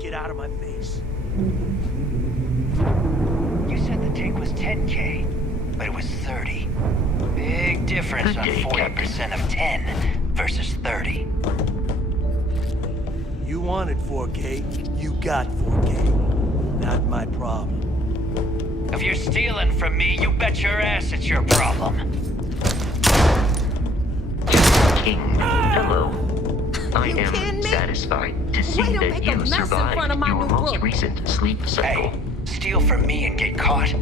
get out of my face. You said the take was 10K, but it was 30. Big difference on 40% of 10 versus 30. You wanted 4K, you got 4K. Not my problem. If you're stealing from me, you bet your ass it's your problem. King, hello. I am satisfied to see that you survived your most recent sleep cycle. Hey, steal from me and get caught?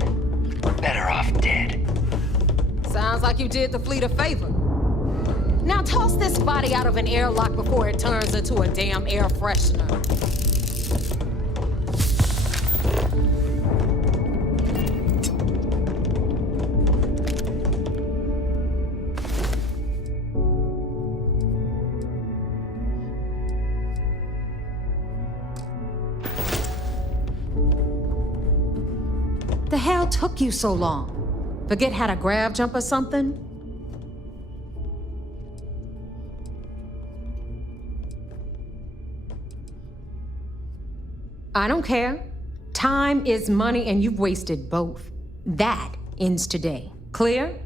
Better off dead. Sounds like you did the fleet a favor. Now toss this body out of an airlock before it turns into a damn air freshener. The hell took you so long? Forget how to grab jump or something? I don't care. Time is money and you've wasted both. That ends today. Clear?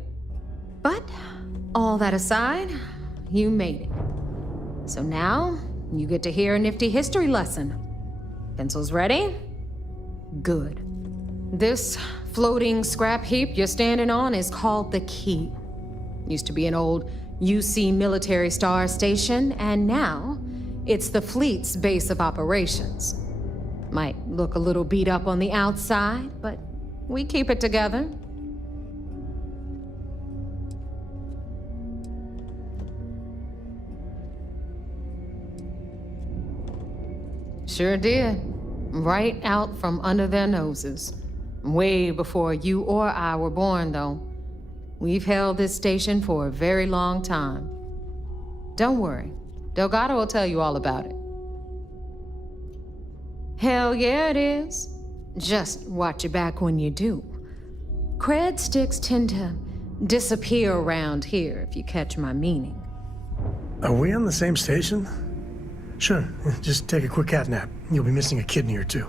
But all that aside, you made it. So now you get to hear a nifty history lesson. Pencils ready? Good. This floating scrap heap you're standing on is called the Key. Used to be an old UC military star station, and now it's the fleet's base of operations. Might look a little beat up on the outside, but we keep it together. Sure did. Right out from under their noses. Way before you or I were born, though. We've held this station for a very long time. Don't worry. Delgado will tell you all about it. Hell yeah, it is. Just watch your back when you do. Cred sticks tend to disappear around here, if you catch my meaning. Are we on the same station? Sure, just take a quick cat nap. You'll be missing a kidney or two.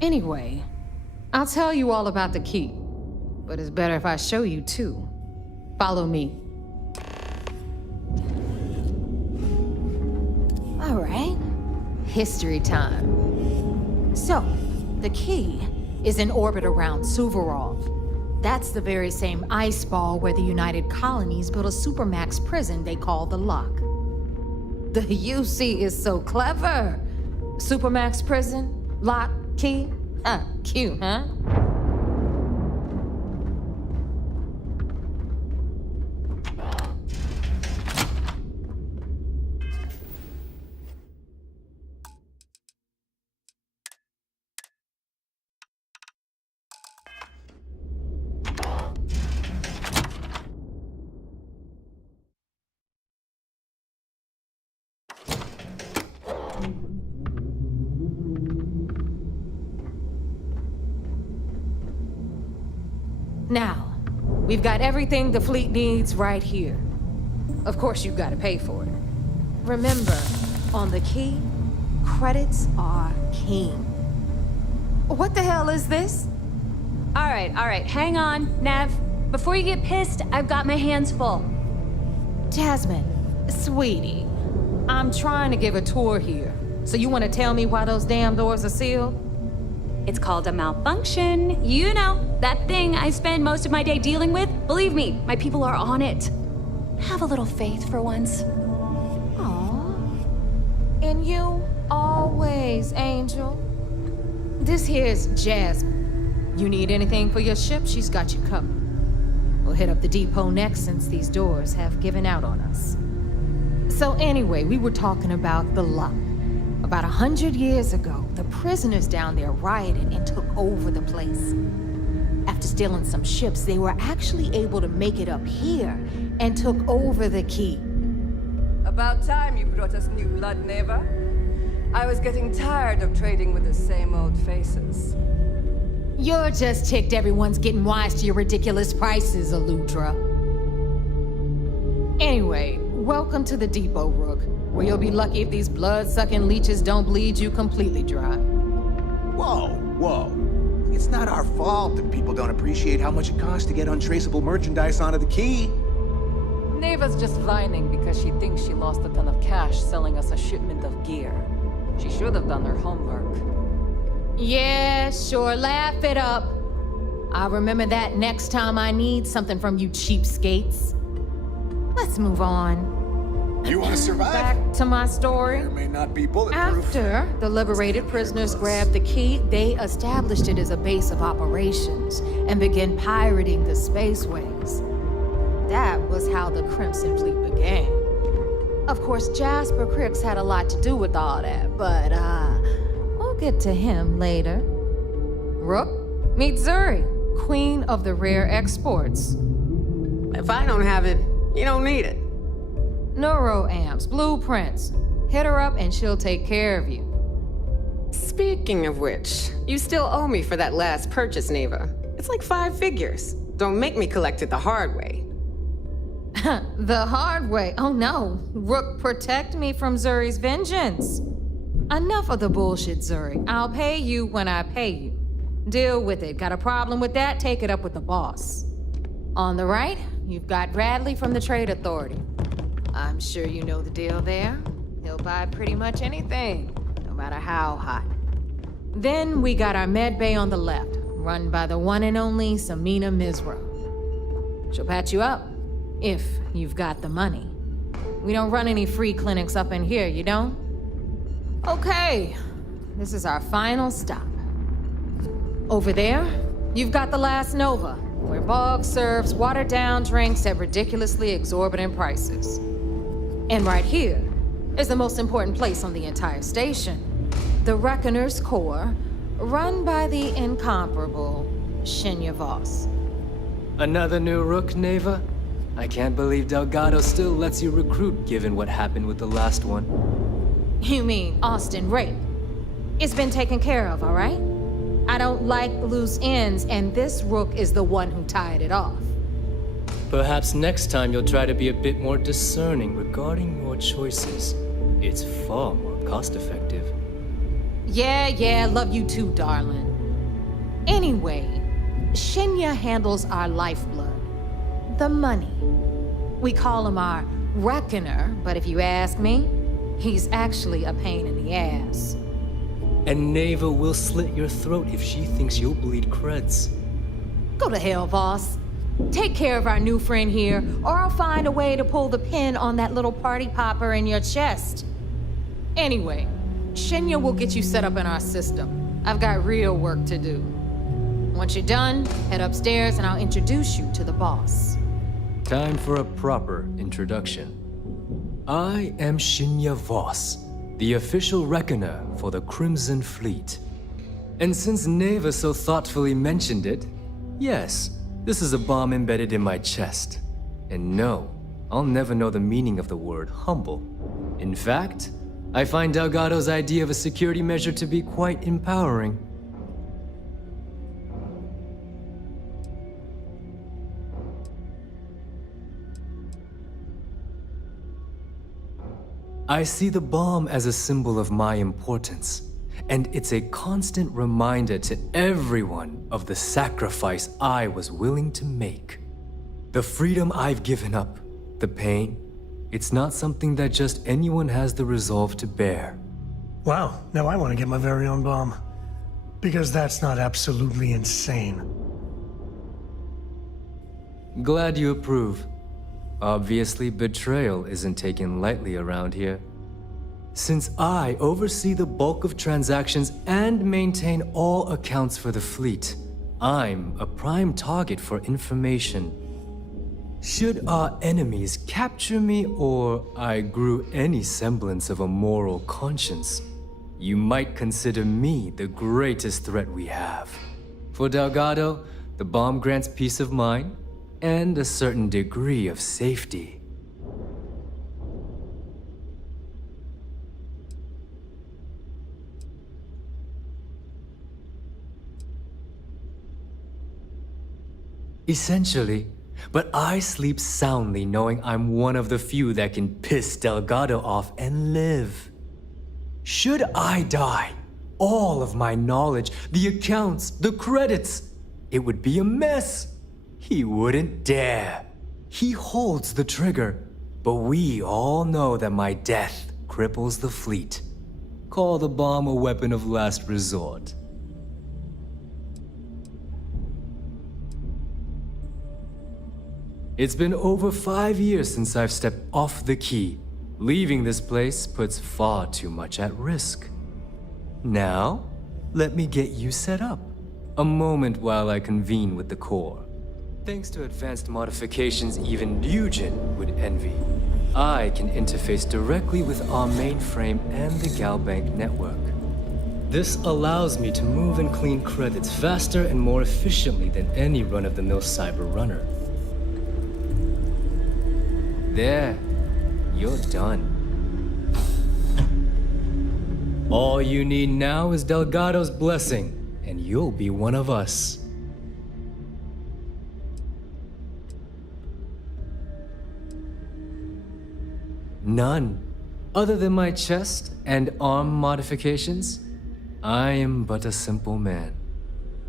Anyway, I'll tell you all about the Key. But it's better if I show you too. Follow me. All right. History time. So, the Key is in orbit around Suvorov. That's the very same ice ball where the United Colonies built a supermax prison they call the Lock. The UC is so clever. Supermax prison, Lock, Key. Cute, huh? Now, we've got everything the fleet needs right here. Of course, you've got to pay for it. Remember, on the Key, credits are king. What the hell is this? All right, hang on, Nev. Before you get pissed, I've got my hands full. Jasmine, sweetie, I'm trying to give a tour here. So you want to tell me why those damn doors are sealed? It's called a malfunction. You know, that thing I spend most of my day dealing with. Believe me, my people are on it. Have a little faith for once. Aw. And you always, Angel. This here's Jasmine. You need anything for your ship, she's got you covered. We'll hit up the depot next since these doors have given out on us. So anyway, we were talking about the Lock. About 100 years ago, the prisoners down there rioted and took over the place. After stealing some ships, they were actually able to make it up here and took over the Key. About time you brought us new blood, Neva. I was getting tired of trading with the same old faces. You're just ticked everyone's getting wise to your ridiculous prices, Aludra. Anyway, welcome to the depot, Rook. Or you'll be lucky if these blood-sucking leeches don't bleed you completely dry. Whoa, whoa. It's not our fault that people don't appreciate how much it costs to get untraceable merchandise onto the key. Neva's just whining because she thinks she lost a ton of cash selling us a shipment of gear. She should have done her homework. Yeah, sure, laugh it up. I'll remember that next time I need something from you cheapskates. Let's move on. You want to survive? Back to my story. There may not be bulletproof. After the liberated prisoners grabbed the key, they established it as a base of operations and began pirating the spaceways. That was how the Crimson Fleet began. Of course, Jasper Cricks had a lot to do with all that, but we'll get to him later. Rook, meet Zuri, queen of the rare exports. If I don't have it, you don't need it. Neuroamps, blueprints. Hit her up and she'll take care of you. Speaking of which, you still owe me for that last purchase, Neva. It's like 5 figures. Don't make me collect it the hard way. The hard way? Oh no. Rook, protect me from Zuri's vengeance. Enough of the bullshit, Zuri. I'll pay you when I pay you. Deal with it. Got a problem with that? Take it up with the boss. On the right, you've got Bradley from the Trade Authority. I'm sure you know the deal there. He'll buy pretty much anything, no matter how hot. Then we got our med bay on the left, run by the one and only Samina Mizra. She'll patch you up, if you've got the money. We don't run any free clinics up in here, you don't? Okay, this is our final stop. Over there, you've got the Last Nova, where Bog serves watered-down drinks at ridiculously exorbitant prices. And right here is the most important place on the entire station. The Reckoner's Core, run by the incomparable Shinya Voss. Another new Rook, Neva? I can't believe Delgado still lets you recruit given what happened with the last one. You mean Austin Rape? It's been taken care of, all right? I don't like loose ends, and this Rook is the one who tied it off. Perhaps next time you'll try to be a bit more discerning regarding your choices. It's far more cost-effective. Yeah, love you too, darling. Anyway, Shinya handles our lifeblood. The money. We call him our Reckoner, but if you ask me, he's actually a pain in the ass. And Neva will slit your throat if she thinks you'll bleed creds. Go to hell, boss. Take care of our new friend here, or I'll find a way to pull the pin on that little party popper in your chest. Anyway, Shinya will get you set up in our system. I've got real work to do. Once you're done, head upstairs and I'll introduce you to the boss. Time for a proper introduction. I am Shinya Voss, the official reckoner for the Crimson Fleet. And since Neva so thoughtfully mentioned it, yes, this is a bomb embedded in my chest. And no, I'll never know the meaning of the word humble. In fact, I find Delgado's idea of a security measure to be quite empowering. I see the bomb as a symbol of my importance, and it's a constant reminder to everyone of the sacrifice I was willing to make. The freedom I've given up, the pain, it's not something that just anyone has the resolve to bear. Wow, now I want to get my very own bomb. Because that's not absolutely insane. Glad you approve. Obviously, betrayal isn't taken lightly around here. Since I oversee the bulk of transactions and maintain all accounts for the fleet, I'm a prime target for information. Should our enemies capture me or I grew any semblance of a moral conscience, you might consider me the greatest threat we have. For Delgado, the bomb grants peace of mind and a certain degree of safety. Essentially, but I sleep soundly knowing I'm one of the few that can piss Delgado off and live. Should I die, all of my knowledge, the accounts, the credits, it would be a mess. He wouldn't dare. He holds the trigger, but we all know that my death cripples the fleet. Call the bomb a weapon of last resort. It's been over 5 years since I've stepped off the key. Leaving this place puts far too much at risk. Now, let me get you set up. A moment while I convene with the core. Thanks to advanced modifications even Nugent would envy, I can interface directly with our mainframe and the Galbank network. This allows me to move and clean credits faster and more efficiently than any run-of-the-mill cyber runner. There, you're done. All you need now is Delgado's blessing, and you'll be one of us. None. Other than my chest and arm modifications, I am but a simple man.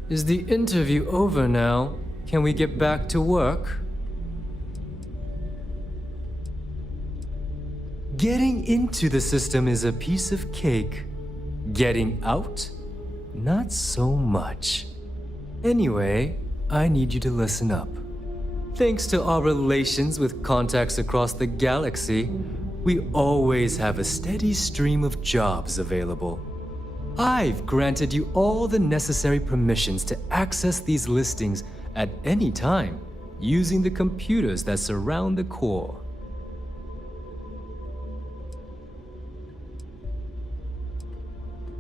Is the interview over now? Can we get back to work? Getting into the system is a piece of cake. Getting out? Not so much. Anyway, I need you to listen up. Thanks to our relations with contacts across the galaxy, we always have a steady stream of jobs available. I've granted you all the necessary permissions to access these listings at any time, using the computers that surround the core.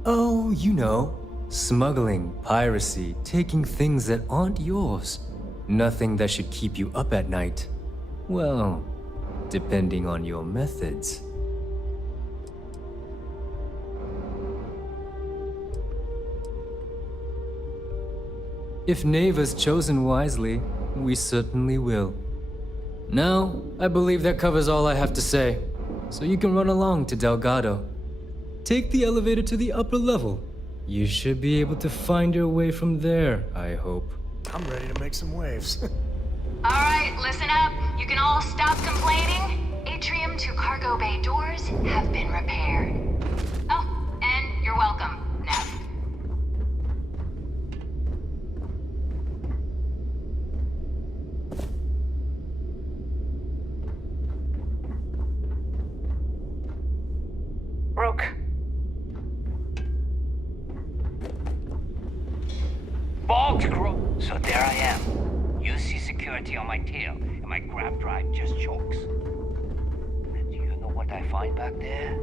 Oh, you know, smuggling, piracy, taking things that aren't yours. Nothing that should keep you up at night. Well, depending on your methods. If Neva's chosen wisely, we certainly will. Now, I believe that covers all I have to say, so you can run along to Delgado. Take the elevator to the upper level. You should be able to find your way from there, I hope. I'm ready to make some waves. All right, listen up. You can all stop complaining. Atrium to cargo bay doors have been repaired. Oh, and you're welcome, Nev. Rook. So there I am. You see security on my tail, and my grab drive just chokes. And do you know what I find back there?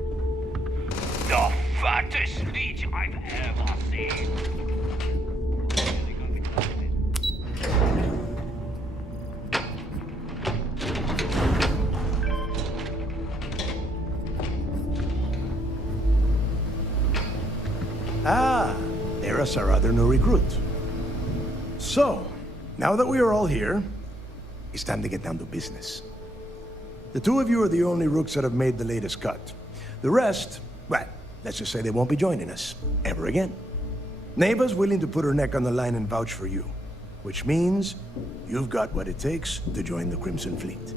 The fattest leech I've ever seen. Ah, there's our other new recruit. So, now that we are all here, it's time to get down to business. The two of you are the only rooks that have made the latest cut. The rest, well, let's just say they won't be joining us ever again. Neva's willing to put her neck on the line and vouch for you, which means you've got what it takes to join the Crimson Fleet.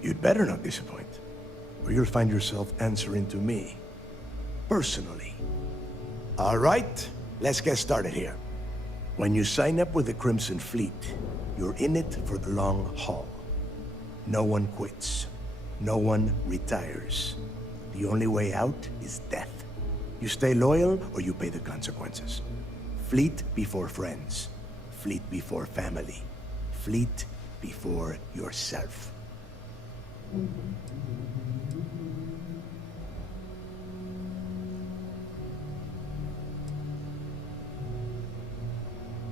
You'd better not disappoint, or you'll find yourself answering to me, personally. All right, let's get started here. When you sign up with the Crimson Fleet, you're in it for the long haul. No one quits. No one retires. The only way out is death. You stay loyal, or you pay the consequences. Fleet before friends. Fleet before family. Fleet before yourself.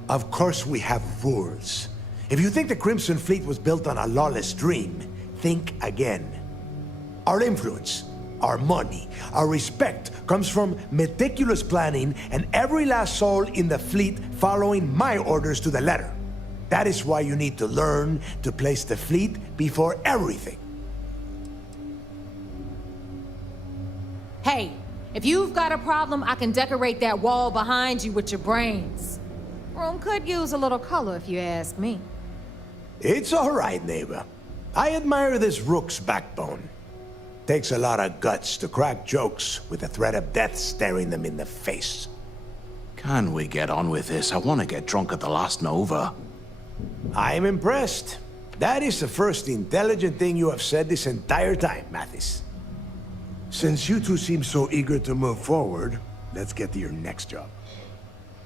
Of course we have rules. If you think the Crimson Fleet was built on a lawless dream, think again. Our influence, our money, our respect comes from meticulous planning and every last soul in the fleet following my orders to the letter. That is why you need to learn to place the fleet before everything. Hey, if you've got a problem, I can decorate that wall behind you with your brains. Room could use a little color if you ask me. It's all right, neighbor. I admire this rook's backbone. Takes a lot of guts to crack jokes with the threat of death staring them in the face. Can we get on with this? I want to get drunk at the last Nova. I'm impressed. That is the first intelligent thing you have said this entire time, Mathis. Since you two seem so eager to move forward, let's get to your next job.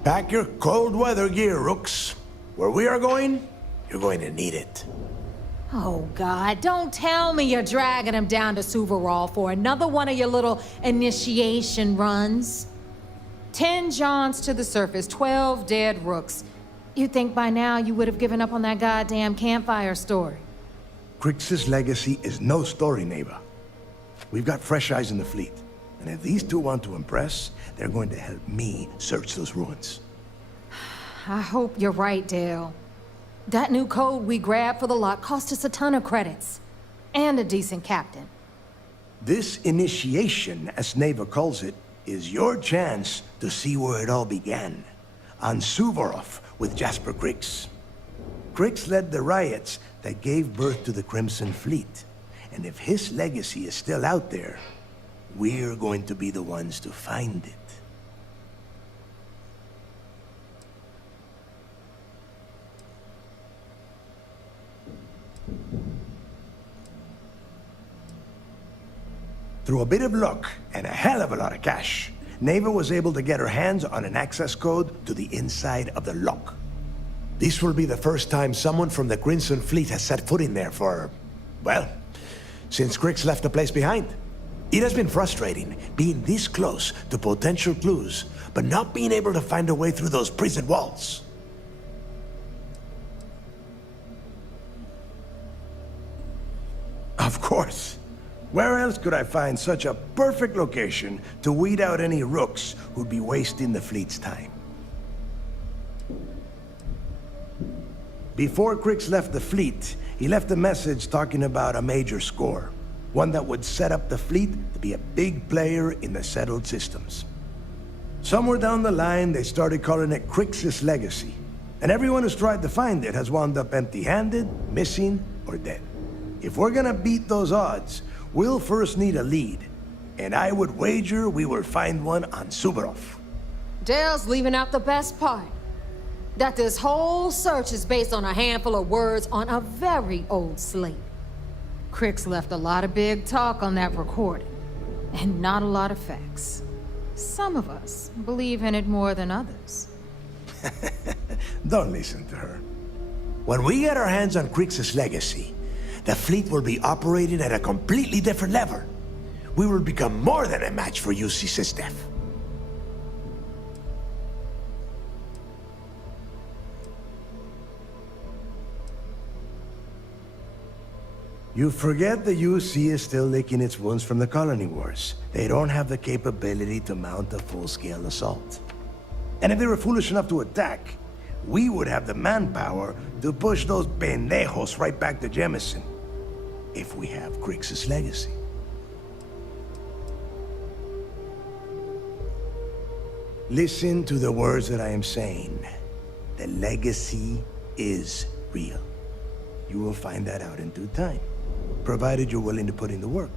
Pack your cold weather gear, rooks. Where we are going, you're going to need it. Oh, God, don't tell me you're dragging him down to Suvarol for another one of your little initiation runs. 10 Johns to the surface, 12 dead rooks. You'd think by now you would have given up on that goddamn campfire story. Crix's legacy is no story, neighbor. We've got fresh eyes in the fleet. And if these two want to impress, they're going to help me search those ruins. I hope you're right, Dale. That new code we grabbed for the lot cost us a ton of credits. And a decent captain. This initiation, as Neva calls it, is your chance to see where it all began. On Suvorov with Jasper Crix. Crix led the riots that gave birth to the Crimson Fleet. And if his legacy is still out there, we're going to be the ones to find it. Through a bit of luck and a hell of a lot of cash, Neva was able to get her hands on an access code to the inside of the lock. This will be the first time someone from the Crimson Fleet has set foot in there for, well, since Crix left the place behind. It has been frustrating being this close to potential clues, but not being able to find a way through those prison walls. Of course. Where else could I find such a perfect location to weed out any rooks who'd be wasting the fleet's time? Before Crix left the fleet, he left a message talking about a major score. One that would set up the fleet to be a big player in the settled systems. Somewhere down the line, they started calling it Crix's legacy. And everyone who's tried to find it has wound up empty-handed, missing, or dead. If we're gonna beat those odds, we'll first need a lead. And I would wager we will find one on Suvorov. Dale's leaving out the best part. That this whole search is based on a handful of words on a very old slate. Crix left a lot of big talk on that recording, and not a lot of facts. Some of us believe in it more than others. Don't listen to her. When we get our hands on Crix's legacy, the fleet will be operating at a completely different level. We will become more than a match for UC System. You forget the UC is still licking its wounds from the colony wars. They don't have the capability to mount a full-scale assault. And if they were foolish enough to attack, we would have the manpower to push those pendejos right back to Jemison. If we have Crix's legacy. Listen to the words that I am saying. The legacy is real. You will find that out in due time, provided you're willing to put in the work.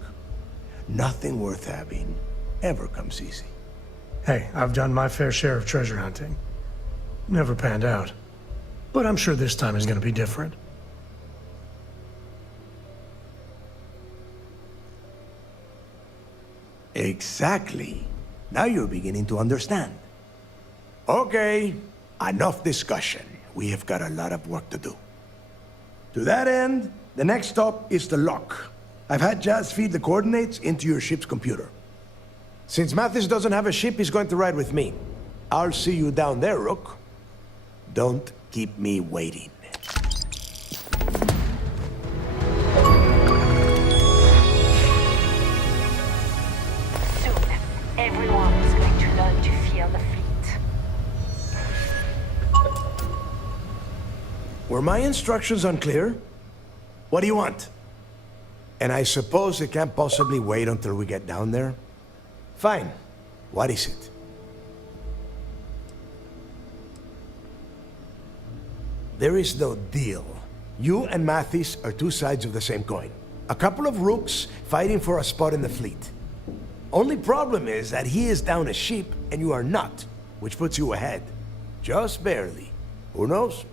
Nothing worth having ever comes easy. Hey, I've done my fair share of treasure hunting. Never panned out. But I'm sure this time is gonna be different. Exactly. Now you're beginning to understand. Okay, enough discussion. We have got a lot of work to do. To that end, the next stop is the lock. I've had Jazz feed the coordinates into your ship's computer. Since Mathis doesn't have a ship, he's going to ride with me. I'll see you down there, Rook. Don't keep me waiting. Were my instructions unclear? What do you want? And I suppose it can't possibly wait until we get down there? Fine. What is it? There is no deal. You and Mathis are two sides of the same coin. A couple of rooks fighting for a spot in the fleet. Only problem is that he is down a sheep and you are not, which puts you ahead. Just barely. Who knows?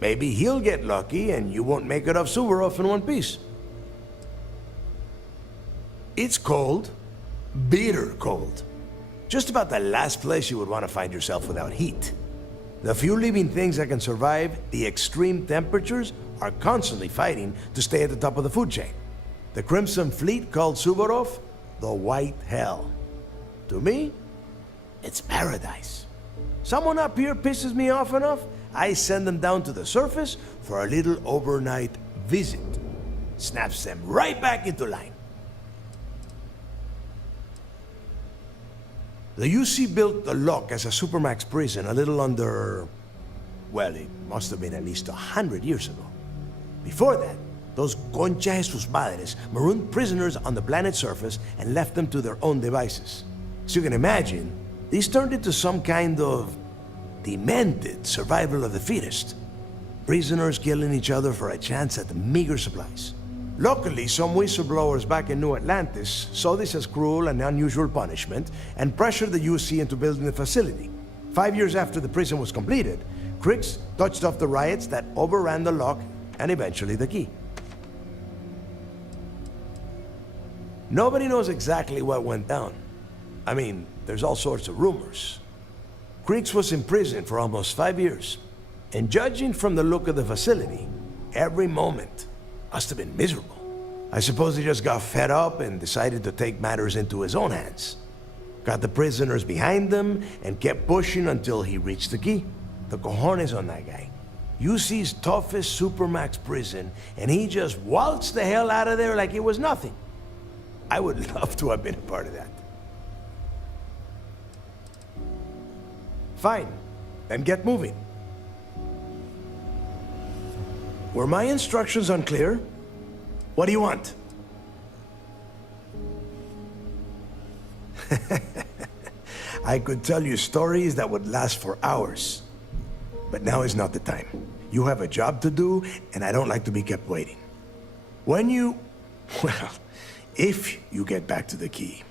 Maybe he'll get lucky and you won't make it off Suvorov in one piece. It's cold. Bitter cold. Just about the last place you would want to find yourself without heat. The few living things that can survive the extreme temperatures are constantly fighting to stay at the top of the food chain. The Crimson Fleet called Suvorov the White Hell. To me, it's paradise. Someone up here pisses me off enough, I send them down to the surface for a little overnight visit. Snaps them right back into line. The UC built the Lock as a supermax prison a little under... well, it must have been at least 100 years ago. Before that, those concha de sus madres marooned prisoners on the planet's surface and left them to their own devices. So you can imagine, these turned into some kind of demented survival of the fittest. Prisoners killing each other for a chance at the meager supplies. Luckily, some whistleblowers back in New Atlantis saw this as cruel and unusual punishment and pressured the UC into building the facility. 5 years after the prison was completed, Crix touched off the riots that overran the Lock and eventually the Key. Nobody knows exactly what went down. I mean, there's all sorts of rumors. Crix was in prison for almost 5 years, and judging from the look of the facility, every moment must have been miserable. I suppose he just got fed up and decided to take matters into his own hands. Got the prisoners behind him and kept pushing until he reached the Key. The cojones on that guy. UC's toughest supermax prison, and he just waltzed the hell out of there like it was nothing. I would love to have been a part of that. Fine, then get moving. Were my instructions unclear? What do you want? I could tell you stories that would last for hours. But now is not the time. You have a job to do, and I don't like to be kept waiting. When you... well, if you get back to the Key,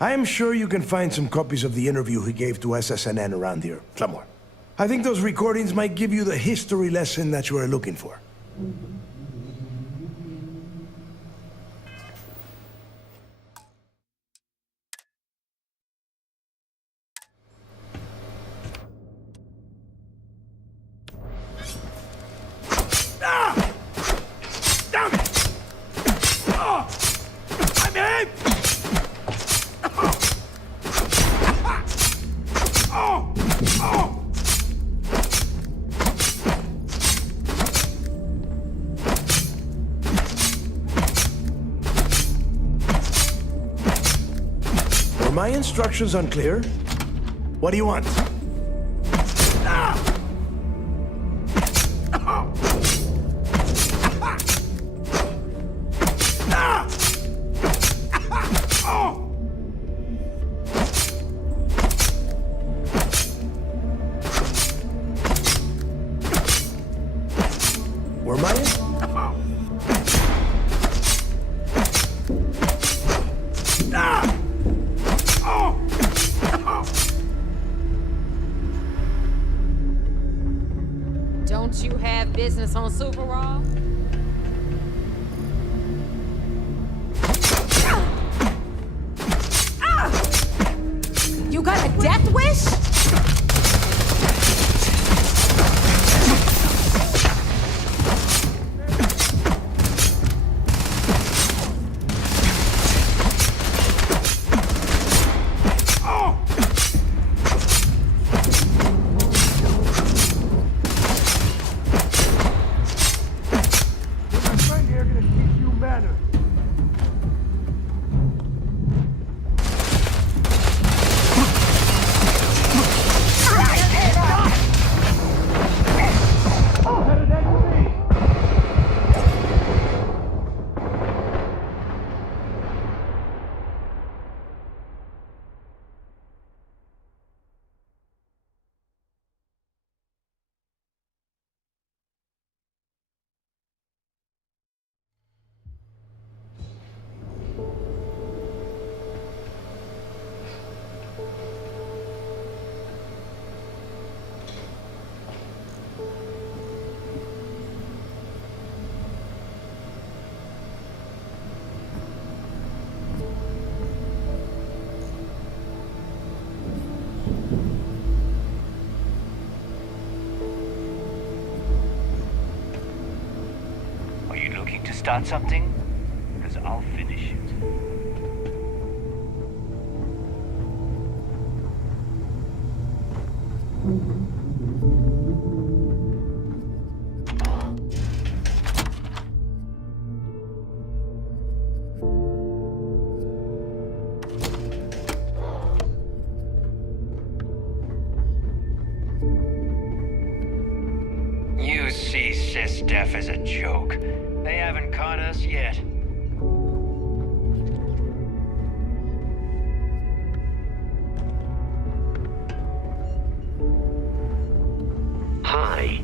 I am sure you can find some copies of the interview he gave to SSNN around here, somewhere. I think those recordings might give you the history lesson that you are looking for. My instructions unclear? What do you want? Were my... Don't you have business on Suvorov? You got a death wish? start something? Because I'll finish it. You see Sys Def as a joke. They haven't caught us yet. Hi.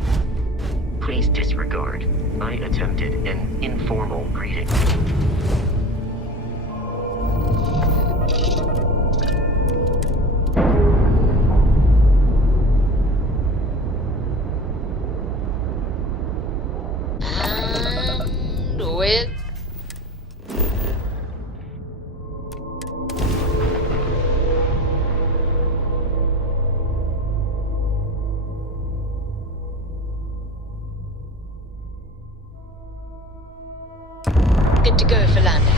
Please disregard. I attempted an informal greeting. Good to go for landing.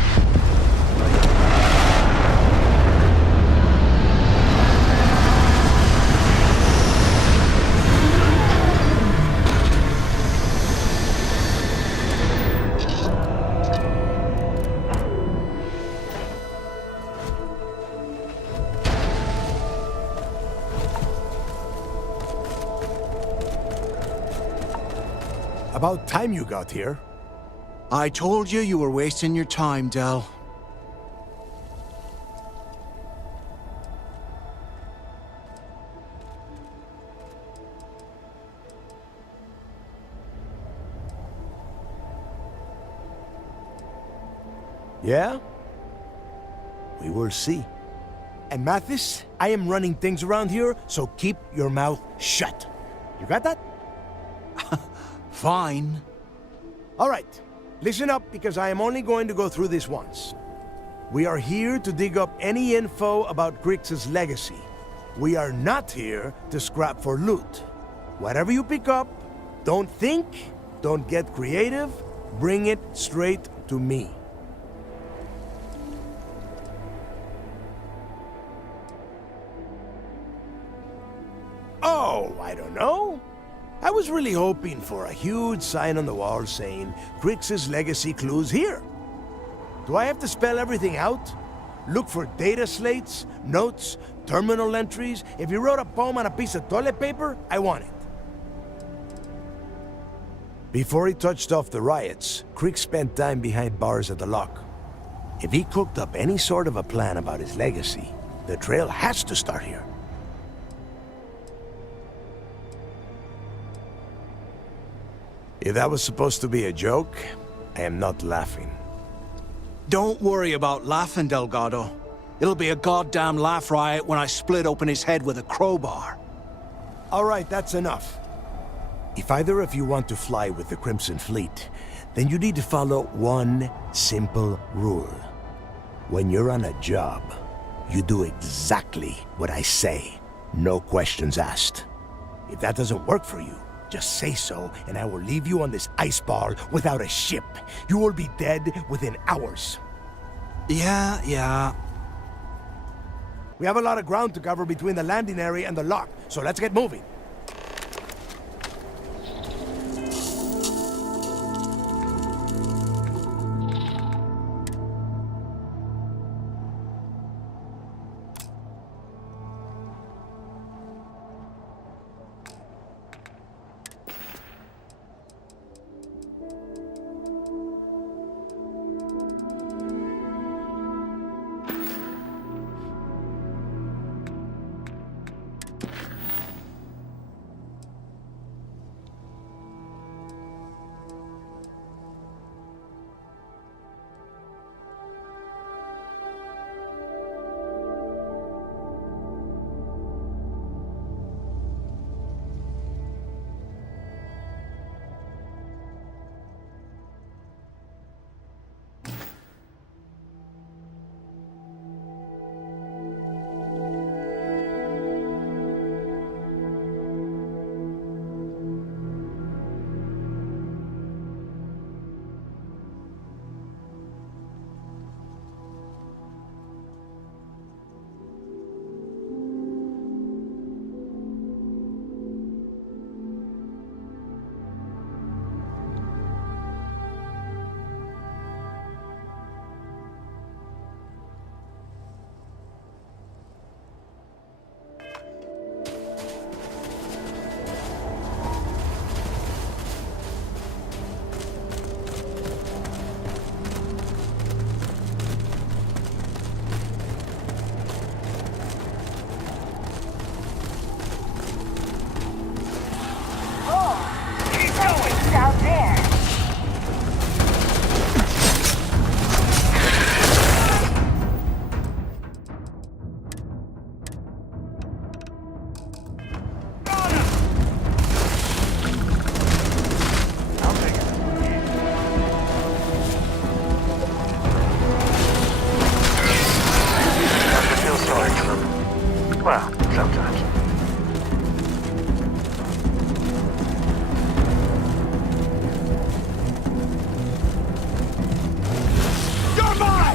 About time you got here. I told you you were wasting your time, Del. Yeah? We will see. And Mathis, I am running things around here, so keep your mouth shut. You got that? Fine. All right. Listen up, because I am only going to go through this once. We are here to dig up any info about Grix's legacy. We are not here to scrap for loot. Whatever you pick up, don't think, don't get creative, bring it straight to me. Oh, I don't know. I was really hoping for a huge sign on the wall saying, Grix's legacy clues here. Do I have to spell everything out? Look for data slates, notes, terminal entries? If you wrote a poem on a piece of toilet paper, I want it. Before he touched off the riots, Grix spent time behind bars at the lock. If he cooked up any sort of a plan about his legacy, the trail has to start here. If that was supposed to be a joke, I am not laughing. Don't worry about laughing, Delgado. It'll be a goddamn laugh riot when I split open his head with a crowbar. All right, that's enough. If either of you want to fly with the Crimson Fleet, then you need to follow one simple rule. When you're on a job, you do exactly what I say. No questions asked. If that doesn't work for you, just say so, and I will leave you on this ice ball without a ship. You will be dead within hours. Yeah. We have a lot of ground to cover between the landing area and the lock, so let's get moving. Well, sometimes. You're mine!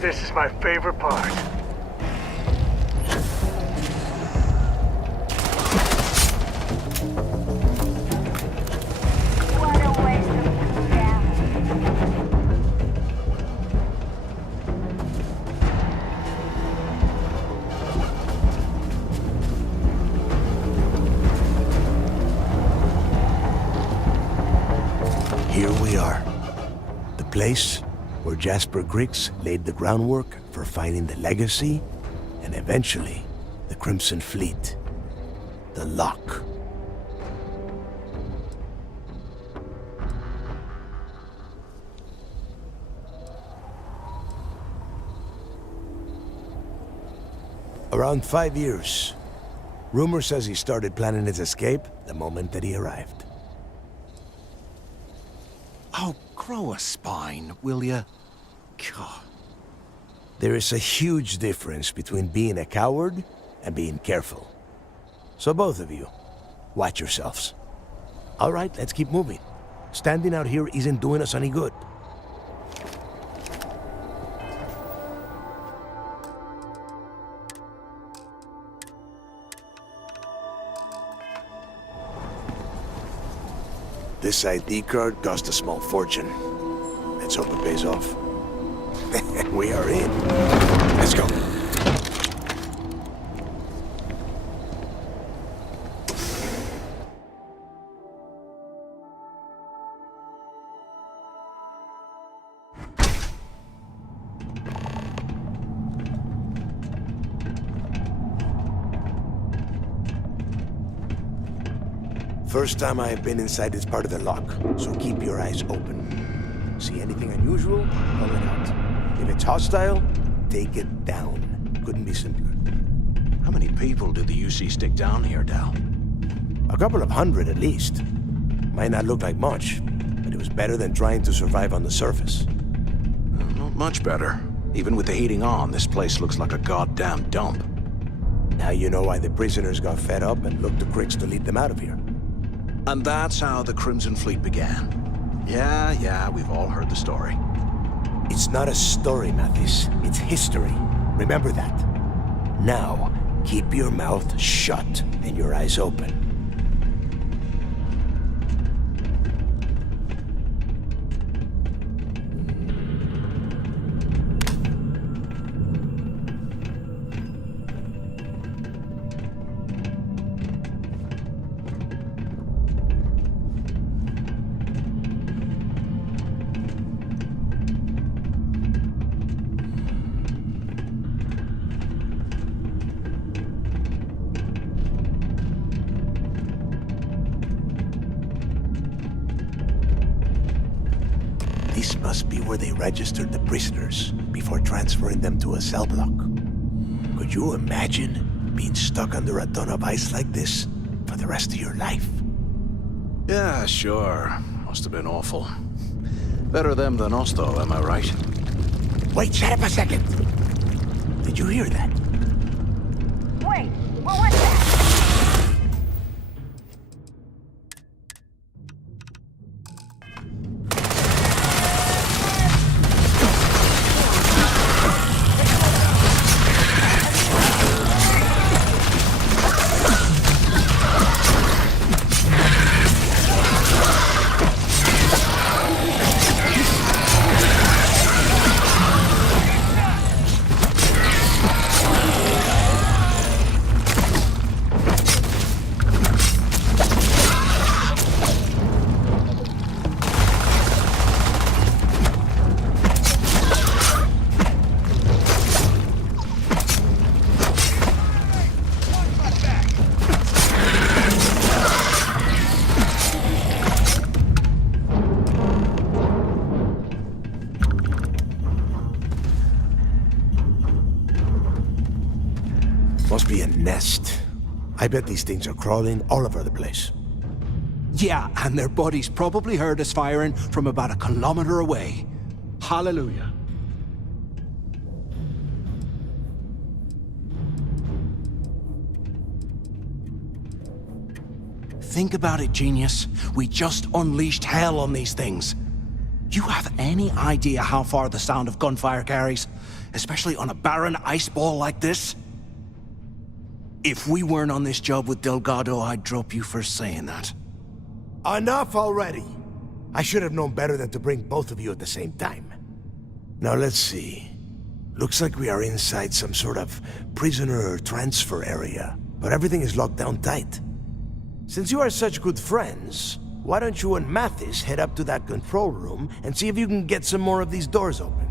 This is my favorite part. What a waste of gas. Here we are. The place where Jasper Griggs laid the groundwork for finding the legacy and eventually the Crimson Fleet. The Lock. Around 5 years. Rumor says he started planning his escape the moment that he arrived. Oh, grow a spine, will you? God. There is a huge difference between being a coward and being careful. So both of you, watch yourselves. All right, let's keep moving. Standing out here isn't doing us any good. This ID card cost a small fortune. Let's hope it pays off. We are in. Let's go. First time I have been inside this part of the lock, so keep your eyes open. See anything unusual, call it out. If it's hostile, take it down. Couldn't be simpler. How many people did the UC stick down here, Dal? A couple of hundred at least. Might not look like much, but it was better than trying to survive on the surface. Not much better. Even with the heating on, this place looks like a goddamn dump. Now you know why the prisoners got fed up and looked to Griggs to lead them out of here. And that's how the Crimson Fleet began. Yeah, we've all heard the story. It's not a story, Mathis. It's history. Remember that. Now, keep your mouth shut and your eyes open. This must be where they registered the prisoners before transferring them to a cell block. Could you imagine being stuck under a ton of ice like this for the rest of your life? Yeah, sure. Must have been awful. Better them than us, though, am I right? Wait, shut up a second! Did you hear that? Wait, what was that? Must be a nest. I bet these things are crawling all over the place. Yeah, and their buddies probably heard us firing from about a kilometer away. Hallelujah. Think about it, genius. We just unleashed hell on these things. You have any idea how far the sound of gunfire carries? Especially on a barren ice ball like this? If we weren't on this job with Delgado, I'd drop you for saying that. Enough already! I should have known better than to bring both of you at the same time. Now let's see. Looks like we are inside some sort of prisoner transfer area, but everything is locked down tight. Since you are such good friends, why don't you and Mathis head up to that control room and see if you can get some more of these doors open?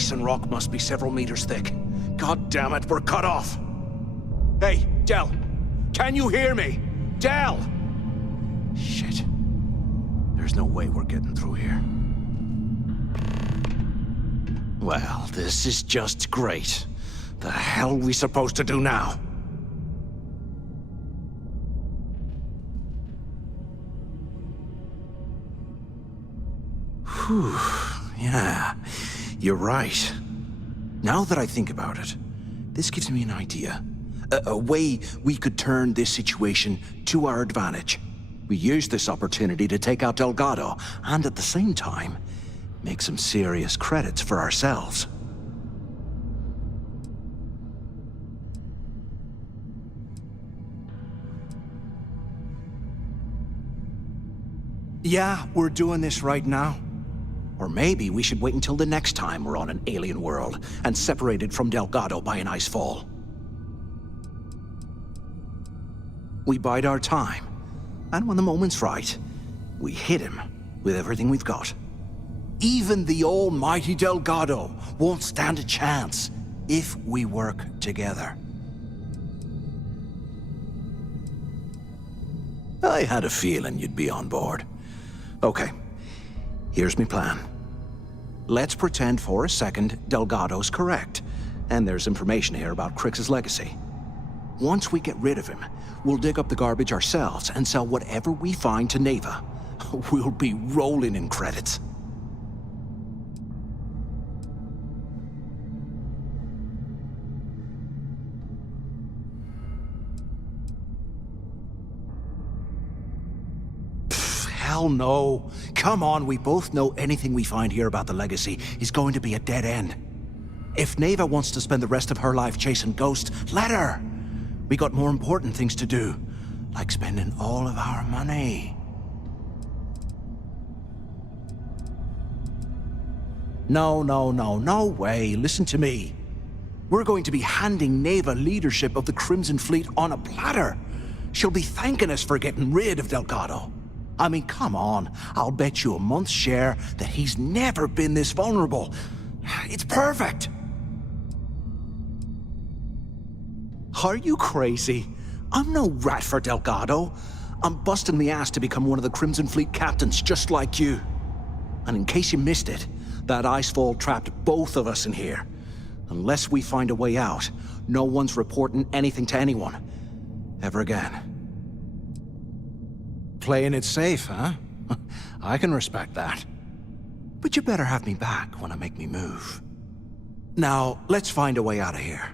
ice and rock must be several meters thick. God damn it, we're cut off! Hey, Del! Can you hear me? Del! Shit. There's no way we're getting through here. Well, this is just great. The hell are we supposed to do now? Whew, yeah, you're right. Now that I think about it, this gives me an idea. A way we could turn this situation to our advantage. We use this opportunity to take out Delgado, and at the same time, make some serious credits for ourselves. Yeah, we're doing this right now. Or maybe we should wait until the next time we're on an alien world and separated from Delgado by an ice fall. We bide our time, and when the moment's right, we hit him with everything we've got. Even the almighty Delgado won't stand a chance if we work together. I had a feeling you'd be on board. Okay, here's my plan. Let's pretend for a second Delgado's correct, and there's information here about Crix's legacy. Once we get rid of him, we'll dig up the garbage ourselves and sell whatever we find to Neva. We'll be rolling in credits. Hell no. Come on, we both know anything we find here about the legacy is going to be a dead end. If Neva wants to spend the rest of her life chasing ghosts, let her. We got more important things to do, like spending all of our money. No way. Listen to me. We're going to be handing Neva leadership of the Crimson Fleet on a platter. She'll be thanking us for getting rid of Delgado. I mean, come on. I'll bet you a month's share that he's never been this vulnerable. It's perfect. Are you crazy? I'm no rat for Delgado. I'm busting the ass to become one of the Crimson Fleet captains, just like you. And in case you missed it, that icefall trapped both of us in here. Unless we find a way out, no one's reporting anything to anyone. Ever again. Playing it safe, huh? I can respect that. But you better have me back when I make me move. Now, let's find a way out of here.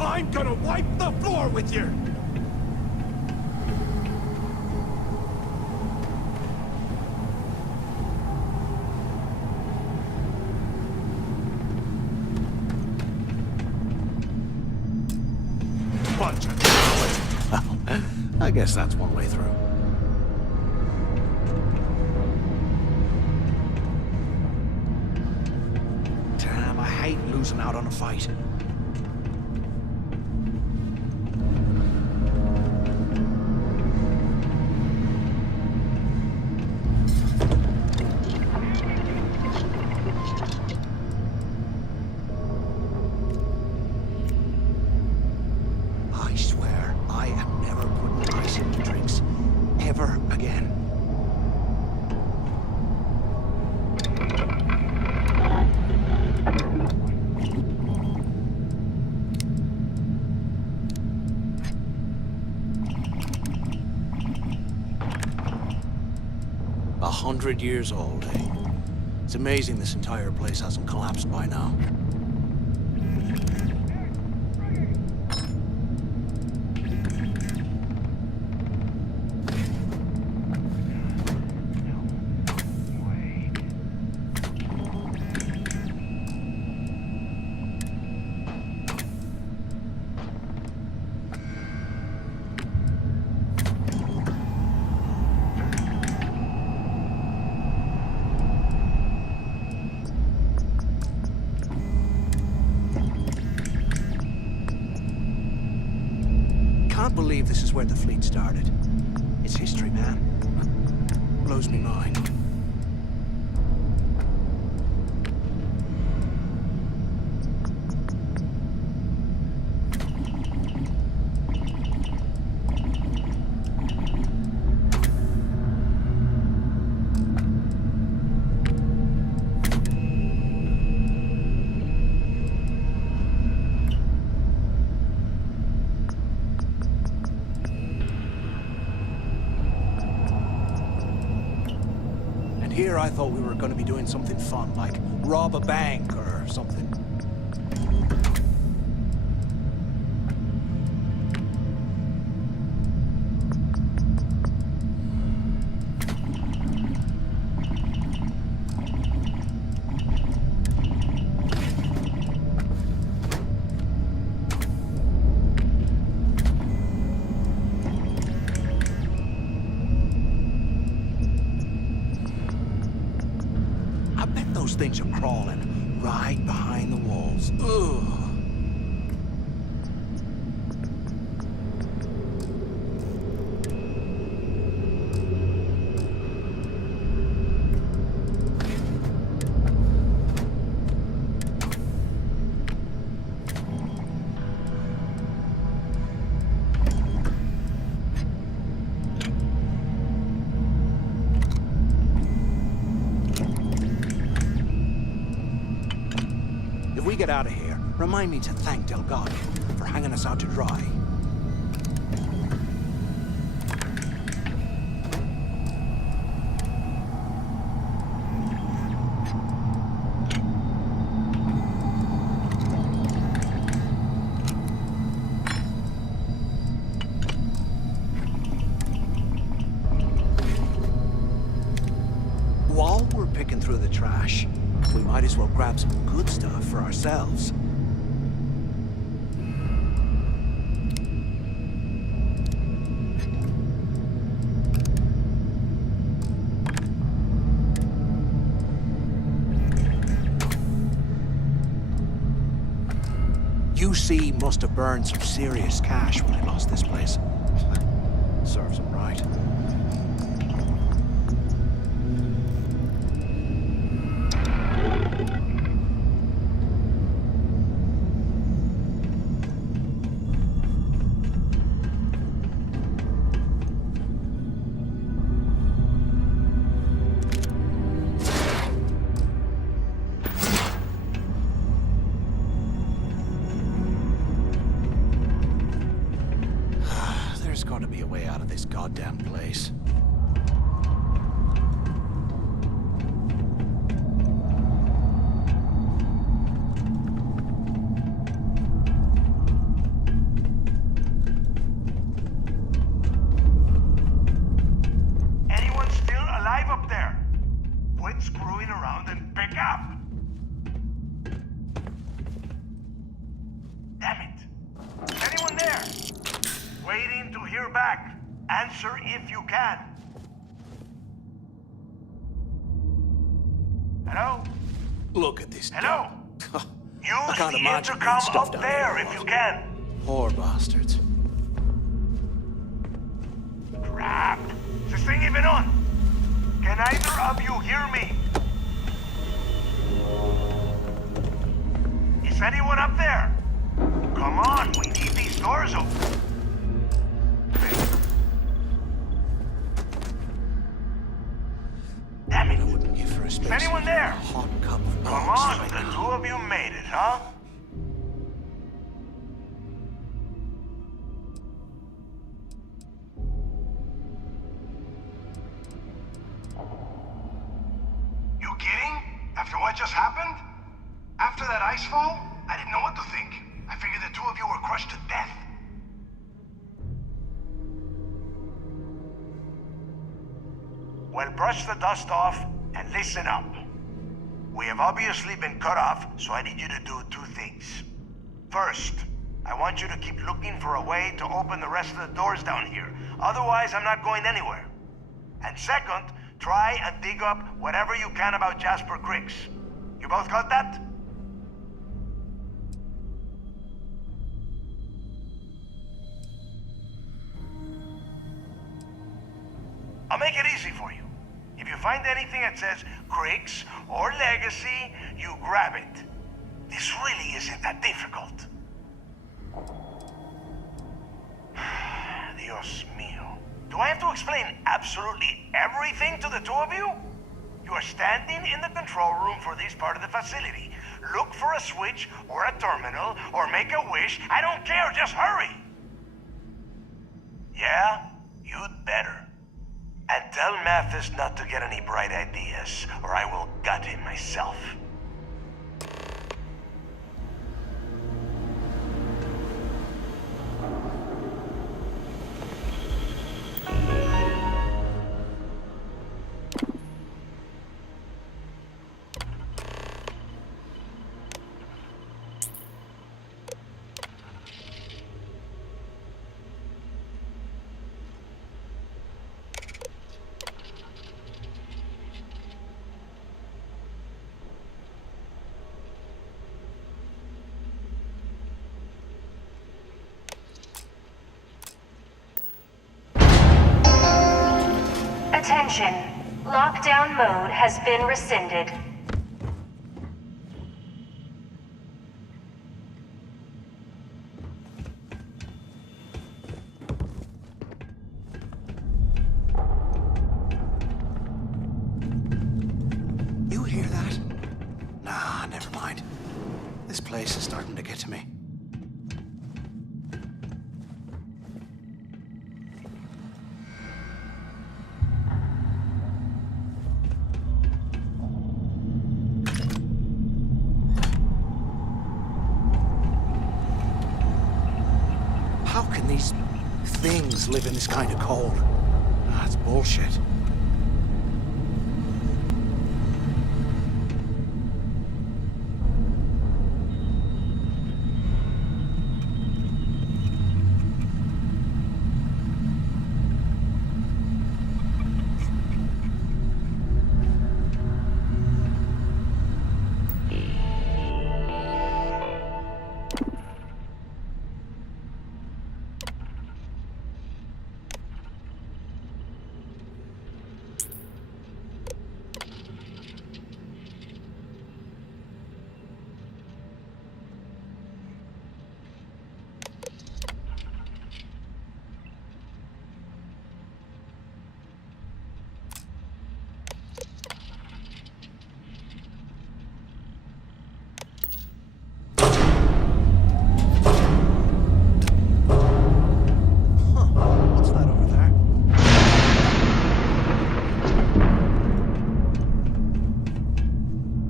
I'm gonna wipe the floor with you! Bunch of cowards. Well, I guess that's one way through. losing out on a fight. I swear, I am never putting ice into drinks. Ever again. 100 years old, eh? It's amazing this entire place hasn't collapsed by now. Can't believe this is where the fleet started. It's history, man. Blows me mind. Here I thought we were going to be doing something fun, like rob a bank or something. Those things are crawling right behind the walls. Ugh. If we get out of here, remind me to thank Delgado for hanging us out to dry. While we're picking through the trash, we might as well grab some good stuff for ourselves. UC must have burned some serious cash when I lost this place. Serves him right. There's got to be a way out of this goddamn place. Anyone still alive up there? Quit screwing around and pick up! Damn it! Anyone there? Waiting to hear back. Answer if you can. Hello? Look at this. Hello? I can't the imagine intercom being stuffed up down there here. if you can. Poor bastards. Crap. Is this thing even on? Can either of you hear me? Is anyone up there? Come on, we need these doors open. Damn it. I wouldn't give for a space. Is anyone there? A hot cup of Come bollocks on, right the now. two of you made it, huh? You kidding? After what just happened? After that ice fall? I didn't know what to think. I figured the two of you were crushed to death. Well, brush the dust off and listen up. We have obviously been cut off, so I need you to do two things. First, I want you to keep looking for a way to open the rest of the doors down here. Otherwise, I'm not going anywhere. And second, try and dig up whatever you can about Jasper Griggs. You both got that? I'll make it easy for you. If you find anything that says Griggs or Legacy, you grab it. This really isn't that difficult. Dios mío. Do I have to explain absolutely everything to the two of you? You are standing in the control room for this part of the facility. Look for a switch or a terminal or make a wish. I don't care, just hurry. Yeah? You'd better. And tell Mathis not to get any bright ideas, or I will gut him myself. Attention. Lockdown mode has been rescinded. You hear that? Nah, never mind. This place is starting to get to me. How can these things live in this kind of cold? That's bullshit.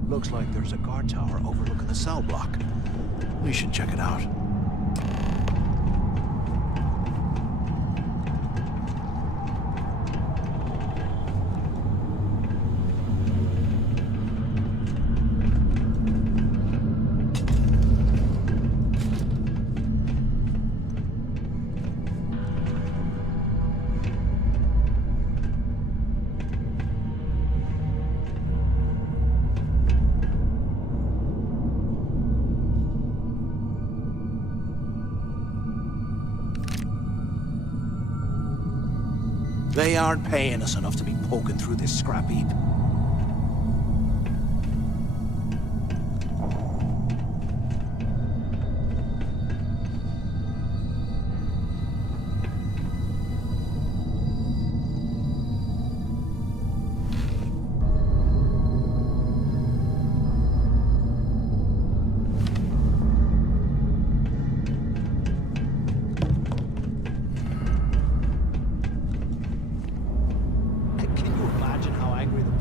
Looks like there's a guard tower overlooking the cell block. We should check it out. They aren't paying us enough to be poking through this scrap heap.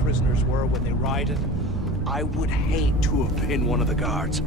Prisoners were when they rioted. I would hate to have been one of the guards.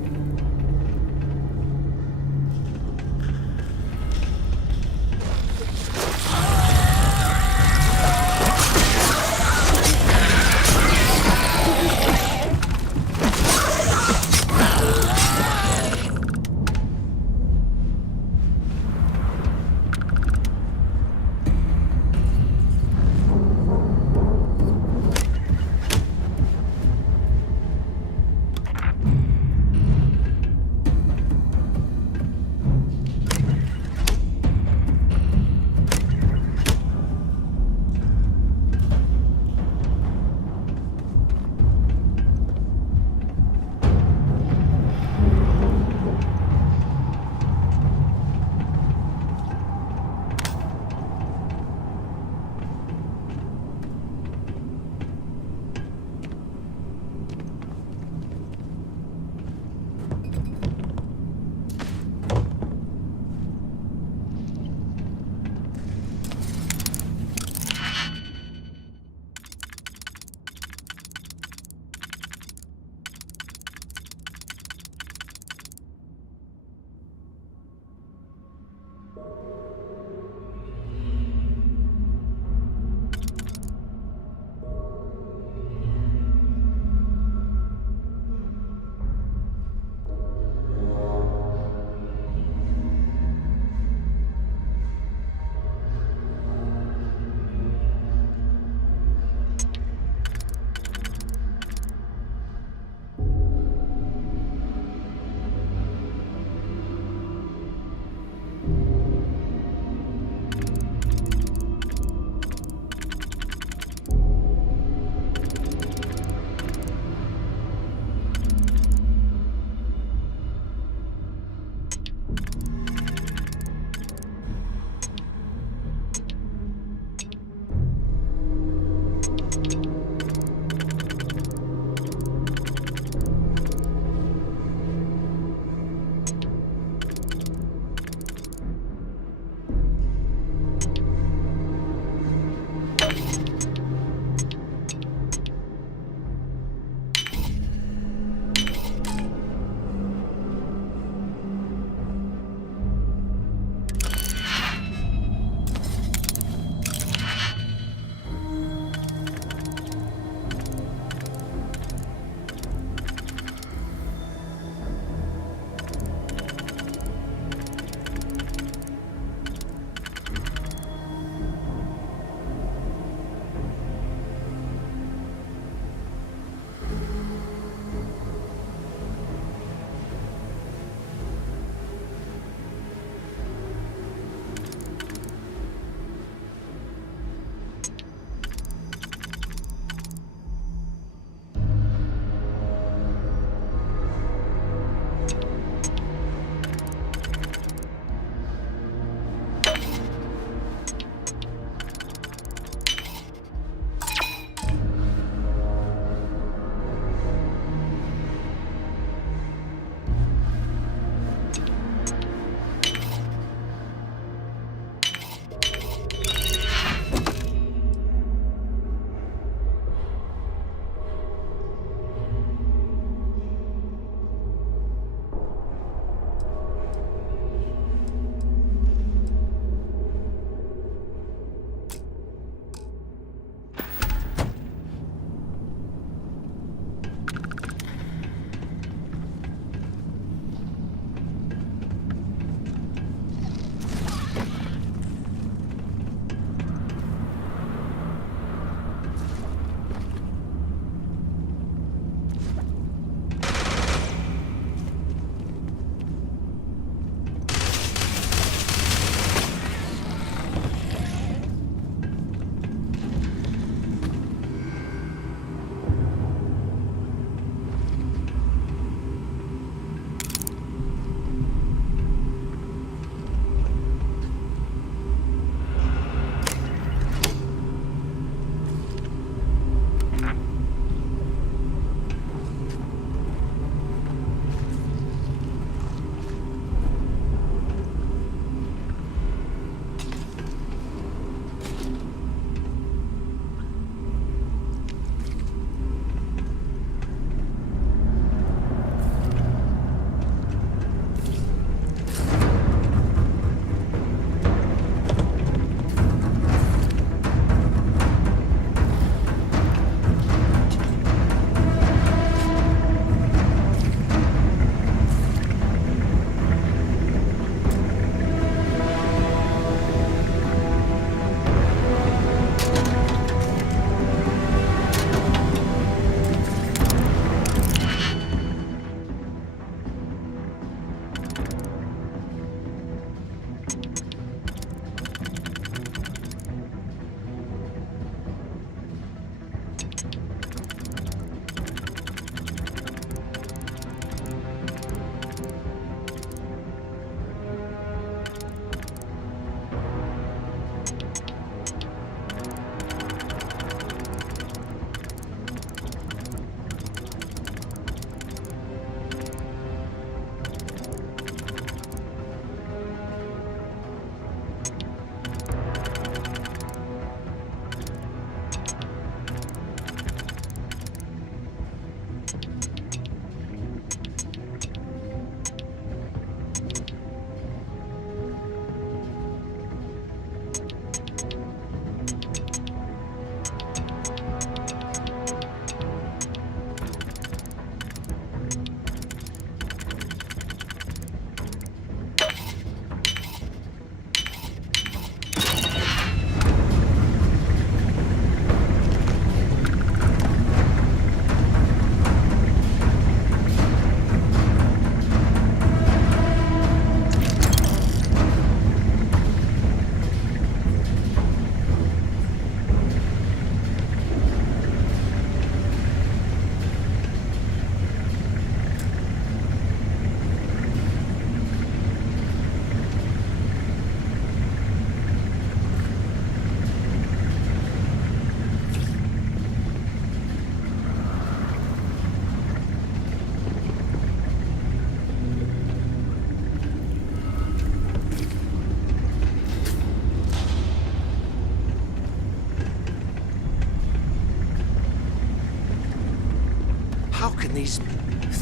How can these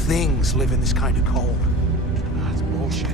things live in this kind of cold? That's bullshit.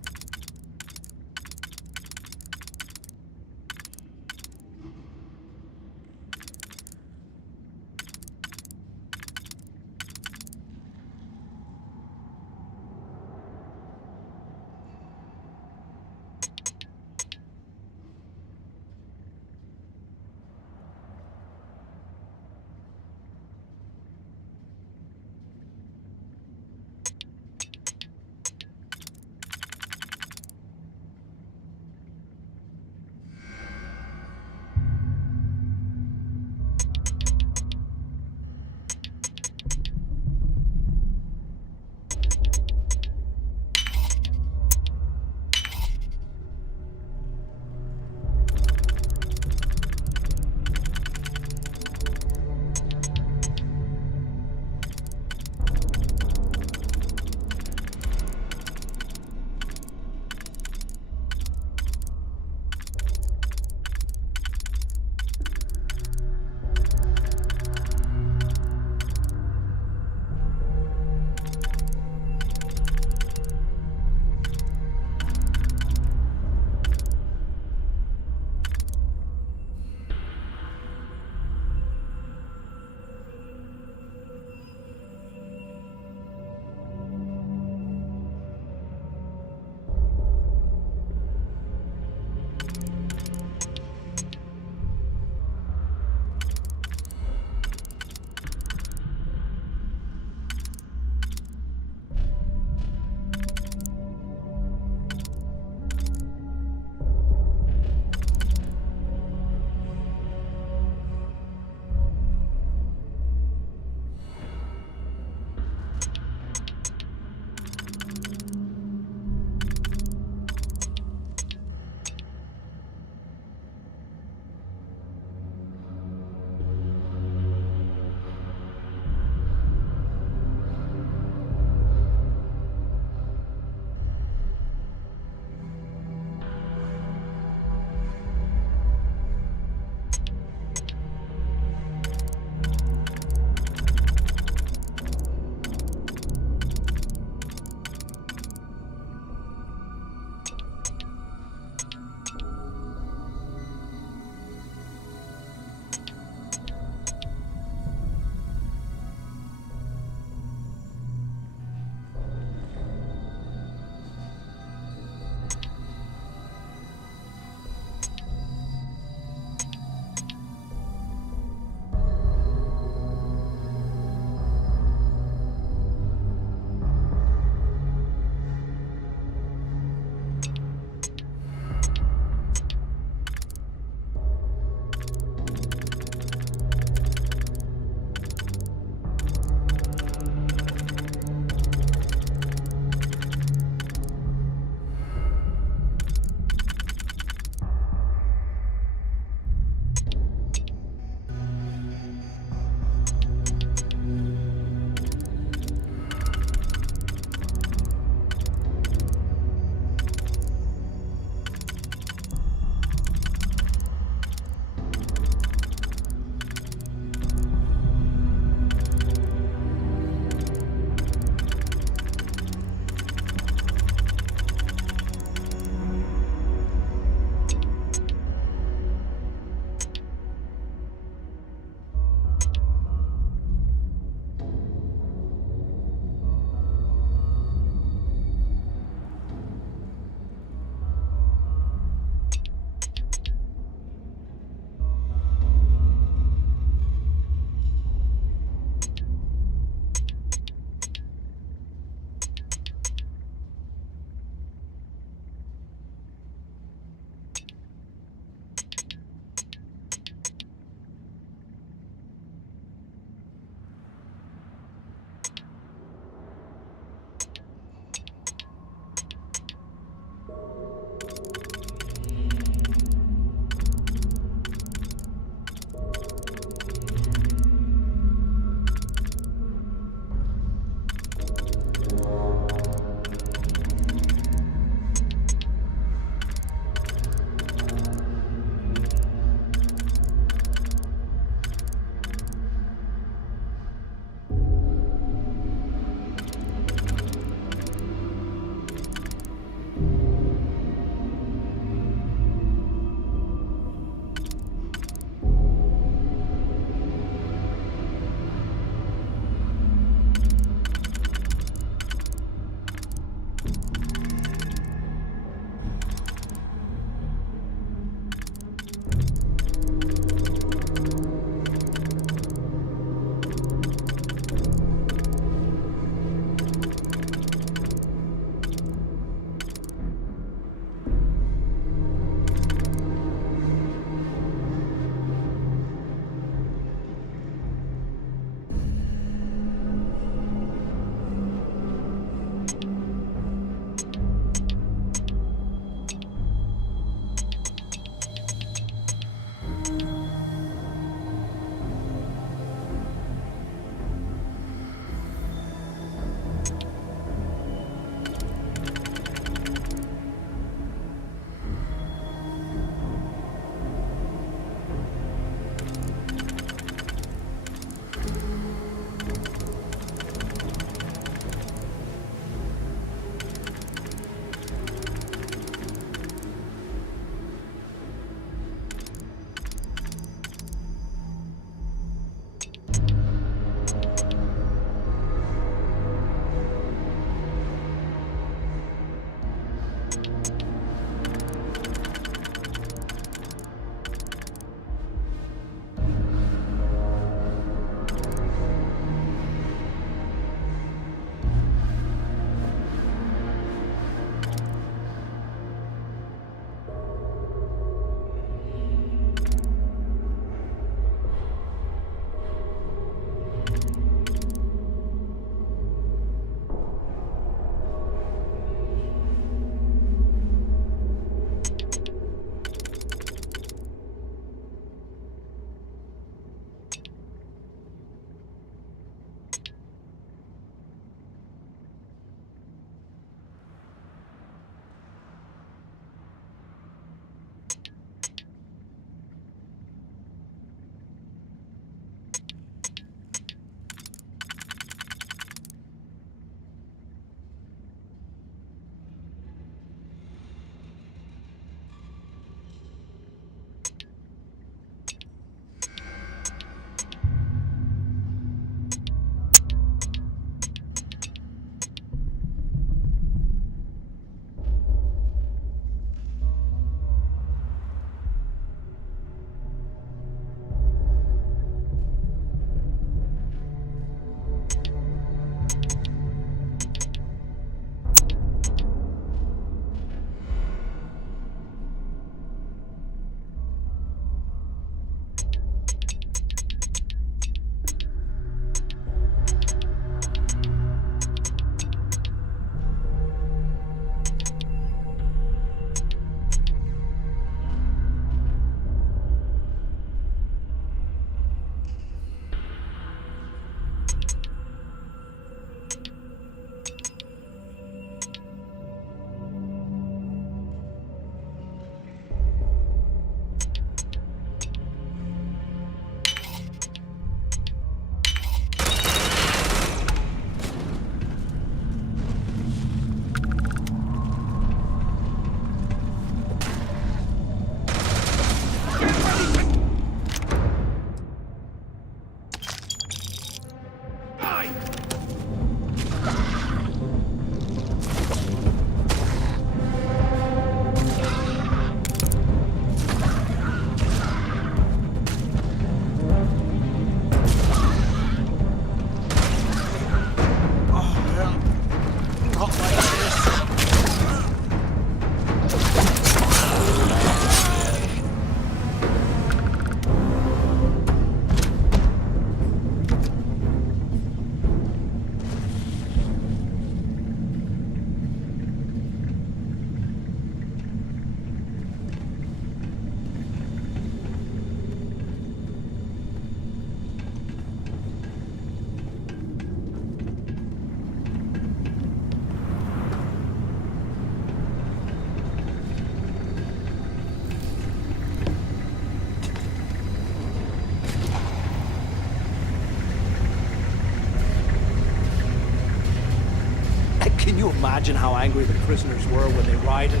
Can you imagine how angry the prisoners were when they rioted?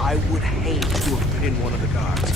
I would hate to have been one of the guards.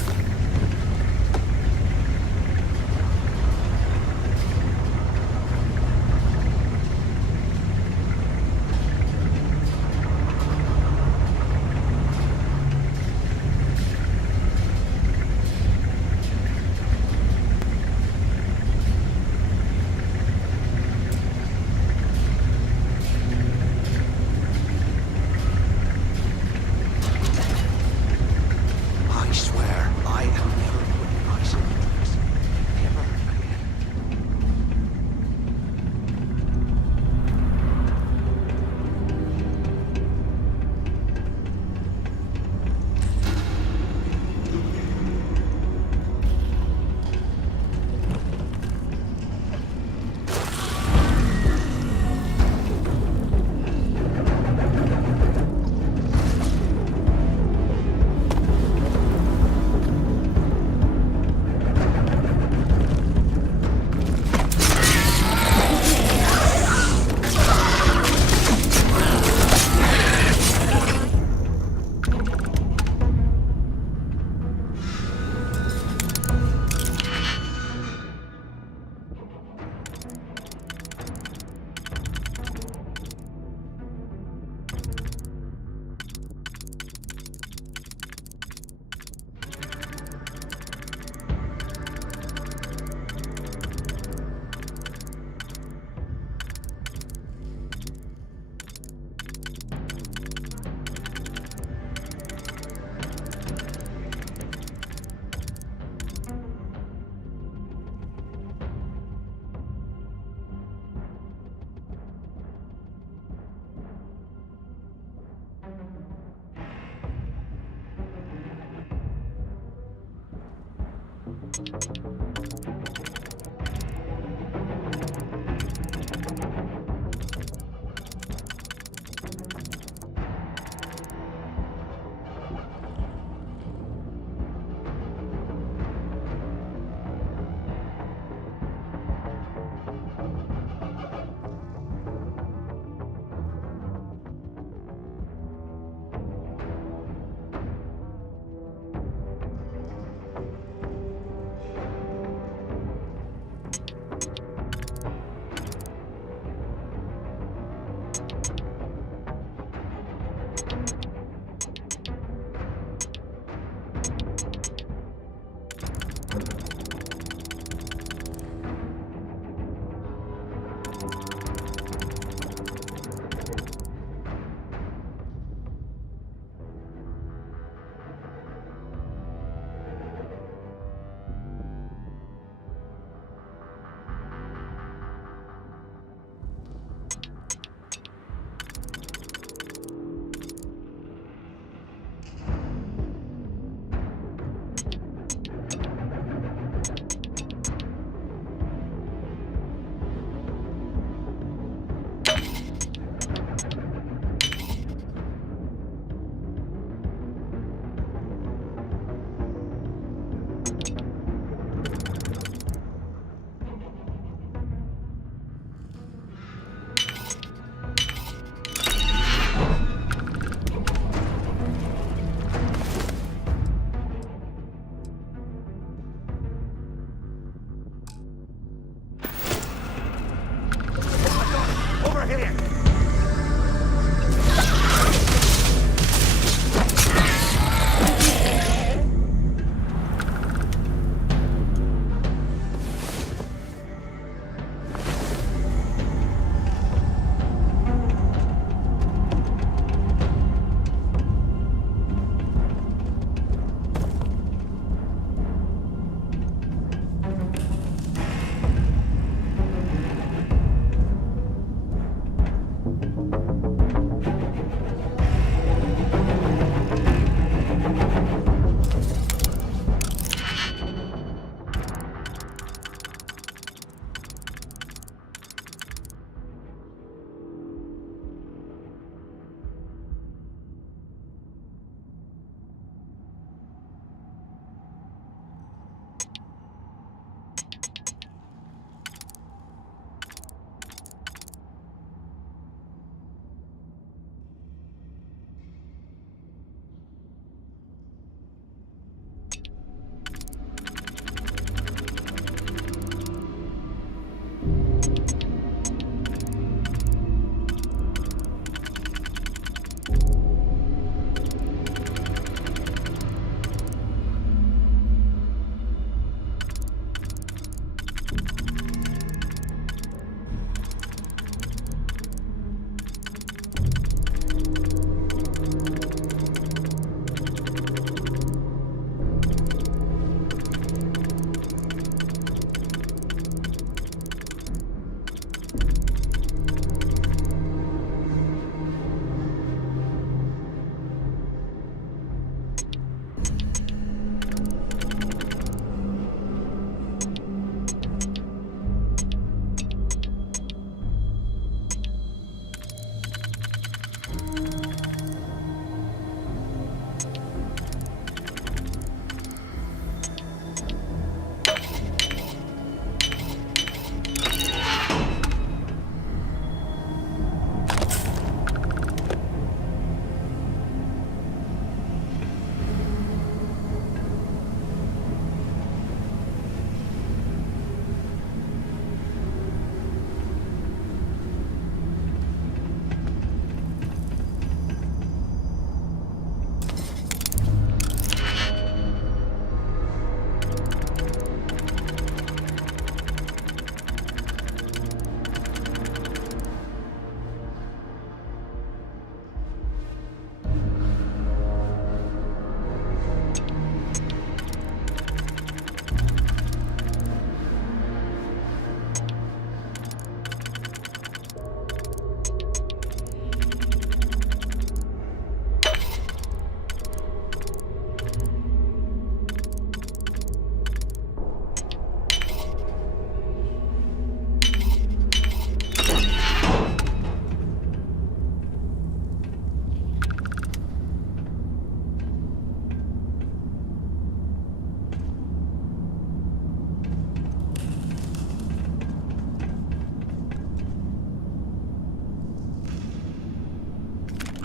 I swear, I am never putting ice in the drinks. Never again.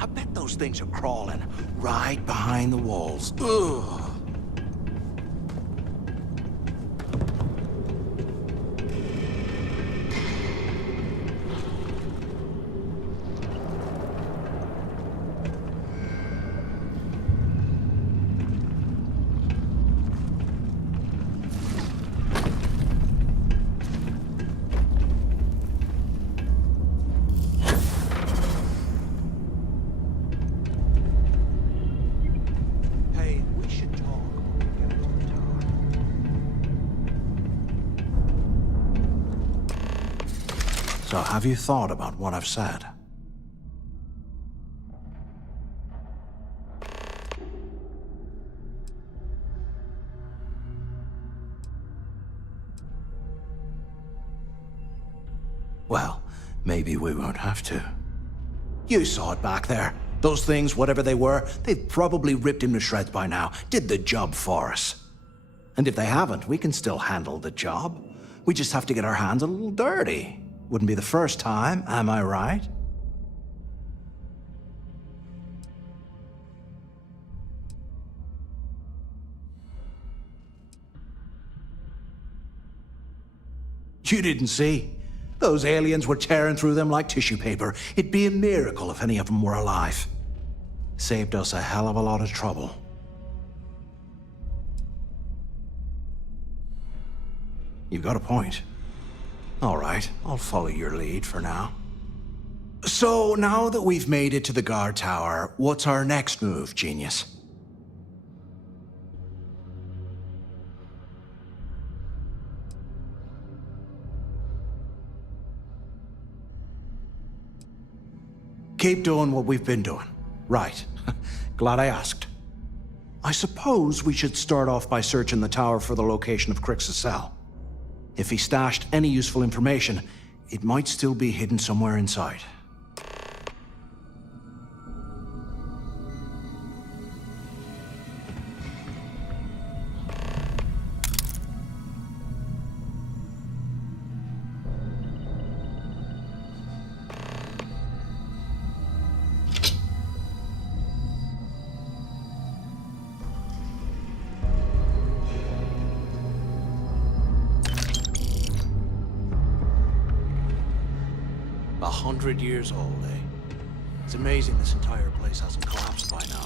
I bet those things are crawling right behind the walls. Ugh. So have you thought about what I've said? Well, maybe we won't have to. You saw it back there. Those things, whatever they were, they've probably ripped him to shreds by now. Did the job for us. And if they haven't, we can still handle the job. We just have to get our hands a little dirty. Wouldn't be the first time, am I right? You didn't see? Those aliens were tearing through them like tissue paper. It'd be a miracle if any of them were alive. Saved us a hell of a lot of trouble. You've got a point. All right, I'll follow your lead for now. So, now that we've made it to the guard tower, what's our next move, genius? Keep doing what we've been doing. Right. Glad I asked. I suppose we should start off by searching the tower for the location of Crix's cell. If he stashed any useful information, it might still be hidden somewhere inside. A 100 years old, eh? It's amazing this entire place hasn't collapsed by now.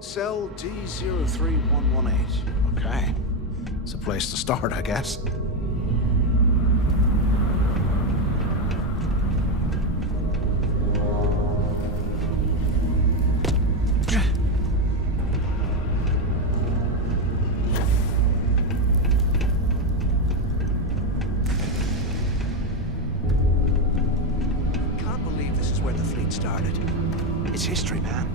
Cell D03118. Okay. It's a place to start, I guess. Can't believe this is where the fleet started. It's history, man.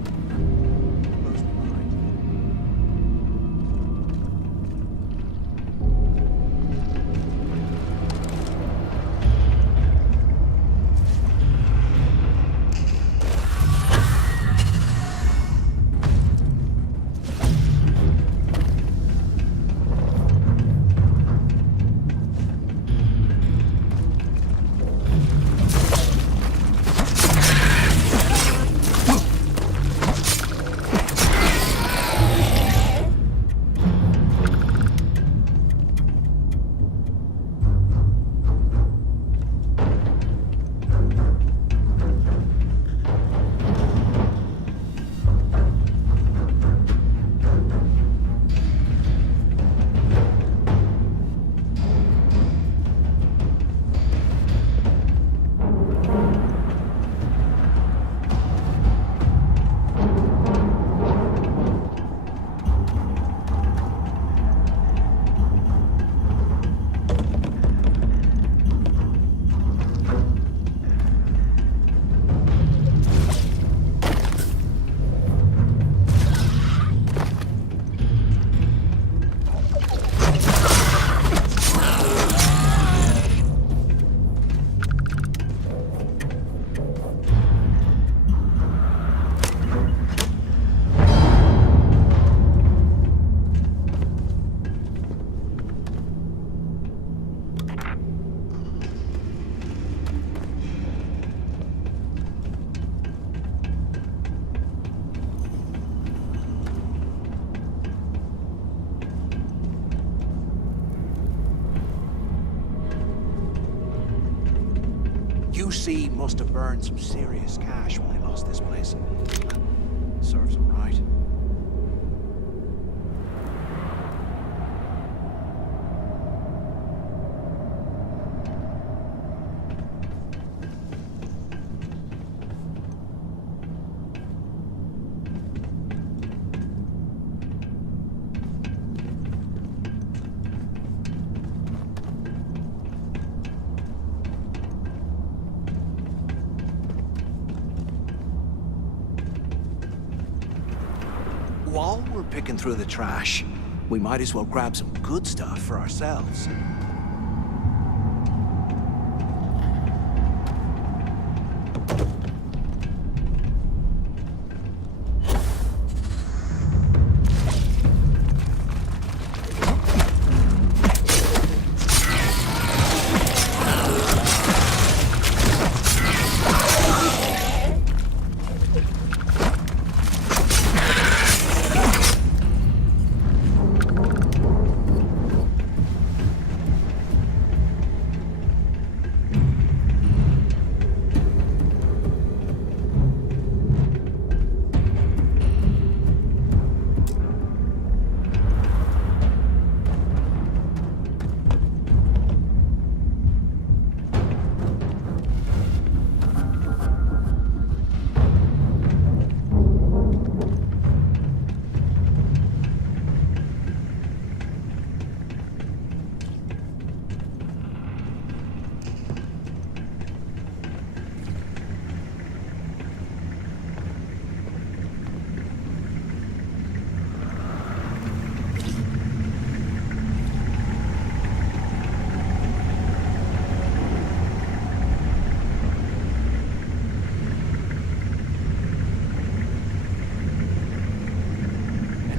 UC must have burned some serious cash when they lost this place. Serves them right. While we're picking through the trash, we might as well grab some good stuff for ourselves.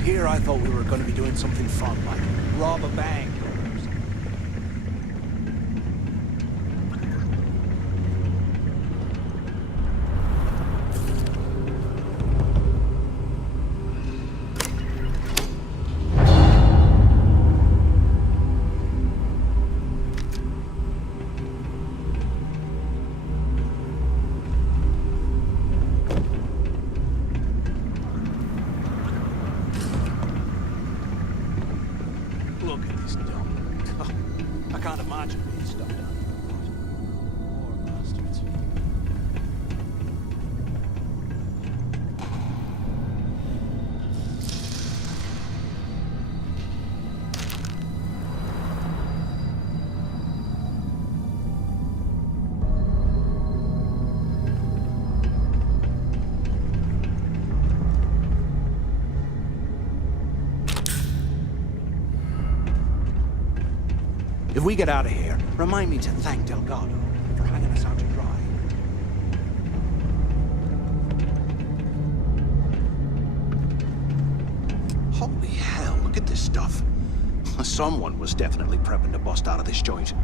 Here I thought we were going to be doing something fun, like rob a bank or something. Look at this dump. I can't imagine being stuck down here. Poor bastards. If we get out of here, remind me to thank Delgado for hanging us out to dry. Holy hell, look at this stuff. Someone was definitely prepping to bust out of this joint.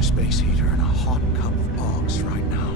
Space heater and a hot cup of bogs right now.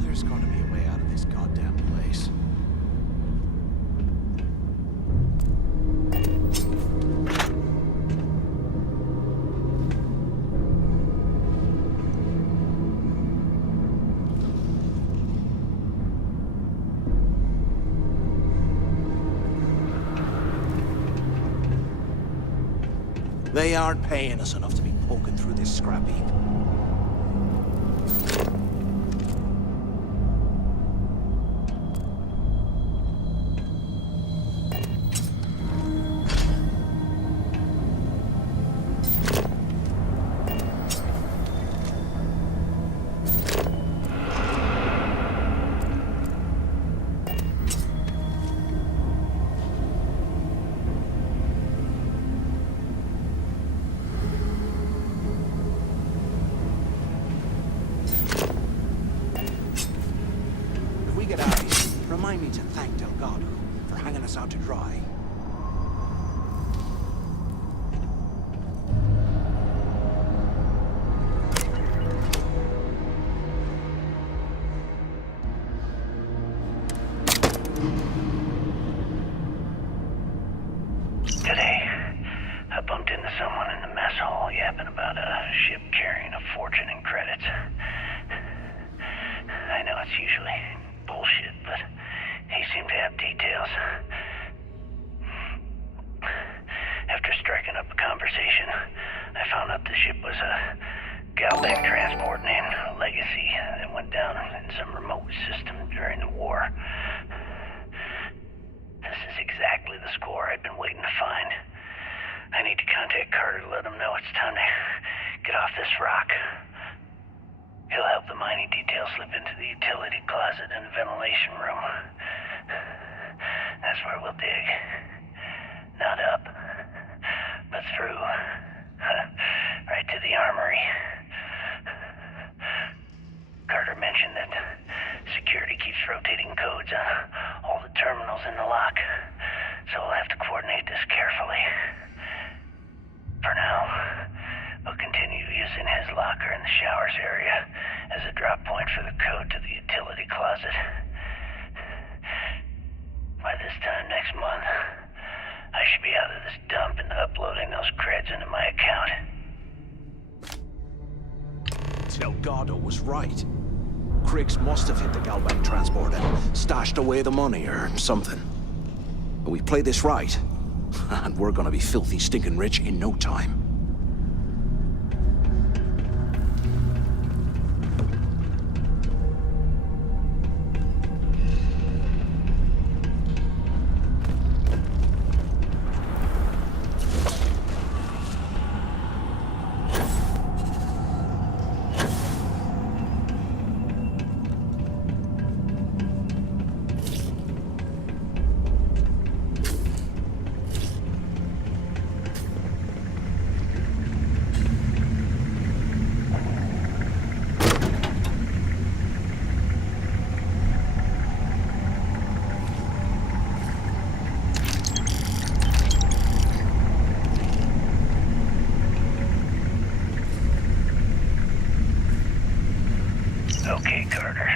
There's gonna be a way out of this goddamn place. They aren't paying us enough to be poking through this scrap heap. If we get out of here, remind me to thank Delgado for hanging us out to dry. Today, I bumped into someone in the mess hall yapping about a ship carrying a fortune in credits. I know it's usually bullshit, but he seemed to have details. After striking up a conversation, I found out the ship was a Galbank transport named Legacy that went down in some remote system during the war. This is exactly the score I'd been waiting to find. I need to contact Carter to let him know it's time to get off this rock. He'll help the mining detail slip into the utility closet in the ventilation room. That's where we'll dig. Not up, but through. Right to the armory. Carter mentioned that security keeps rotating codes on all the terminals in the lock, so we'll have to coordinate this carefully. For now, we'll continue using his locker in the showers area as a drop point for the code to the utility closet. By this time next month, I should be out of this dump and uploading those creds into my account. Delgado was right. Criggs must have hit the Galbank transport and stashed away the money or something. But we play this right, and we're gonna be filthy stinking rich in no time. Okay, Carter.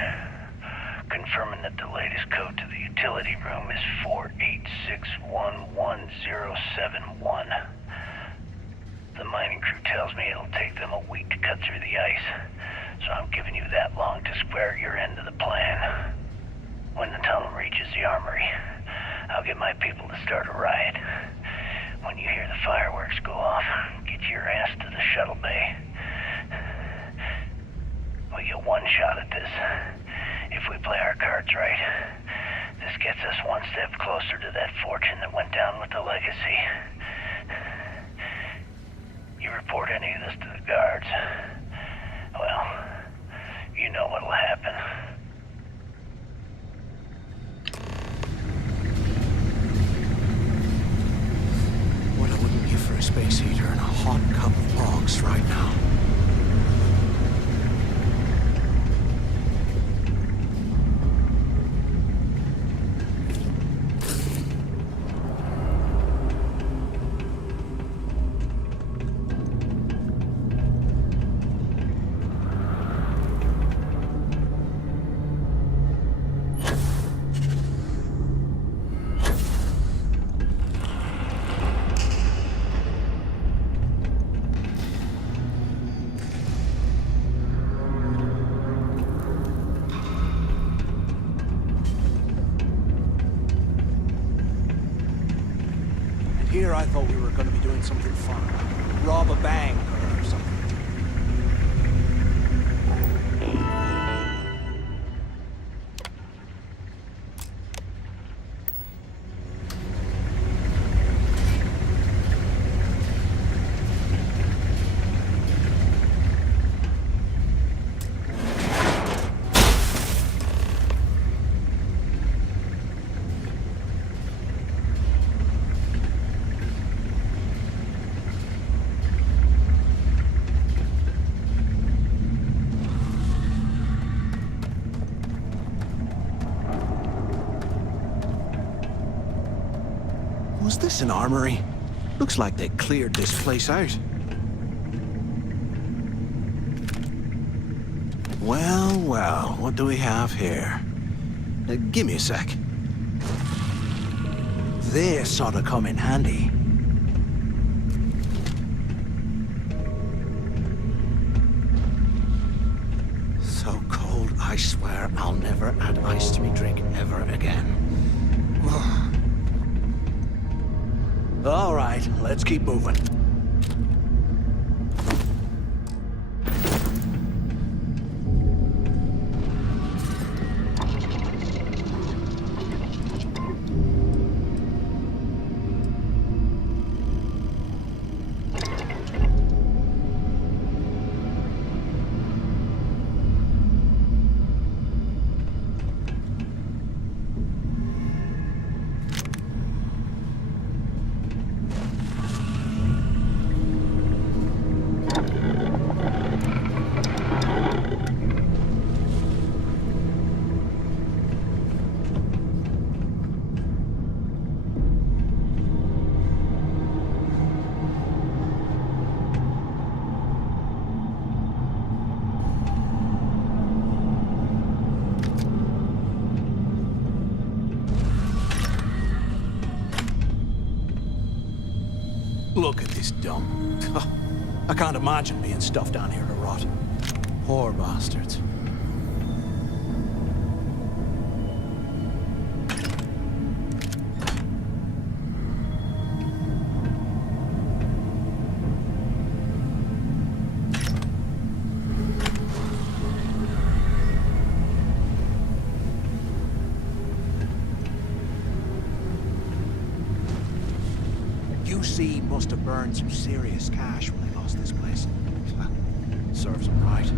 Confirming that the latest code to the utility room is 486111071. The mining crew tells me it'll take them a week to cut through the ice, so I'm giving you that long to square your end of the plan. When the tunnel reaches the armory, I'll get my people to start a riot. When you hear the fireworks go off, get your ass to the shuttle bay. We get one shot at this. If we play our cards right, this gets us one step closer to that fortune that went down with the Legacy. You report any of this to the guards, well, you know what'll happen. What I wouldn't give for a space heater and a hot cup of logs right now. here, I thought we were gonna be doing something fun. Rob a bank or something. Was this an armory? Looks like they cleared this place out. Well, well, what do we have here? Give me a sec. This ought to come in handy. So cold, I swear I'll never add ice to me drink ever again. All right, let's keep moving. Look at this dump. I can't imagine being stuffed down here to rot. Poor bastards. UC must have burned some serious cash when they lost this place. Serves them right.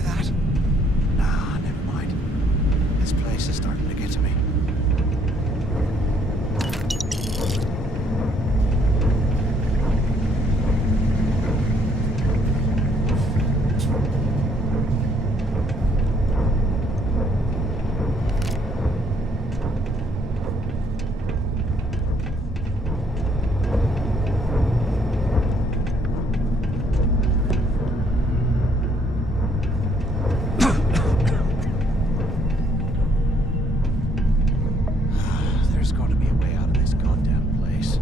hear that? Nah, never mind. This place is starting to get to me. There's got to be a way out of this goddamn place.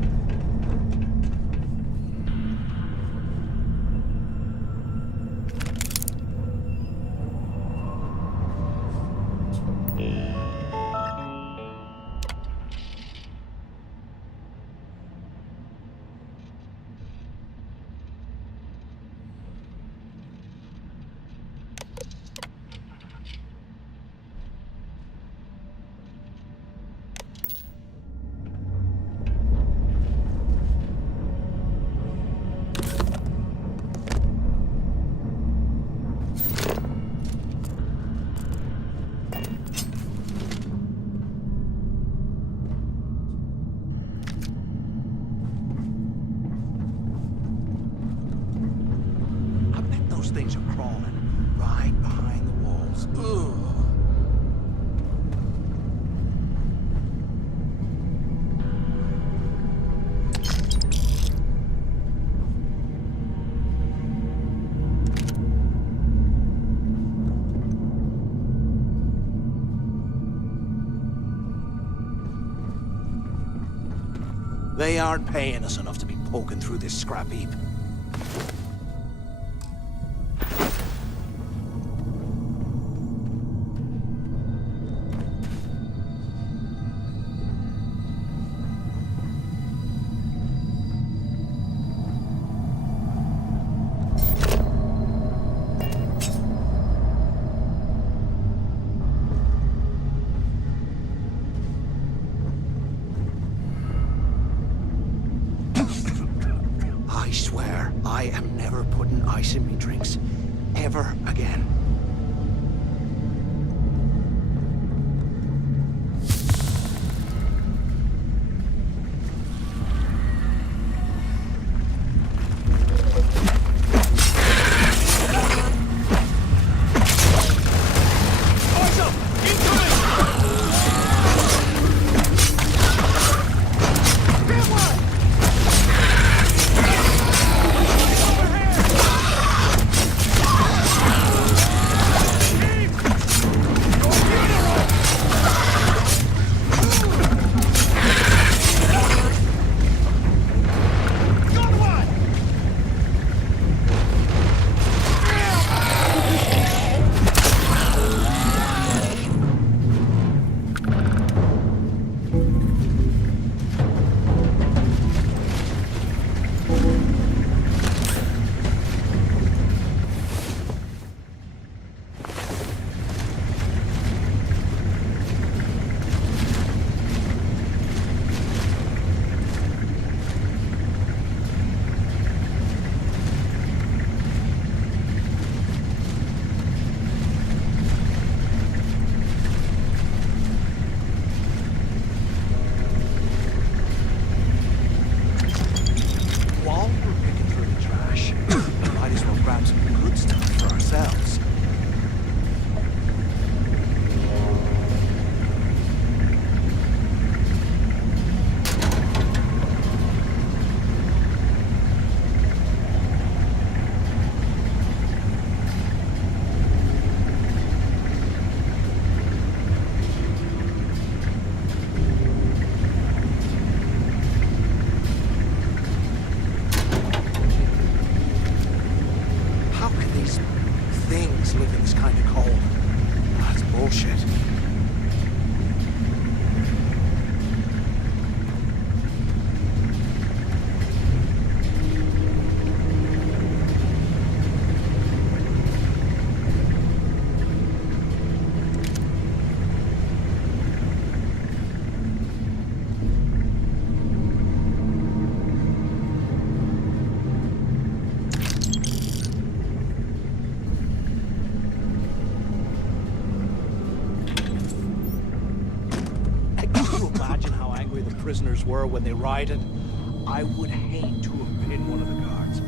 I bet those things are crawling right behind the walls. Ugh. They aren't paying us enough to be poking through this scrap heap. I swear, I am never putting ice in me drinks. Ever again. live in this kind of cold. That's bullshit. prisoners were when they rioted, I would hate to have been one of the guards.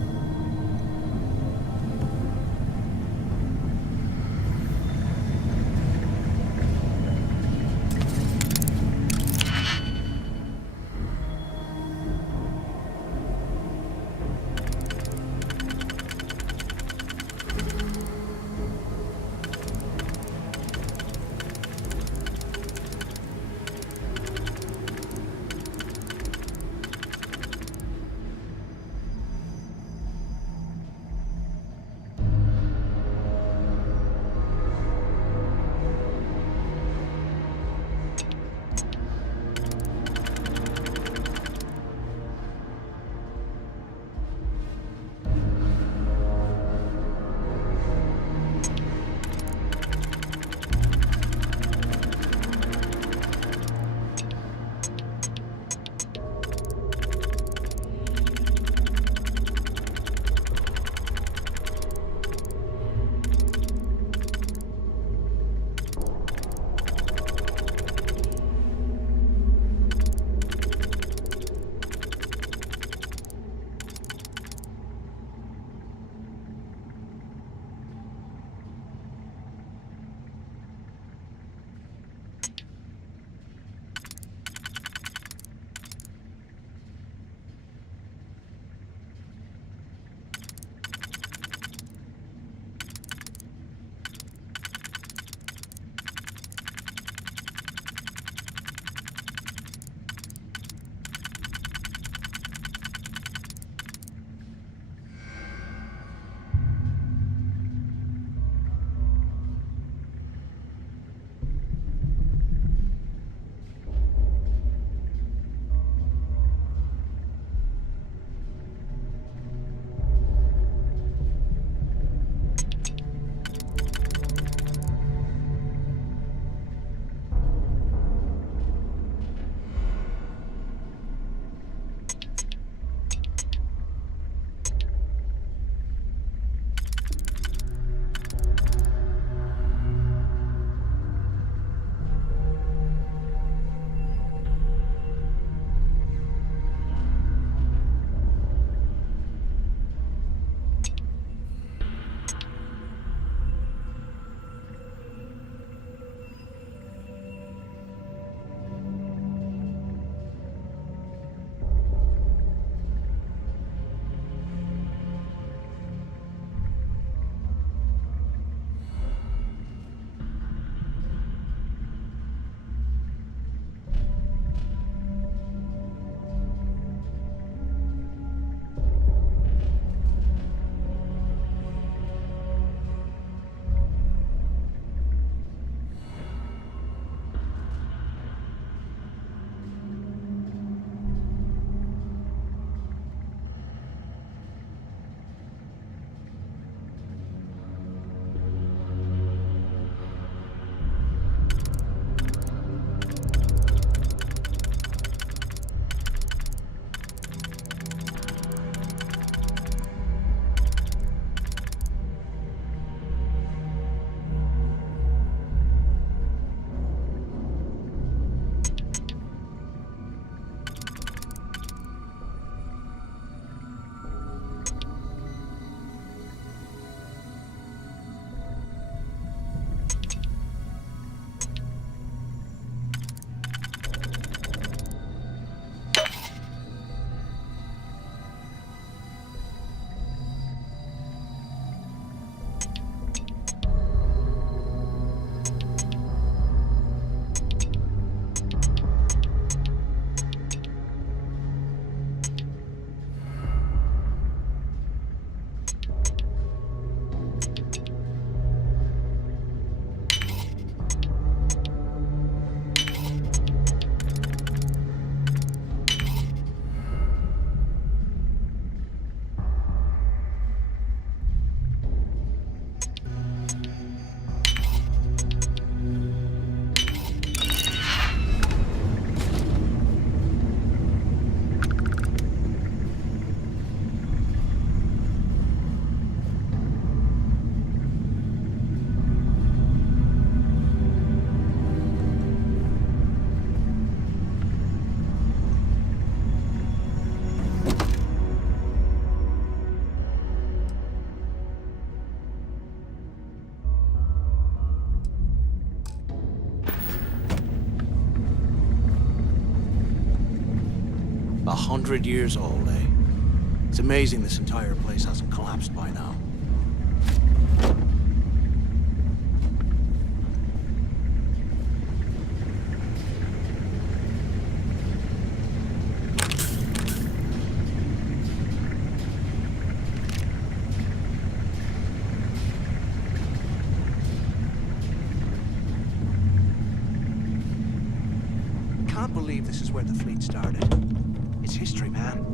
100 years old, eh? It's amazing this entire place hasn't collapsed by now. Can't believe this is where the fleet started. It's history, man.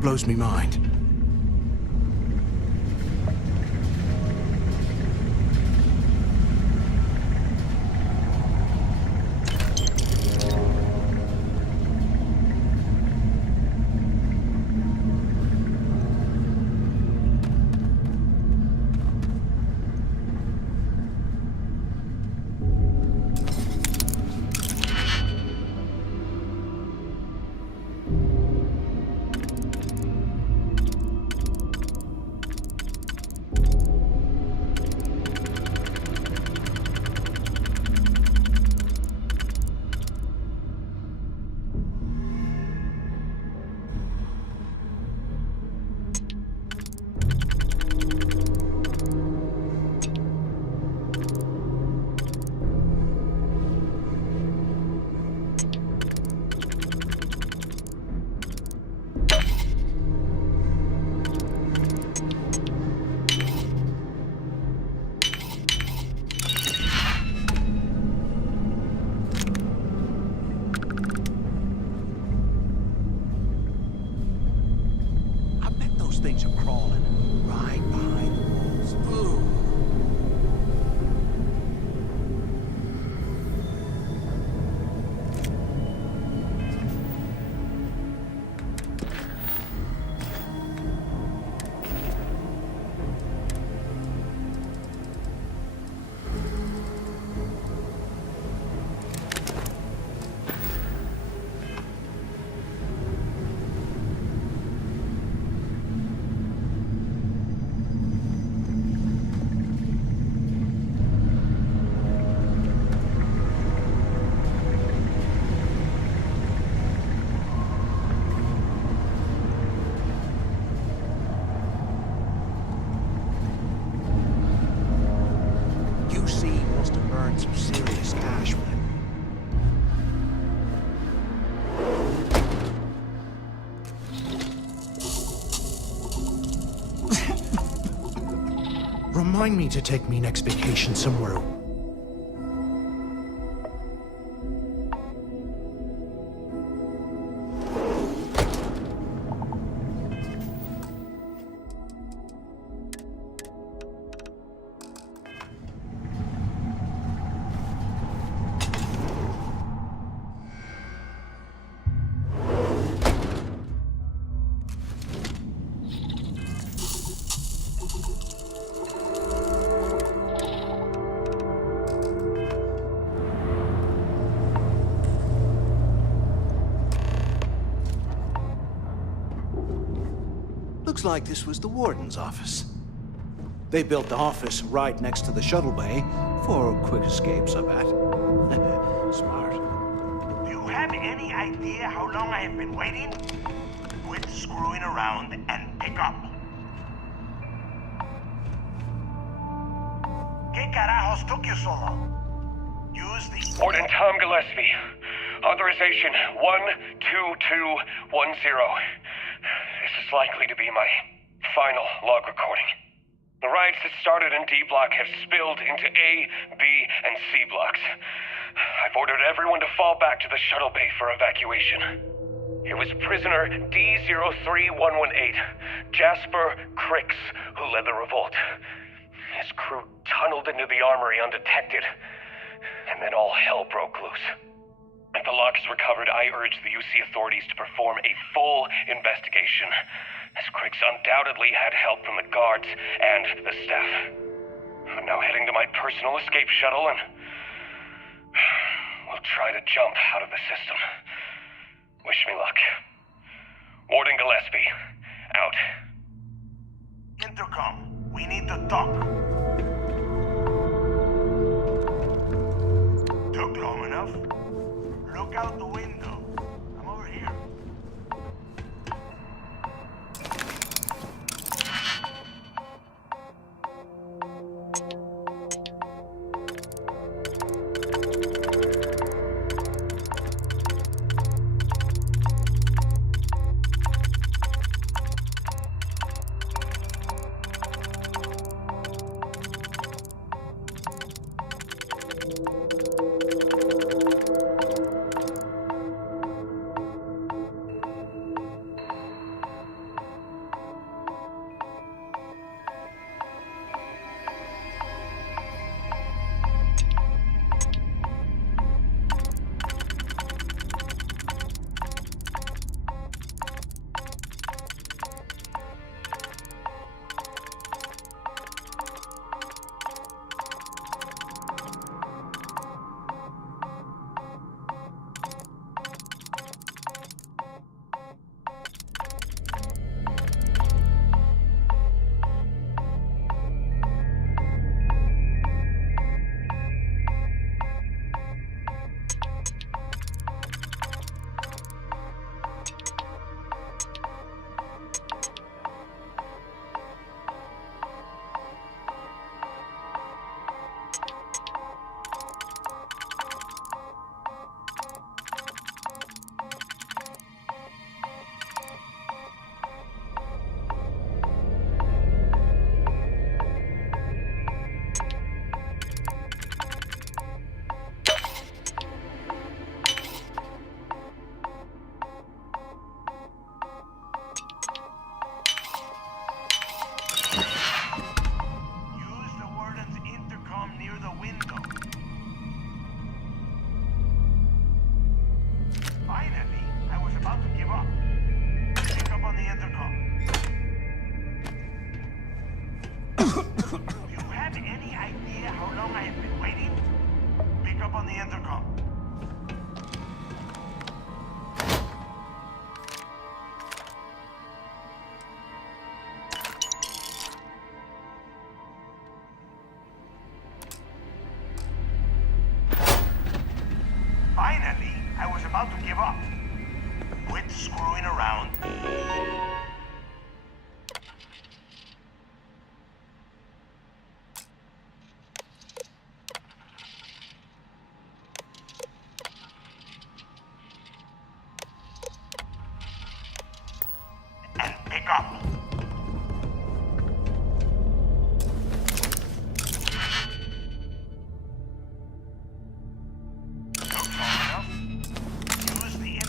Blows me mind. Things are crawling right behind the walls. Ooh. Must have burned some serious cash with it. Remind me to take me next vacation somewhere. Looks like this was the warden's office. They built the office right next to the shuttle bay for quick escapes, I bet. Smart. Do you have any idea how long I have been waiting? Quit screwing around and pick up. ¿Qué carajos took you so long? Use the... Warden Tom Gillespie. Authorization 12210. This is likely to be my final log recording. The riots that started in D Block have spilled into A, B, and C blocks. I've ordered everyone to fall back to the shuttle bay for evacuation. It was prisoner D03118, Jasper Cricks, who led the revolt. His crew tunneled into the armory undetected, and then all hell broke loose. If the log is recovered, I urge the UC authorities to perform a full investigation, as Cricks undoubtedly had help from the guards and the staff. I'm now heading to my personal escape shuttle, and we'll try to jump out of the system. Wish me luck. Warden Gillespie, out. Intercom, we need to talk. Took long enough? Look out the window. I'm over here. about to give up. Quit screwing around. And pick up. Took long enough. Use the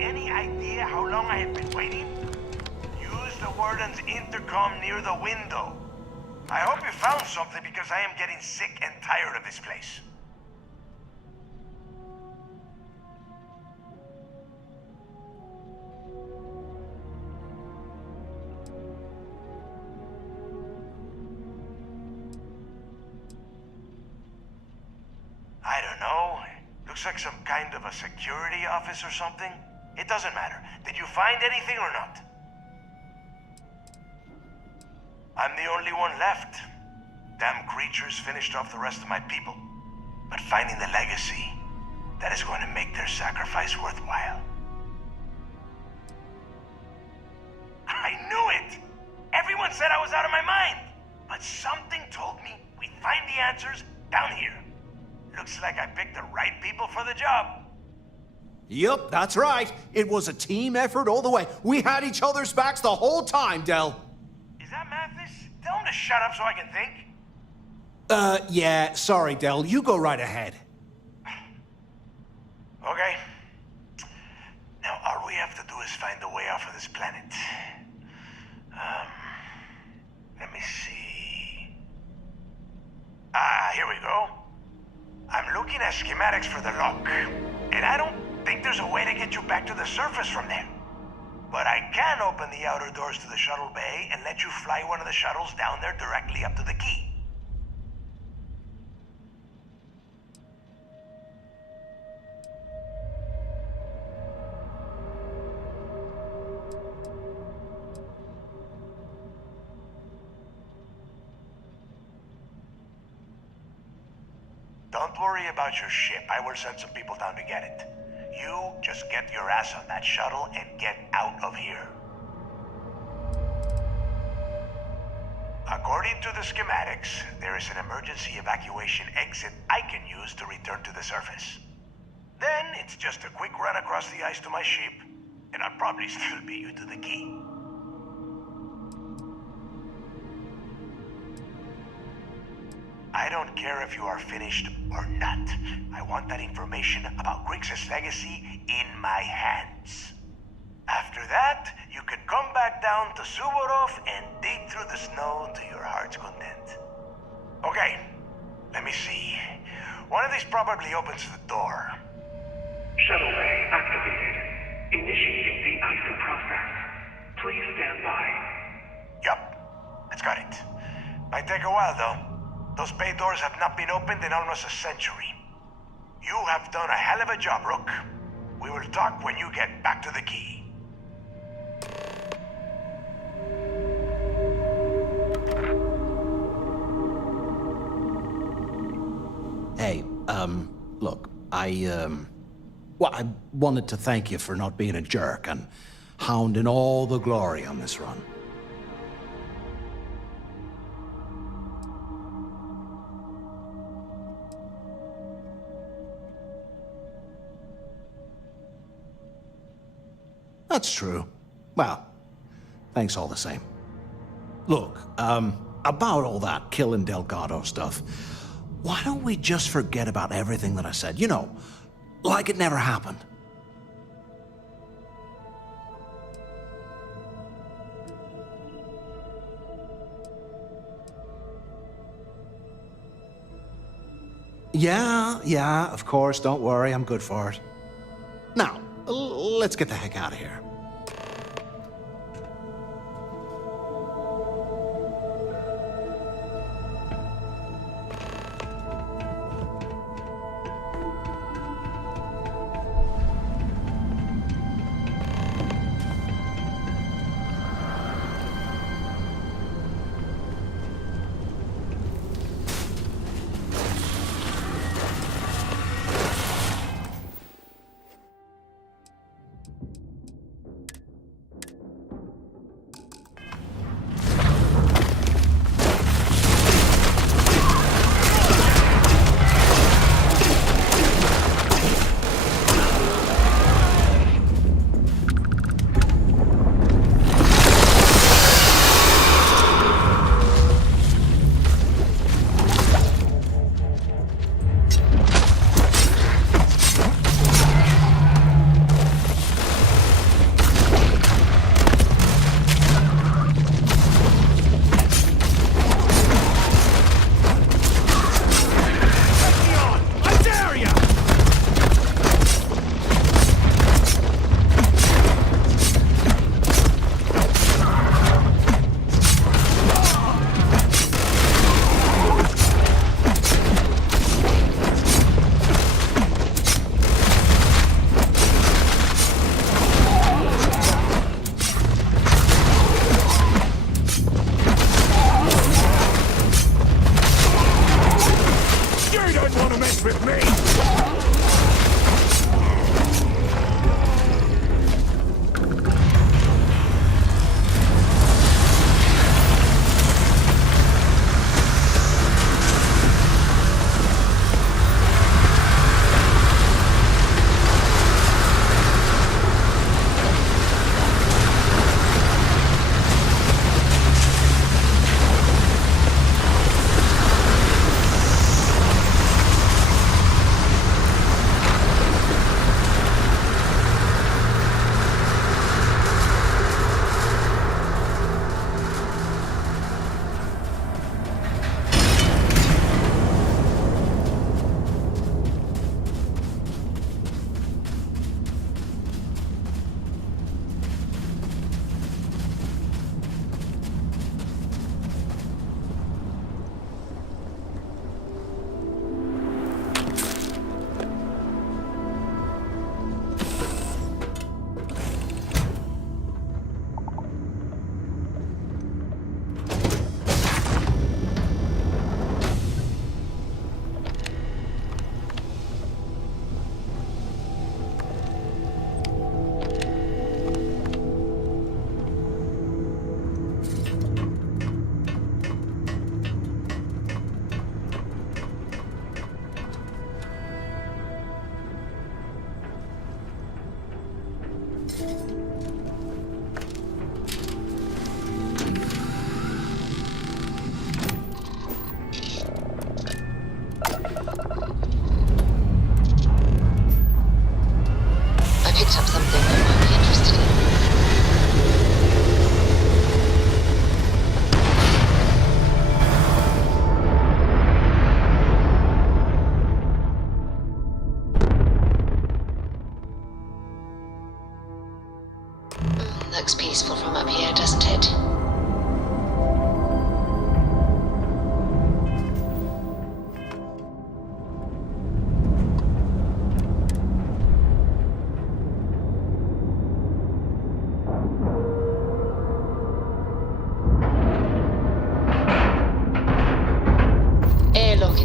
any idea how long I have been waiting? Use the warden's intercom near the window. I hope you found something because I am getting sick and tired of this place. I don't know. Looks like some kind of a security office or something. It doesn't matter. Did you find anything or not? I'm the only one left. Damn creatures finished off the rest of my people. But finding the legacy, that is going to make their sacrifice worthwhile. I knew it! Everyone said I was out of my mind! But something told me we'd find the answers down here. Looks like I picked the right people for the job. Yup, that's right. It was a team effort all the way. We had each other's backs the whole time, Del. Is that Mathis? Tell him to shut up so I can think. Yeah, sorry, Del. You go right ahead. Okay. Now, all we have to do is find a way off of this planet. Let me see. Here we go. I'm looking at schematics for the lock, and I don't think there's a way to get you back to the surface from there. But I can open the outer doors to the shuttle bay and let you fly one of the shuttles down there directly up to the key. Don't worry about your ship. I will send some people down to get it. You just get your ass on that shuttle and get out of here. According to the schematics, there is an emergency evacuation exit I can use to return to the surface. Then it's just a quick run across the ice to my ship, and I'll probably still beat you to the key. I don't care if you are finished or not. I want that information about Grixis' legacy in my hands. After that, you can come back down to Suvorov and dig through the snow to your heart's content. Okay, let me see. One of these probably opens the door. Shuttle bay activated. Initiating the ISO process. Please stand by. Yup, that's got it. Might take a while though. Those bay doors have not been opened in almost a century. You have done a hell of a job, Rook. We will talk when you get back to the key. Hey, look, well, I wanted to thank you for not being a jerk and hounding all the glory on this run. That's true. Well, thanks all the same. Look, about all that killing Delgado stuff, why don't we just forget about everything that I said? You know, like it never happened. Yeah, of course, don't worry, I'm good for it. Now, let's get the heck out of here.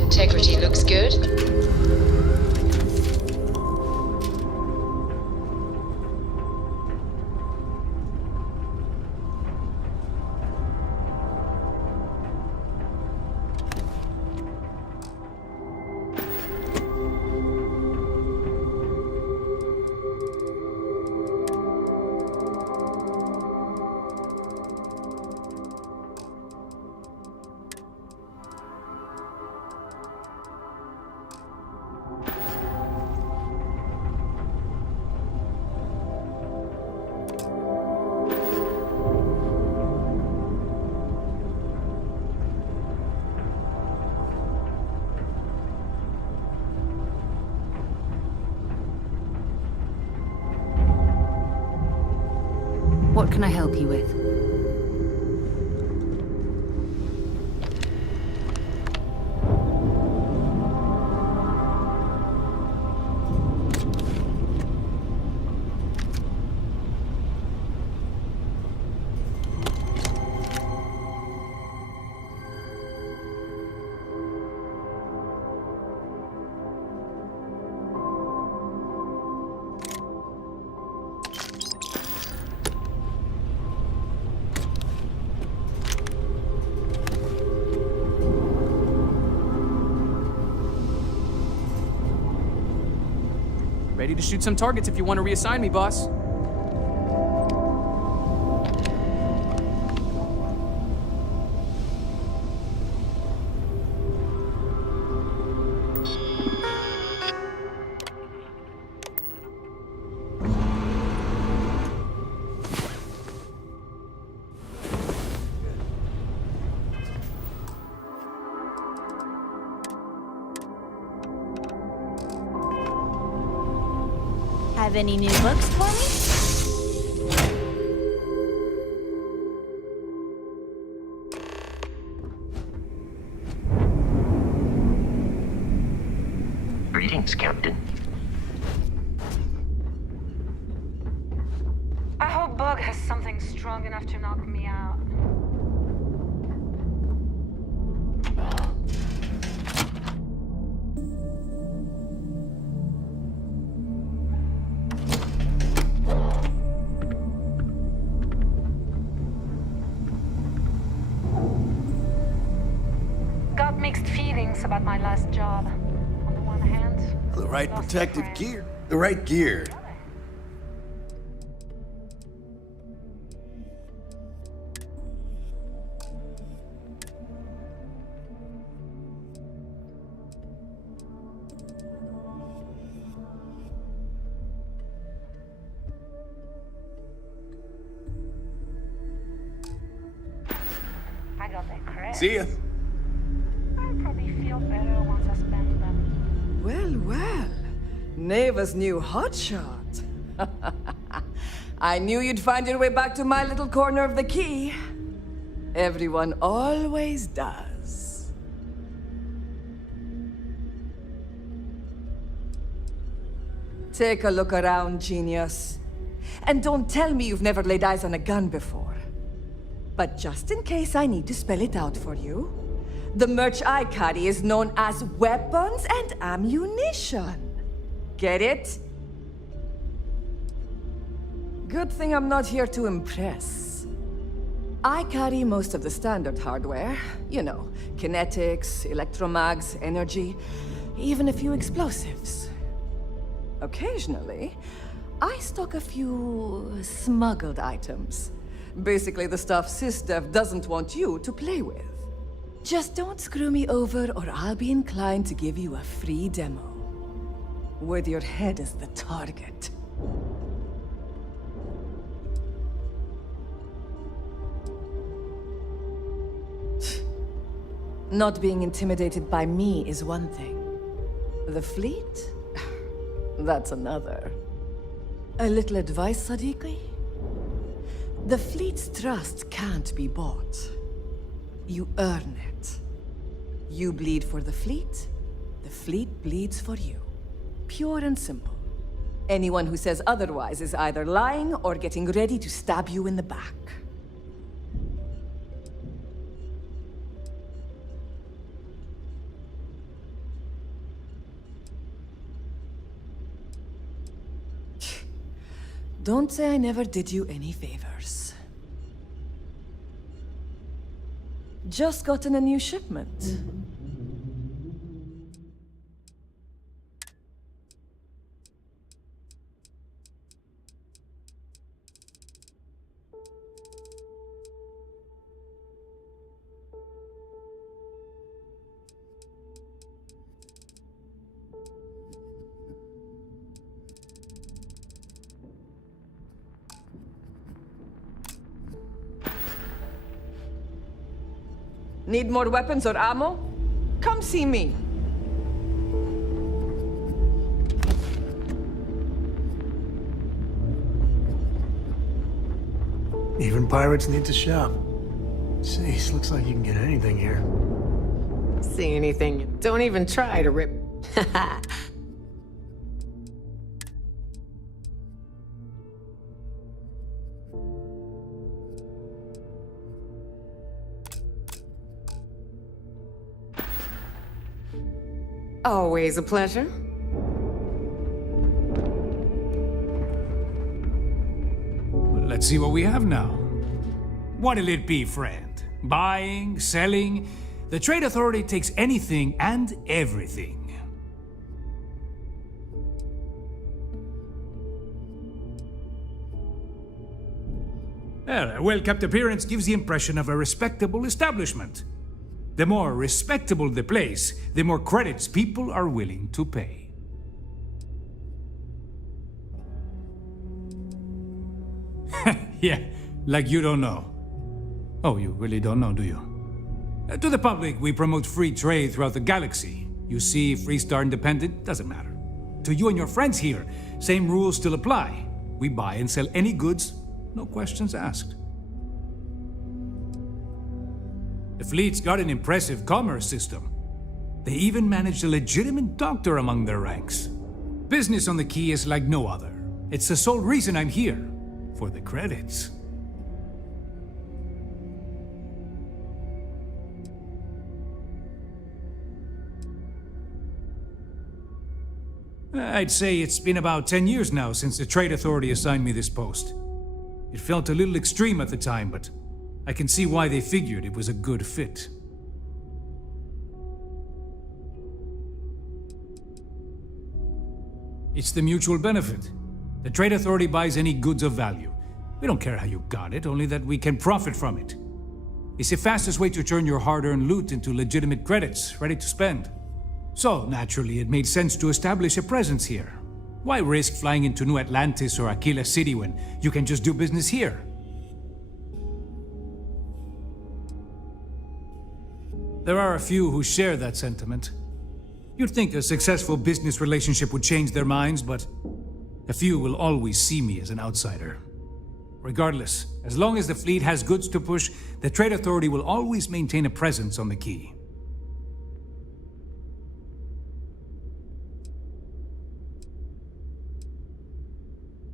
Integrity looks good. What can I help you with? Ready to shoot some targets if you want to reassign me, boss. Have any new books for me? Greetings, Captain. I hope Bug has something strong enough to knock me out. Got mixed feelings about my last job. On the one hand, The right protective gear. The right gear. I got that credit. See ya. I'll probably feel better once I spend them. Well, well. Neva's new hotshot. I knew you'd find your way back to my little corner of the key. Everyone always does. Take a look around, genius. And don't tell me you've never laid eyes on a gun before. But just in case I need to spell it out for you, the merch I carry is known as weapons and ammunition. Get it? Good thing I'm not here to impress. I carry most of the standard hardware. You know, kinetics, electromags, energy, even a few explosives. Occasionally, I stock a few smuggled items. Basically the stuff SysDev doesn't want you to play with. Just don't screw me over or I'll be inclined to give you a free demo. With your head as the target. Not being intimidated by me is one thing. The fleet? That's another. A little advice, Sadiqi? The fleet's trust can't be bought. You earn it. You bleed for the fleet bleeds for you. Pure and simple. Anyone who says otherwise is either lying or getting ready to stab you in the back. Don't say I never did you any favors. Just gotten a new shipment. Need more weapons or ammo? Come see me. Even pirates need to shop. Jeez, looks like you can get anything here. See anything? Don't even try to rip. Always a pleasure. Let's see what we have now. What'll it be, friend? Buying, selling? The Trade Authority takes anything and everything. Well, a well-kept appearance gives the impression of a respectable establishment. The more respectable the place, the more credits people are willing to pay. Yeah, like you don't know. Oh, you really don't know, do you? To the public, we promote free trade throughout the galaxy. You see, Freestar Independent, doesn't matter. To you and your friends here, same rules still apply. We buy and sell any goods, no questions asked. The fleet's got an impressive commerce system. They even managed a legitimate doctor among their ranks. Business on the Key is like no other. It's the sole reason I'm here, for the credits. I'd say it's been about 10 years now since the Trade Authority assigned me this post. It felt a little extreme at the time, but I can see why they figured it was a good fit. It's the mutual benefit. The Trade Authority buys any goods of value. We don't care how you got it, only that we can profit from it. It's the fastest way to turn your hard-earned loot into legitimate credits, ready to spend. So, naturally, it made sense to establish a presence here. Why risk flying into New Atlantis or Aquila City when you can just do business here? There are a few who share that sentiment. You'd think a successful business relationship would change their minds, but a few will always see me as an outsider. Regardless, as long as the fleet has goods to push, the Trade Authority will always maintain a presence on the Key.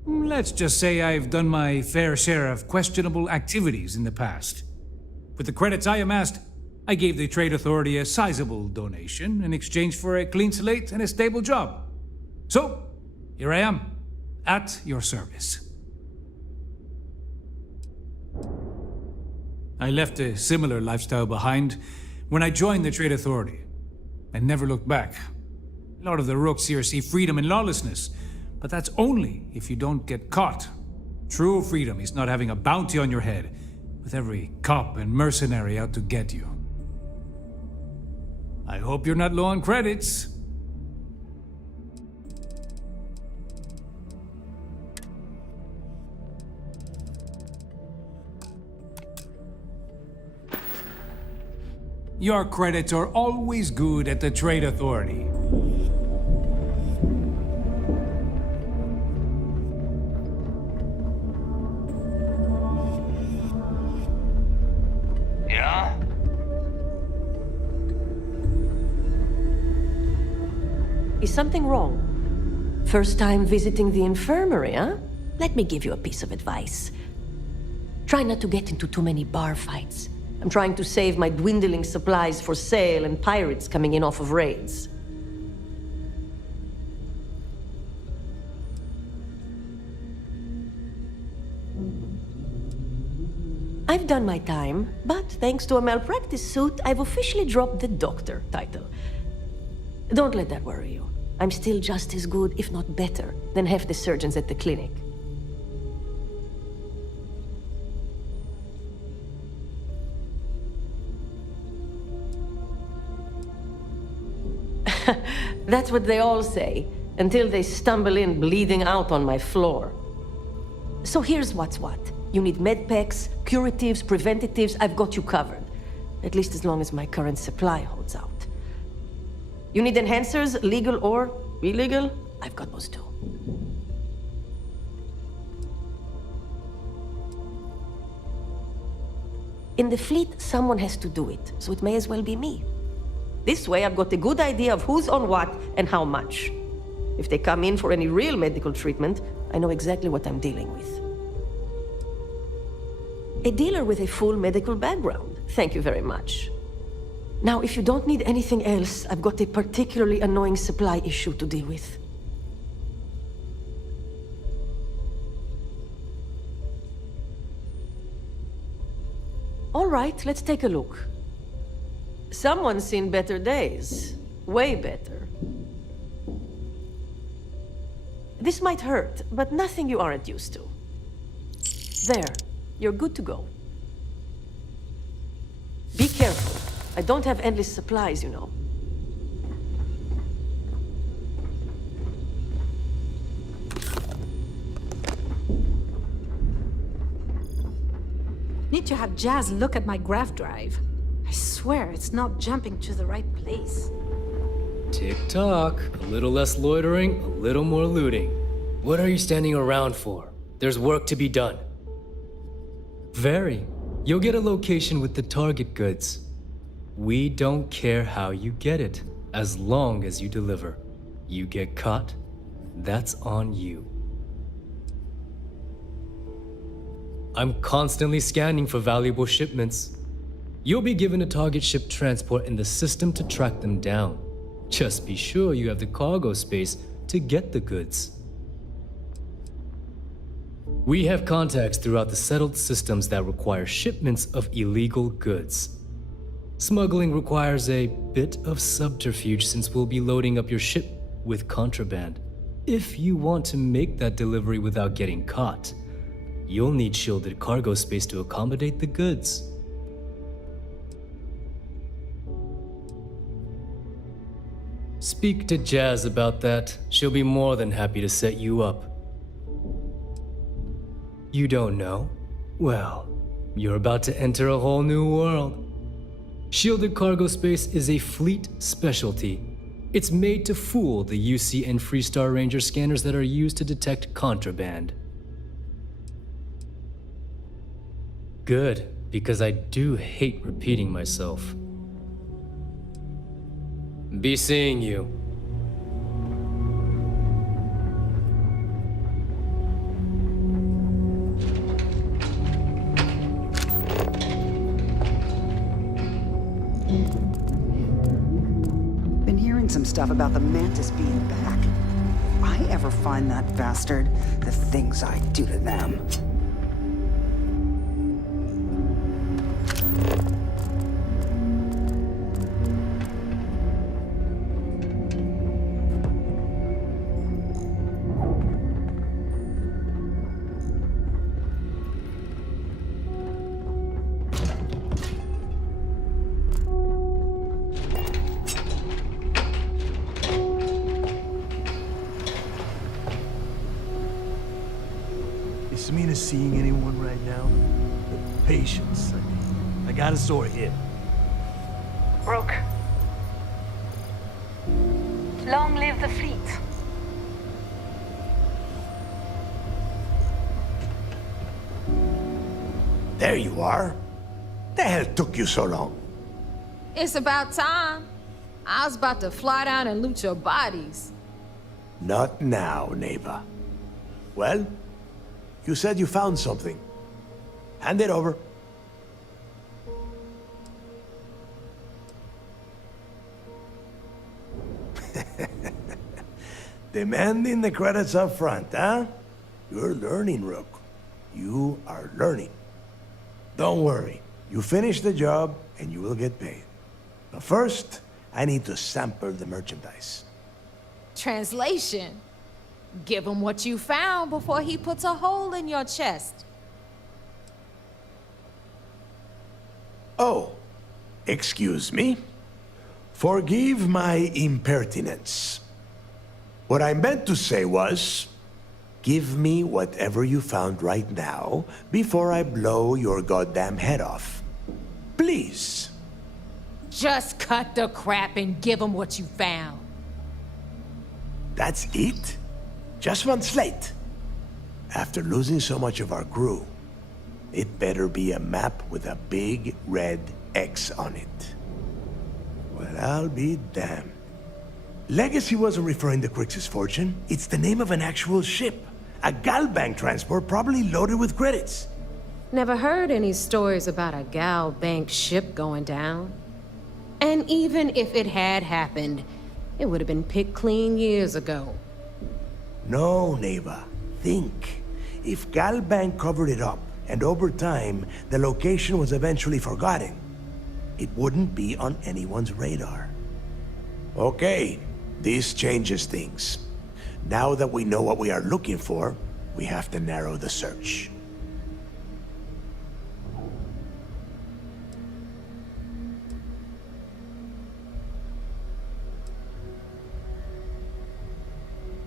Let's just say I've done my fair share of questionable activities in the past. With the credits I amassed, I gave the Trade Authority a sizable donation in exchange for a clean slate and a stable job. So, here I am, at your service. I left a similar lifestyle behind when I joined the Trade Authority. I never looked back. A lot of the rooks here see freedom in lawlessness, but that's only if you don't get caught. True freedom is not having a bounty on your head, with every cop and mercenary out to get you. I hope you're not low on credits. Your credits are always good at the Trade Authority. Yeah? Is something wrong? First time visiting the infirmary, huh? Let me give you a piece of advice. Try not to get into too many bar fights. I'm trying to save my dwindling supplies for sale and pirates coming in off of raids. I've done my time, but thanks to a malpractice suit, I've officially dropped the doctor title. Don't let that worry you. I'm still just as good, if not better, than half the surgeons at the clinic. That's what they all say, until they stumble in bleeding out on my floor. So here's what's what. You need med packs, curatives, preventatives, I've got you covered. At least as long as my current supply holds out. You need enhancers, legal or illegal? I've got those too. In the fleet, someone has to do it, so it may as well be me. This way, I've got a good idea of who's on what and how much. If they come in for any real medical treatment, I know exactly what I'm dealing with. A dealer with a full medical background. Thank you very much. Now, if you don't need anything else, I've got a particularly annoying supply issue to deal with. All right, let's take a look. Someone's seen better days. Way better. This might hurt, but nothing you aren't used to. There, you're good to go. Be careful. I don't have endless supplies, you know. Need to have Jazz look at my graph drive. I swear it's not jumping to the right place. Tick-tock. A little less loitering, a little more looting. What are you standing around for? There's work to be done. Very. You'll get a location with the target goods. We don't care how you get it, as long as you deliver. You get caught, that's on you. I'm constantly scanning for valuable shipments. You'll be given a target ship transport in the system to track them down. Just be sure you have the cargo space to get the goods. We have contacts throughout the settled systems that require shipments of illegal goods. Smuggling requires a bit of subterfuge since we'll be loading up your ship with contraband. If you want to make that delivery without getting caught, you'll need shielded cargo space to accommodate the goods. Speak to Jazz about that. She'll be more than happy to set you up. You don't know? Well, you're about to enter a whole new world. Shielded cargo space is a fleet specialty. It's made to fool the UC and Freestar Ranger scanners that are used to detect contraband. Good, because I do hate repeating myself. Be seeing you. Been hearing some stuff about the Mantis being back. If I ever find that bastard, the things I do to them. Is Samina seeing anyone right now? The patients, I mean. I got a sore hip. Rook. Long live the fleet. There you are. The hell took you so long? It's about time. I was about to fly down and loot your bodies. Not now, neighbor. Well, you said you found something. Hand it over. Demanding the credits up front, huh? You're learning, Rook. You are learning. Don't worry. You finish the job, and you will get paid. But first, I need to sample the merchandise. Translation. Give him what you found before he puts a hole in your chest. Oh, excuse me. Forgive my impertinence. What I meant to say was, give me whatever you found right now before I blow your goddamn head off. Please. Just cut the crap and give him what you found. That's it? Just one slate? After losing so much of our crew, it better be a map with a big red X on it. Well, I'll be damned. Legacy wasn't referring to Crix's fortune. It's the name of an actual ship. A Galbank transport probably loaded with credits. Never heard any stories about a Gal Bank ship going down. And even if it had happened, it would have been picked clean years ago. No, Neva. Think. If Galbank covered it up, and over time, the location was eventually forgotten, it wouldn't be on anyone's radar. Okay, this changes things. Now that we know what we are looking for, we have to narrow the search.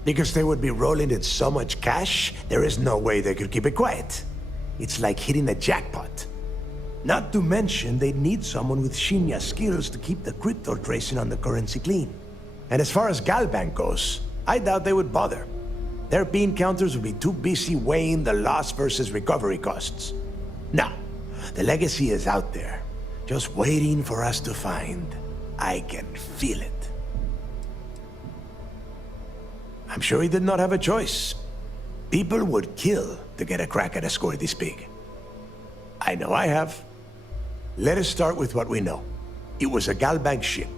Because they would be rolling in so much cash, there is no way they could keep it quiet. It's like hitting a jackpot. Not to mention, they'd need someone with Shinya skills to keep the crypto tracing on the currency clean. And as far as Galbank goes, I doubt they would bother. Their bean counters would be too busy weighing the loss versus recovery costs. No, the legacy is out there, just waiting for us to find. I can feel it. I'm sure he did not have a choice. People would kill to get a crack at a score this big. I know I have. Let us start with what we know. It was a Galbank ship,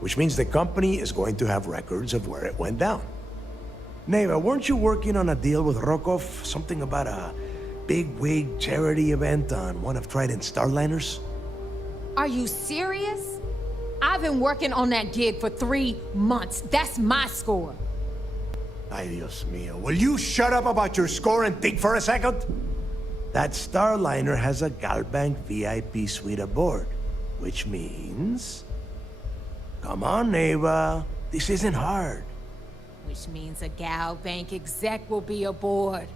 which means the company is going to have records of where it went down. Neva, weren't you working on a deal with Rokov? Something about a big-wig charity event on one of Trident's starliners? Are you serious? I've been working on that gig for 3 months. That's my score. Ay, Dios mío. Will you shut up about your score and think for a second? That starliner has a Galbank VIP suite aboard, which means... Come on, Neva. This isn't hard. Which means a Gal Bank exec will be aboard.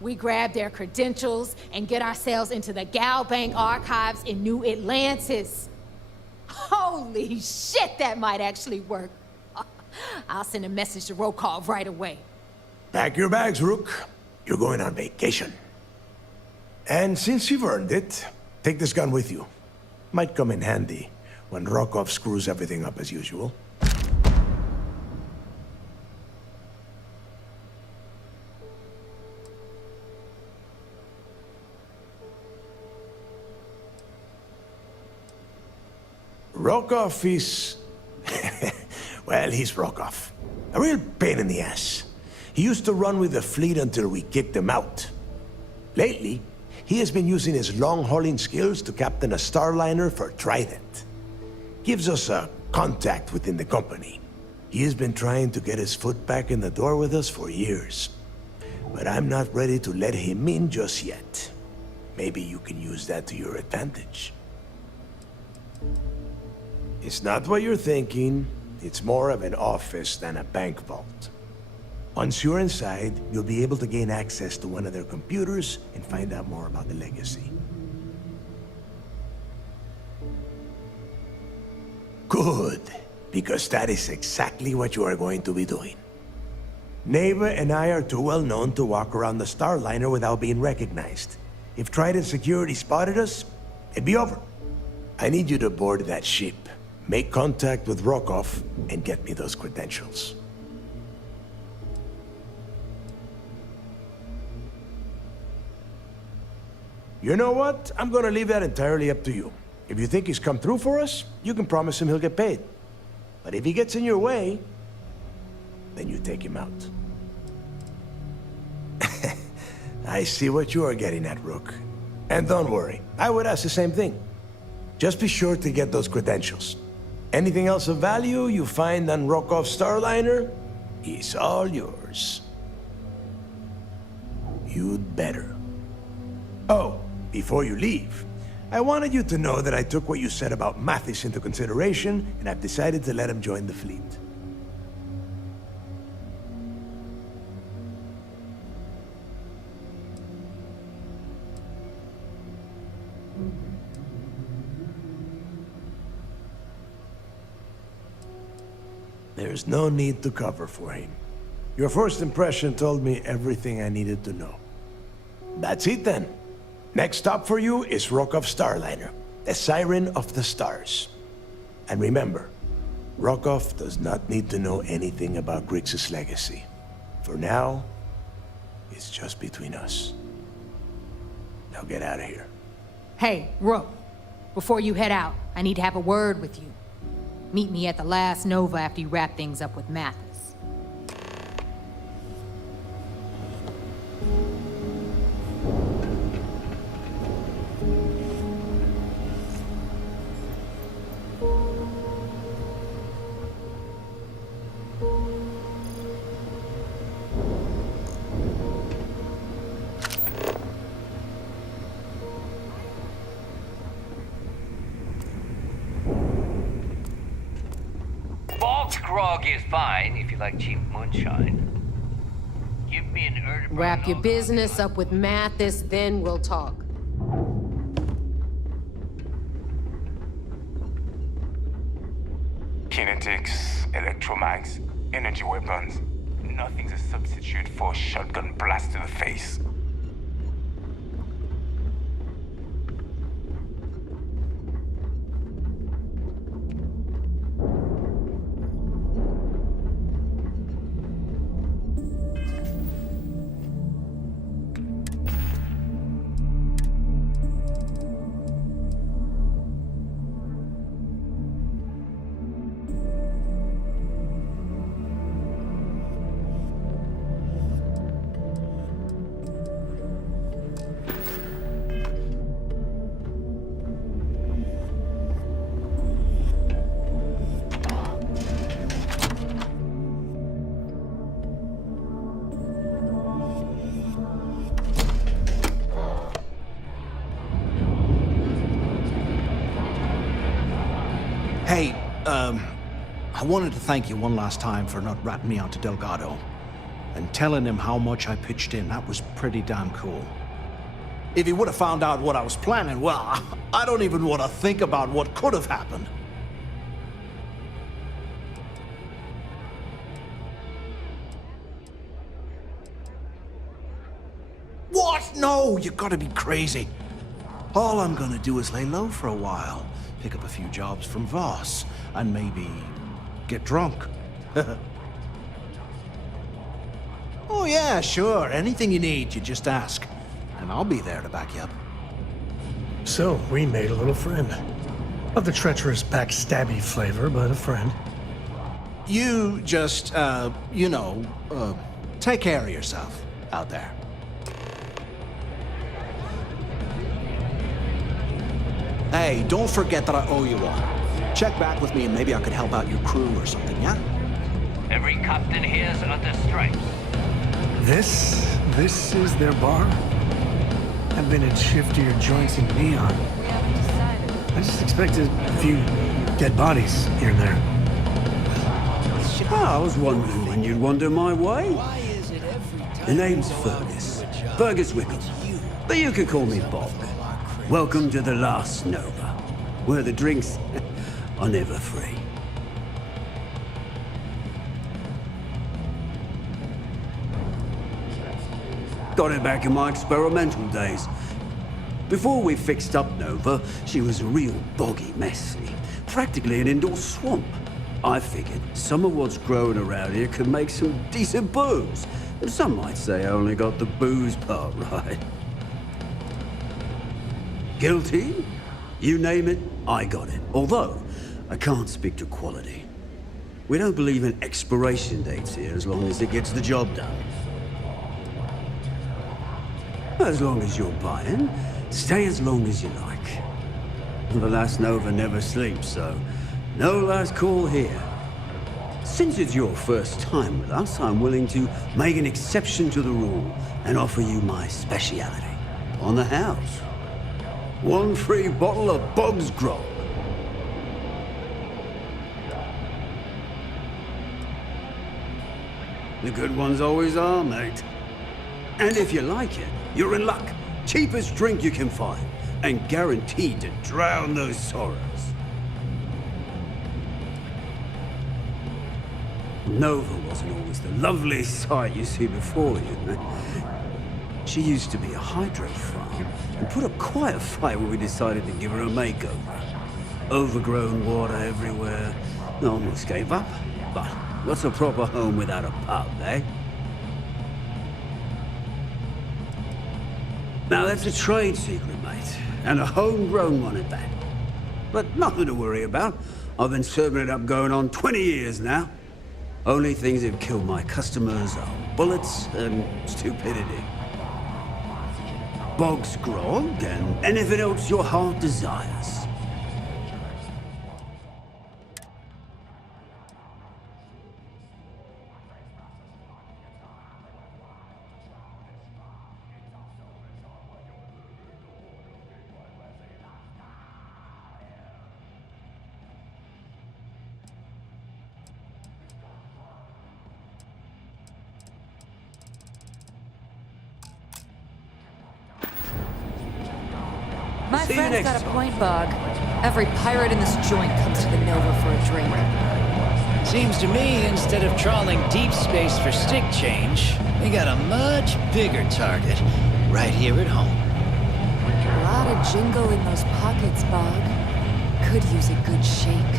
We grab their credentials and get ourselves into the Gal Bank archives in New Atlantis. Holy shit, that might actually work. I'll send a message to Rokov right away. Pack your bags, Rook. You're going on vacation. And since you've earned it, take this gun with you. Might come in handy when Rokov screws everything up as usual. Rokov is... well, he's Rokov. A real pain in the ass. He used to run with the fleet until we kicked him out. Lately, he has been using his long-hauling skills to captain a starliner for Trident. Gives us a contact within the company. He has been trying to get his foot back in the door with us for years. But I'm not ready to let him in just yet. Maybe you can use that to your advantage. It's not what you're thinking. It's more of an office than a bank vault. Once you're inside, you'll be able to gain access to one of their computers and find out more about the legacy. Good, because that is exactly what you are going to be doing. Neva and I are too well known to walk around the starliner without being recognized. If Trident security spotted us, it'd be over. I need you to board that ship, make contact with Rokov, and get me those credentials. You know what? I'm gonna leave that entirely up to you. If you think he's come through for us, you can promise him he'll get paid. But if he gets in your way, then you take him out. I see what you are getting at, Rook. And don't worry, I would ask the same thing. Just be sure to get those credentials. Anything else of value you find on Rokoff's Starliner is all yours. You'd better. Oh, before you leave, I wanted you to know that I took what you said about Mathis into consideration, and I've decided to let him join the fleet. There's no need to cover for him. Your first impression told me everything I needed to know. That's it then. Next stop for you is Rokoff's Starliner, the Siren of the Stars. And remember, Rokoff does not need to know anything about Grixis' legacy. For now, it's just between us. Now get out of here. Hey, Rook, before you head out, I need to have a word with you. Meet me at the last Nova after you wrap things up with Mathis. Grog is fine if you like cheap moonshine. Give me an Erdeburn. Wrap your business up with Mathis, then we'll talk. Kinetics, electromags, energy weapons. Nothing's a substitute for a shotgun blast to the face. Hey, I wanted to thank you one last time for not ratting me out to Delgado and telling him how much I pitched in. That was pretty damn cool. If he would have found out what I was planning, well, I don't even want to think about what could have happened. What? No, you gotta be crazy. All I'm gonna do is lay low for a while, pick up a few jobs from Voss, and maybe get drunk. Oh yeah, sure. Anything you need, you just ask. And I'll be there to back you up. So, we made a little friend. Of the treacherous, backstabby flavor, but a friend. You just, take care of yourself out there. Hey, don't forget that I owe you one. Check back with me and maybe I could help out your crew or something, yeah? Every captain here's under stripes. This is their bar? I've been at shiftier joints in Neon. I just expected a few dead bodies here and there. I was wondering when you'd wander my way. The name's Fergus. Fergus Wickham. But you can call me Bob. Welcome to the last Nova, where the drinks are never free. Got it back in my experimental days. Before we fixed up Nova, she was a real boggy mess. Practically an indoor swamp. I figured some of what's growing around here could make some decent booze. And some might say I only got the booze part right. Guilty? You name it, I got it. Although, I can't speak to quality. We don't believe in expiration dates here as long as it gets the job done. As long as you're buying, Stay as long as you like. The last Nova never sleeps, so no last call here. Since it's your first time with us, I'm willing to make an exception to the rule and offer you my speciality. On the house. 1 free bottle of Bog's Grog. The good ones always are, mate. And if you like it, you're in luck. Cheapest drink you can find, and guaranteed to drown those sorrows. Nova wasn't always the lovely sight you see before you. She used to be a hydro farm, and put up quite a fight when we decided to give her a makeover. Overgrown water everywhere. I almost gave up, but what's a proper home without a pub, eh? Now that's a trade secret, mate, and a homegrown one at that. But nothing to worry about. I've been serving it up going on 20 years now. Only things that kill my customers are bullets and stupidity. Bog's Grog and anything else your heart desires. My friend's got a point, Bog. Every pirate in this joint comes to the Nova for a drink. Seems to me, instead of trawling deep space for stick change, we got a much bigger target right here at home. A lot of jingle in those pockets, Bog. Could use a good shake.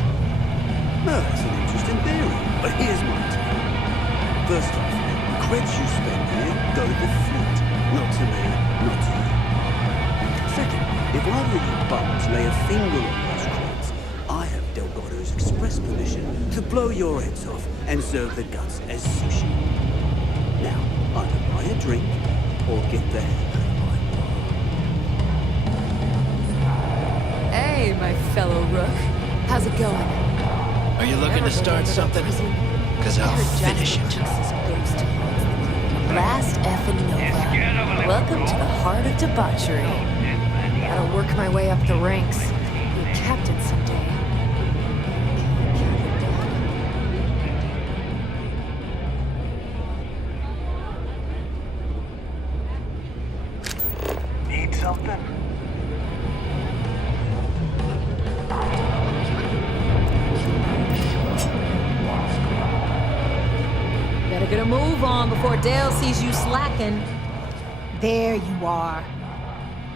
Well, that's an interesting theory, but here's my take. First off, the creds you spend here go to the fleet. Not to me, not to you. Second, if either of you bums lay a finger on those creds, I have Delgado's express permission to blow your heads off and serve the guts as sushi. Now, either buy a drink or get the hell out of my bar. Hey, my fellow Rook. How's it going? Are you looking to start something? Because I'll finish it. Last effing Nova. Welcome to the heart of debauchery. Gotta work my way up the ranks. Be a captain someday. Need something? Better get a move on before Dale sees you slacking. There you are.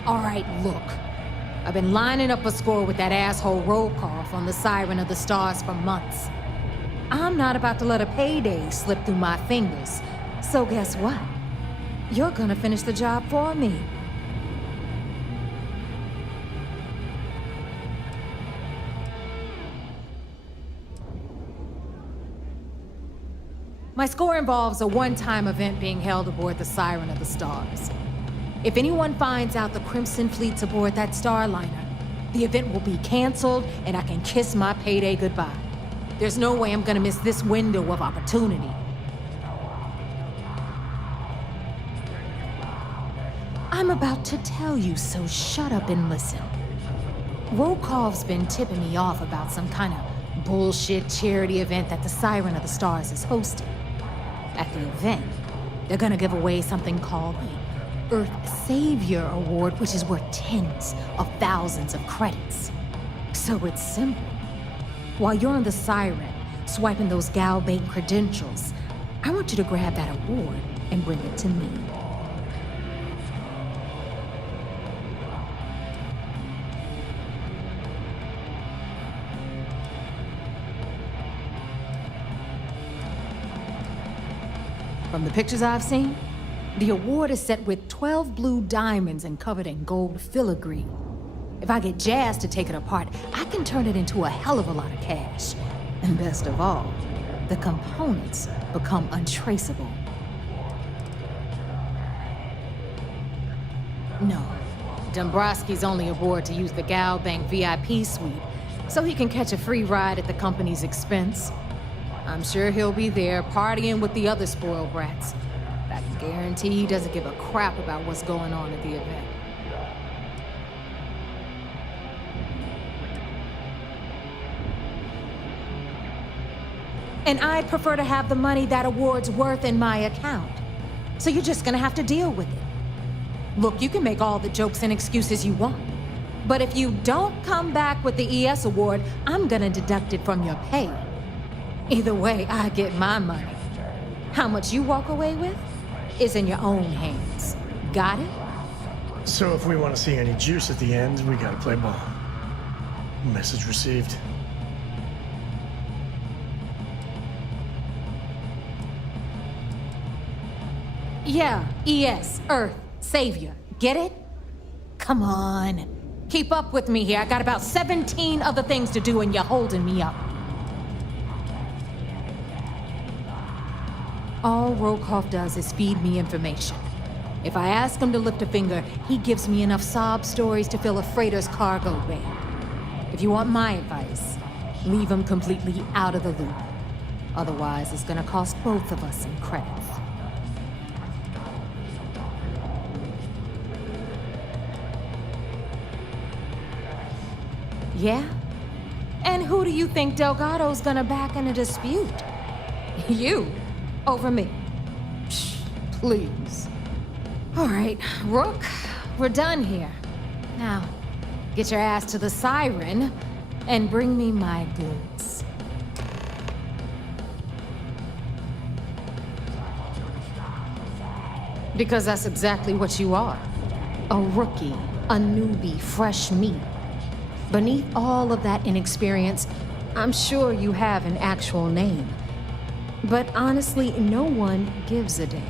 All right, look. I've been lining up a score with that asshole Rokoff on the Siren of the Stars for months. I'm not about to let a payday slip through my fingers. So guess what? You're gonna finish the job for me. My score involves a one-time event being held aboard the Siren of the Stars. If anyone finds out the Crimson Fleet's aboard that Starliner, the event will be canceled and I can kiss my payday goodbye. There's no way I'm gonna miss this window of opportunity. I'm about to tell you, so shut up and listen. Rokoff's been tipping me off about some kind of bullshit charity event that the Siren of the Stars is hosting. At the event, they're gonna give away something called the Earth Savior Award, which is worth tens of thousands of credits. So it's simple. While you're on the Siren, swiping those gal-bait credentials, I want you to grab that award and bring it to me. From the pictures I've seen, the award is set with 12 blue diamonds and covered in gold filigree. If I get Jazz to take it apart, I can turn it into a hell of a lot of cash. And best of all, the components become untraceable. No, Dombrowski's only aboard to use the Gal Bank VIP suite, so he can catch a free ride at the company's expense. I'm sure he'll be there partying with the other spoiled brats. I can guarantee he doesn't give a crap about what's going on at the event. And I'd prefer to have the money that award's worth in my account. So you're just gonna have to deal with it. Look, you can make all the jokes and excuses you want. But if you don't come back with the ES award, I'm gonna deduct it from your pay. Either way, I get my money. How much you walk away with is in your own hands. Got it? So if we want to see any juice at the end, we gotta play ball. Message received. Yeah, ES, Earth, Savior. Get it? Come on. Keep up with me here. I got about 17 other things to do and you're holding me up. All Rokoff does is feed me information. If I ask him to lift a finger, he gives me enough sob stories to fill a freighter's cargo bay. If you want my advice, leave him completely out of the loop. Otherwise, it's gonna cost both of us some credits. Yeah? And who do you think Delgado's gonna back in a dispute? You, over me. Psh, please. All right, Rook, we're done here. Now, get your ass to the Siren and bring me my goods. Because that's exactly what you are. A rookie, a newbie, fresh meat. Beneath all of that inexperience, I'm sure you have an actual name. But honestly, no one gives a damn.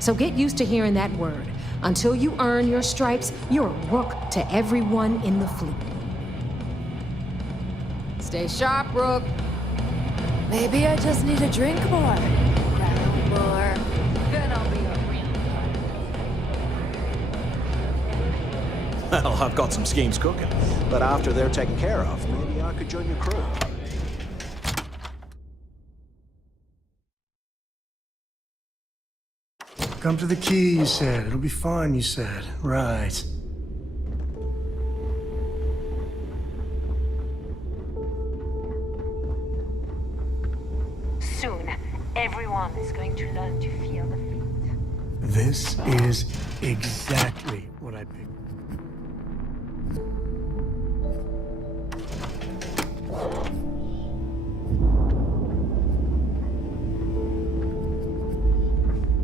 So get used to hearing that word. Until you earn your stripes, you're a rook to everyone in the fleet. Stay sharp, Rook. Maybe I just need a drink more. Grab more. Then I'll be a real. Well, I've got some schemes cooking, but after they're taken care of, maybe I could join your crew. Come to the key, you said. It'll be fun, you said. Right. Soon, everyone is going to learn to feel the fleet. This is exactly what I picked.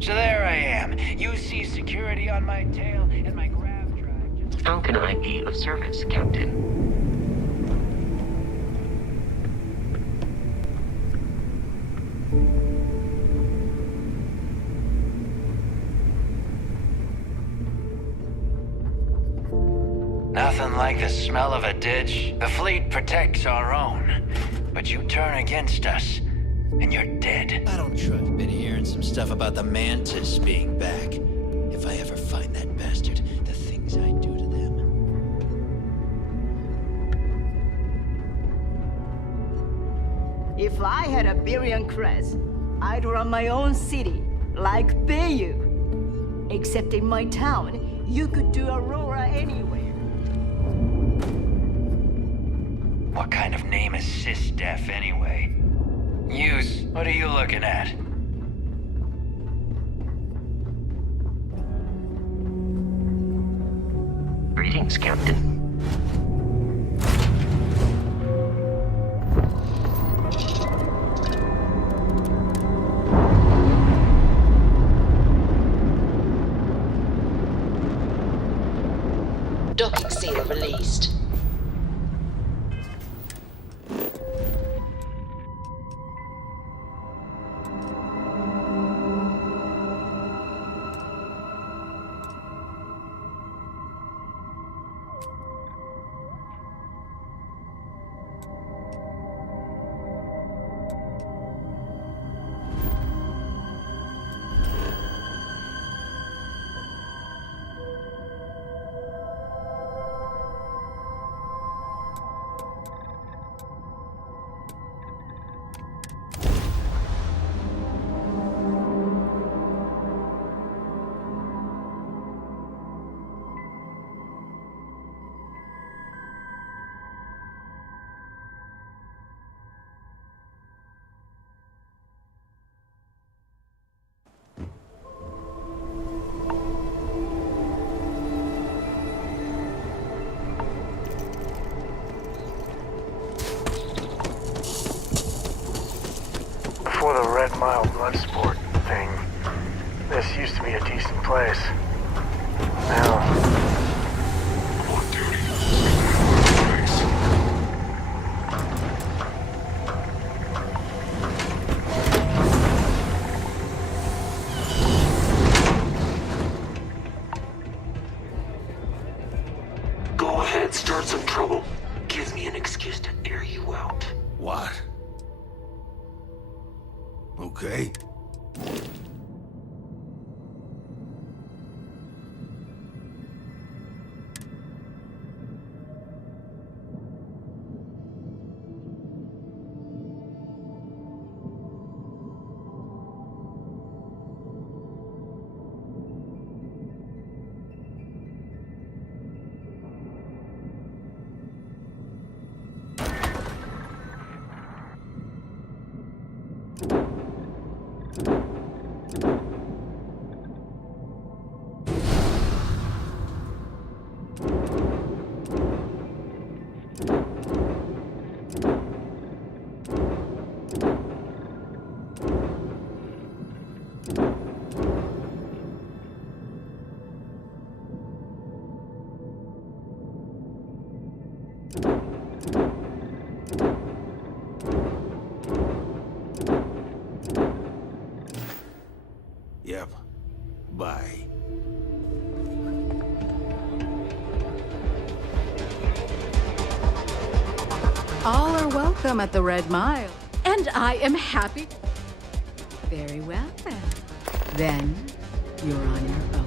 So there I am. You see security on my tail, and my grav drive just... How can I be of service, Captain? Nothing like the smell of a ditch. The fleet protects our own. But you turn against us, and you're dead. I don't trust. Been hearing some stuff about the Mantis being back. If I ever find that bastard, the things I do to them. If I had a billion creds, I'd run my own city, like Bayou. Except in my town, you could do Aurora anywhere. What kind of name is Sysdef anyway? Use, what are you looking at? Greetings, Captain. Docking seal released. Mile blood sport thing. This used to be a decent place. Now... Go ahead, start some trouble. Gives me an excuse to air you out. What? Okay. Yep. Bye. All are welcome at the Red Mile. And I am happy. Very well, then. Then, you're on your own.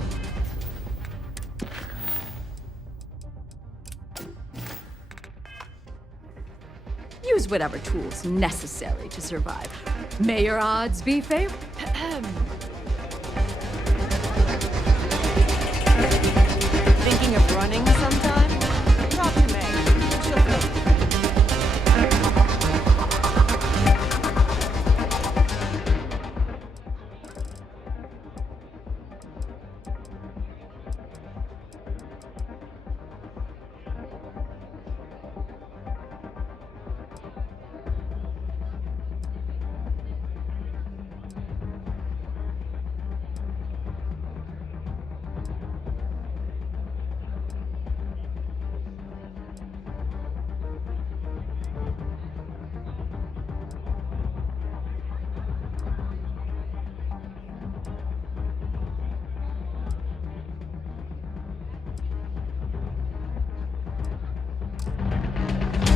Use whatever tools necessary to survive. May your odds be favorable. Thinking of running sometime? Drop to May. She'll fit.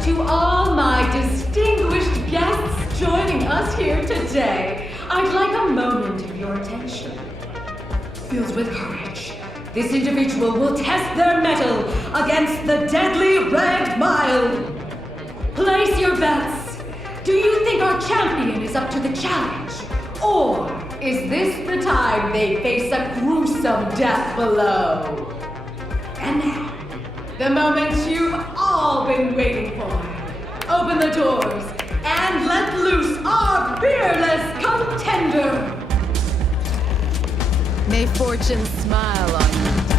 To all my distinguished guests joining us here today, I'd like a moment of your attention. Filled with courage, this individual will test their mettle against the deadly Red Mile. Place your bets. Do you think our champion is up to the challenge? Or is this the time they face a gruesome death below? And now, the moment you've all been waiting for. Open the doors and let loose our fearless contender. May fortune smile on you.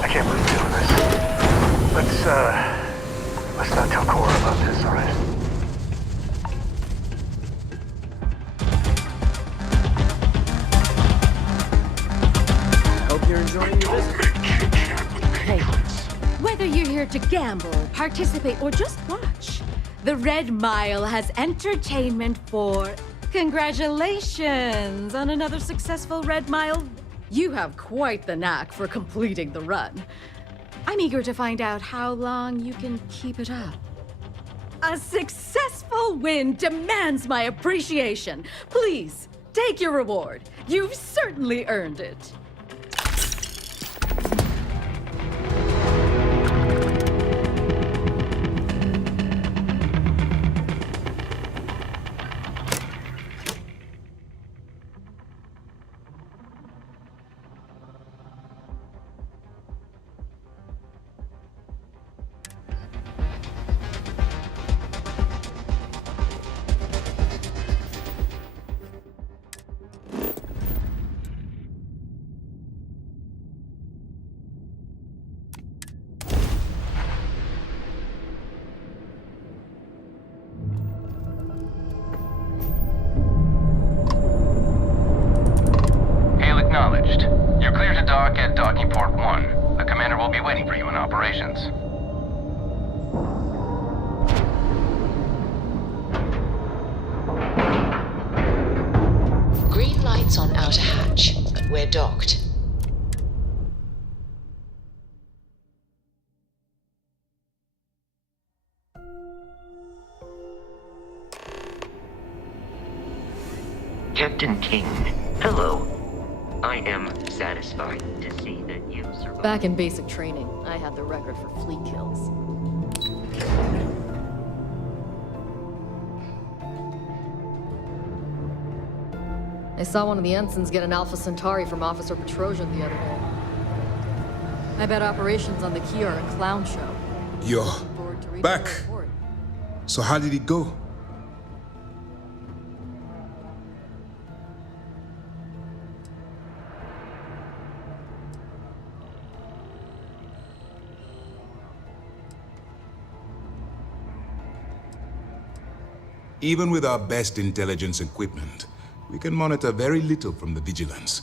I can't believe doing this. Let's not tell Cora about this, alright? Hope you're enjoying your visit. Hey, whether you're here to gamble, participate, or just watch, the Red Mile has entertainment for... Congratulations on another successful Red Mile. You have quite the knack for completing the run. I'm eager to find out how long you can keep it up. A successful win demands my appreciation. Please, take your reward. You've certainly earned it. Acknowledged. You're clear to dock at docking port 1. The commander will be waiting for you in operations. Green lights on outer hatch. We're docked. Captain King, hello. I am satisfied to see that you survived. Back in basic training, I had the record for fleet kills. I saw one of the ensigns get an Alpha Centauri from Officer Petrosian the other day. I bet operations on the key are a clown show. You're back. So how did it go? Even with our best intelligence equipment, we can monitor very little from the vigilance.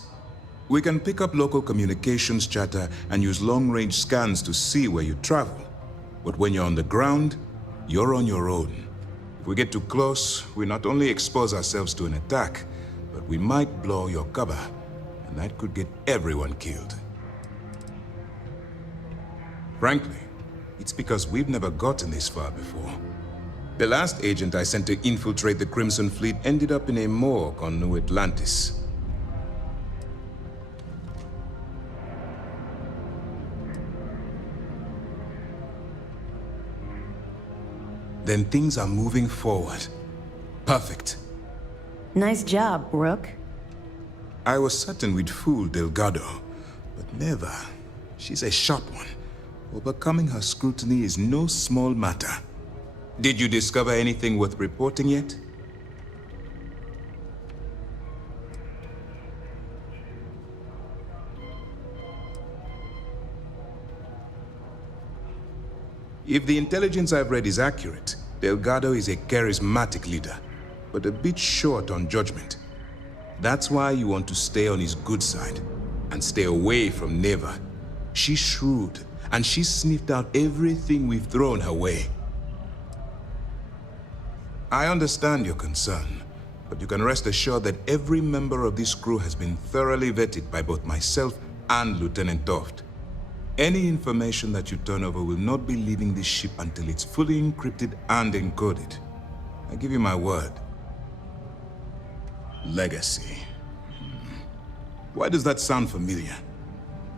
We can pick up local communications chatter and use long-range scans to see where you travel. But when you're on the ground, you're on your own. If we get too close, we not only expose ourselves to an attack, but we might blow your cover, and that could get everyone killed. Frankly, it's because we've never gotten this far before. The last agent I sent to infiltrate the Crimson Fleet ended up in a morgue on New Atlantis. Then things are moving forward. Perfect. Nice job, Rook. I was certain we'd fool Delgado, but never. She's a sharp one. Overcoming her scrutiny is no small matter. Did you discover anything worth reporting yet? If the intelligence I've read is accurate, Delgado is a charismatic leader, but a bit short on judgment. That's why you want to stay on his good side, and stay away from Neva. She's shrewd, and she's sniffed out everything we've thrown her way. I understand your concern, but you can rest assured that every member of this crew has been thoroughly vetted by both myself and Lieutenant Toft. Any information that you turn over will not be leaving this ship until it's fully encrypted and encoded. I give you my word. Legacy. Why does that sound familiar?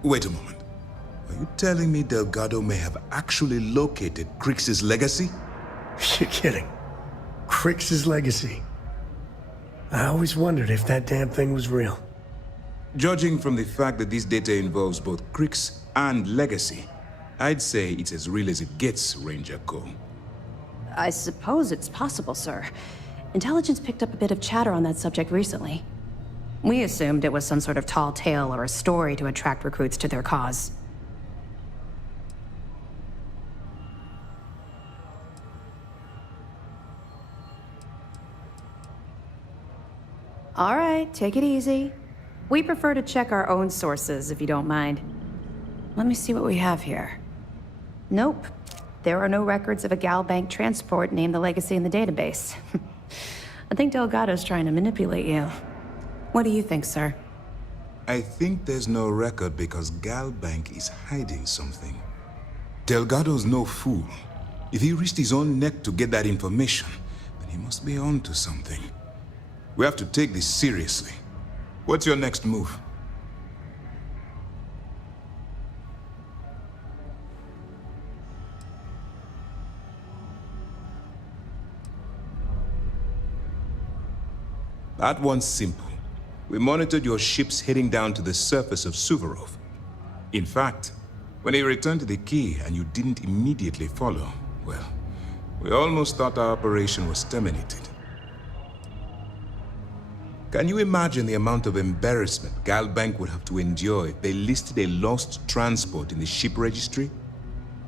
Wait a moment. Are you telling me Delgado may have actually located Crix's legacy? You're kidding. Crix's legacy. I always wondered if that damn thing was real. Judging from the fact that this data involves both Crix and legacy, I'd say it's as real as it gets, Ranger Cole. I suppose it's possible, sir. Intelligence picked up a bit of chatter on that subject recently. We assumed it was some sort of tall tale or a story to attract recruits to their cause. All right, take it easy. We prefer to check our own sources, if you don't mind. Let me see what we have here. Nope. There are no records of a Gal Bank transport named the Legacy in the database. I think Delgado's trying to manipulate you. What do you think, sir? I think there's no record because Gal Bank is hiding something. Delgado's no fool. If he risked his own neck to get that information, then he must be on to something. We have to take this seriously. What's your next move? That one's simple. We monitored your ships heading down to the surface of Suvorov. In fact, when they returned to the key and you didn't immediately follow, well, we almost thought our operation was terminated. Can you imagine the amount of embarrassment Gal Bank would have to endure if they listed a lost transport in the ship registry?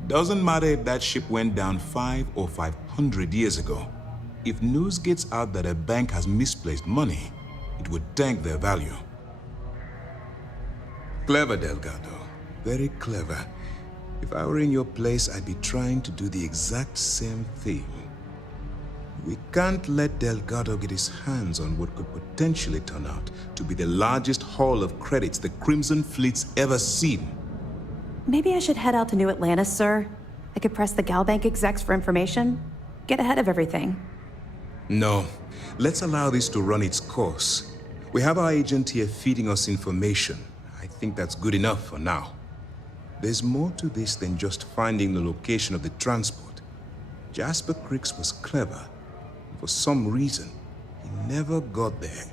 Doesn't matter if that ship went down 5 or 500 years ago. If news gets out that a bank has misplaced money, it would tank their value. Clever, Delgado. Very clever. If I were in your place, I'd be trying to do the exact same thing. We can't let Delgado get his hands on what could potentially turn out to be the largest haul of credits the Crimson Fleet's ever seen. Maybe I should head out to New Atlantis, sir. I could press the Gal Bank execs for information. Get ahead of everything. No. Let's allow this to run its course. We have our agent here feeding us information. I think that's good enough for now. There's more to this than just finding the location of the transport. Jasper Cricks was clever. For some reason, he never got there.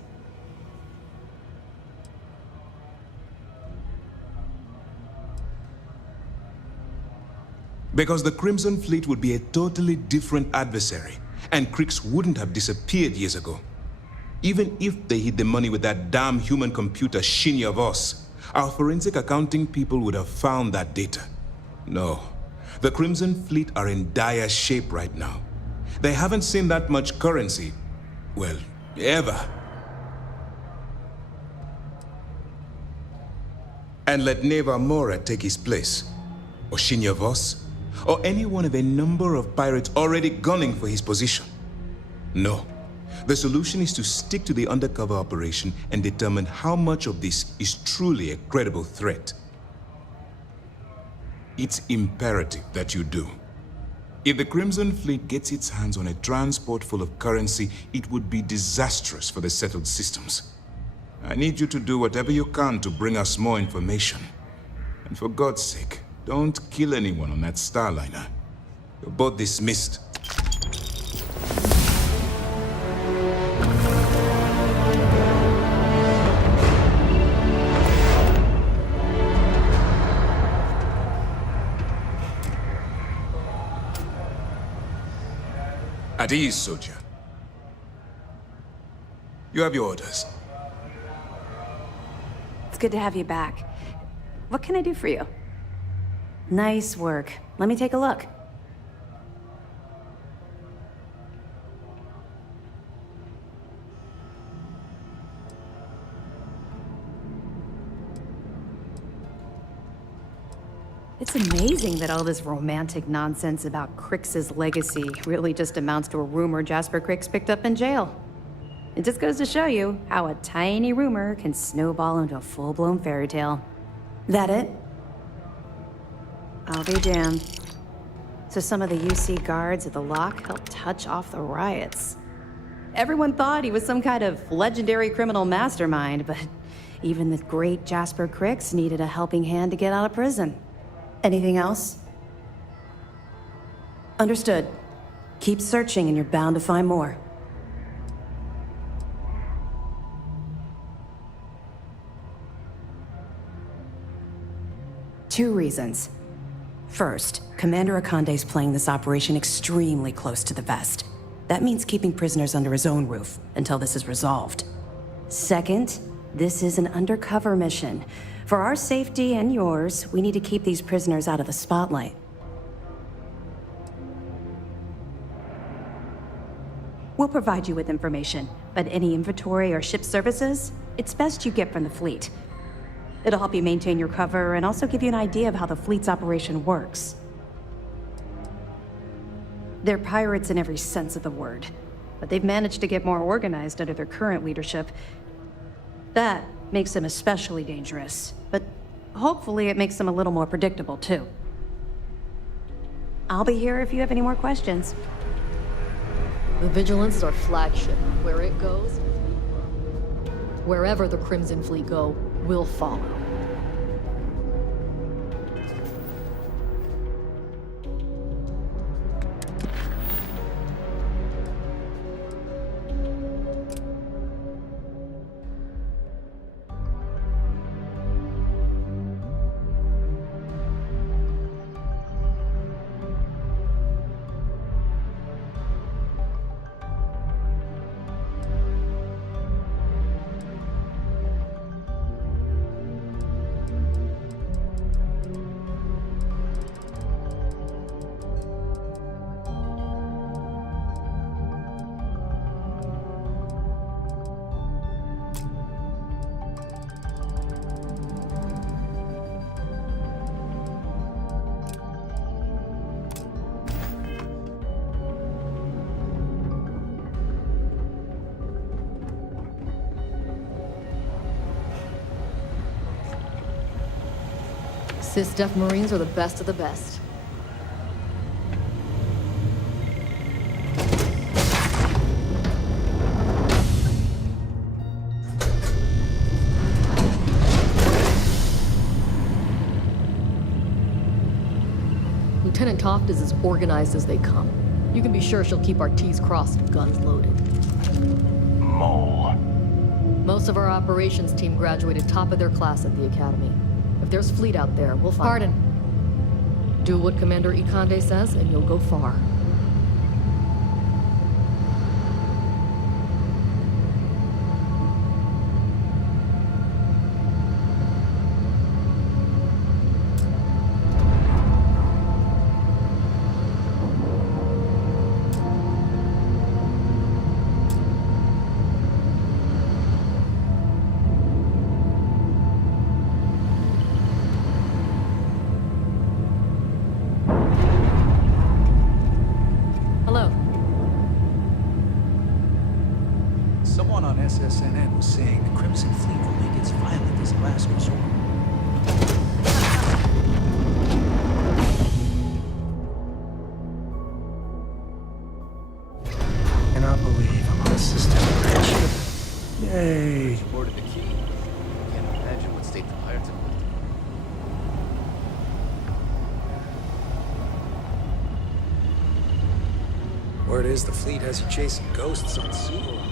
Because the Crimson Fleet would be a totally different adversary, and Cricks wouldn't have disappeared years ago. Even if they hid the money with that damn human computer Shinya Voss, our forensic accounting people would have found that data. No, the Crimson Fleet are in dire shape right now. They haven't seen that much currency, well, ever. And let Neva Mora take his place, or Shinya Voss, or any one of a number of pirates already gunning for his position. No. The solution is to stick to the undercover operation and determine how much of this is truly a credible threat. It's imperative that you do. If the Crimson Fleet gets its hands on a transport full of currency, it would be disastrous for the settled systems. I need you to do whatever you can to bring us more information. And for God's sake, don't kill anyone on that Starliner. You're both dismissed. At ease, soldier. You have your orders. It's good to have you back. What can I do for you? Nice work. Let me take a look. It's amazing that all this romantic nonsense about Crix's legacy really just amounts to a rumor Jasper Crix picked up in jail. It just goes to show you how a tiny rumor can snowball into a full-blown fairy tale. That it? I'll be damned. So some of the UC guards at the lock helped touch off the riots. Everyone thought he was some kind of legendary criminal mastermind, but even the great Jasper Crix needed a helping hand to get out of prison. Anything else? Understood. Keep searching and you're bound to find more. Two reasons. First, Commander Akande's playing this operation extremely close to the vest. That means keeping prisoners under his own roof until this is resolved. Second, this is an undercover mission. For our safety and yours, we need to keep these prisoners out of the spotlight. We'll provide you with information, but any inventory or ship services, it's best you get from the fleet. It'll help you maintain your cover and also give you an idea of how the fleet's operation works. They're pirates in every sense of the word, but they've managed to get more organized under their current leadership. That makes them especially dangerous, but hopefully it makes them a little more predictable too. I'll be here if you have any more questions. The Vigilance is our flagship. Where it goes, wherever the Crimson Fleet go, we'll follow. Sys-Def Marines are the best of the best. Lieutenant Toft is as organized as they come. You can be sure she'll keep our T's crossed and guns loaded. Mole. Most of our operations team graduated top of their class at the Academy. If there's fleet out there, we'll find it. Pardon. Do what Commander Ikande says, and you'll go far. SSNN was saying the Crimson Fleet will make its violent as a last resort. Cannot believe I'm on a system bridge. Yay! Boarded the key. Can't imagine what state the pirates have left. Word is the fleet has you chasing ghosts on Sewell.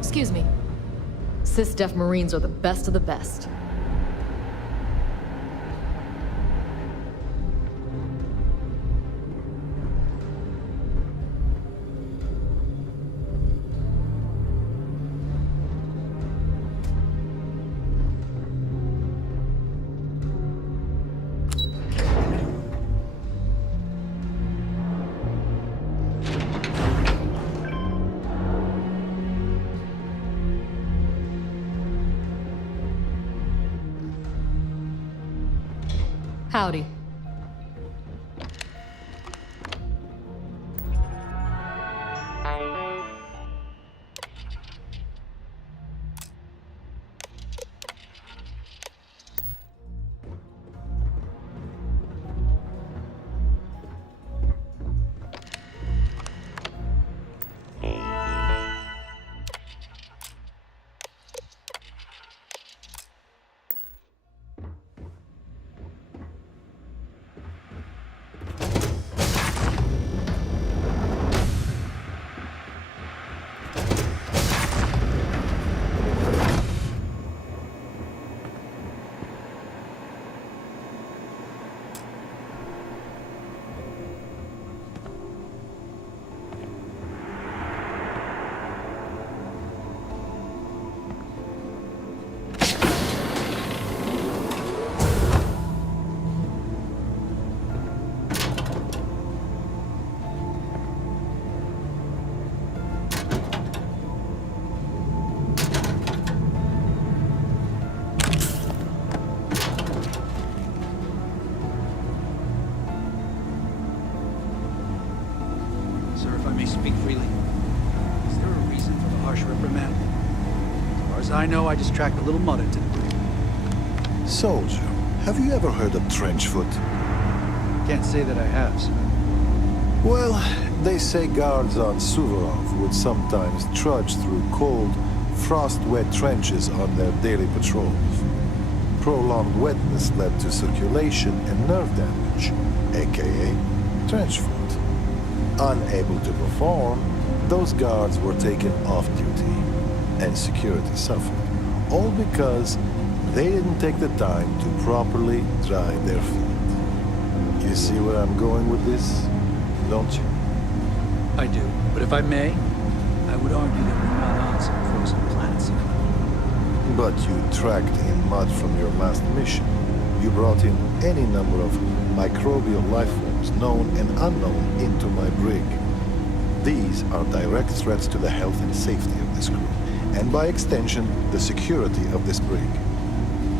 Excuse me. Sys-Def Marines are the best of the best. Howdy. Sir, if I may speak freely, is there a reason for the harsh reprimand? As far as I know, I just tracked a little mud into the brig. Soldier, have you ever heard of trenchfoot? Can't say that I have, sir. Well, they say guards on Suvorov would sometimes trudge through cold, frost-wet trenches on their daily patrols. Prolonged wetness led to circulation and nerve damage, aka trenchfoot. Unable to perform, those guards were taken off duty, and security suffered, all because they didn't take the time to properly dry their feet. You see where I'm going with this, don't you? I do, but if I may, I would argue that we're not on some frozen planets here. But you tracked in mud from your last mission. You brought in any number of microbial life forms, known and unknown, into my brig. These are direct threats to the health and safety of this crew, and by extension, the security of this brig.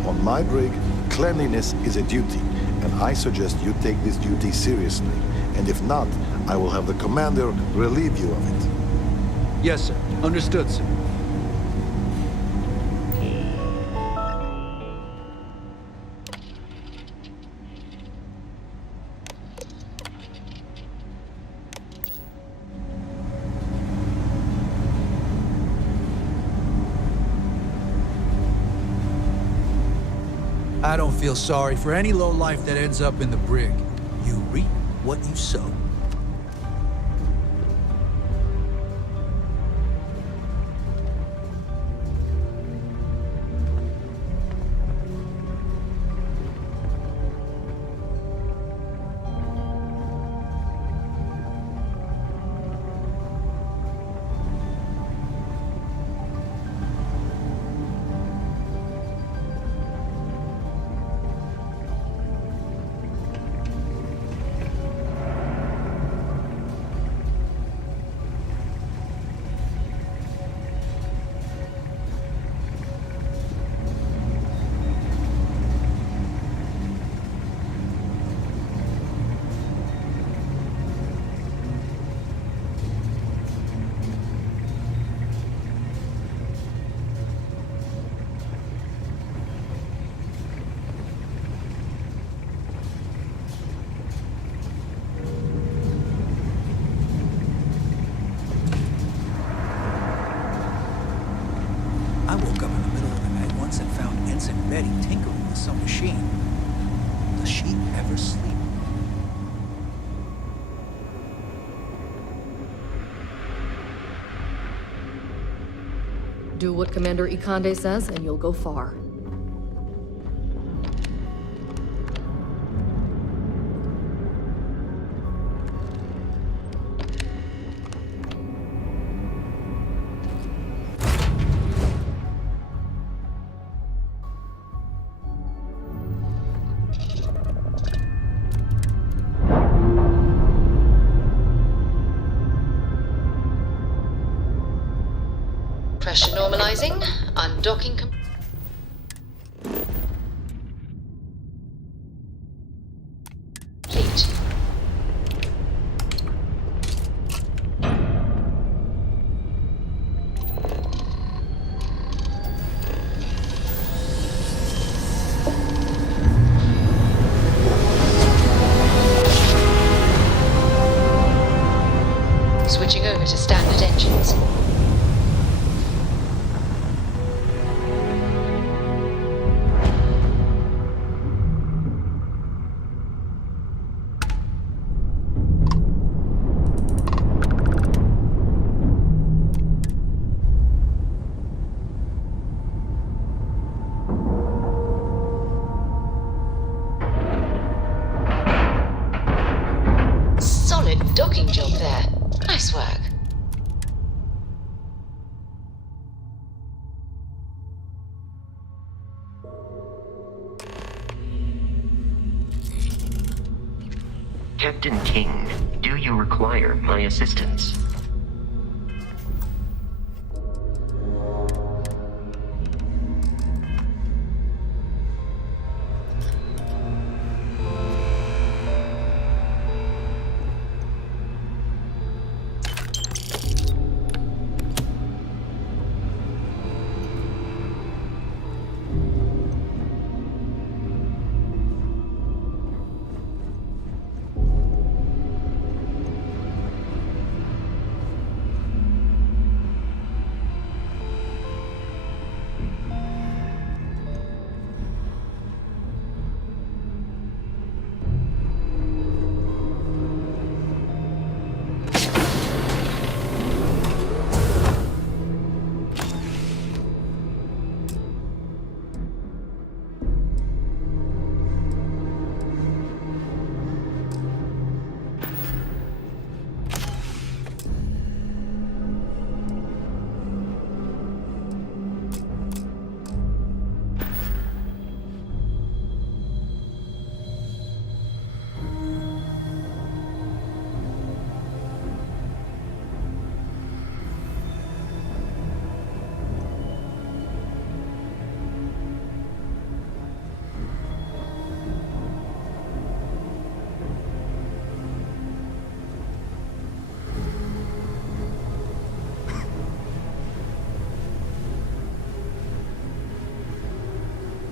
On my brig, cleanliness is a duty, and I suggest you take this duty seriously. And if not, I will have the commander relieve you of it. Yes, sir. Understood, sir. I don't feel sorry for any lowlife that ends up in the brig. You reap what you sow. I woke up in the middle of the night once and found Ensign Betty tinkering with some machine. Does she ever sleep? Do what Commander Ikande says, and you'll go far. Pressure normalizing. Undocking. Complete. Switching over to standard engines. Solid docking job there. Nice work. Captain King, do you require my assistance?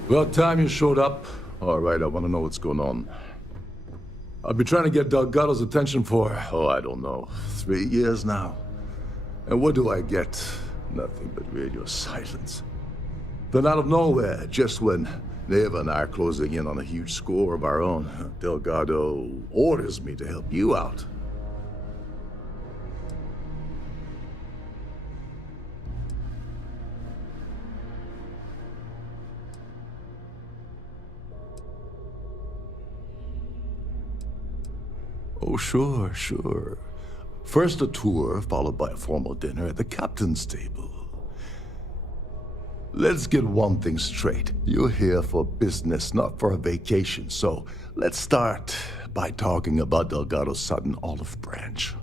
About time you showed up. All right, I want to know what's going on. I've been trying to get Delgado's attention for, I don't know, 3 years now. And what do I get? Nothing but radio silence. Then out of nowhere, just when Neva and I are closing in on a huge score of our own, Delgado orders me to help you out. Oh, sure, sure. First a tour, followed by a formal dinner at the captain's table. Let's get one thing straight. You're here for business, not for a vacation, so let's start by talking about Delgado's sudden olive branch.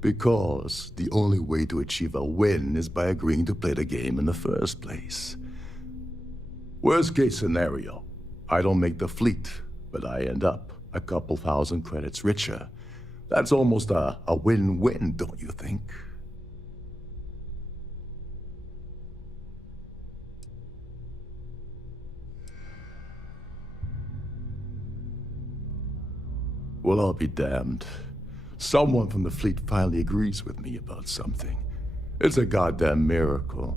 Because the only way to achieve a win is by agreeing to play the game in the first place. Worst case scenario, I don't make the fleet, but I end up a couple thousand credits richer. That's almost a win-win, don't you think? Well, I'll be damned. Someone from the fleet finally agrees with me about something. It's a goddamn miracle.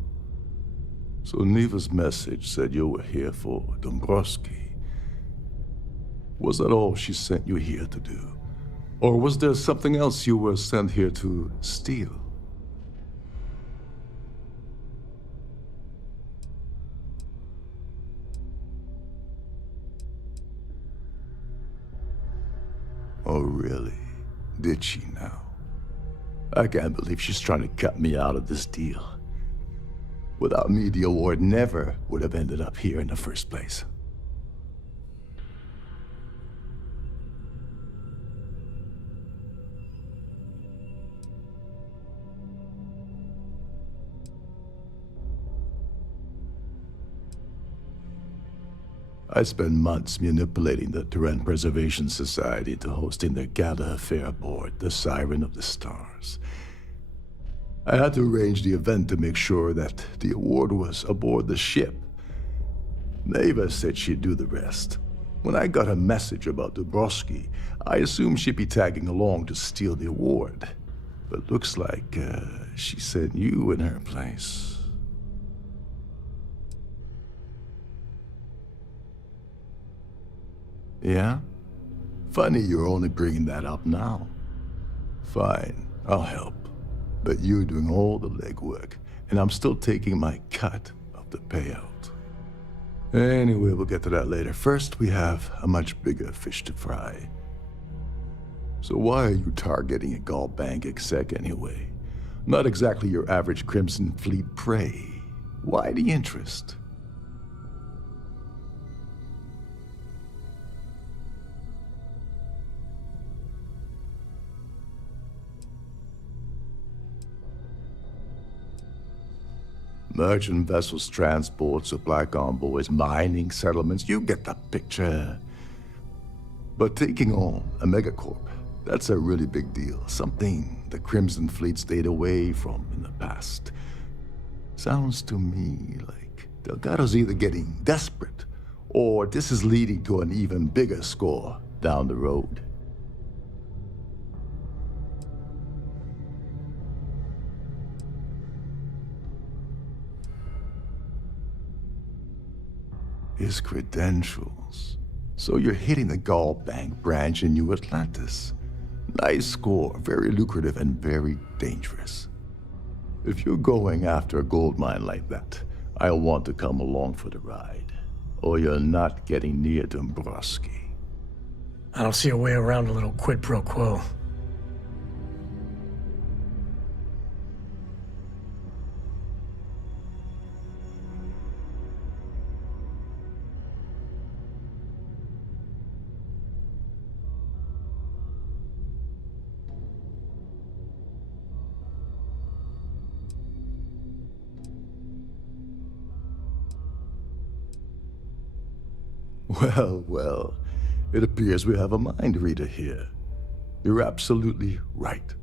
So Neva's message said you were here for Dombrowski. Was that all she sent you here to do? Or was there something else you were sent here to steal? Oh, really? Did she now? I can't believe she's trying to cut me out of this deal. Without me, the award never would have ended up here in the first place. I spent months manipulating the Terran Preservation Society into hosting their gala affair aboard the Siren of the Stars. I had to arrange the event to make sure that the award was aboard the ship. Neva said she'd do the rest. When I got a message about Dubrovsky, I assumed she'd be tagging along to steal the award. But looks like she sent you in her place. Yeah? Funny you're only bringing that up now. Fine, I'll help. But you're doing all the legwork, and I'm still taking my cut of the payout. Anyway, we'll get to that later. First, we have a much bigger fish to fry. So why are you targeting a Gall Bank exec anyway? Not exactly your average Crimson Fleet prey. Why the interest? Merchant vessels, transport, supply convoys, mining settlements, you get the picture. But taking on a megacorp, that's a really big deal. Something the Crimson Fleet stayed away from in the past. Sounds to me like Delgado's either getting desperate, or this is leading to an even bigger score down the road. His credentials. So you're hitting the Gall Bank branch in New Atlantis. Nice score, very lucrative and very dangerous. If you're going after a gold mine like that, I'll want to come along for the ride. Or you're not getting near Dombrowski. I don't see a way around a little quid pro quo. Well, well, it appears we have a mind reader here. You're absolutely right.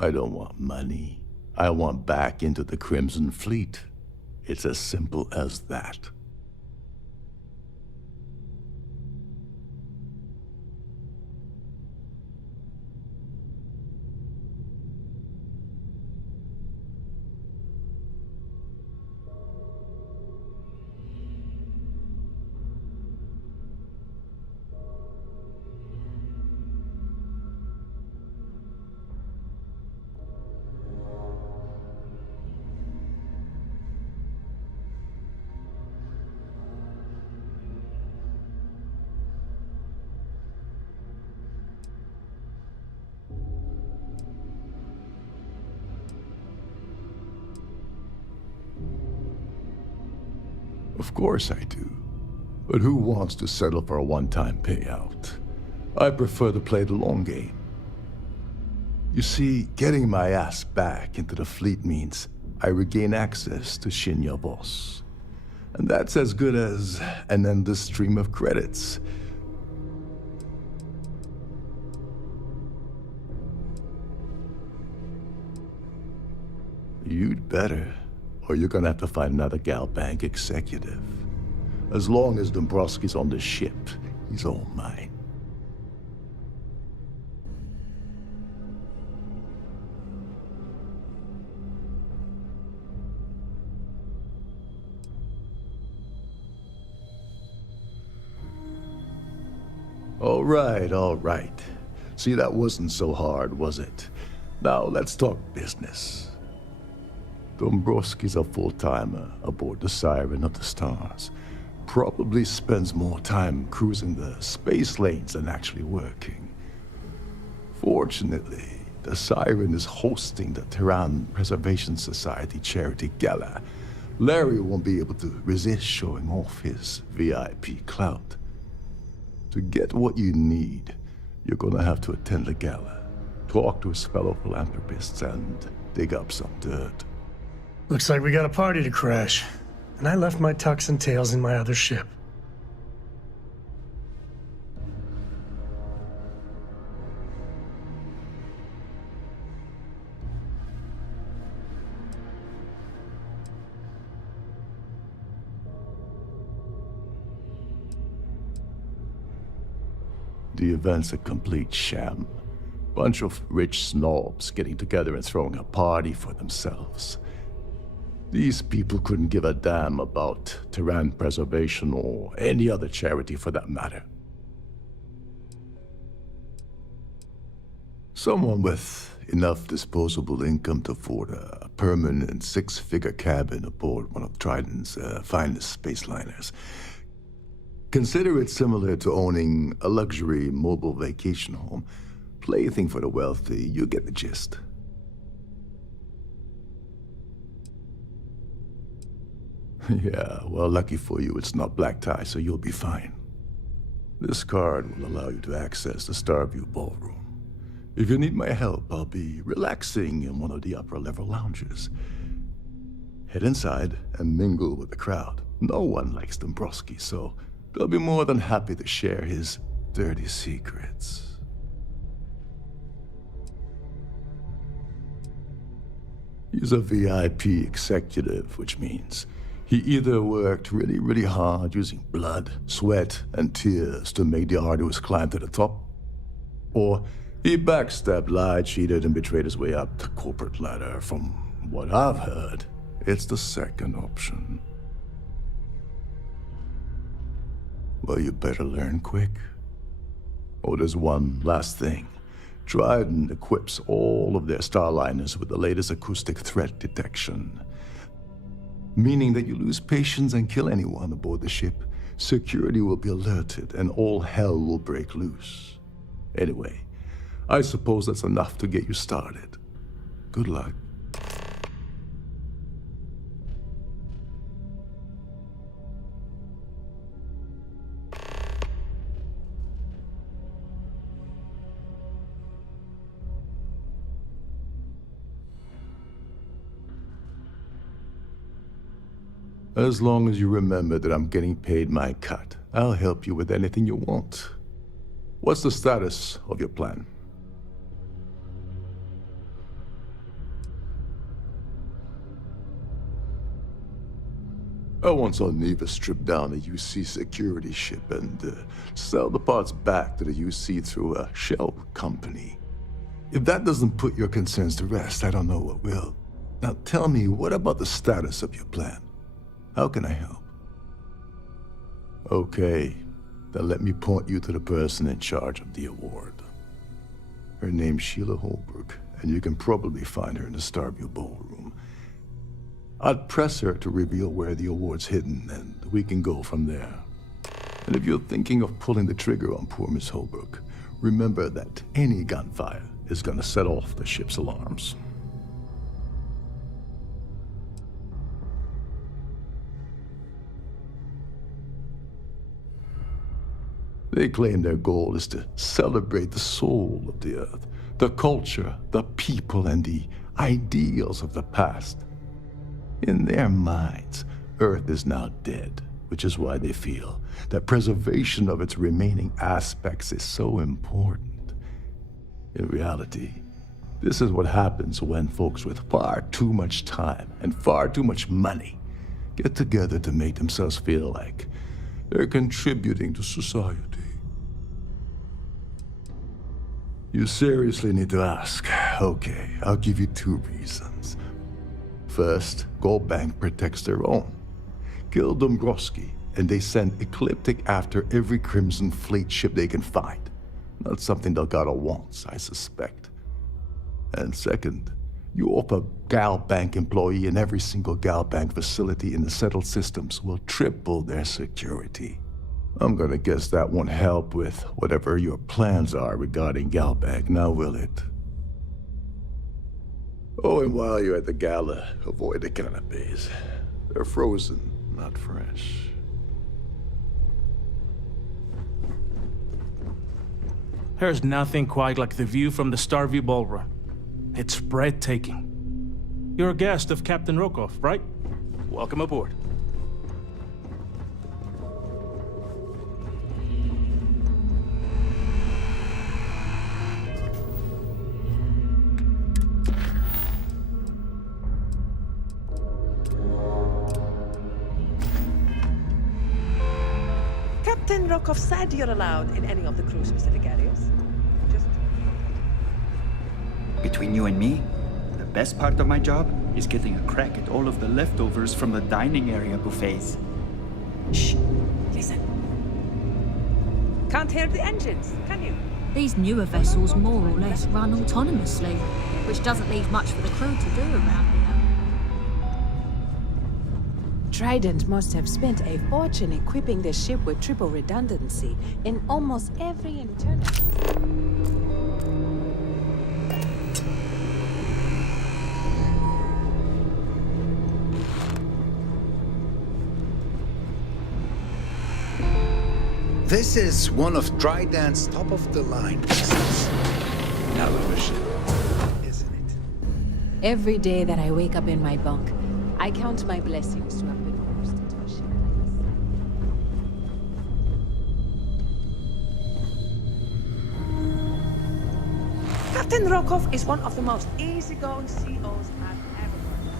I don't want money. I want back into the Crimson Fleet. It's as simple as that. Of course I do. But who wants to settle for a one-time payout? I prefer to play the long game. You see, getting my ass back into the fleet means I regain access to Shinya Boss. And that's as good as an endless stream of credits. You'd better, or you're gonna have to find another Gal Bank executive. As long as Dombrowski's on the ship, he's all mine. All right, all right. See, that wasn't so hard, was it? Now, let's talk business. Dombrowski's a full-timer aboard the Siren of the Stars. Probably spends more time cruising the space lanes than actually working. Fortunately, the Siren is hosting the Terran Preservation Society charity gala. Larry won't be able to resist showing off his VIP clout. To get what you need, you're gonna have to attend the gala, talk to his fellow philanthropists, and dig up some dirt. Looks like we got a party to crash. And I left my tux and tails in my other ship. The event's a complete sham. Bunch of rich snobs getting together and throwing a party for themselves. These people couldn't give a damn about Terran preservation or any other charity for that matter. Someone with enough disposable income to afford a permanent six-figure cabin aboard one of Trident's finest space liners. Consider it similar to owning a luxury mobile vacation home. Plaything for the wealthy, you get the gist. Yeah, well, lucky for you, it's not black tie, so you'll be fine. This card will allow you to access the Starfield ballroom. If you need my help, I'll be relaxing in one of the upper-level lounges. Head inside and mingle with the crowd. No one likes Dombrowski, so they'll be more than happy to share his dirty secrets. He's a VIP executive, which means he either worked really, really hard using blood, sweat, and tears to make the arduous climb to the top, or he backstabbed, lied, cheated, and betrayed his way up the corporate ladder. From what I've heard, it's the second option. Well, you better learn quick. Oh, there's one last thing. Trident equips all of their starliners with the latest acoustic threat detection. Meaning that you lose patience and kill anyone aboard the ship, security will be alerted and all hell will break loose. Anyway, I suppose that's enough to get you started. Good luck. As long as you remember that I'm getting paid my cut, I'll help you with anything you want. What's the status of your plan? I once saw Neva strip down a UC security ship and sell the parts back to the UC through a shell company. If that doesn't put your concerns to rest, I don't know what will. Now tell me, what about the status of your plan? How can I help? Okay, then let me point you to the person in charge of the award. Her name's Sheila Holbrook, and you can probably find her in the Starfield ballroom. I'd press her to reveal where the award's hidden, and we can go from there. And if you're thinking of pulling the trigger on poor Miss Holbrook, remember that any gunfire is gonna set off the ship's alarms. They claim their goal is to celebrate the soul of the Earth, the culture, the people, and the ideals of the past. In their minds, Earth is now dead, which is why they feel that preservation of its remaining aspects is so important. In reality, this is what happens when folks with far too much time and far too much money get together to make themselves feel like they're contributing to society. You seriously need to ask. Okay, I'll give you 2 reasons. First, Gold Bank protects their own. Kill Dombrowski, and they send Ecliptic after every Crimson Fleet ship they can find. Not something Delgado wants, I suspect. And second, you offer Gal Bank employee in every single Gal Bank facility in the settled systems will triple their security. I'm gonna guess that won't help with whatever your plans are regarding Gal Bank, now will it? Oh, and while you're at the gala, avoid the canapes. They're frozen, not fresh. There's nothing quite like the view from the Starfield ballroom. It's breathtaking. You're a guest of Captain Rokov, right? Welcome aboard. Captain Rokov said you're allowed in any of the crew-specific areas. Between you and me, the best part of my job is getting a crack at all of the leftovers from the dining area buffets. Shh. Listen. Can't hear the engines, can you? These newer vessels more or less run autonomously, which doesn't leave much for the crew to do around here. Trident must have spent a fortune equipping the ship with triple redundancy in almost every internal. This is one of Trident's top-of-the-line pieces. Television, isn't it? Every day that I wake up in my bunk, I count my blessings to have been forced into a ship like this. Captain Rokov is one of the most easygoing COs I've ever worked with.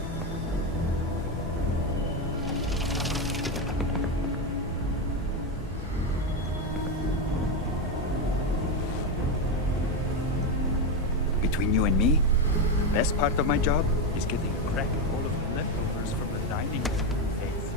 Between you and me, the best part of my job is getting a crack at all of the leftovers from the dining area buffets.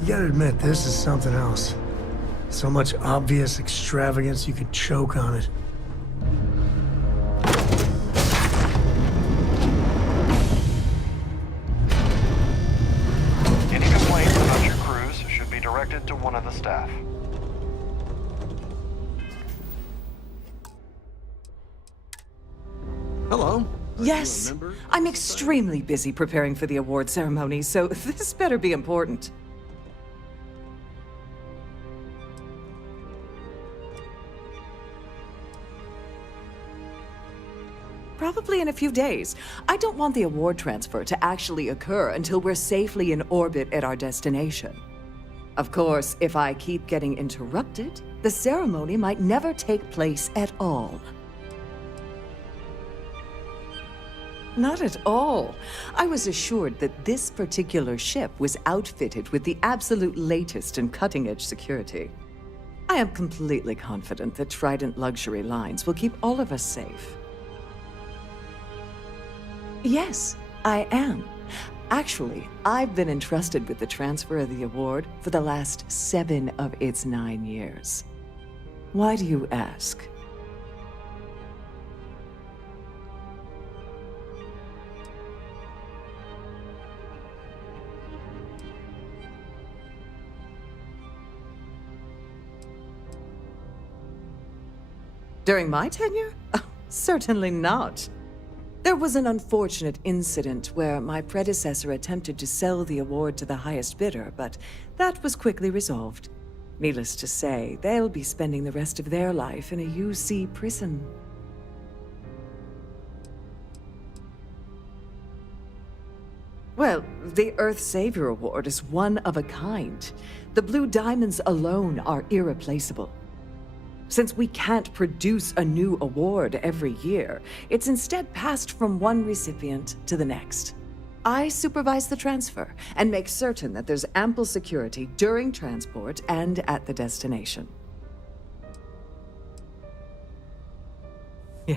You gotta admit, this is something else. So much obvious extravagance you could choke on it. Any complaints about your crews should be directed to one of the staff. Hello. Yes, I'm extremely busy preparing for the award ceremony, so this better be important. Probably in a few days. I don't want the award transfer to actually occur until we're safely in orbit at our destination. Of course, if I keep getting interrupted, the ceremony might never take place at all. Not at all. I was assured that this particular ship was outfitted with the absolute latest and cutting-edge security. I am completely confident that Trident Luxury Lines will keep all of us safe. Yes, I am. Actually, I've been entrusted with the transfer of the award for the last 7 of its 9 years. Why do you ask? During my tenure? Oh, certainly not. There was an unfortunate incident where my predecessor attempted to sell the award to the highest bidder, but that was quickly resolved. Needless to say, they'll be spending the rest of their life in a UC prison. Well, the Earth Savior Award is one of a kind. The Blue Diamonds alone are irreplaceable. Since we can't produce a new award every year, it's instead passed from one recipient to the next. I supervise the transfer and make certain that there's ample security during transport and at the destination.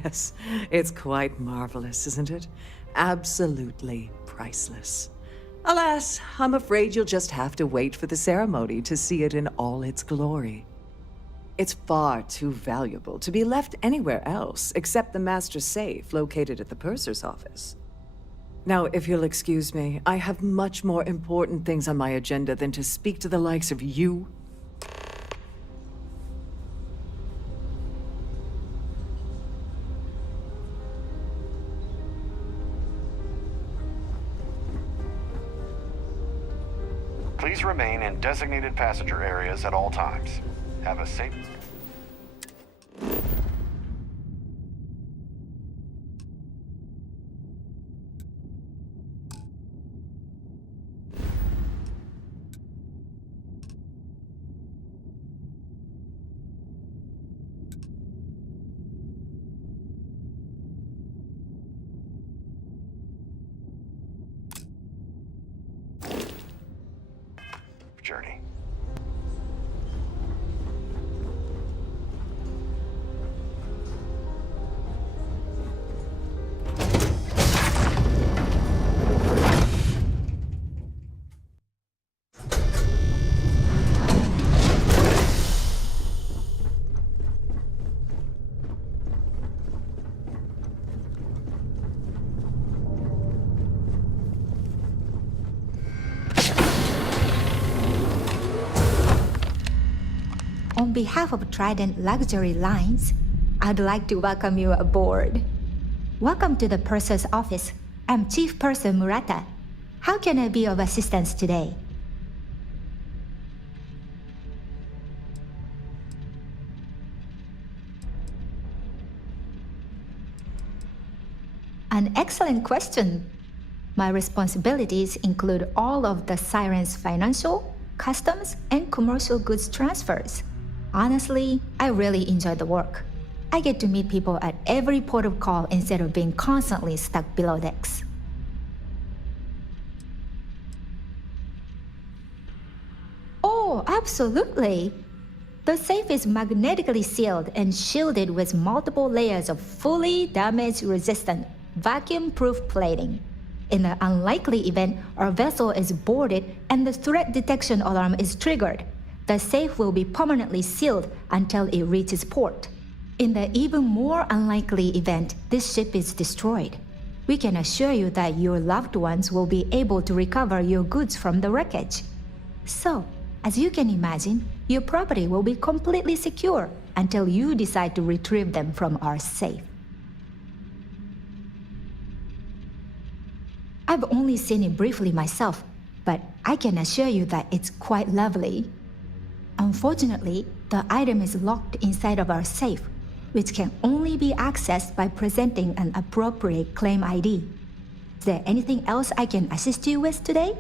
Yes, it's quite marvelous, isn't it? Absolutely priceless. Alas, I'm afraid you'll just have to wait for the ceremony to see it in all its glory. It's far too valuable to be left anywhere else except the master safe located at the purser's office. Now, if you'll excuse me, I have much more important things on my agenda than to speak to the likes of you. Please remain in designated passenger areas at all times. Have a safe... journey. On behalf of Trident Luxury Lines, I'd like to welcome you aboard. Welcome to the Purser's office. I'm Chief Purser Murata. How can I be of assistance today? An excellent question. My responsibilities include all of the Siren's financial, customs, and commercial goods transfers. Honestly, I really enjoy the work. I get to meet people at every port of call instead of being constantly stuck below decks. Oh, absolutely! The safe is magnetically sealed and shielded with multiple layers of fully damage-resistant, vacuum-proof plating. In the unlikely event our vessel is boarded and the threat detection alarm is triggered, the safe will be permanently sealed until it reaches port. In the even more unlikely event this ship is destroyed, we can assure you that your loved ones will be able to recover your goods from the wreckage. So, as you can imagine, your property will be completely secure until you decide to retrieve them from our safe. I've only seen it briefly myself, but I can assure you that it's quite lovely. Unfortunately, the item is locked inside of our safe, which can only be accessed by presenting an appropriate claim ID. Is there anything else I can assist you with today?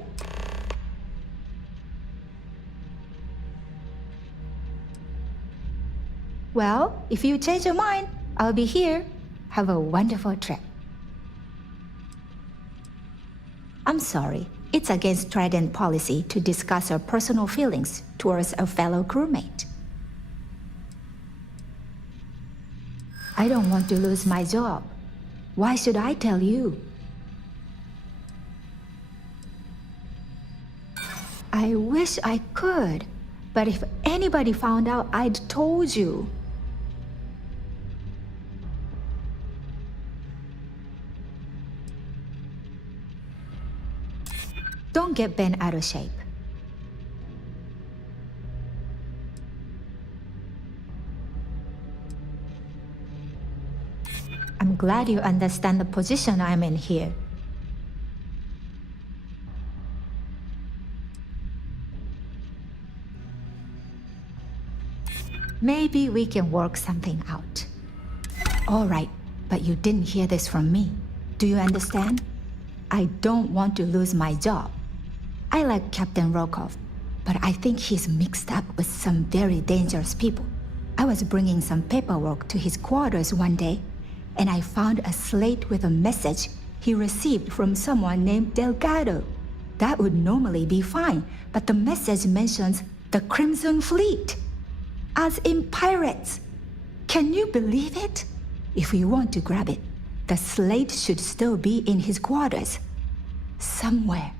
Well, if you change your mind, I'll be here. Have a wonderful trip. I'm sorry. It's against Trident policy to discuss our personal feelings towards a fellow crewmate. I don't want to lose my job. Why should I tell you? I wish I could, but if anybody found out, I'd told you. Don't get bent out of shape. I'm glad you understand the position I'm in here. Maybe we can work something out. All right, but you didn't hear this from me. Do you understand? I don't want to lose my job. I like Captain Rokov, but I think he's mixed up with some very dangerous people. I was bringing some paperwork to his quarters one day, and I found a slate with a message he received from someone named Delgado. That would normally be fine, but the message mentions the Crimson Fleet, as in pirates. Can you believe it? If we want to grab it, the slate should still be in his quarters. Somewhere.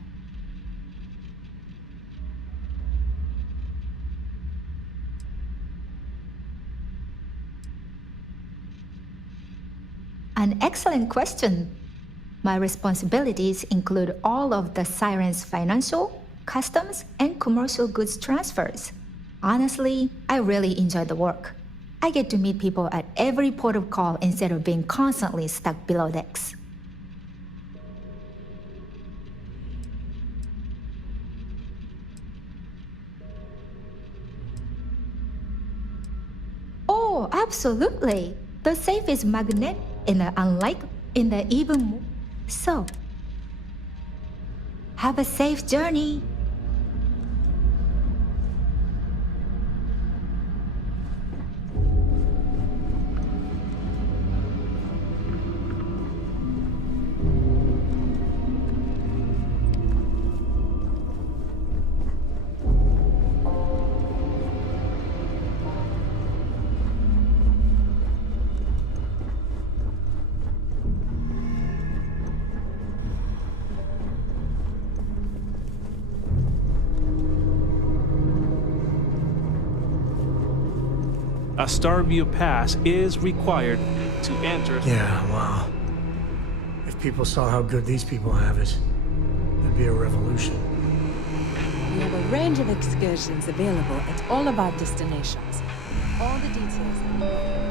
An excellent question. My responsibilities include all of the Siren's financial, customs, and commercial goods transfers. Honestly, I really enjoy the work. I get to meet people at every port of call instead of being constantly stuck below decks. Oh, absolutely. The safe is magnetic in the even more. So, have a safe journey. A Starfield pass is required to enter. Yeah, well, if people saw how good these people have it, there'd be a revolution. We have a range of excursions available at all of our destinations. All the details.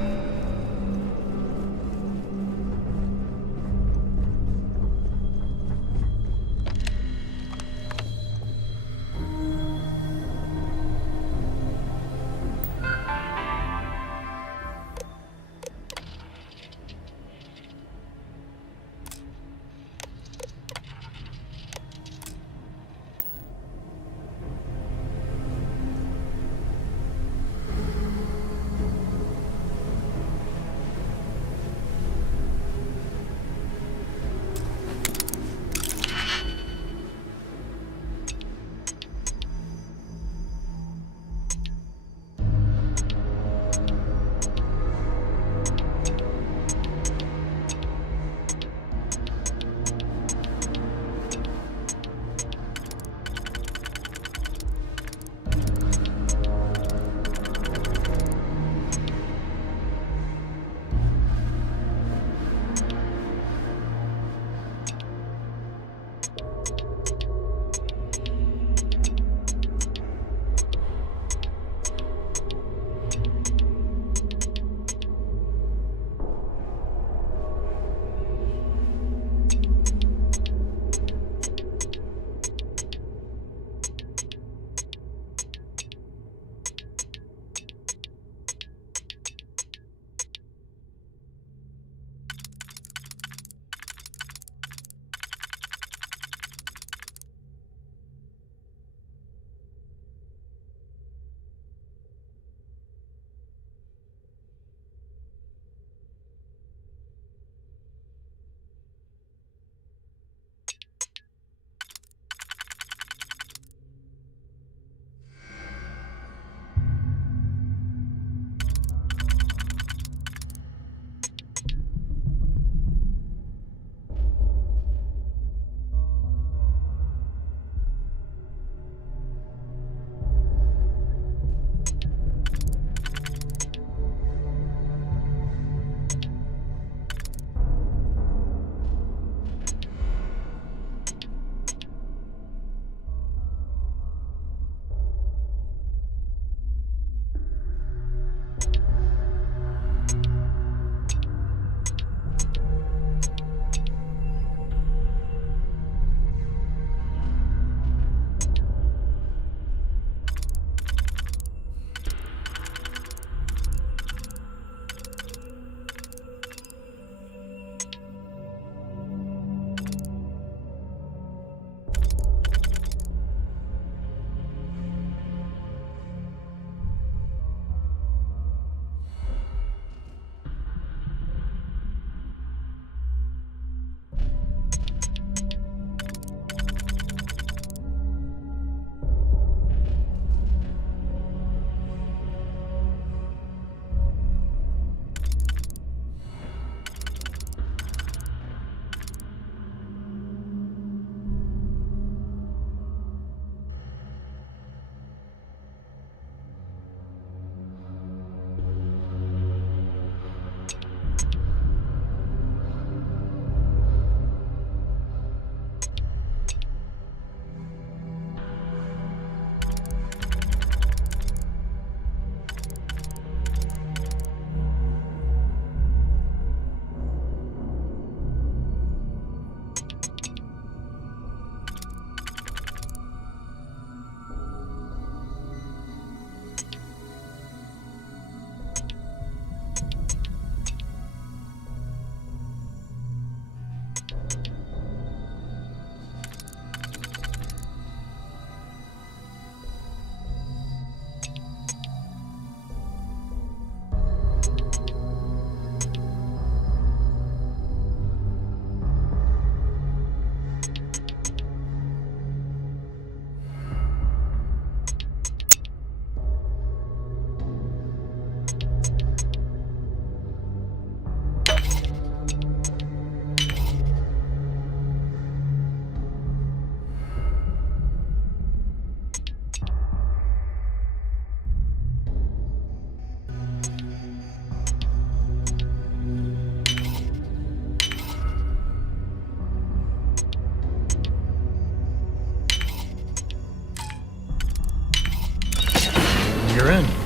you're in.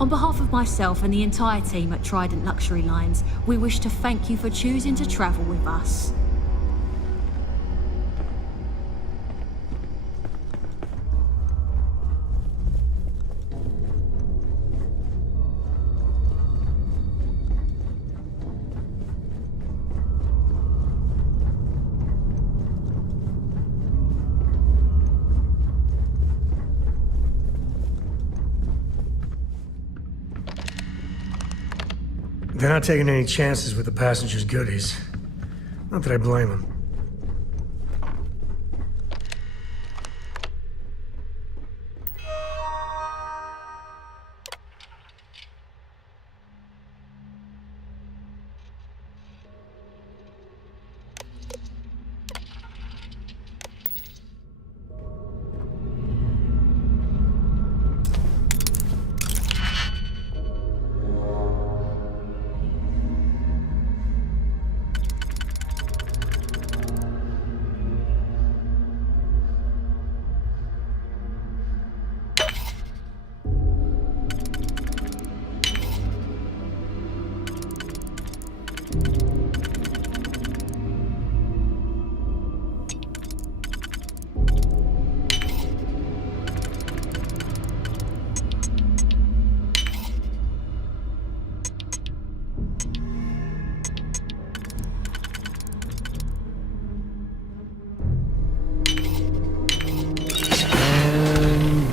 On behalf of myself and the entire team at Trident Luxury Lines, we wish to thank you for choosing to travel with us. They're not taking any chances with the passengers' goodies. Not that I blame them.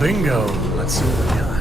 Bingo. Let's see what we got.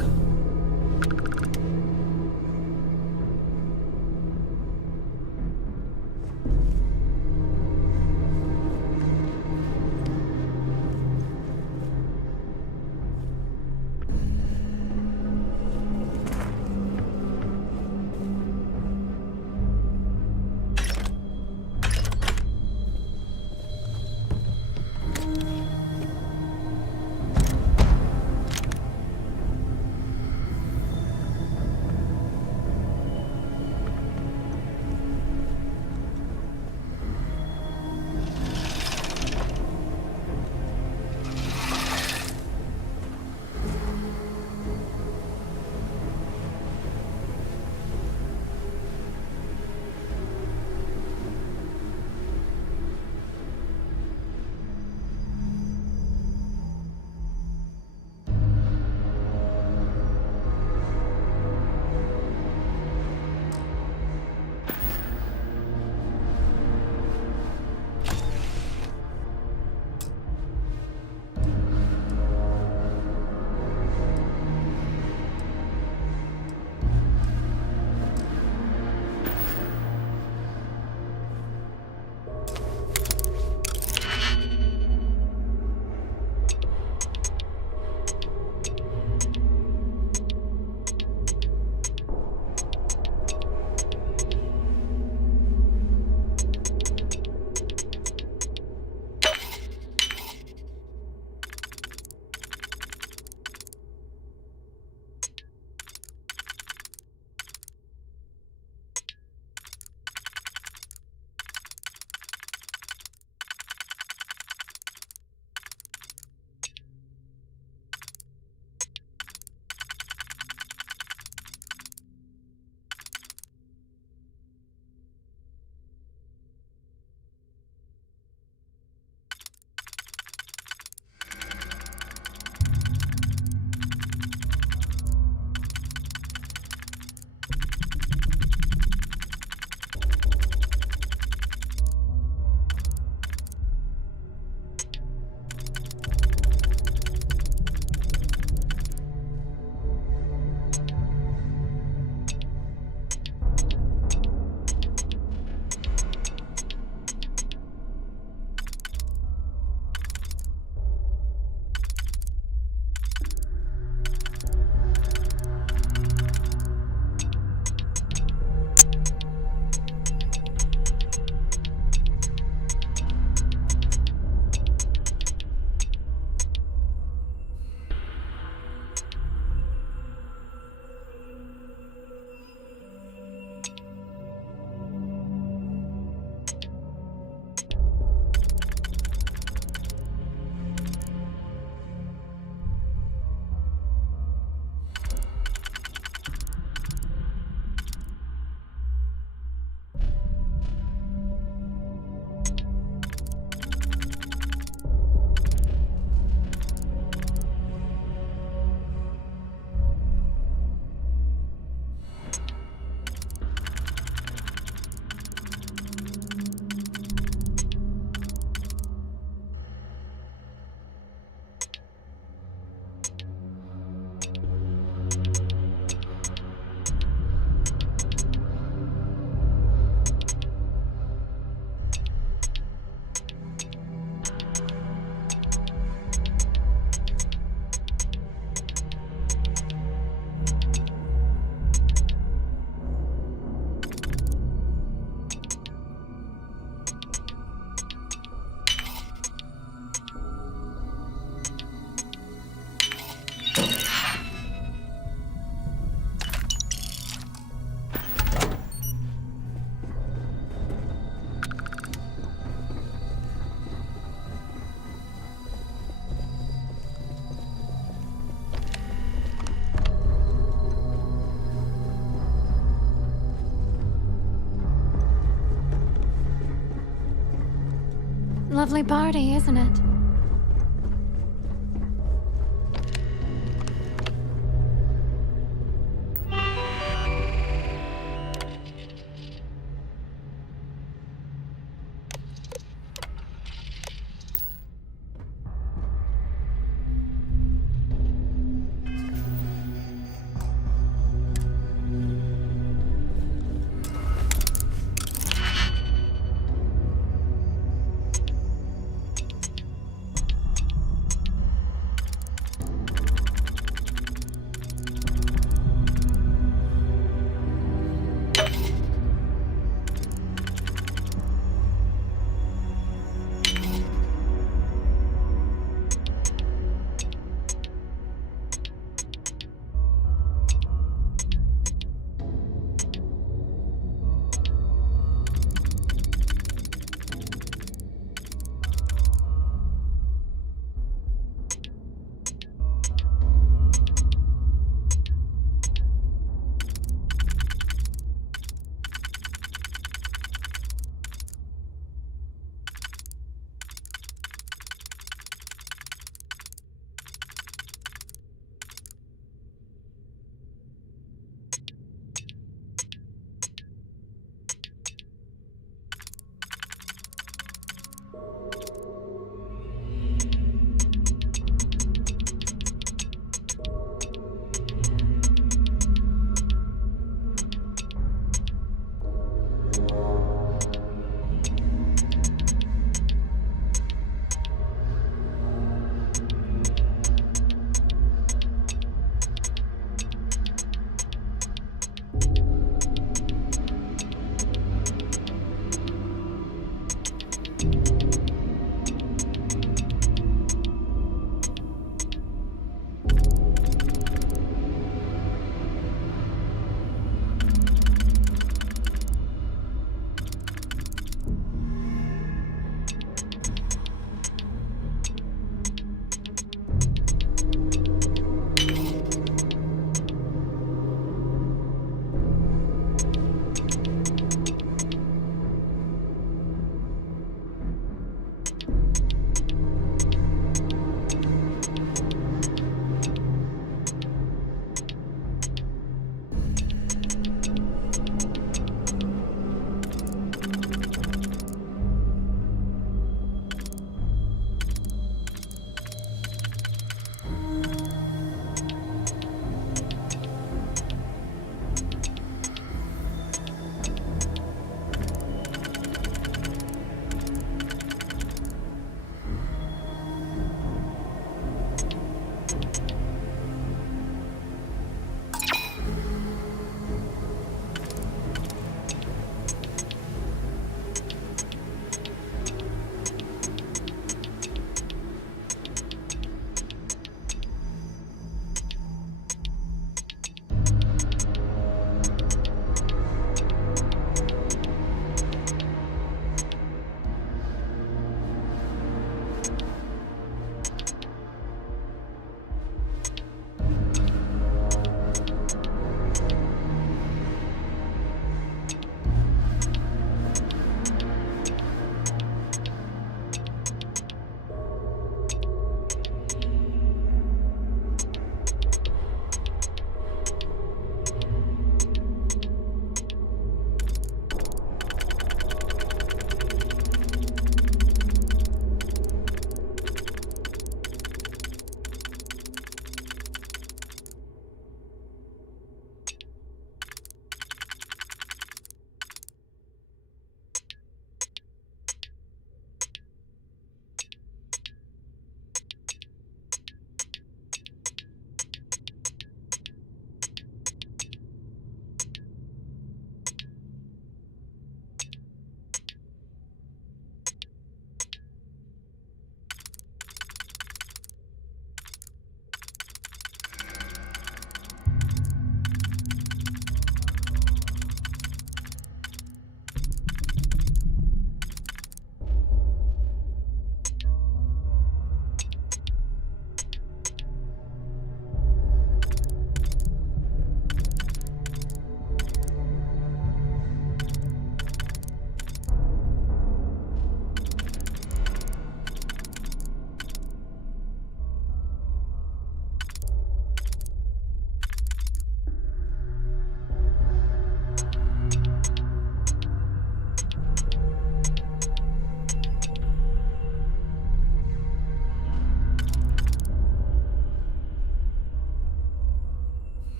lovely party, isn't it?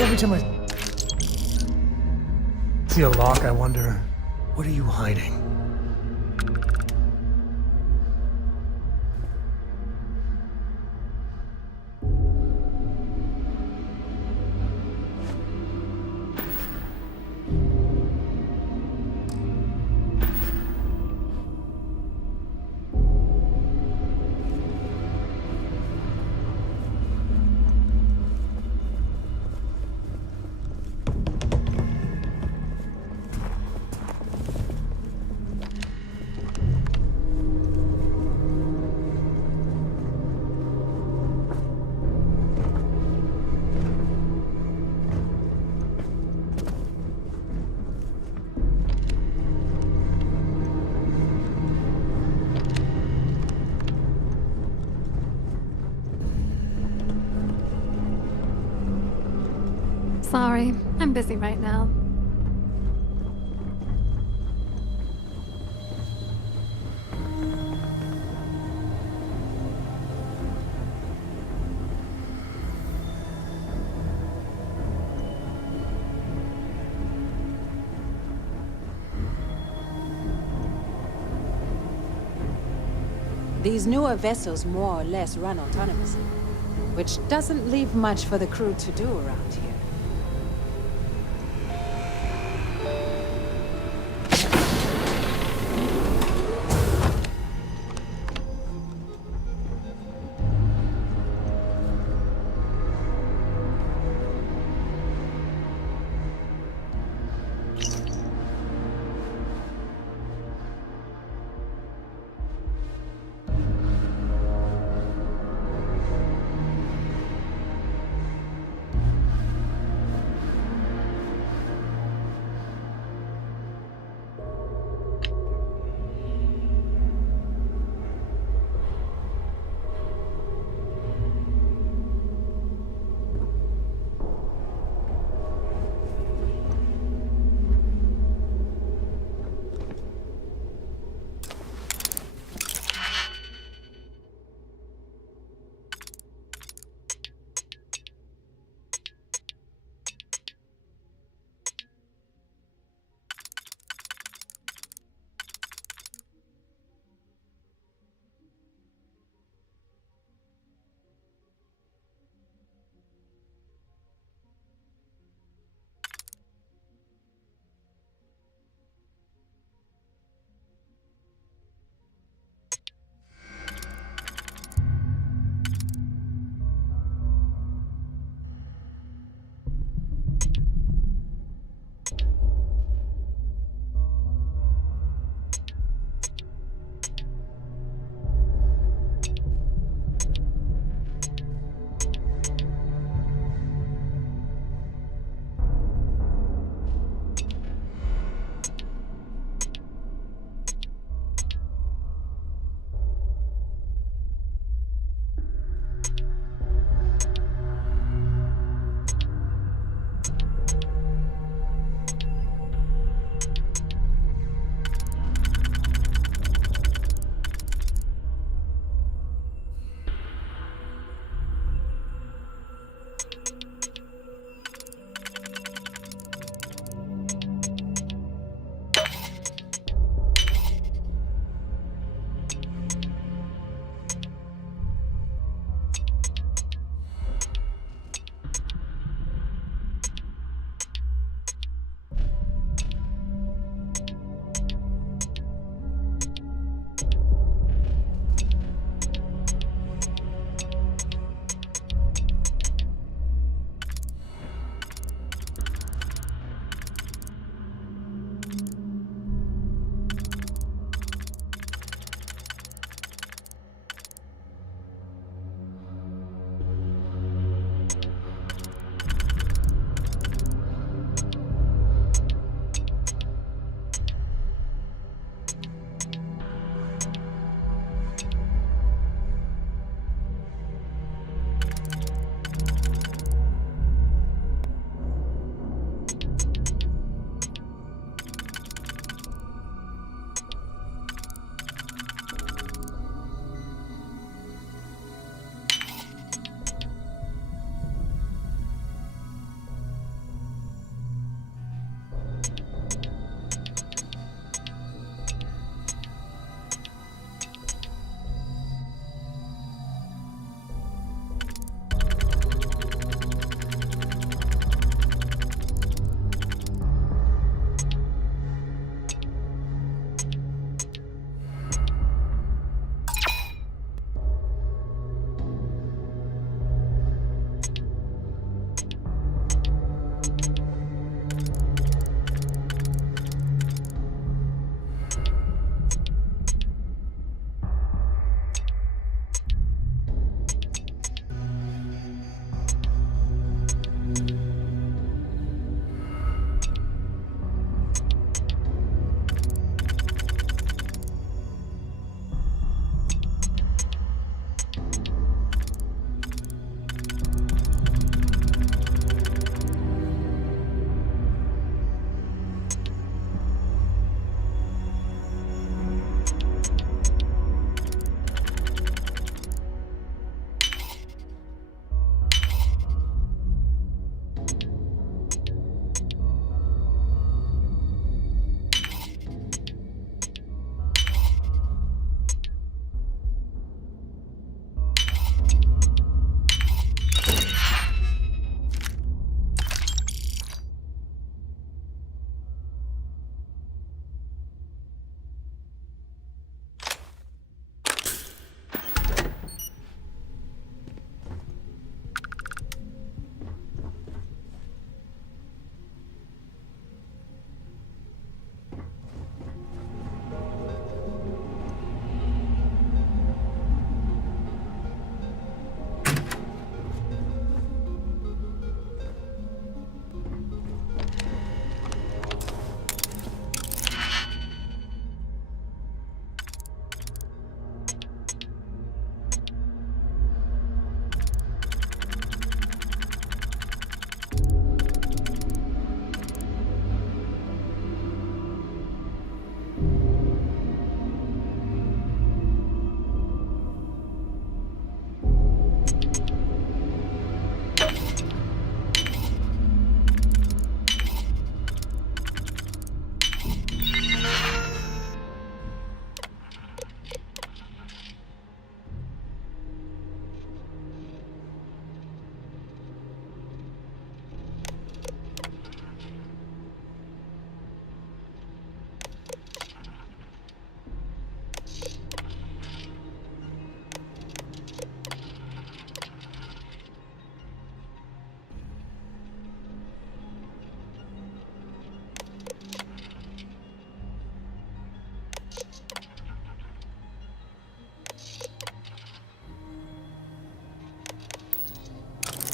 Every time I see a lock, I wonder, what are you hiding? Sorry, I'm busy right now. These newer vessels more or less run autonomously, which doesn't leave much for the crew to do around here.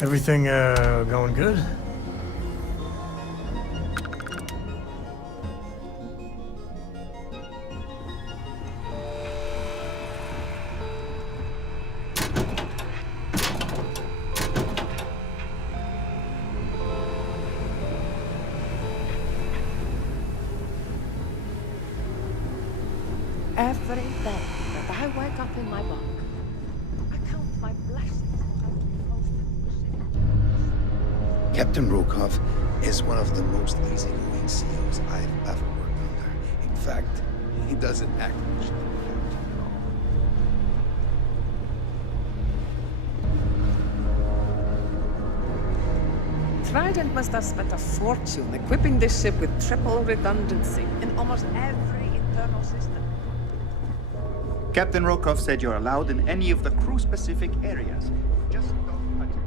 Everything going good? Every day that I wake up in my bunk, I count my blessings. Captain Rokov is one of the most easygoing CEOs I've ever worked under. In fact, he doesn't act much like that. Trident must have spent a fortune equipping this ship with triple redundancy in almost every internal system. Captain Rokov said you're allowed in any of the crew-specific areas. Just don't touch it.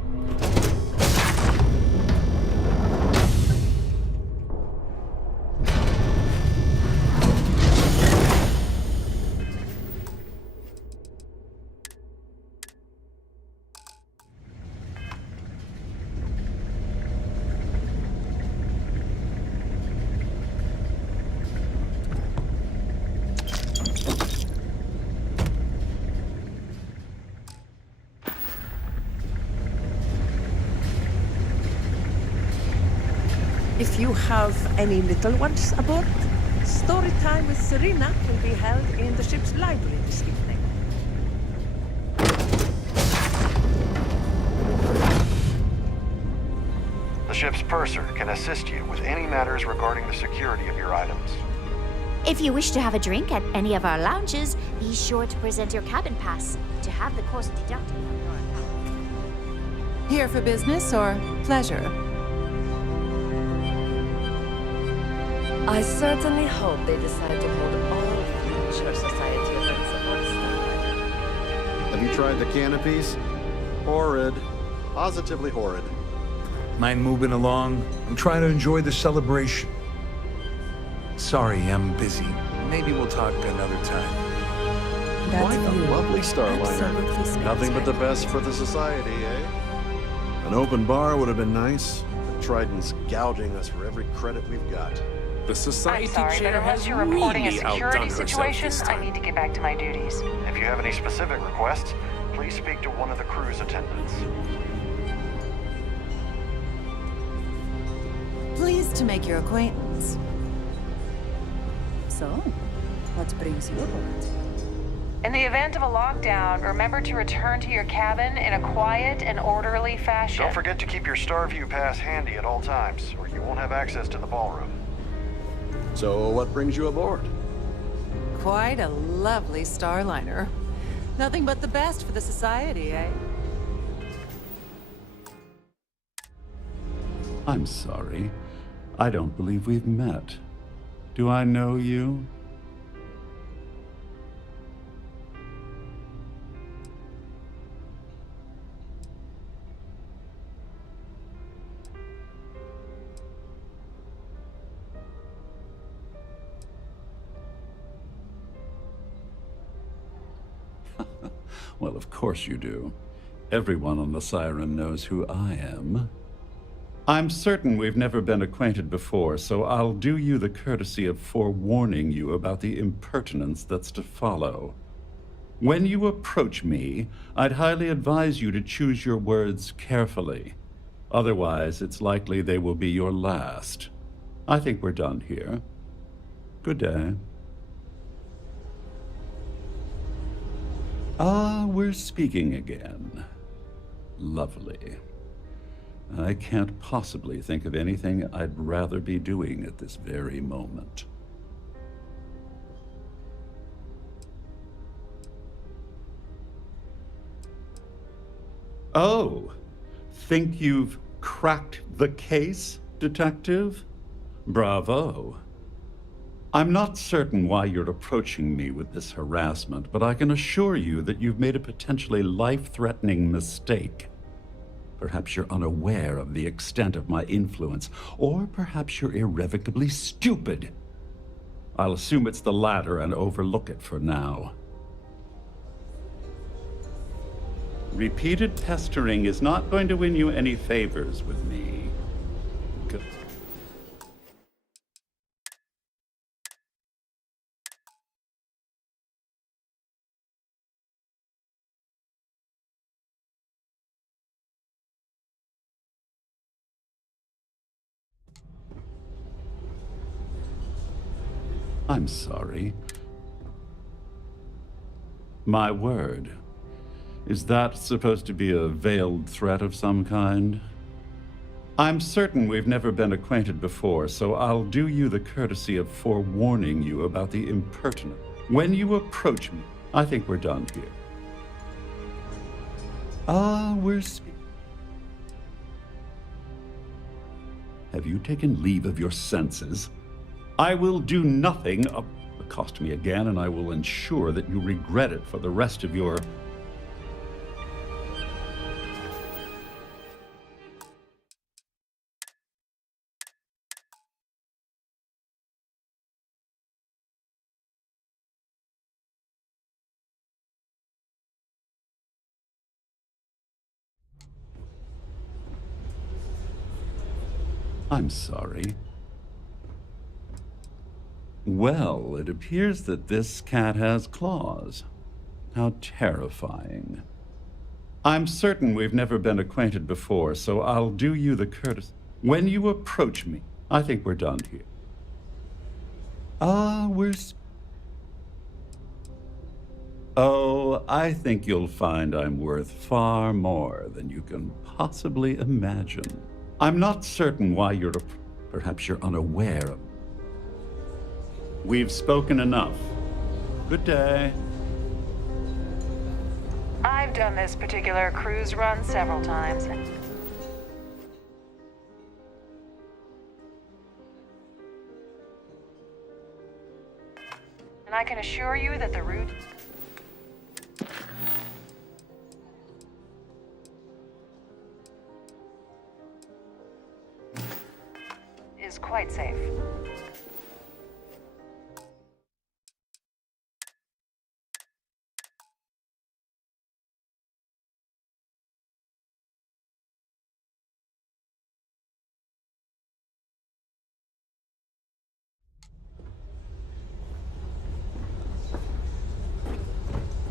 If you have any little ones aboard, story time with Serena will be held in the ship's library this evening. The ship's purser can assist you with any matters regarding the security of your items. If you wish to have a drink at any of our lounges, be sure to present your cabin pass to have the cost deducted from your account. Here for business or pleasure? I certainly hope they decide to hold all future society events aboard Starfield. Have you tried the canopies? Horrid. Positively horrid. Mind moving along? I'm trying to enjoy the celebration. Sorry, I'm busy. Maybe we'll talk another time. Quite a lovely Starliner. Nothing but the best for the society, eh? An open bar would have been nice, but Trident's gouging us for every credit we've got. The society I'm sorry, chair but unless has you're reporting really a security outdone herself situation, this I time. need to get back to my duties. If you have any specific requests, please speak to one of the crew's attendants. Pleased to make your acquaintance. So, what brings you aboard? In the event of a lockdown, remember to return to your cabin in a quiet and orderly fashion. Don't forget to keep your Starview pass handy at all times, or you won't have access to the ballroom. So what brings you aboard? Quite a lovely Starliner. Nothing but the best for the society, eh? I'm sorry. I don't believe we've met. Do I know you? Well, of course you do. Everyone on the Siren knows who I am. I'm certain we've never been acquainted before, so I'll do you the courtesy of forewarning you about the impertinence that's to follow. When you approach me, I'd highly advise you to choose your words carefully. Otherwise, it's likely they will be your last. I think we're done here. Good day. Ah, we're speaking again. Lovely. I can't possibly think of anything I'd rather be doing at this very moment. Oh, think you've cracked the case, Detective? Bravo. I'm not certain why you're approaching me with this harassment, but I can assure you that you've made a potentially life-threatening mistake. Perhaps you're unaware of the extent of my influence, or perhaps you're irrevocably stupid. I'll assume it's the latter and overlook it for now. Repeated pestering is not going to win you any favors with me. Good. I'm sorry. My word. Is that supposed to be a veiled threat of some kind? I'm certain we've never been acquainted before, so I'll do you the courtesy of forewarning you about the impertinence. When you approach me, I think we're done here. Ah, we're speaking. Have you taken leave of your senses? I will do nothing. Accost me again, and I will ensure that you regret it for the rest of your... I'm sorry. Well, it appears that this cat has claws. How terrifying. I'm certain we've never been acquainted before, so I'll do you the courtesy. When you approach me, I think we're done here. Ah, Oh, I think you'll find I'm worth far more than you can possibly imagine. I'm not certain why you're... Perhaps you're unaware of... We've spoken enough. Good day. I've done this particular cruise run several times. And I can assure you that the route is quite safe.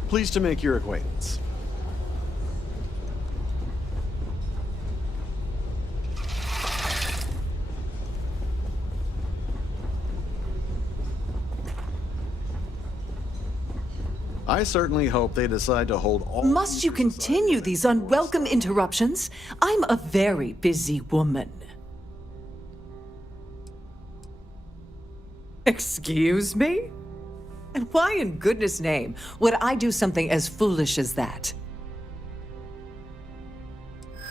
Pleased to make your acquaintance. I certainly hope they decide to hold all... Must you continue these unwelcome interruptions? I'm a very busy woman. Excuse me? And why in goodness name would I do something as foolish as that?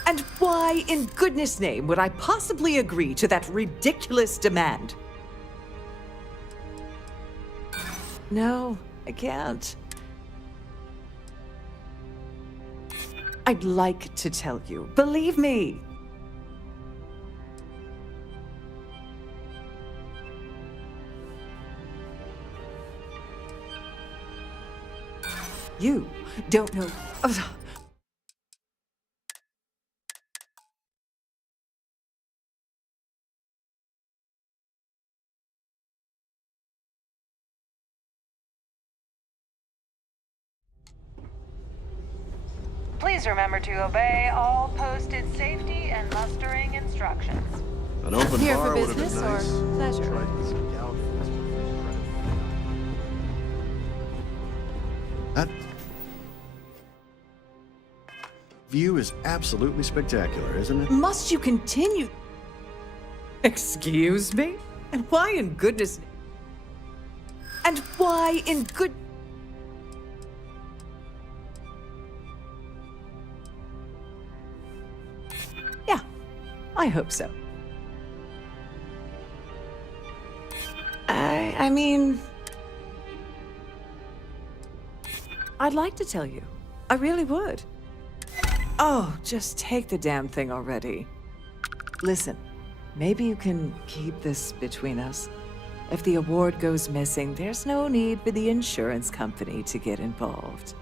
And why in goodness name would I possibly agree to that ridiculous demand? No, I can't. I'd like to tell you. Believe me. You don't know. Please remember to obey all posted safety and mustering instructions. An open Here bar for would have been business nice. or pleasure? Trident's gout was incredible. That view is absolutely spectacular, isn't it? Must you continue? Excuse me? And why in goodness... And why in good... Yeah, I hope so. I mean... I'd like to tell you. I really would. Oh, just take the damn thing already. Listen, maybe you can keep this between us. If the award goes missing, there's no need for the insurance company to get involved.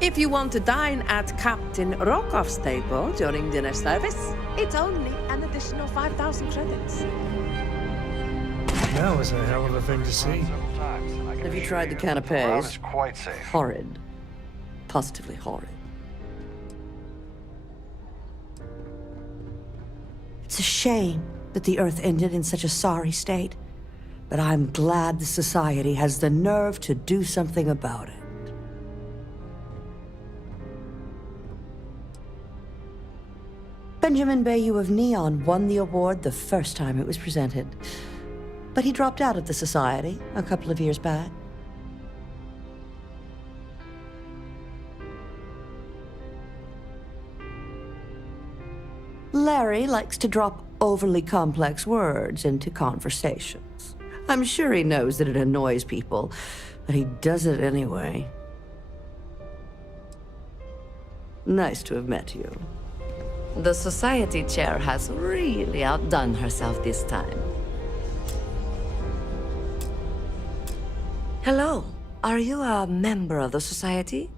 If you want to dine at Captain Rokoff's table during dinner service, it's only an additional 5,000 credits. That was a hell of a thing to see. Have you tried the canapes? It's quite safe. Horrid. Positively horrid. It's a shame that the Earth ended in such a sorry state, but I'm glad the Society has the nerve to do something about it. Benjamin Bayou of Neon won the award the first time it was presented, but he dropped out of the Society a couple of years back. Larry likes to drop overly complex words into conversations. I'm sure he knows that it annoys people, but he does it anyway. Nice to have met you. The Society chair has really outdone herself this time. Hello, are you a member of the Society?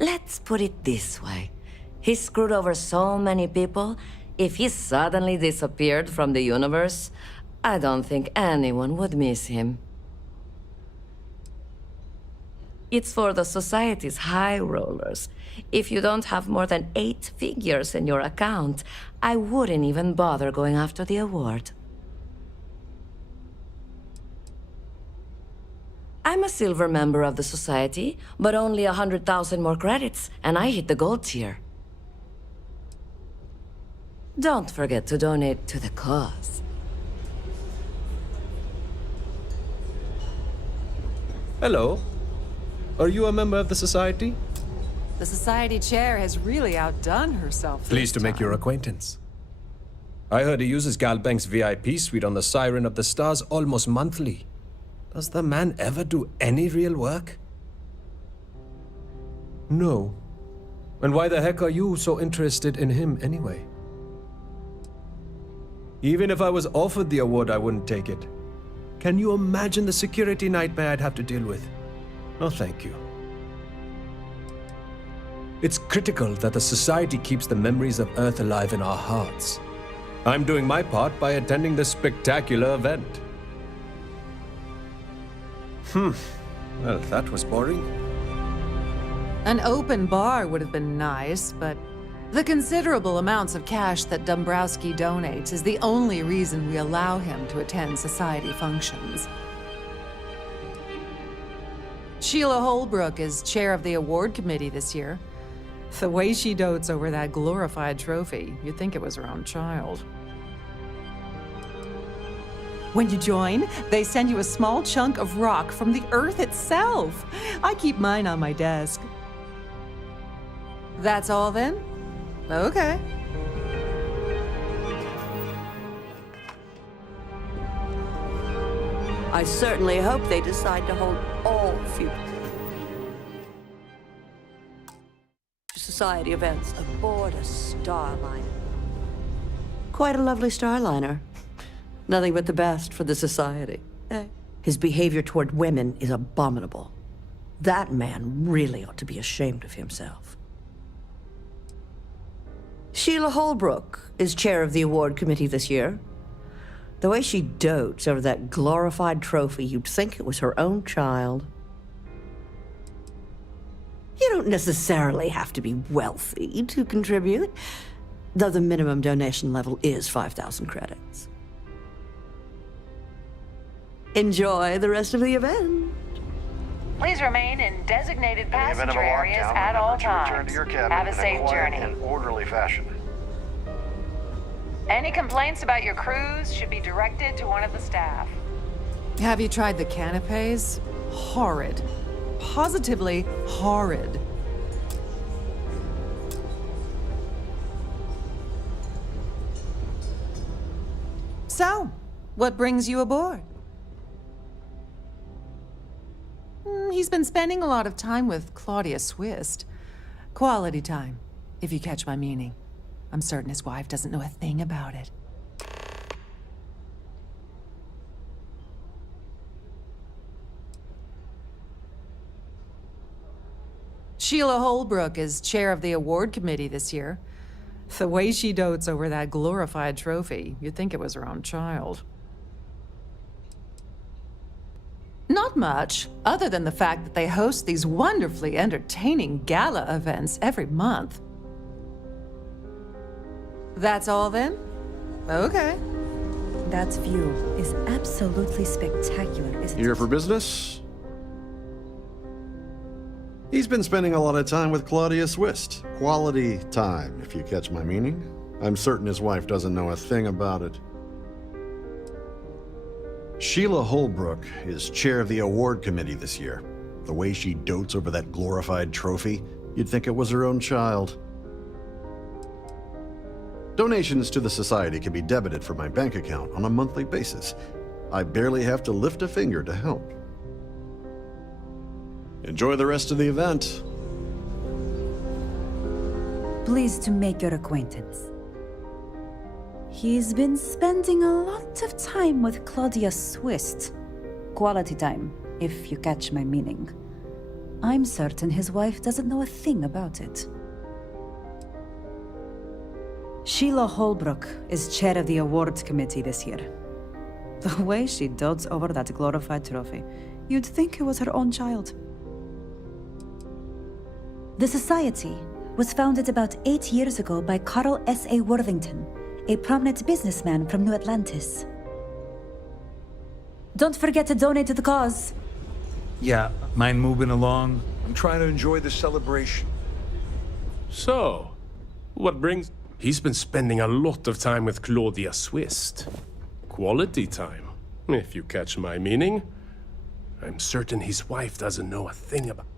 Let's put it this way. He screwed over so many people. If he suddenly disappeared from the universe, I don't think anyone would miss him. It's for the Society's high rollers. If you don't have more than 8 figures in your account, I wouldn't even bother going after the award. I'm a silver member of the Society, but only 100,000 more credits, and I hit the gold tier. Don't forget to donate to the cause. Hello. Are you a member of the Society? The Society chair has really outdone herself. Pleased to make your acquaintance. I heard he uses Galbank's VIP suite on the Siren of the Stars almost monthly. Does the man ever do any real work? No. And why the heck are you so interested in him anyway? Even if I was offered the award, I wouldn't take it. Can you imagine the security nightmare I'd have to deal with? No, thank you. It's critical that the Society keeps the memories of Earth alive in our hearts. I'm doing my part by attending this spectacular event. Well, that was boring. An open bar would have been nice, but the considerable amounts of cash that Dombrowski donates is the only reason we allow him to attend Society functions. Sheila Holbrook is chair of the award committee this year. The way she dotes over that glorified trophy, you'd think it was her own child. When you join, they send you a small chunk of rock from the Earth itself. I keep mine on my desk. That's all then? Okay. I certainly hope they decide to hold all future Society events aboard a Starliner. Quite a lovely Starliner. Nothing but the best for the Society. His behavior toward women is abominable. That man really ought to be ashamed of himself. Sheila Holbrook is chair of the award committee this year. The way she dotes over that glorified trophy, you'd think it was her own child. You don't necessarily have to be wealthy to contribute, though the minimum donation level is 5,000 credits. Enjoy the rest of the event. Please remain in designated In the event of passenger a areas lockdown, at all remember to return times. to your cabin Have a in safe quiet journey. and orderly fashion. Any complaints about your cruise should be directed to one of the staff. Have you tried the canapes? Horrid. Positively horrid. So, what brings you aboard? He's been spending a lot of time with Claudia Swist. Quality time, if you catch my meaning. I'm certain his wife doesn't know a thing about it. Sheila Holbrook is chair of the award committee this year. The way she dotes over that glorified trophy, you'd think it was her own child. Not much, other than the fact that they host these wonderfully entertaining gala events every month. That's all then? Okay. That view is absolutely spectacular, isn't it? Here for business? He's been spending a lot of time with Claudia Swist. Quality time, if you catch my meaning. I'm certain his wife doesn't know a thing about it. Sheila Holbrook is chair of the award committee this year. The way she dotes over that glorified trophy, you'd think it was her own child. Donations to the Society can be debited from my bank account on a monthly basis. I barely have to lift a finger to help. Enjoy the rest of the event. Pleased to make your acquaintance. He's been spending a lot of time with Claudia Swist. Quality time, if you catch my meaning. I'm certain his wife doesn't know a thing about it. Sheila Holbrook is chair of the awards committee this year. The way she dotes over that glorified trophy, you'd think it was her own child. The Society was founded about 8 years ago by Carl S.A. Worthington, a prominent businessman from New Atlantis. Don't forget to donate to the cause. Yeah, mind moving along? I'm trying to enjoy the celebration. So, what brings... He's been spending a lot of time with Claudia Swist. Quality time, if you catch my meaning. I'm certain his wife doesn't know a thing about...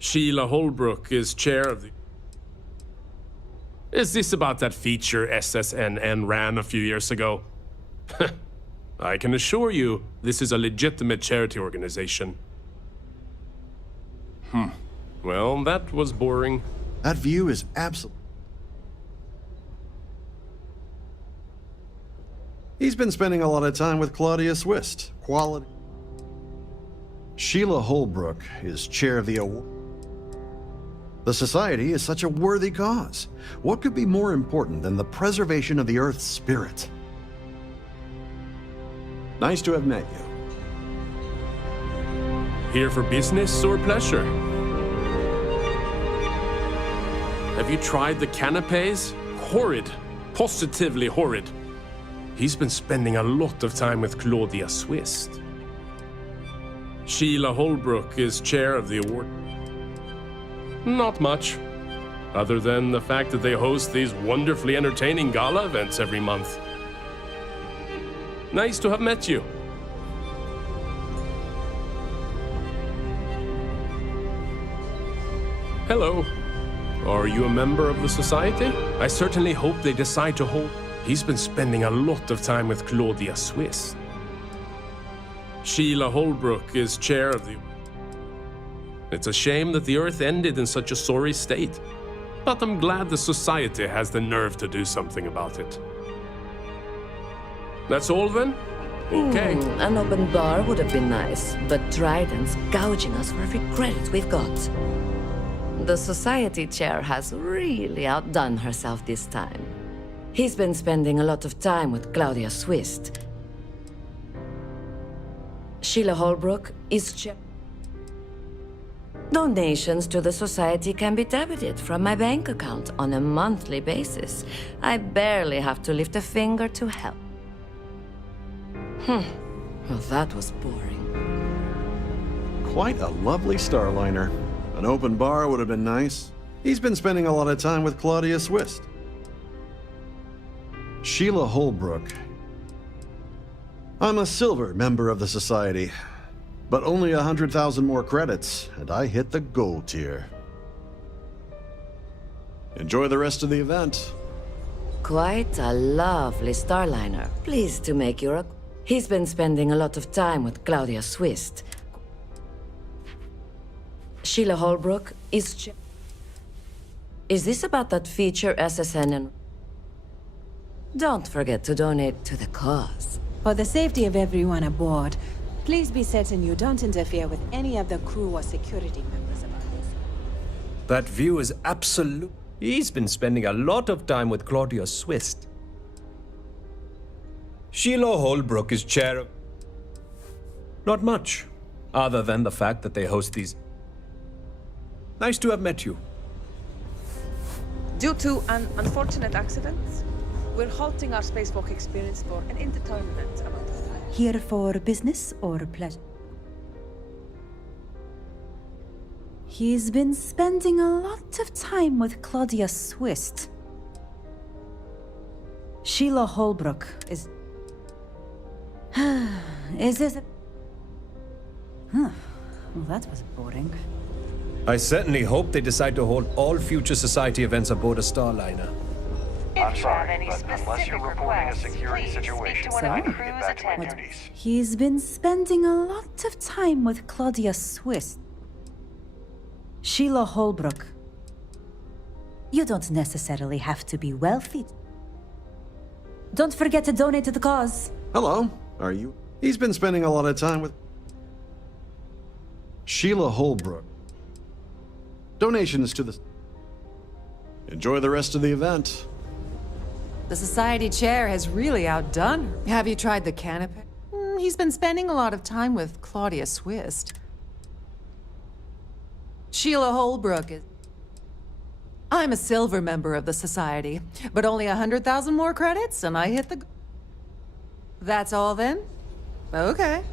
Sheila Holbrook is chair of the... Is this about that feature SSNN ran a few years ago? I can assure you, this is a legitimate charity organization. Well, that was boring. That view is absolutely... He's been spending a lot of time with Claudia Swist. Quality. Sheila Holbrook is chair of the award. The Society is such a worthy cause. What could be more important than the preservation of the Earth's spirit? Nice to have met you. Here for business or pleasure? Have you tried the canapes? Horrid. Positively horrid. He's been spending a lot of time with Claudia Swist. Sheila Holbrook is chair of the award. Not much. Other than the fact that they host these wonderfully entertaining gala events every month. Nice to have met you. Hello. Are you a member of the Society? I certainly hope they decide to hold... He's been spending a lot of time with Claudia Swist. Sheila Holbrook is chair of the... It's a shame that the Earth ended in such a sorry state. But I'm glad the Society has the nerve to do something about it. That's all then? Okay. An open bar would have been nice, but Trident's gouging us for every credit we've got. The Society chair has really outdone herself this time. He's been spending a lot of time with Claudia Swist. Sheila Holbrook is chair. Donations to the Society can be debited from my bank account on a monthly basis. I barely have to lift a finger to help. Well, that was boring. Quite a lovely Starliner. An open bar would have been nice. He's been spending a lot of time with Claudia Swist. Sheila Holbrook. I'm a silver member of the Society, but only 100,000 more credits, and I hit the gold tier. Enjoy the rest of the event. Quite a lovely Starliner. Pleased to make your... He's been spending a lot of time with Claudia Swist. Sheila Holbrook is... Is this about that feature SSN? Don't forget to donate to the cause. For the safety of everyone aboard, please be certain you don't interfere with any of the crew or security members about this. That view is absolute. He's been spending a lot of time with Claudia Swist. Sheila Holbrook is chair of... Not much, other than the fact that they host these... Nice to have met you. Due to an unfortunate accident, we're halting our spacewalk experience for an indeterminate amount of time. Here for business or pleasure? He's been spending a lot of time with Claudia Swist. Sheila Holbrook is... Is this... Well, that was boring. I certainly hope they decide to hold all future Society events aboard a Starliner. I'm sorry, but unless you're reporting a security situation, I need to get back to my duties. He's been spending a lot of time with Claudia Swist. Sheila Holbrook. You don't necessarily have to be wealthy. Don't forget to donate to the cause. Hello, are you? He's been spending a lot of time with... Sheila Holbrook. Donations to the... Enjoy the rest of the event. The Society chair has really outdone her. Have you tried the canapé? He's been spending a lot of time with Claudia Swist. Sheila Holbrook is... I'm a silver member of the Society, but only 100,000 more credits and I hit the... That's all then? Okay.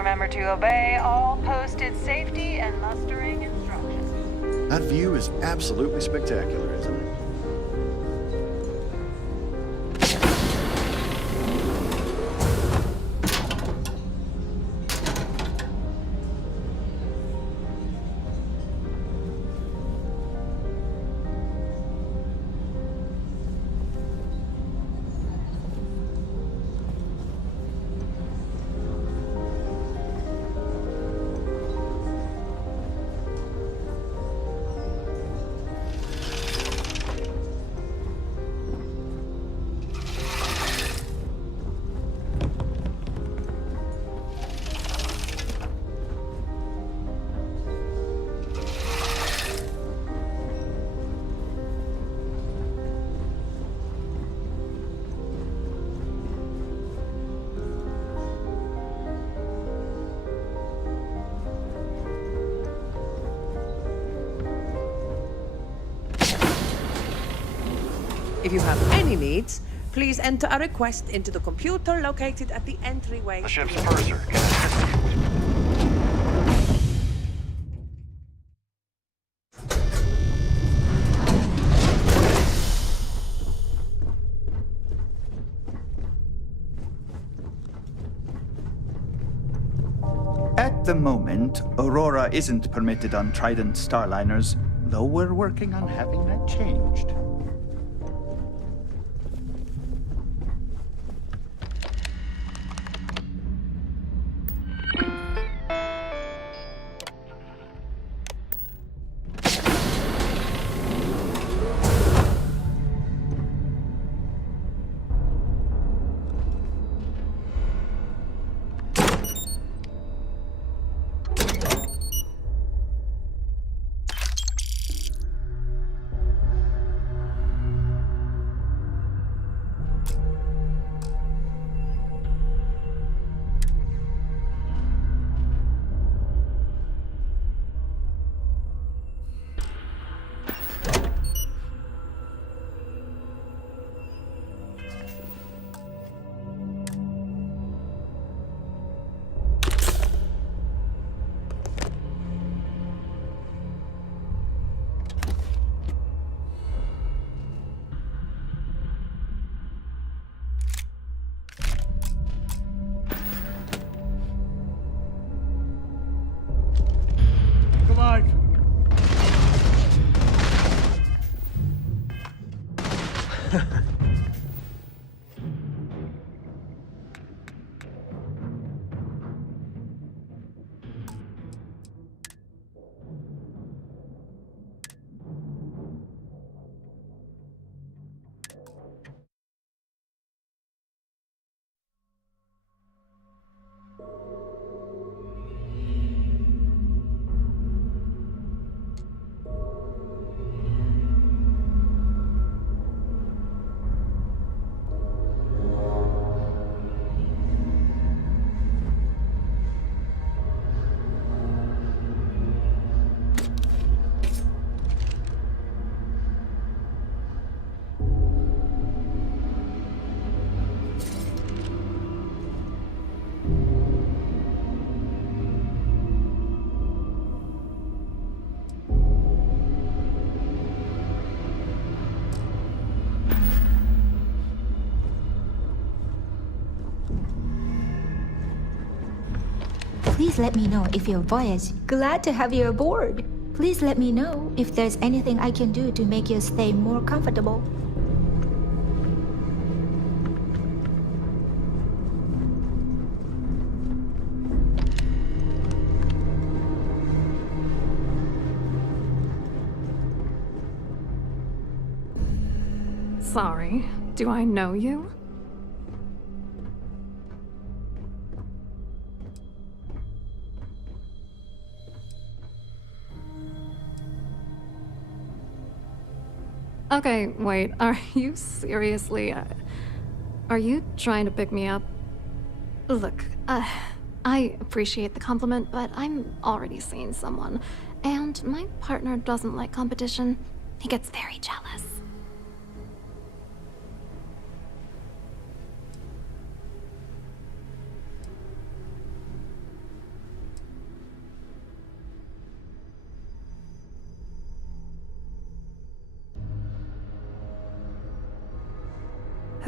remember to obey all posted safety and mustering instructions. That view is absolutely spectacular, isn't it? If you have any needs, please enter a request into the computer located at the entryway. The ship's purser can assist you. At the moment, Aurora isn't permitted on Trident Starliners, though we're working on having that changed. Please let me know if your voyage. Glad to have you aboard. Please let me know if there's anything I can do to make your stay more comfortable. Sorry, do I know you? Okay, wait, are you seriously... are you trying to pick me up? Look, I appreciate the compliment, but I'm already seeing someone, and my partner doesn't like competition. He gets very jealous.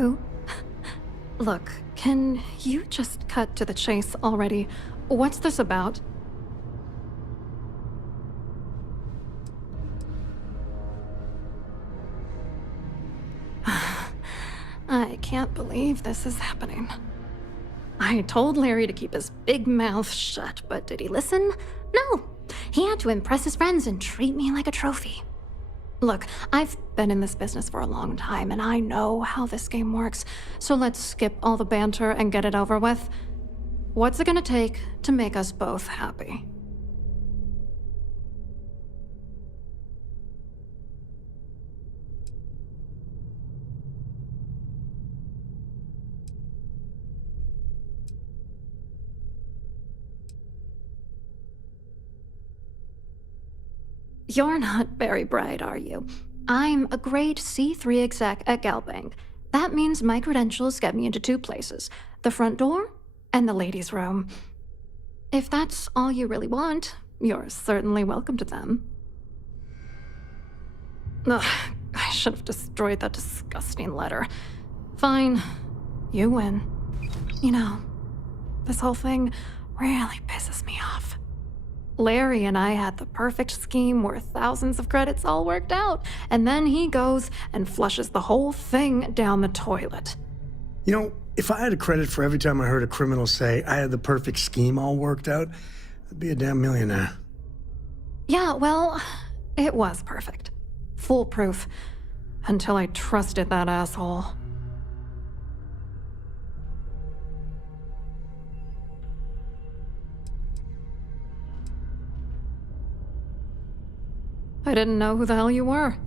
Who? Look, can you just cut to the chase already? What's this about? I can't believe this is happening. I told Larry to keep his big mouth shut, but did he listen? No. He had to impress his friends and treat me like a trophy. Look, I've been in this business for a long time, and I know how this game works, so let's skip all the banter and get it over with. What's it gonna take to make us both happy? You're not very bright, are you? I'm a grade C3 exec at Galbank. That means my credentials get me into 2 places, the front door and the ladies' room. If that's all you really want, you're certainly welcome to them. Ugh, I should have destroyed that disgusting letter. Fine, you win. You know, this whole thing really pisses me off. Larry and I had the perfect scheme where thousands of credits all worked out, and then he goes and flushes the whole thing down the toilet. You know, if I had a credit for every time I heard a criminal say I had the perfect scheme all worked out, I'd be a damn millionaire. Yeah, well, it was perfect. Foolproof. Until I trusted that asshole. I didn't know who the hell you were.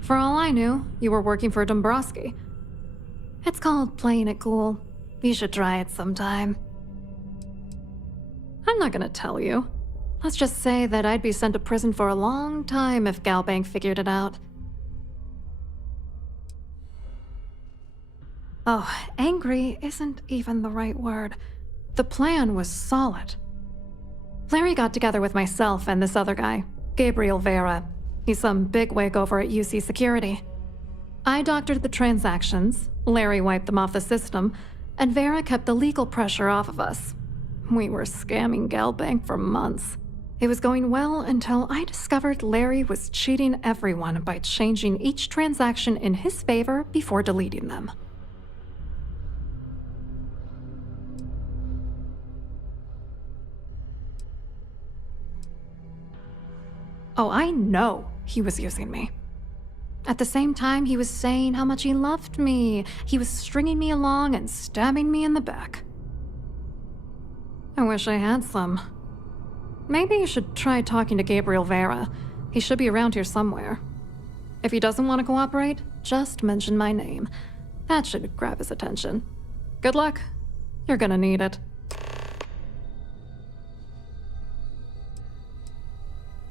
For all I knew, you were working for Dombrowski. It's called playing it cool. You should try it sometime. I'm not gonna tell you. Let's just say that I'd be sent to prison for a long time if Galbank figured it out. Oh, angry isn't even the right word. The plan was solid. Larry got together with myself and this other guy, Gabriel Vera. He's some bigwig over at UC Security. I doctored the transactions, Larry wiped them off the system, and Vera kept the legal pressure off of us. We were scamming Galbank for months. It was going well until I discovered Larry was cheating everyone by changing each transaction in his favor before deleting them. Oh, I know he was using me. At the same time, he was saying how much he loved me. He was stringing me along and stabbing me in the back. I wish I had some. Maybe you should try talking to Gabriel Vera. He should be around here somewhere. If he doesn't want to cooperate, just mention my name. That should grab his attention. Good luck. You're gonna need it.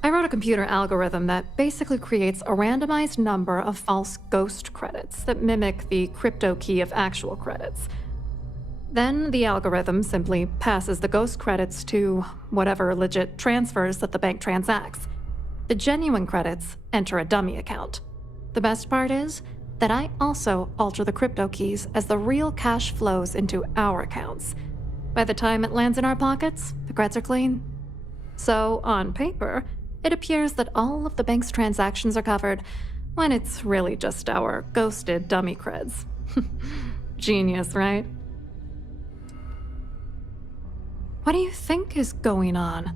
I wrote a computer algorithm that basically creates a randomized number of false ghost credits that mimic the crypto key of actual credits. Then the algorithm simply passes the ghost credits to whatever legit transfers that the bank transacts. The genuine credits enter a dummy account. The best part is that I also alter the crypto keys as the real cash flows into our accounts. By the time it lands in our pockets, the creds are clean. So, on paper, it appears that all of the bank's transactions are covered, when it's really just our ghosted dummy creds. Genius, right? What do you think is going on?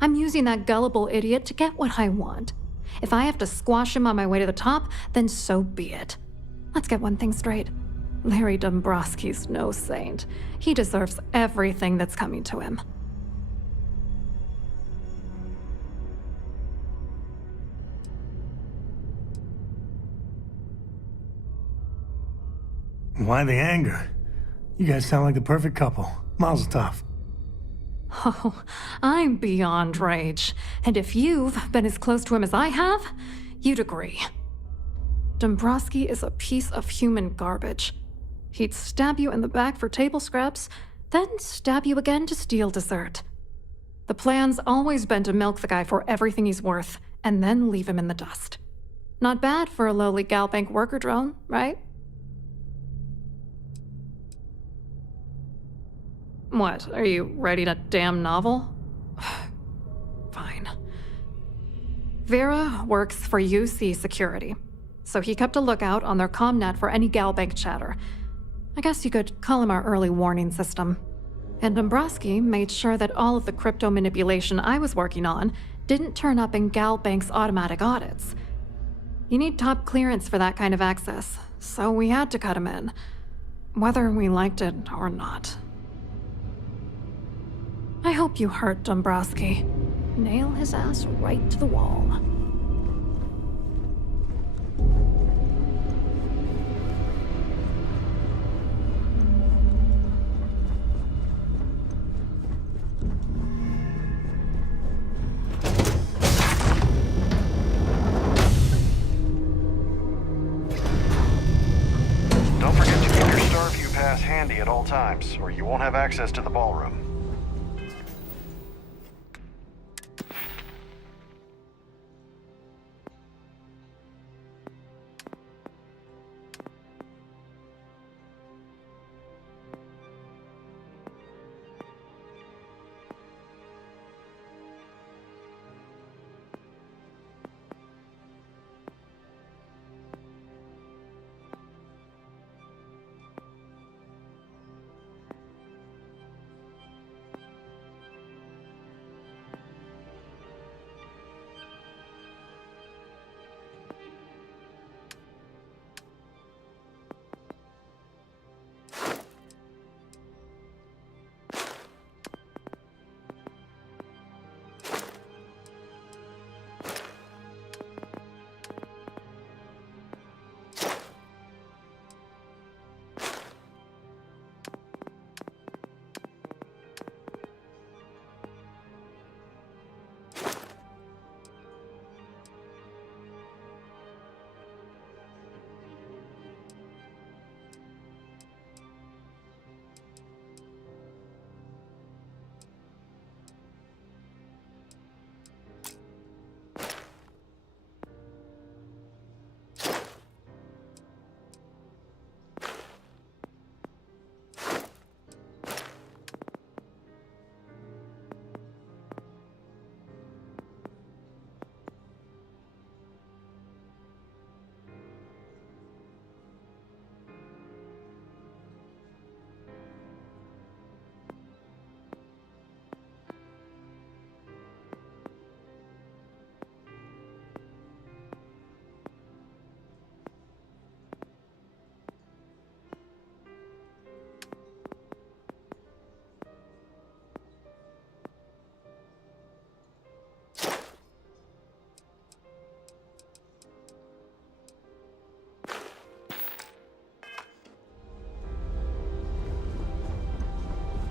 I'm using that gullible idiot to get what I want. If I have to squash him on my way to the top, then so be it. Let's get one thing straight. Larry Dombrowski's no saint. He deserves everything that's coming to him. Why the anger? You guys sound like the perfect couple. Mazel tov. Oh, I'm beyond rage. And if you've been as close to him as I have, you'd agree. Dombrowski is a piece of human garbage. He'd stab you in the back for table scraps, then stab you again to steal dessert. The plan's always been to milk the guy for everything he's worth, and then leave him in the dust. Not bad for a lowly Galbank worker drone, right? What, are you writing a damn novel? Fine. Vera works for UC Security, so he kept a lookout on their commnet for any Galbank chatter. I guess you could call him our early warning system. And Dombrowski made sure that all of the crypto manipulation I was working on didn't turn up in Galbank's automatic audits. You need top clearance for that kind of access, so we had to cut him in, whether we liked it or not. I hope you hurt Dombrowski. Nail his ass right to the wall. Don't forget to keep your Starview pass handy at all times, or you won't have access to the ballroom.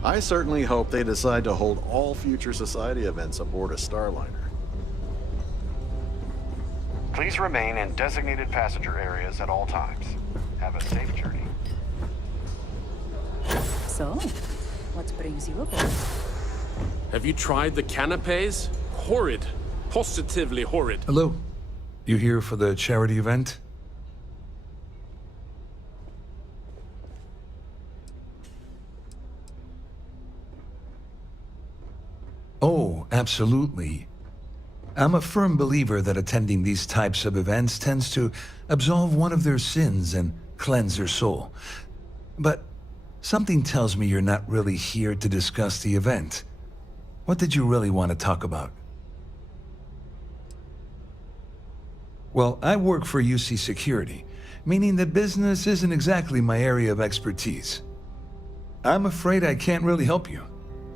I certainly hope they decide to hold all future Society events aboard a Starliner. Please remain in designated passenger areas at all times. Have a safe journey. So, what brings you aboard? Have you tried the canapes? Horrid. Positively horrid. Hello. You here for the charity event? Oh, absolutely. I'm a firm believer that attending these types of events tends to absolve one of their sins and cleanse their soul. But something tells me you're not really here to discuss the event. What did you really want to talk about? Well, I work for UC Security, meaning that business isn't exactly my area of expertise. I'm afraid I can't really help you.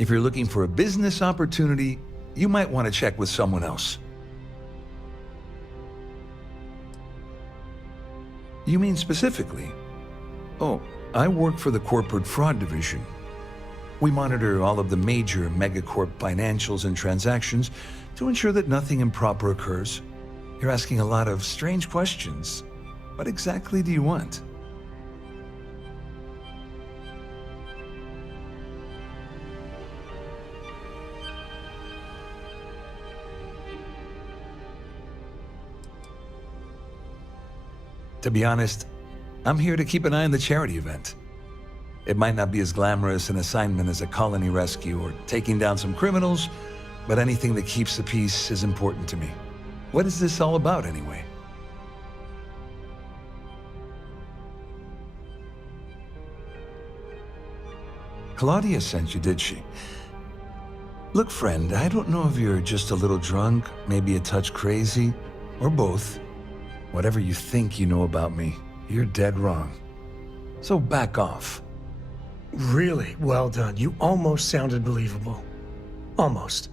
If you're looking for a business opportunity, you might want to check with someone else. You mean specifically? Oh, I work for the Corporate Fraud Division. We monitor all of the major megacorp financials and transactions to ensure that nothing improper occurs. You're asking a lot of strange questions. What exactly do you want? To be honest, I'm here to keep an eye on the charity event. It might not be as glamorous an assignment as a colony rescue or taking down some criminals, but anything that keeps the peace is important to me. What is this all about, anyway? Claudia sent you, did she? Look, friend, I don't know if you're just a little drunk, maybe a touch crazy, or both. Whatever you think you know about me, you're dead wrong. So back off. Really well done. You almost sounded believable. Almost.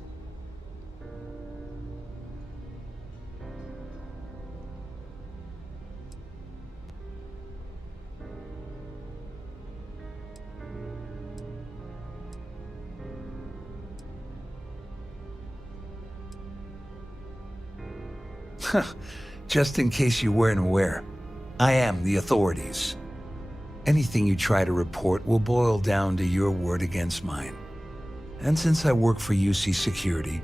Just in case you weren't aware, I am the authorities. Anything you try to report will boil down to your word against mine. And since I work for UC Security,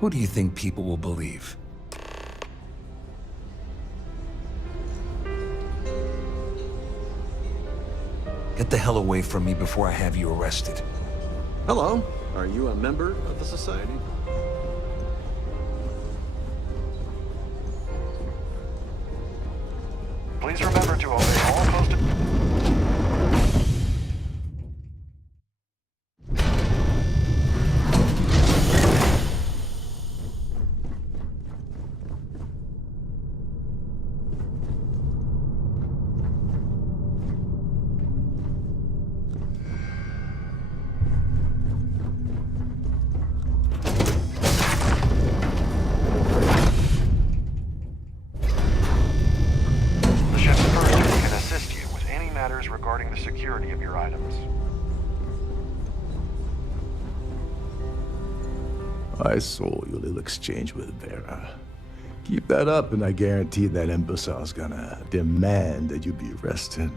who do you think people will believe? Get the hell away from me before I have you arrested. Hello. Are you a member of the Society? Please remember to obey all posted... regarding the security of your items. I saw your little exchange with Vera. Keep that up and I guarantee that imbecile's gonna demand that you be arrested.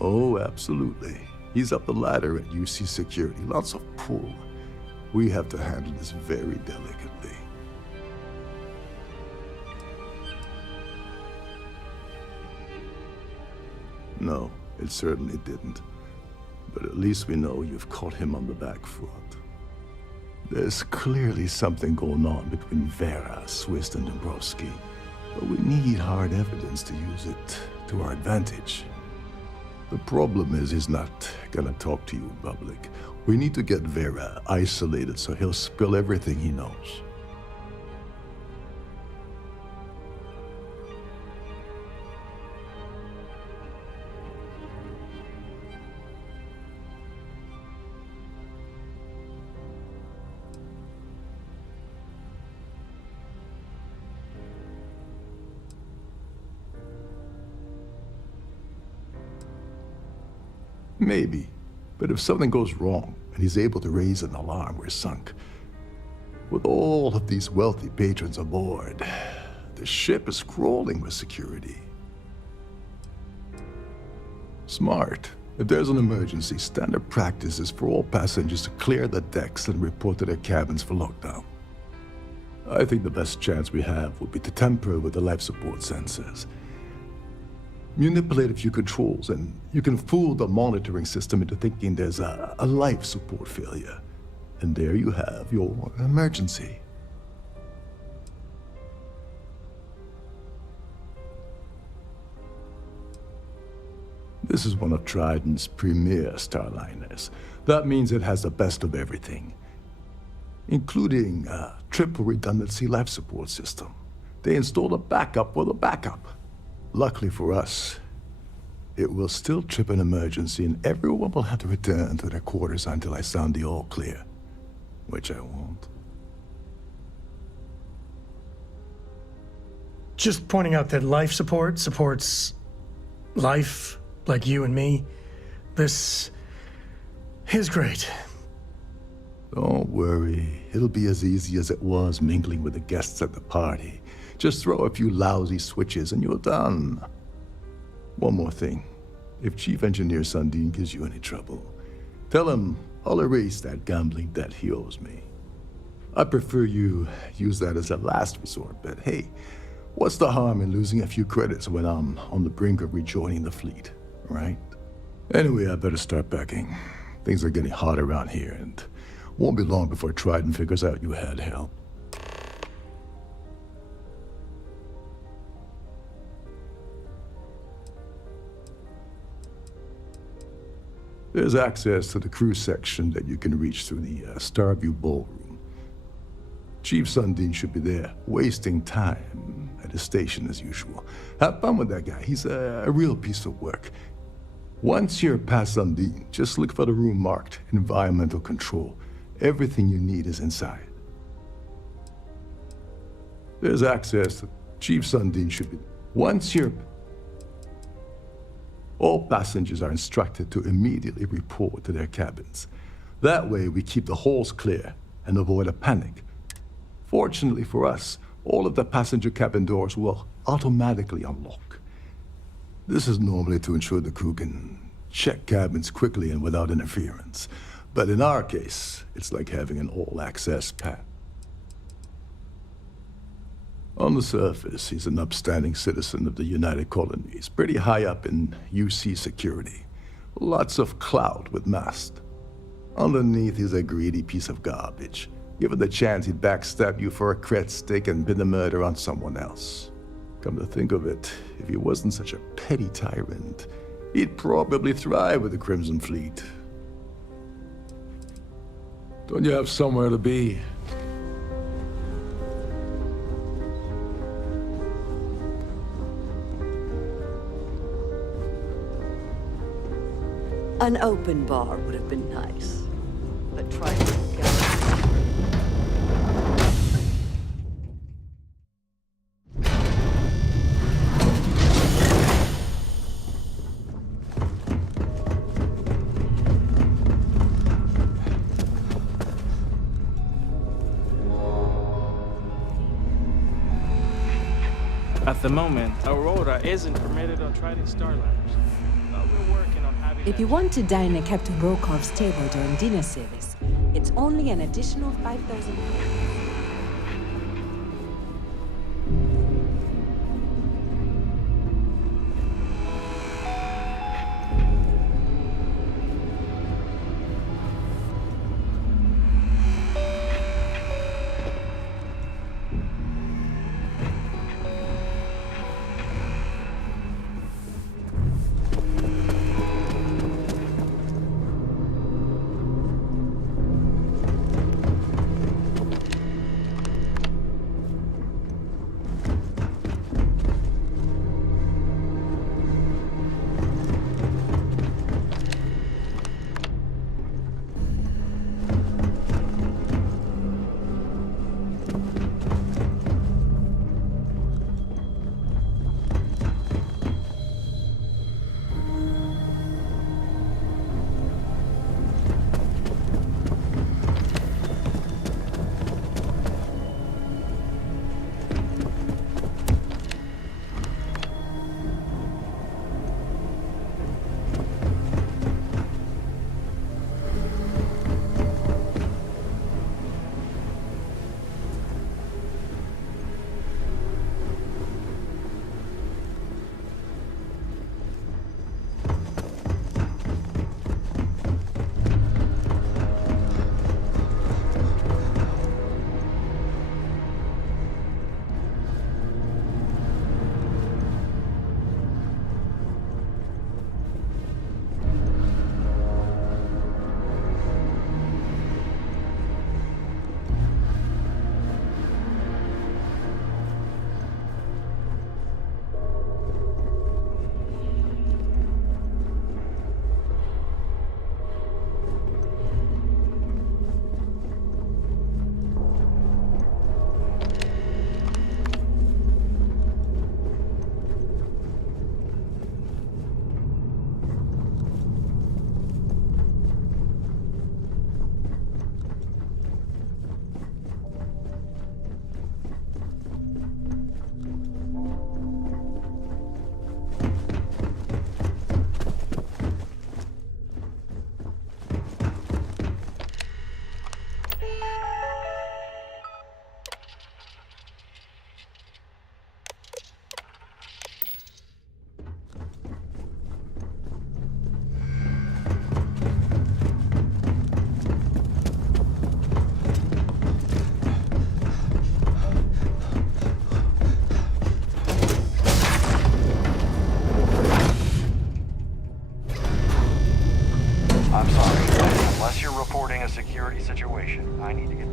Oh, absolutely. He's up the ladder at UC Security. Lots of pull. We have to handle this very delicately. No, it certainly didn't. But at least we know you've caught him on the back foot. There's clearly something going on between Vera, Swiss, and Dombrowski. But we need hard evidence to use it to our advantage. The problem is he's not gonna talk to you in public. We need to get Vera isolated so he'll spill everything he knows. Maybe, but if something goes wrong and he's able to raise an alarm, we're sunk. With all of these wealthy patrons aboard, the ship is crawling with security. Smart. If there's an emergency, standard practice is for all passengers to clear the decks and report to their cabins for lockdown. I think the best chance we have would be to tamper with the life support sensors. Manipulate a few controls, and you can fool the monitoring system into thinking there's a life support failure. And there you have your emergency. This is one of Trident's premier starliners. That means it has the best of everything, including a triple redundancy life support system. They installed a backup with a backup. Luckily for us, it will still trip an emergency and everyone will have to return to their quarters until I sound the all clear, which I won't. Just pointing out that life support supports life, like you and me. This is great. Don't worry, it'll be as easy as it was mingling with the guests at the party. Just throw a few lousy switches and you're done. One more thing. If Chief Engineer Sundin gives you any trouble, tell him I'll erase that gambling debt he owes me. I prefer you use that as a last resort, but hey, what's the harm in losing a few credits when I'm on the brink of rejoining the fleet, right? Anyway, I better start packing. Things are getting hot around here, and won't be long before Trident figures out you had help. There's access to the crew section that you can reach through the Starview Ballroom. Chief Sundin should be there, wasting time at his station as usual. Have fun with that guy. He's a real piece of work. Once you're past Sundin, just look for the room marked Environmental Control. Everything you need is inside. There's access to Chief Sundin should be... Once you're... All passengers are instructed to immediately report to their cabins. That way, we keep the halls clear and avoid a panic. Fortunately for us, all of the passenger cabin doors will automatically unlock. This is normally to ensure the crew can check cabins quickly and without interference. But in our case, it's like having an all-access pass. On the surface, he's an upstanding citizen of the United Colonies, pretty high up in UC security. Lots of clout with mast. Underneath, he's a greedy piece of garbage. Given the chance, he'd backstab you for a cred stick and pin the murder on someone else. Come to think of it, if he wasn't such a petty tyrant, he'd probably thrive with the Crimson Fleet. Don't you have somewhere to be? An open bar would have been nice, but try to get At the moment, Aurora isn't permitted on Trident Starliners. But we're working on having... If you want to dine at Captain Rokov's table during dinner service, it's only an additional 5,000 credits.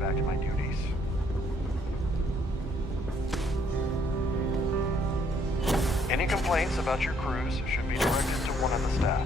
back to my duties. Any complaints about your crews should be directed to one of the staff.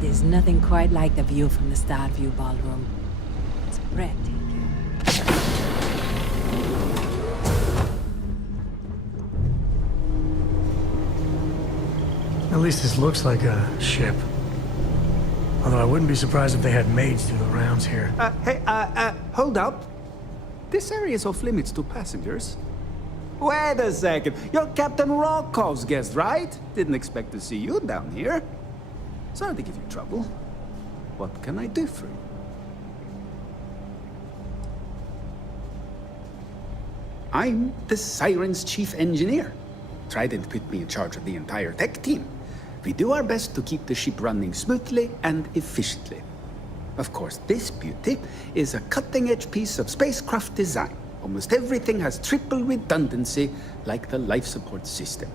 There's nothing quite like the view from the Starfield ballroom. It's breathtaking. At least this looks like a ship. Although I wouldn't be surprised if they had maids do the rounds here. Hey, hold up. This area is off limits to passengers. Wait a second. You're Captain Rocko's guest, right? Didn't expect to see you down here. Sorry to give you trouble. What can I do for you? I'm the Siren's chief engineer. Trident put me in charge of the entire tech team. We do our best to keep the ship running smoothly and efficiently. Of course, this beauty is a cutting-edge piece of spacecraft design. Almost everything has triple redundancy, like the life support system.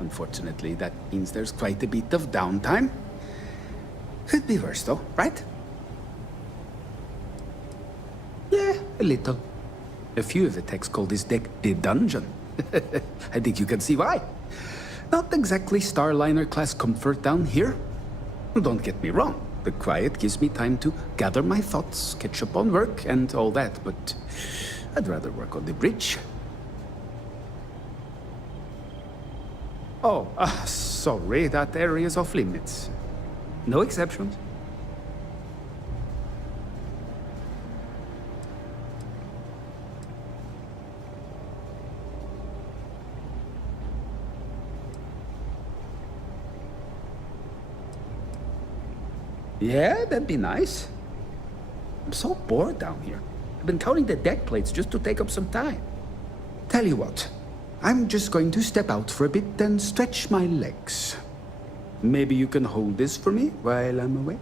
Unfortunately, that means there's quite a bit of downtime. Could be worse, though, right? Yeah, a little. A few of the techs call this deck the dungeon. I think you can see why. Not exactly Starliner-class comfort down here. Don't get me wrong. The quiet gives me time to gather my thoughts, catch up on work, and all that, but I'd rather work on the bridge. Oh, sorry, that area's off limits. No exceptions. Yeah, that'd be nice. I'm so bored down here. I've been counting the deck plates just to take up some time. Tell you what, I'm just going to step out for a bit and stretch my legs. Maybe you can hold this for me while I'm away?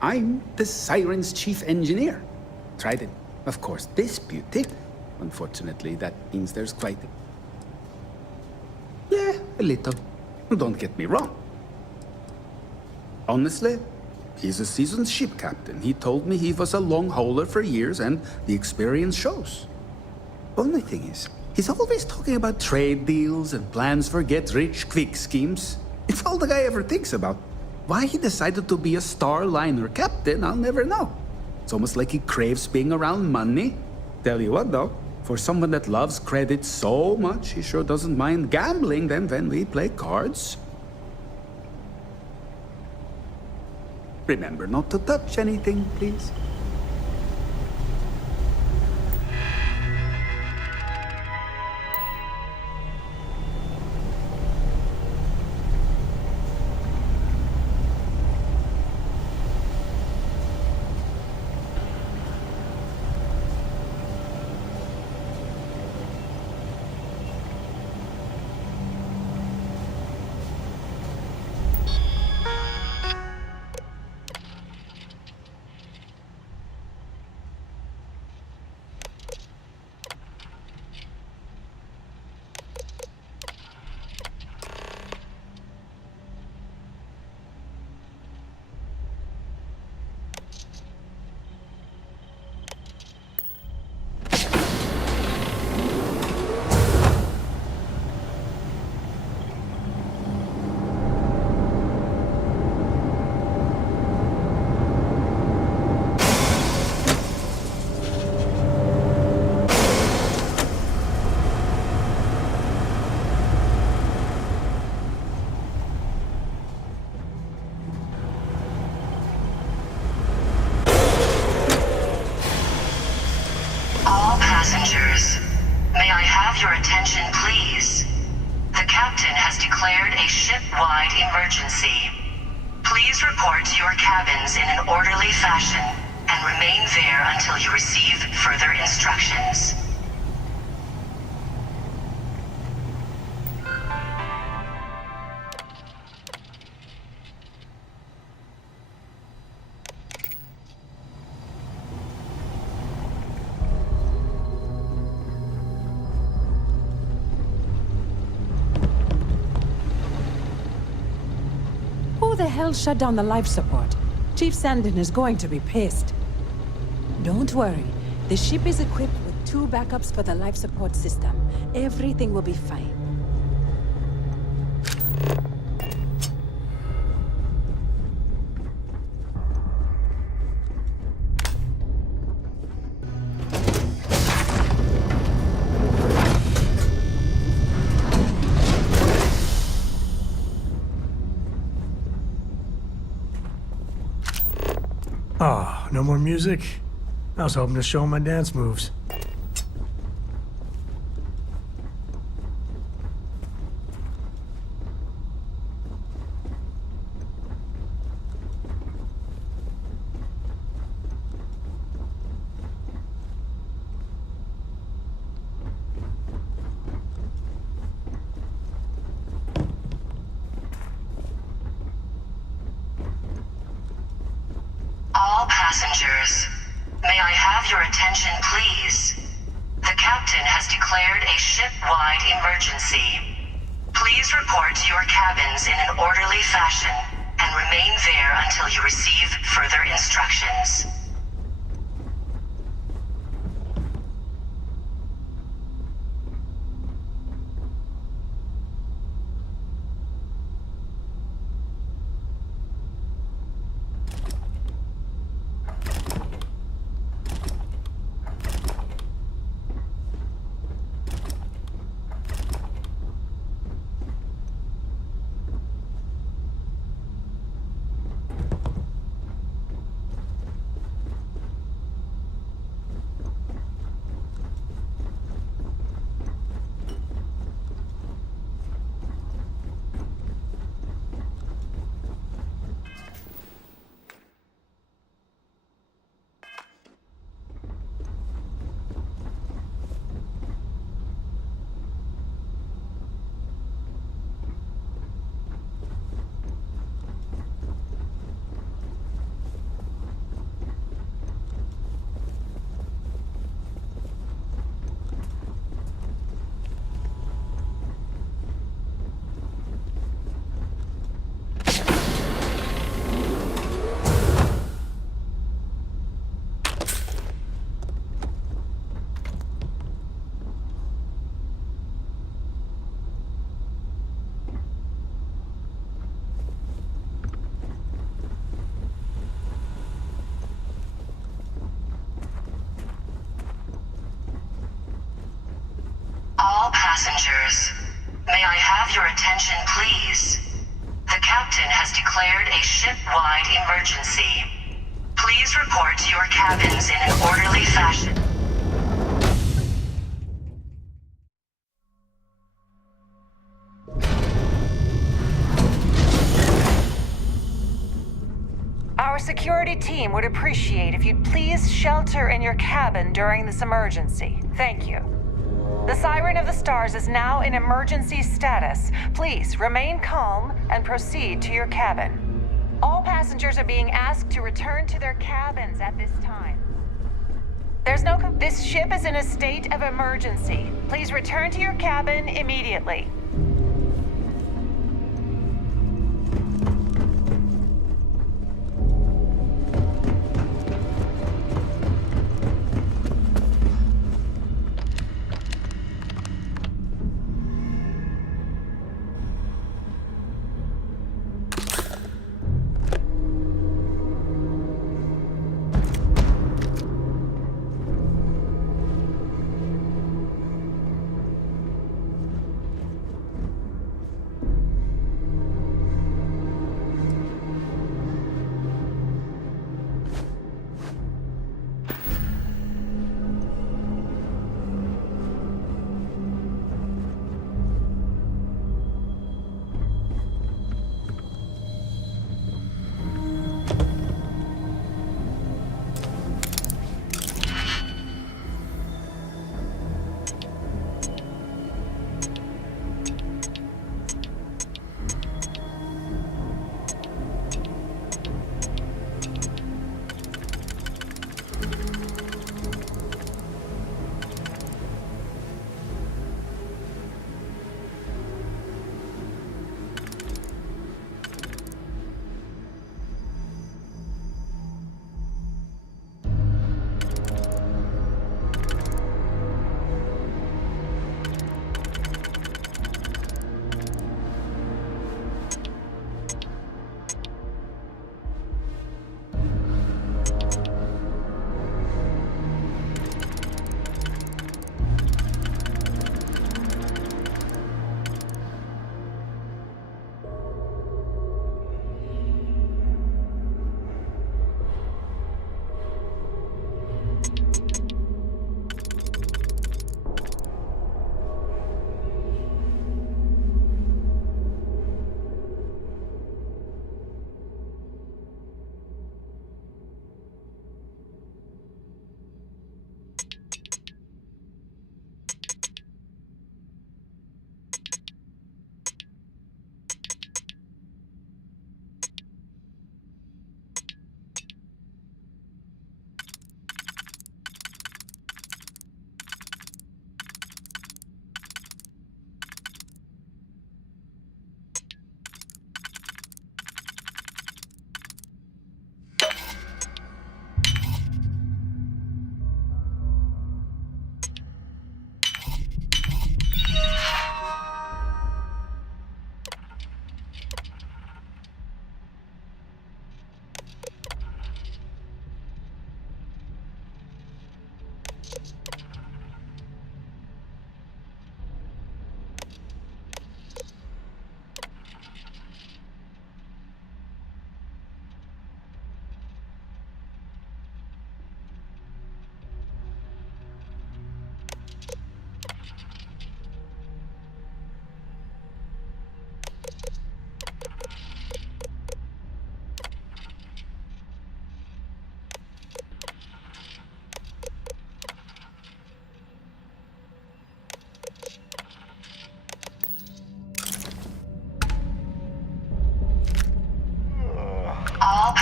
I'm the Siren's chief engineer. Trident. Of course, this beauty. Unfortunately, that means there's quite a... Yeah, a little. Don't get me wrong. Honestly, he's a seasoned ship captain. He told me he was a long hauler for years, and the experience shows. Only thing is, he's always talking about trade deals and plans for get-rich-quick schemes. It's all the guy ever thinks about. Why he decided to be a Starliner captain, I'll never know. It's almost like he craves being around money. Tell you what, though, for someone that loves credit so much, he sure doesn't mind gambling them when we play cards. Remember not to touch anything, please. report to your cabins in an orderly fashion and remain there until you receive further instructions. Who the hell shut down the life support? Chief Sandin is going to be pissed. Don't worry. The ship is equipped with 2 backups for the life support system. Everything will be fine. Oh, no more music? I was hoping to show 'em my dance moves. All passengers, may I have your attention, please? The captain has declared a ship-wide emergency. Please report to your cabins in an orderly fashion and remain there until you receive further instructions. All passengers, may I have your attention, please? The captain has declared a ship-wide emergency. Please report to your cabins in an orderly fashion. Our security team would appreciate if you'd please shelter in your cabin during this emergency. Thank you. The Siren of the Stars is now in emergency status. Please remain calm and proceed to your cabin. All passengers are being asked to return to their cabins at this time. This ship is in a state of emergency. Please return to your cabin immediately.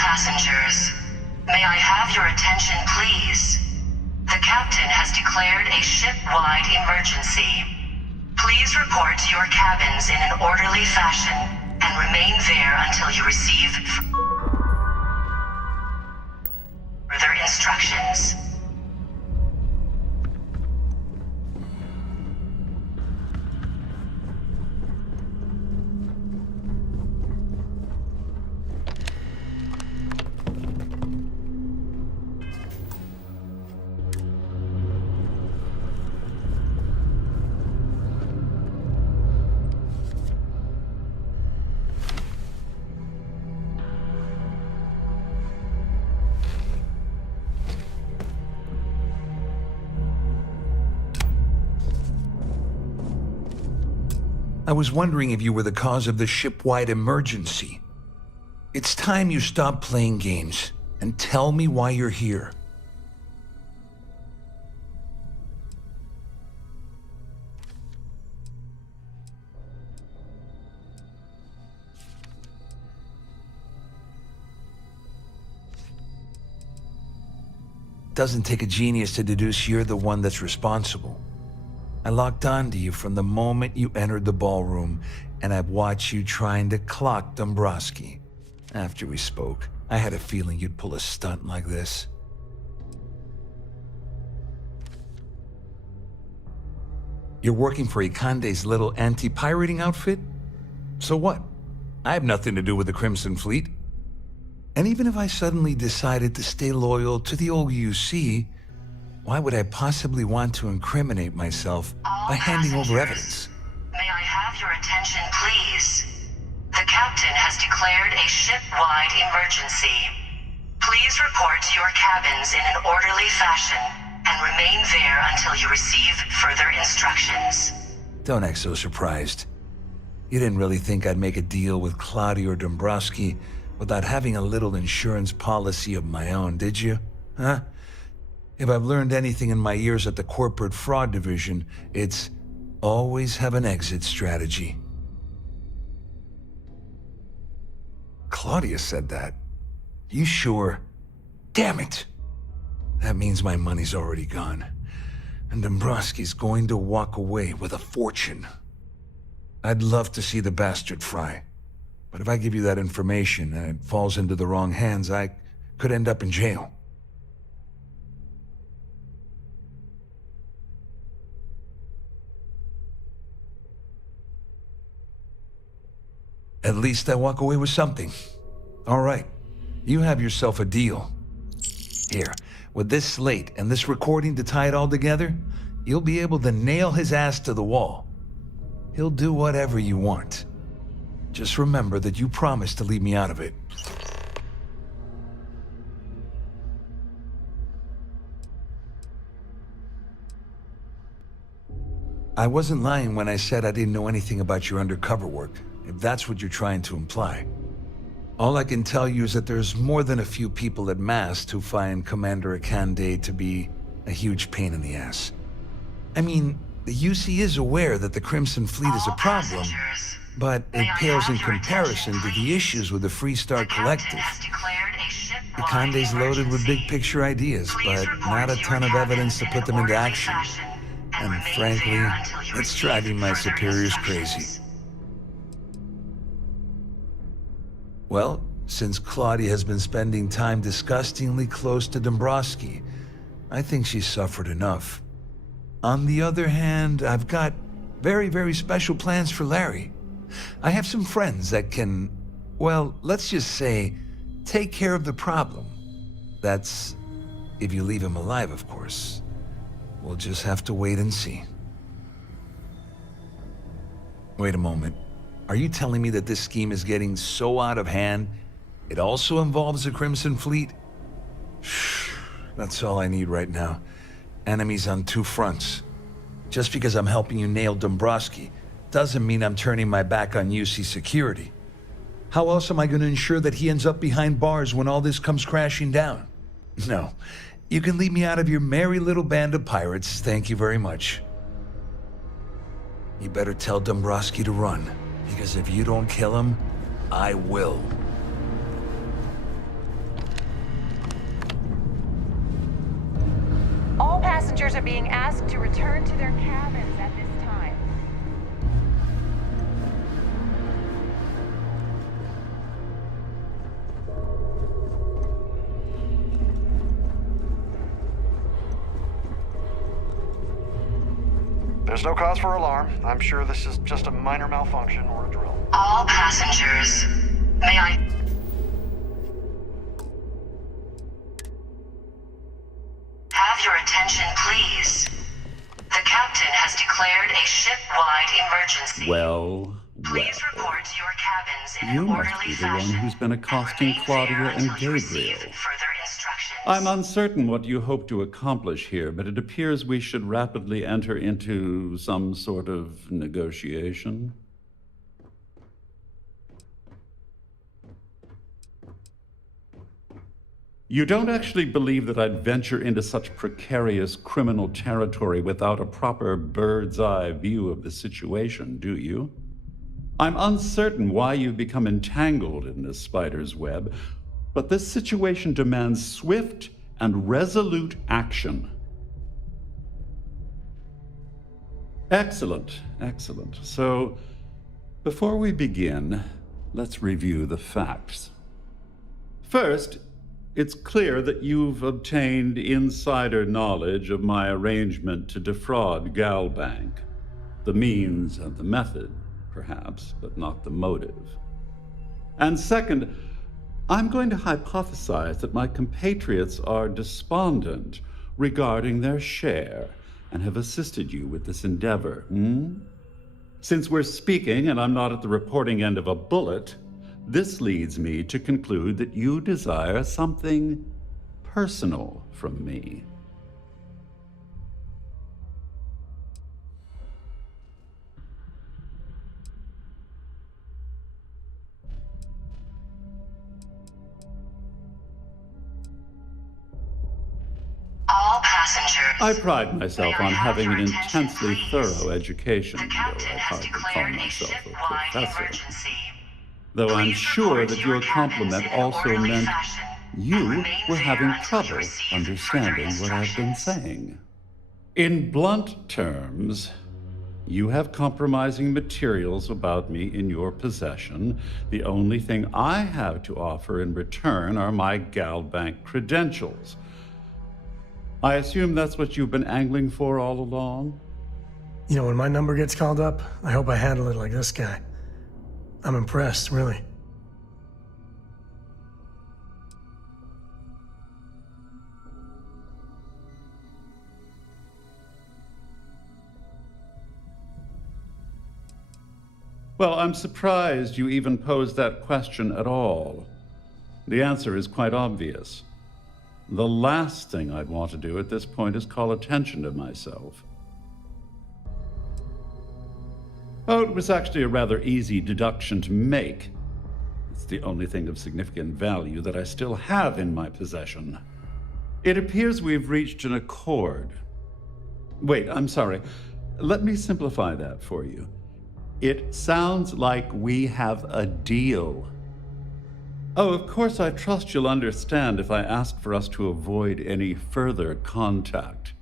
passengers, may I have your attention, please? The captain has declared a ship-wide emergency. Please report to your cabins in an orderly fashion and remain there until you receive further instructions. I was wondering if you were the cause of the ship-wide emergency. It's time you stop playing games and tell me why you're here. Doesn't take a genius to deduce you're the one that's responsible. I locked onto you from the moment you entered the ballroom, and I've watched you trying to clock Dombrowski. After we spoke, I had a feeling you'd pull a stunt like this. You're working for Ikande's little anti-pirating outfit? So what? I have nothing to do with the Crimson Fleet. And even if I suddenly decided to stay loyal to the old UC, why would I possibly want to incriminate myself by handing over evidence? May I have your attention, please? The captain has declared a ship-wide emergency. Please report to your cabins in an orderly fashion and remain there until you receive further instructions. Don't act so surprised. You didn't really think I'd make a deal with Claudio Dombrowski without having a little insurance policy of my own, did you? Huh? If I've learned anything in my years at the corporate fraud division, it's always have an exit strategy. Claudia said that. You sure? Damn it! That means my money's already gone. And Dombrowski's going to walk away with a fortune. I'd love to see the bastard fry. But if I give you that information and it falls into the wrong hands, I could end up in jail. At least I walk away with something. All right, you have yourself a deal. Here, with this slate and this recording to tie it all together, you'll be able to nail his ass to the wall. He'll do whatever you want. Just remember that you promised to leave me out of it. I wasn't lying when I said I didn't know anything about your undercover work, if that's what you're trying to imply. All I can tell you is that there's more than a few people at Mast who find Commander Ikande to be a huge pain in the ass. I mean, the UC is aware that the Crimson Fleet is a problem, but it pales in comparison to the issues with the Freestar Collective. Ikande's loaded with big-picture ideas, but not a ton of evidence to put them into action. And frankly, it's driving my superiors crazy. Well, since Claudia has been spending time disgustingly close to Dombrowski, I think she's suffered enough. On the other hand, I've got very, very special plans for Larry. I have some friends that can, well, let's just say, take care of the problem. That's if you leave him alive, of course. We'll just have to wait and see. Wait a moment. Are you telling me that this scheme is getting so out of hand, it also involves the Crimson Fleet? That's all I need right now. Enemies on two fronts. Just because I'm helping you nail Dombrowski doesn't mean I'm turning my back on UC security. How else am I going to ensure that he ends up behind bars when all this comes crashing down? No, you can leave me out of your merry little band of pirates, thank you very much. You better tell Dombrowski to run, because if you don't kill him, I will. are being asked to return to their cabins at this time. There's no cause for alarm. I'm sure this is just a minor malfunction or a drill. All passengers, may I... Have your attention, please. The captain has declared a ship-wide emergency. Well, Please report to your cabins in you an must orderly be the one fashion. who's been accosting Claudia and Gabriel. Further instructions. I'm uncertain what you hope to accomplish here, but it appears we should rapidly enter into some sort of negotiation. You don't actually believe that I'd venture into such precarious criminal territory without a proper bird's-eye view of the situation, do you? I'm uncertain why you've become entangled in this spider's web, but this situation demands swift and resolute action. Excellent, excellent. So, before we begin, let's review the facts. First, it's clear that you've obtained insider knowledge of my arrangement to defraud Galbank. The means and the method, perhaps, but not the motive. And second, I'm going to hypothesize that my compatriots are despondent regarding their share and have assisted you with this endeavor. Since we're speaking and I'm not at the reporting end of a bullet, this leads me to conclude that you desire something personal from me. All passengers. I pride myself May I on have having your an attention, intensely please? thorough education, The though captain I has hardly call declared a myself a ship-wide professor. emergency. Though I'm Please sure report that to your your cabins compliment in an also orderly meant fashion you remain were there having until you trouble receive understanding further what I've been saying. In blunt terms, you have compromising materials about me in your possession. The only thing I have to offer in return are my Galbank credentials. I assume that's what you've been angling for all along? You know, when my number gets called up, I hope I handle it like this guy. I'm impressed, really. Well, I'm surprised you even posed that question at all. The answer is quite obvious. The last thing I'd want to do at this point is call attention to myself. Oh, it was actually a rather easy deduction to make. It's the only thing of significant value that I still have in my possession. It appears we've reached an accord. Wait, I'm sorry. Let me simplify that for you. It sounds like we have a deal. Oh, of course, I trust you'll understand if I ask for us to avoid any further contact.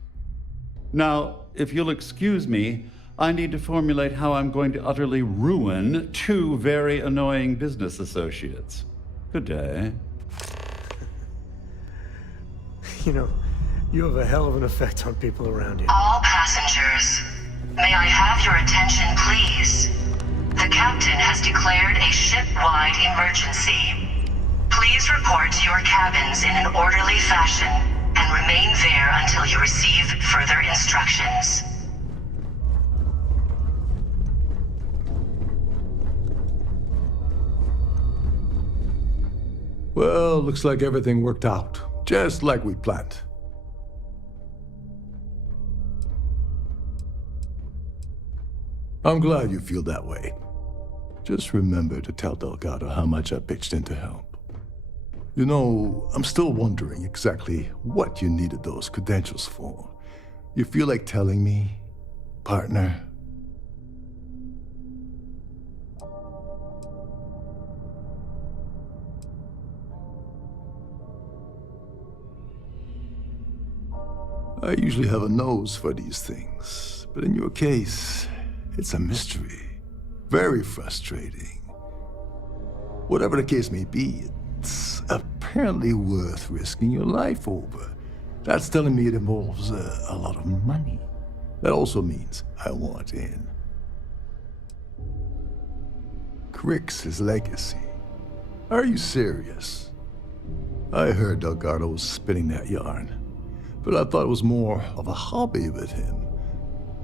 Now, if you'll excuse me, I need to formulate how I'm going to utterly ruin two very annoying business associates. Good day. You know, you have a hell of an effect on people around you. All passengers, may I have your attention, please? The captain has declared a ship-wide emergency. Please report to your cabins in an orderly fashion and remain there until you receive further instructions. Well, looks like everything worked out, just like we planned. I'm glad you feel that way. Just remember to tell Delgado how much I pitched in to help. You know, I'm still wondering exactly what you needed those credentials for. You feel like telling me, partner? I usually have a nose for these things, but in your case, it's a mystery. Very frustrating. Whatever the case may be, it's apparently worth risking your life over. That's telling me it involves a lot of money. That also means I want in. Crix's legacy. Are you serious? I heard Delgado was spinning that yarn, but I thought it was more of a hobby with him.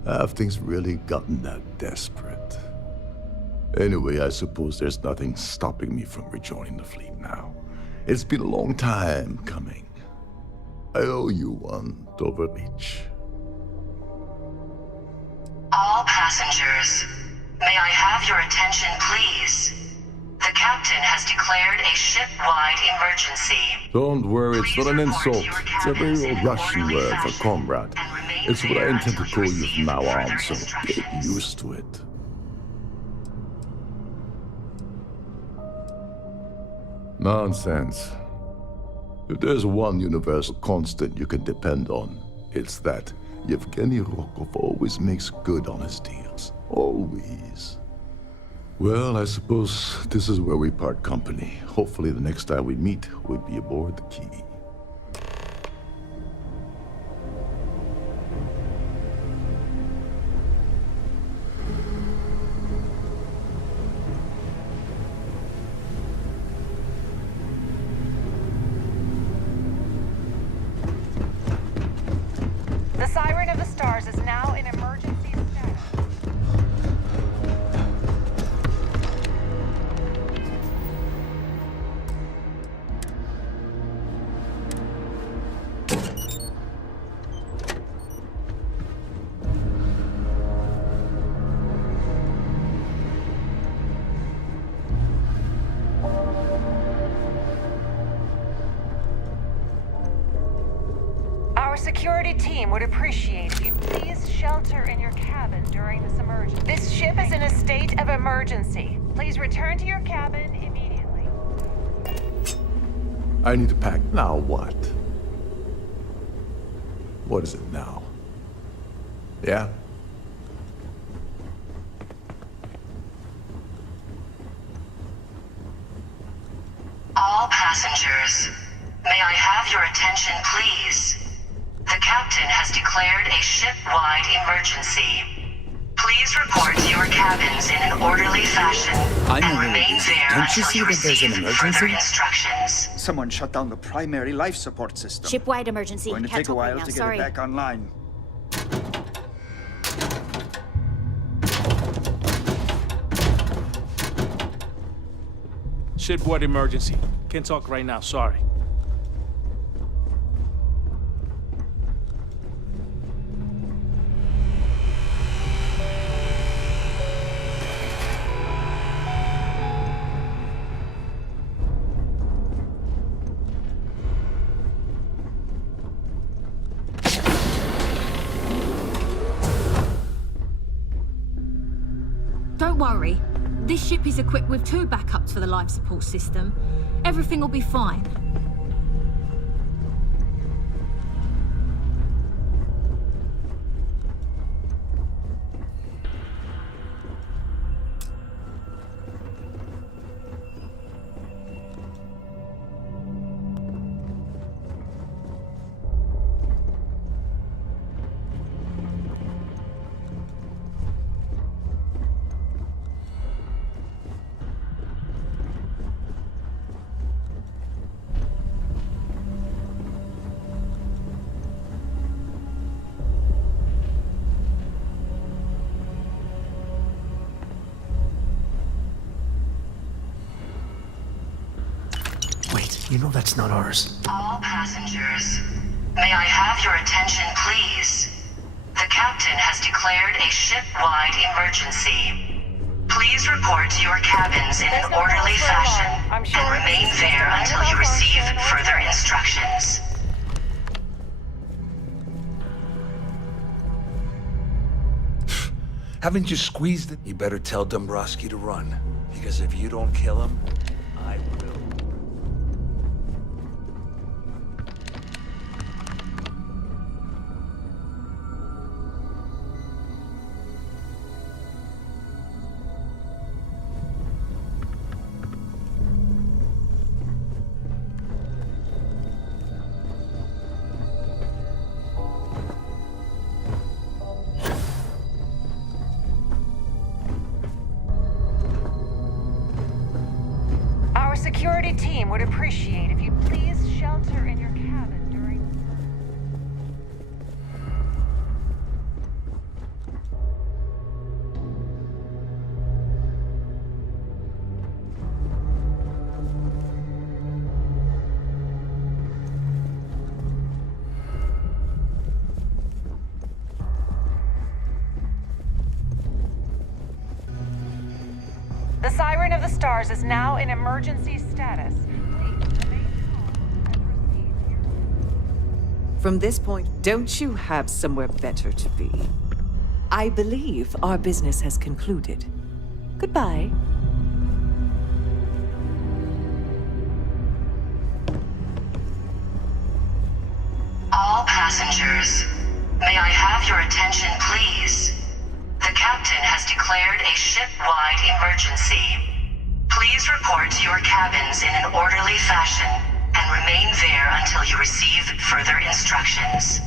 Have things really gotten that desperate? Anyway, I suppose there's nothing stopping me from rejoining the fleet now. It's been a long time coming. I owe you one, Doverleach. All passengers, may I have your attention, please? The captain has declared a ship-wide emergency. Don't worry, it's not an insult. It's a very old Russian word for comrade. It's what I intend to call you from now on, so get used to it. Nonsense. If there's one universal constant you can depend on, it's that Yevgeny Rokov always makes good on his deals. Always. Well, I suppose this is where we part company. Hopefully the next time we meet, we'll be aboard the Key. The Siren of the Stars is now in emergency status. Our security team would appreciate if you'd please shelter in your cabin during this emergency. This ship is in a state of emergency. Please return to your cabin immediately. I need to pack. Now what? What is it now? Yeah? All passengers, may I have your attention, please? The captain has declared a ship-wide emergency. Please report to your cabins in an orderly fashion and remain there until you receive further instructions. Someone shut down the primary life support system. Ship-wide emergency. Going to Can't take a talk right while now, to get sorry. it back online. Shipboard emergency. Can't talk right now, sorry. Don't worry. This ship is equipped with 2 backups for the life support system. Everything will be fine. You know that's not ours. All passengers, may I have your attention, please? The captain has declared a ship-wide emergency. Please report to your cabins in an orderly fashion and remain there until you receive further instructions. Haven't you squeezed it? You better tell Dombrowski to run. Because if you don't kill him, I will. security team would appreciate if you'd please shelter in your cabin during... The Siren of the Stars is now in emergency status. From this point, don't you have somewhere better to be? I believe our business has concluded. Goodbye. All passengers, may I have your attention, please? The captain has declared a ship-wide emergency. Please report to your cabins in an orderly fashion and remain there until you receive further instructions.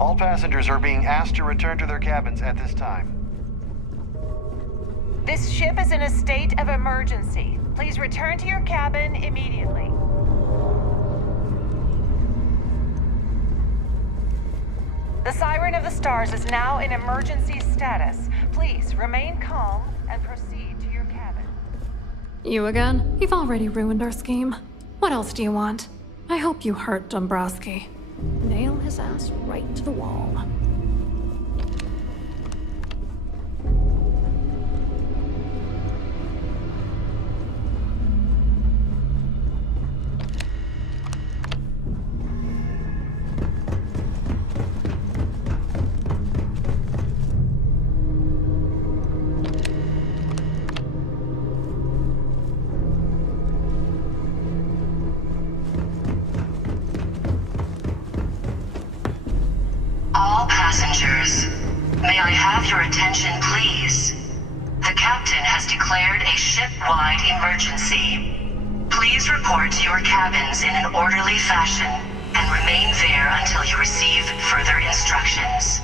All passengers are being asked to return to their cabins at this time. This ship is in a state of emergency. Please return to your cabin immediately. The Siren of the Stars is now in emergency status. Please remain calm and proceed to your cabin. You again? You've already ruined our scheme. What else do you want? I hope you hurt Dombrowski. Nail his ass right to the wall. All passengers, may I have your attention, please? The captain has declared a ship-wide emergency. Please report to your cabins in an orderly fashion and remain there until you receive further instructions.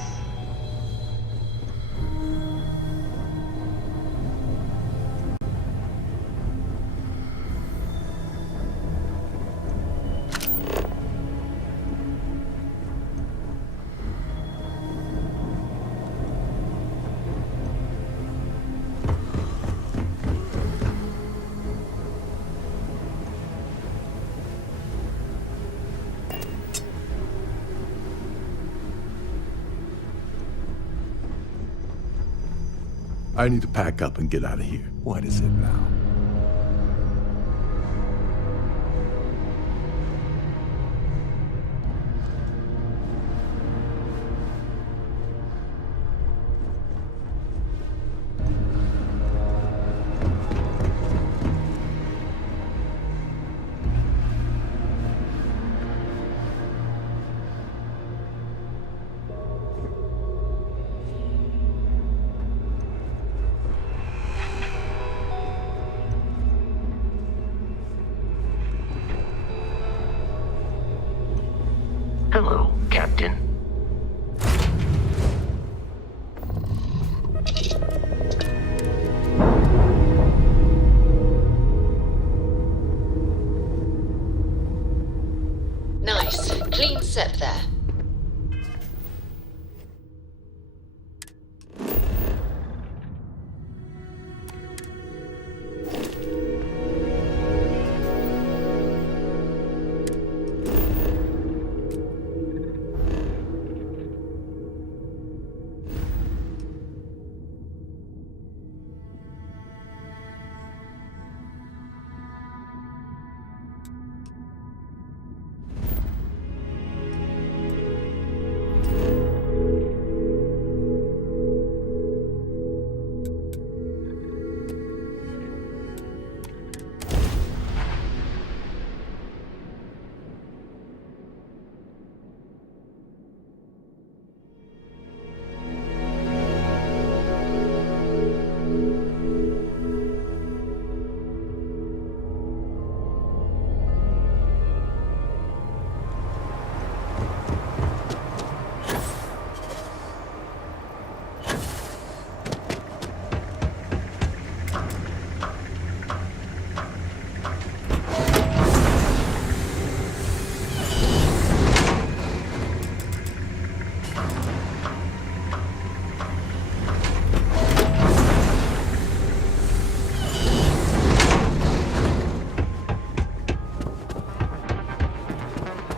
I need to pack up and get out of here. What is it now? Hello, Captain. Nice. Clean set there.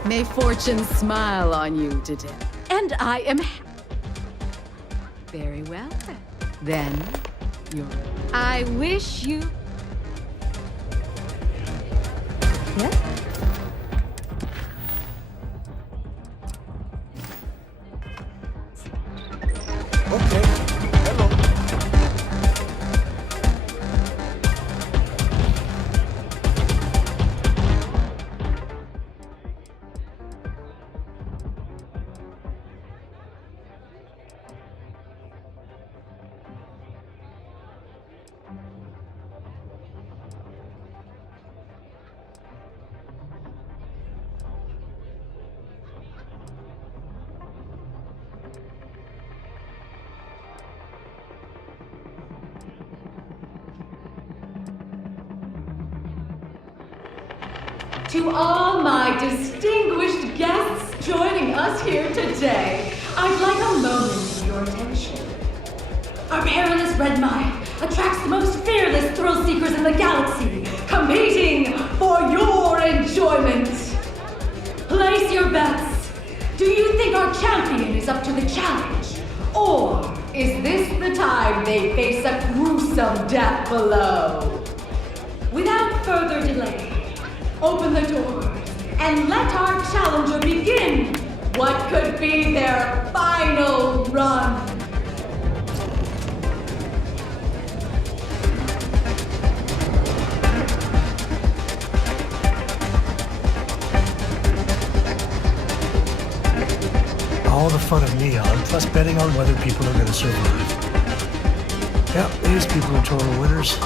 May fortune smile on you today. And I am very well. Then, I wish you... Yes? Okay. Hello. To all my distinguished guests joining us here today, I'd like a moment of your attention. Our perilous red mine attracts the most fearless thrill seekers in the galaxy, competing for your enjoyment. Place your bets. Do you think our champion is up to the challenge? Or is this the time they face a gruesome death below? Without further delay, open the doors and let our challenger begin what could be their final run. All the fun of Neon, plus betting on whether people are going to survive. Yeah, these people are total winners.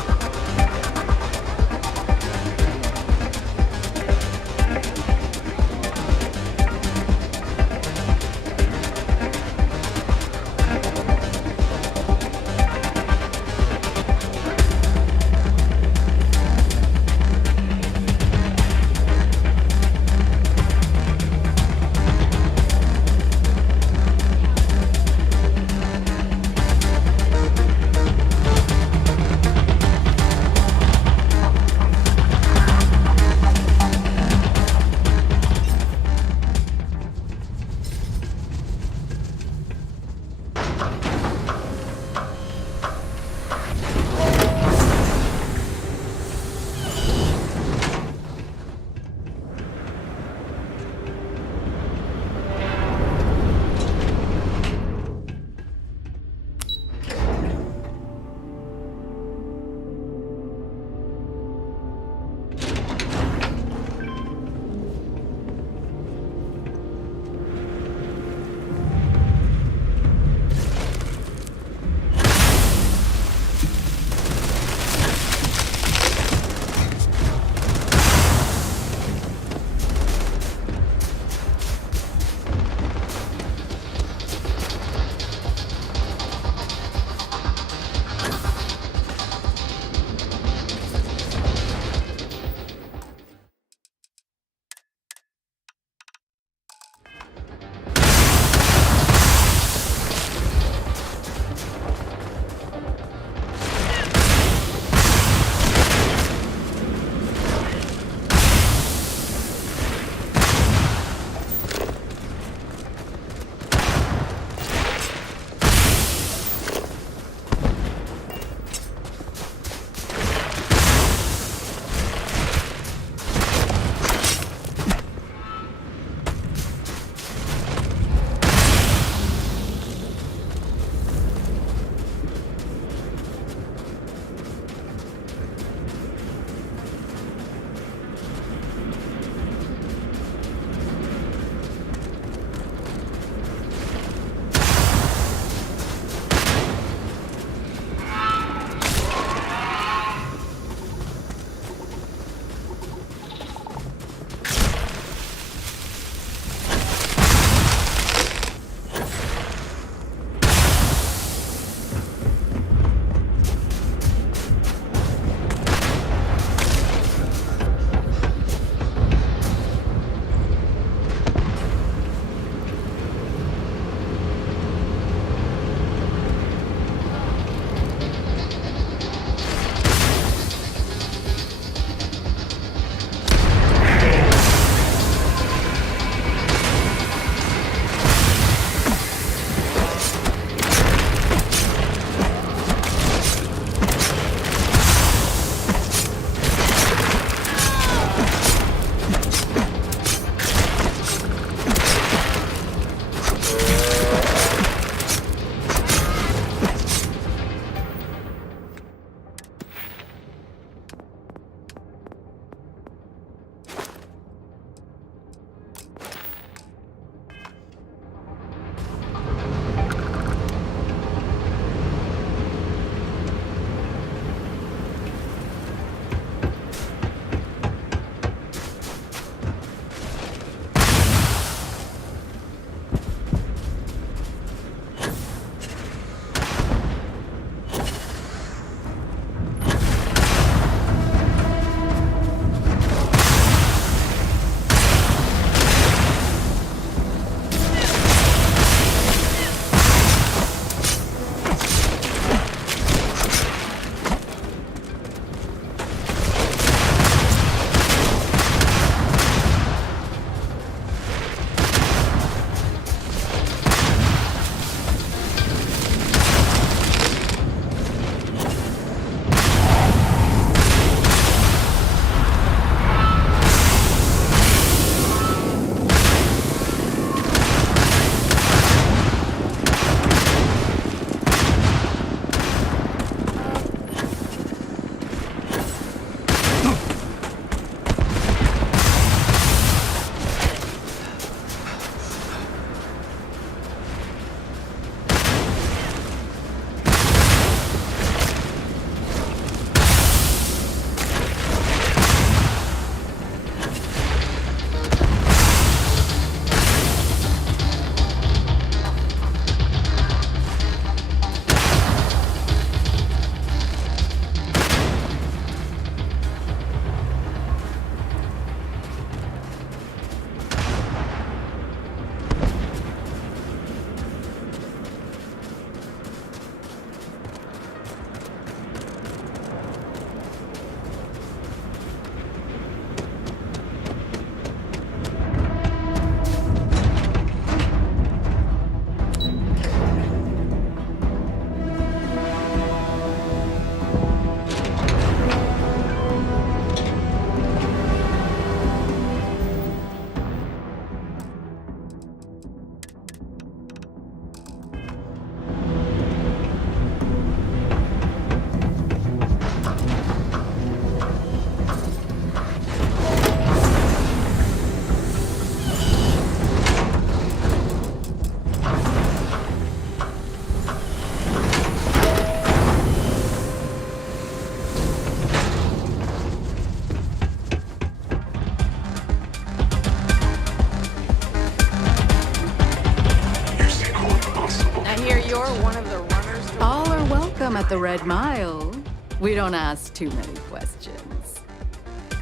you're one of the runners. All are welcome at the Red Mile. We don't ask too many questions.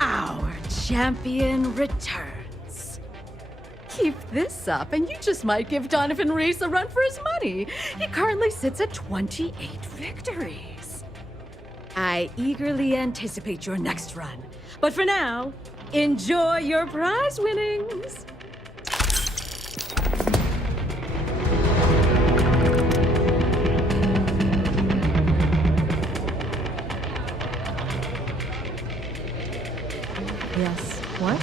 Our champion returns. Keep this up, and you just might give Donovan Reese a run for his money. He currently sits at 28 victories. I eagerly anticipate your next run. But for now, enjoy your prize winnings. Yes. What?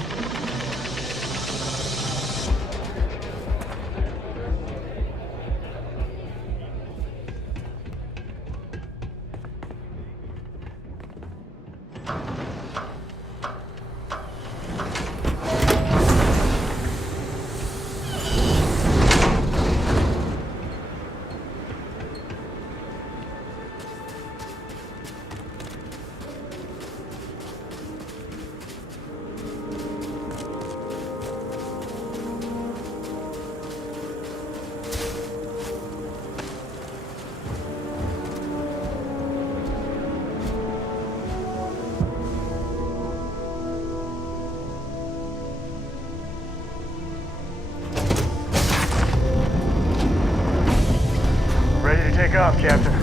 Ready to take off, Captain.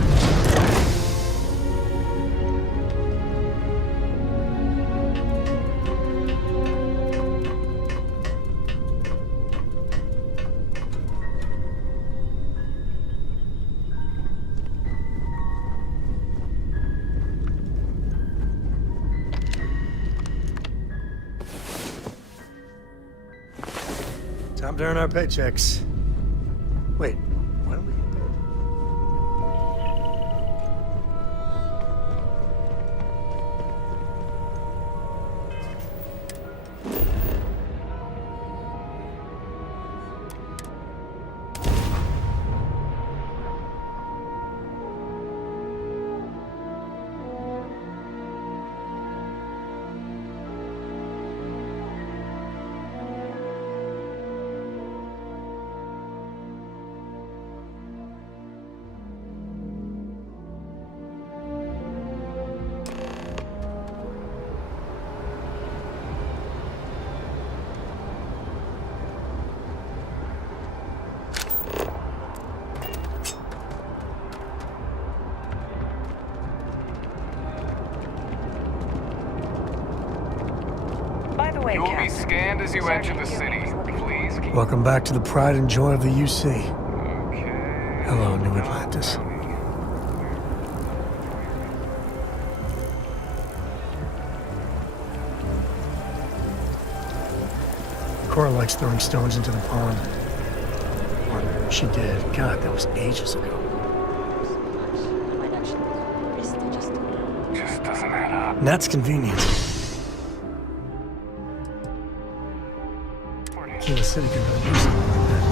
Time to earn our paychecks. Wait, why don't we get paid? You will be scanned as you enter the city. Please keep... Welcome back to the pride and joy of the UC. Hello, New Atlantis. Cora likes throwing stones into the pond. Or she did. God, that was ages ago. Just doesn't add up. And that's convenient. The city can really do something like that.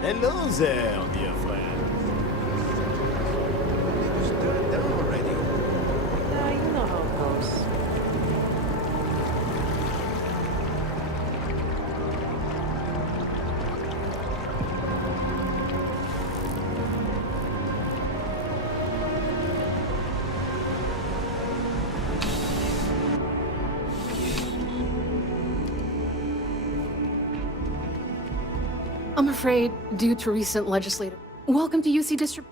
Hello there, dear friend. Just turn it down already. You know how it goes. I'm afraid, due to recent legislative... Welcome to UC District...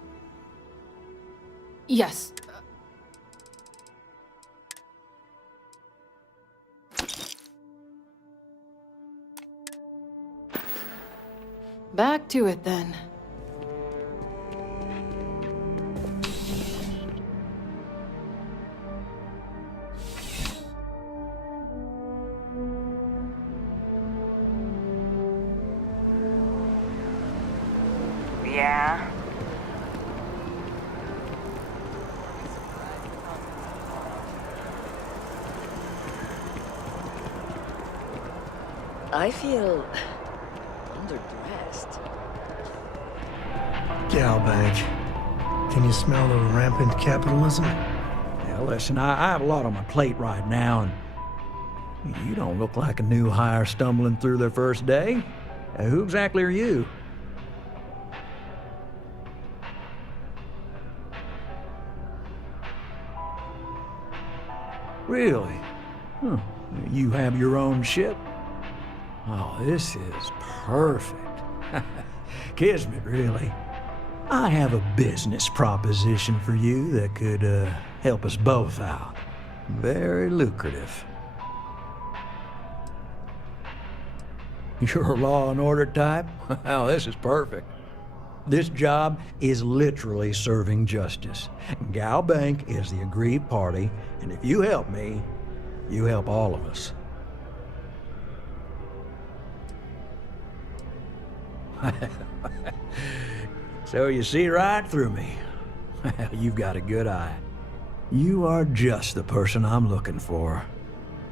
Yes. Back to it, then. Yeah? I feel underdressed. Galbag, can you smell the rampant capitalism? Yeah, listen, I have a lot on my plate right now, and You don't look like a new hire stumbling through their first day. Who exactly are you? Really? Huh. You have your own ship? Oh, this is perfect. Kismet, really. I have a business proposition for you that could help us both out. Very lucrative. You're a law and order type? Well, this is perfect. This job is literally serving justice. Gal Bank is the aggrieved party, and if you help me, you help all of us. So you see right through me. You've got a good eye. You are just the person I'm looking for.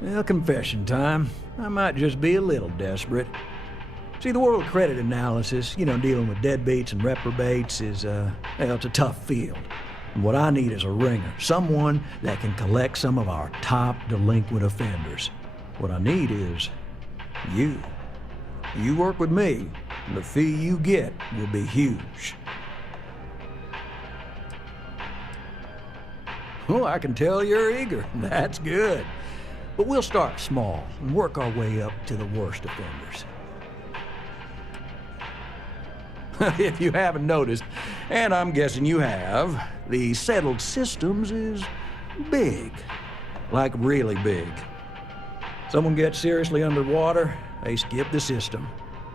Well, confession time. I might just be a little desperate. See, the world credit analysis, dealing with deadbeats and reprobates is, it's a tough field. And what I need is a ringer, someone that can collect some of our top delinquent offenders. What I need is you. You work with me, and the fee you get will be huge. Oh, I can tell you're eager. That's good. But we'll start small and work our way up to the worst offenders. If you haven't noticed, and I'm guessing you have, the settled systems is big. Like really big. Someone gets seriously underwater, they skip the system.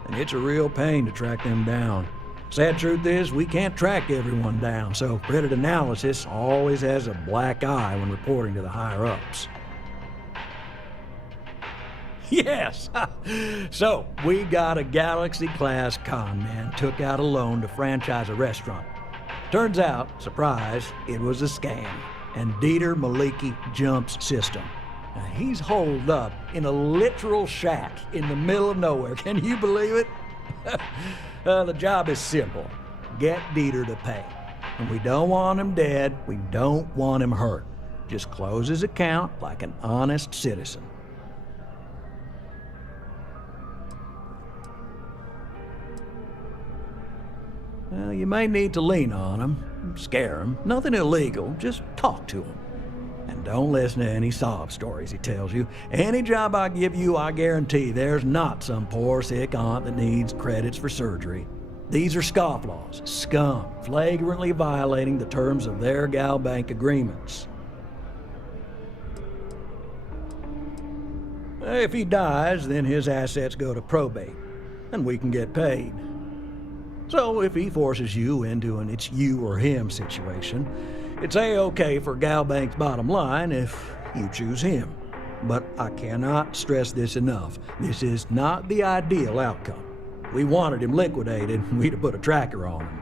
And it's a real pain to track them down. Sad truth is, we can't track everyone down, so credit analysis always has a black eye when reporting to the higher-ups. Yes! So, we got a Galaxy-class con man took out a loan to franchise a restaurant. Turns out, surprise, it was a scam, and Dieter Maliki jumps system. Now, he's holed up in a literal shack in the middle of nowhere. Can you believe it? The job is simple. Get Dieter to pay. And we don't want him dead, we don't want him hurt. Just close his account like an honest citizen. Well, you may need to lean on him, scare him. Nothing illegal, just talk to him. And don't listen to any sob stories he tells you. Any job I give you, I guarantee there's not some poor sick aunt that needs credits for surgery. These are scofflaws, scum, flagrantly violating the terms of their Gal Bank agreements. If he dies, then his assets go to probate, and we can get paid. So if he forces you into an it's you or him situation, it's A-okay for Gal Bank's bottom line if you choose him. But I cannot stress this enough. This is not the ideal outcome. We wanted him liquidated, we'd have put a tracker on him.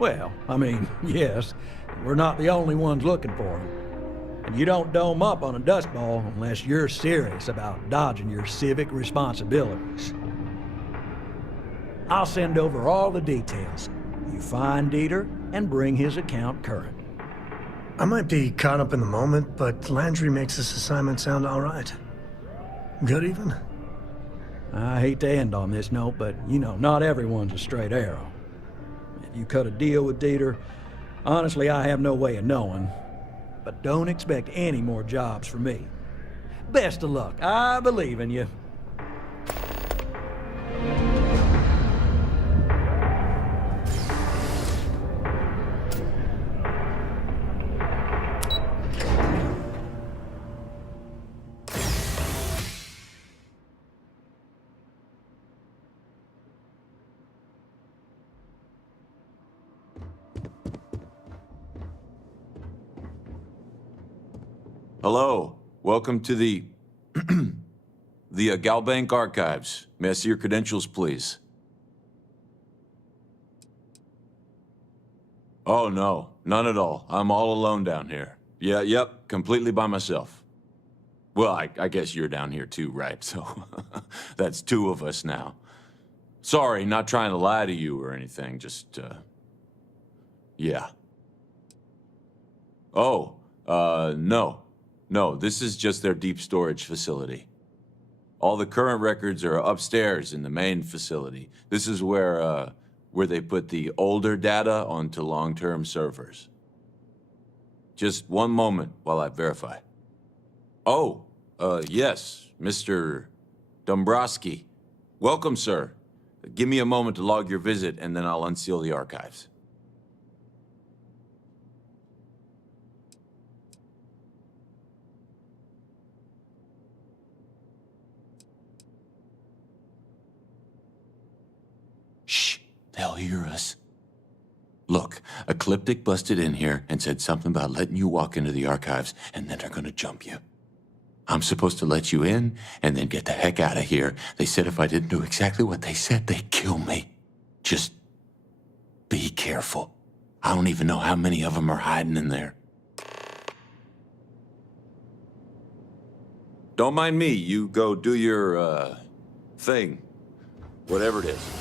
Well, I mean, yes, we're not the only ones looking for him. And you don't dome up on a dust ball unless you're serious about dodging your civic responsibilities. I'll send over all the details. You find Dieter and bring his account current. I might be caught up in the moment, but Landry makes this assignment sound all right. Good even? I hate to end on this note, but not everyone's a straight arrow. If you cut a deal with Dieter, honestly, I have no way of knowing. But don't expect any more jobs from me. Best of luck. I believe in you. Hello, welcome to the Gal Bank Archives. May I see your credentials, please? Oh, no, none at all. I'm all alone down here. Yep, completely by myself. Well, I guess you're down here too, right? So that's two of us now. Sorry, not trying to lie to you or anything, just, yeah. Oh, no. No, this is just their deep storage facility. All the current records are upstairs in the main facility. This is where they put the older data onto long-term servers. Just one moment while I verify. Oh, yes, Mr. Dombrowski. Welcome, sir. Give me a moment to log your visit, and then I'll unseal the archives. Shh, they'll hear us. Look, Ecliptic busted in here and said something about letting you walk into the archives, and then they're gonna jump you. I'm supposed to let you in, and then get the heck out of here. They said if I didn't do exactly what they said, they'd kill me. Just be careful. I don't even know how many of them are hiding in there. Don't mind me. You go do your, thing. Whatever it is.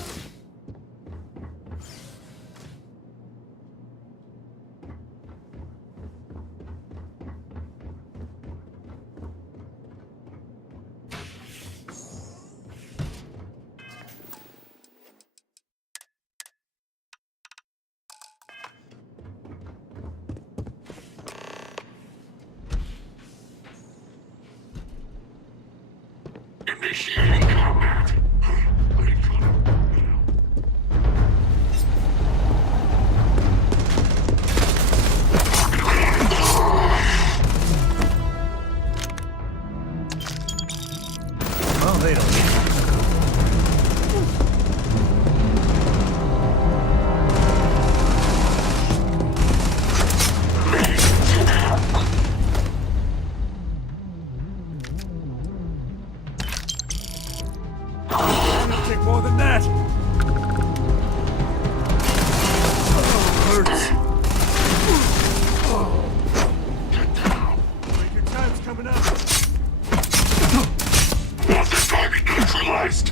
Initiating combat. Well, they don't. Take more than that. Hurts. Wait, your time's coming up. Want the target neutralized.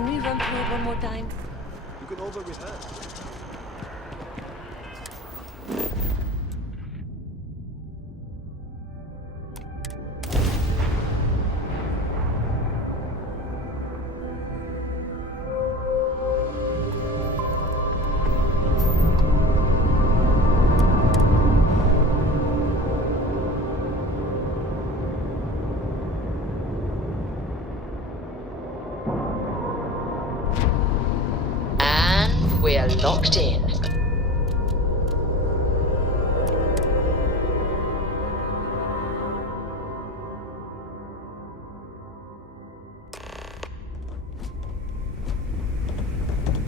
can we run through it one more time? You can over rehearse. We're locked in.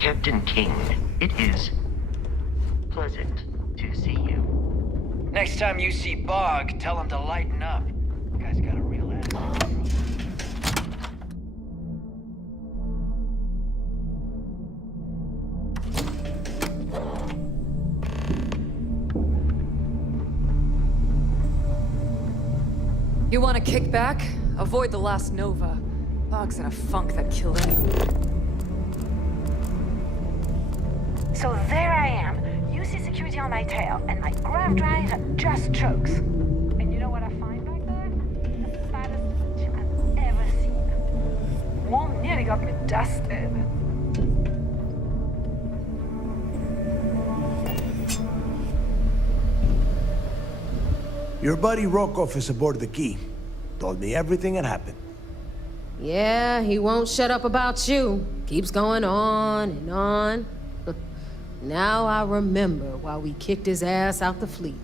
Captain King, it is pleasant to see you. Next time you see Bog, tell him to lighten up. The guy's got a real attitude. You want to kick back? Avoid the last Nova. Bog's in a funk that killed anyone. So there I am. You see security on my tail, and my grav drive just chokes. And you know what I find back there? The fattest bitch I've ever seen. One nearly got me dusted. Your buddy Rokov is aboard the Key. Told me everything that happened. Yeah, he won't shut up about you. Keeps going on and on. Now I remember why we kicked his ass out the fleet.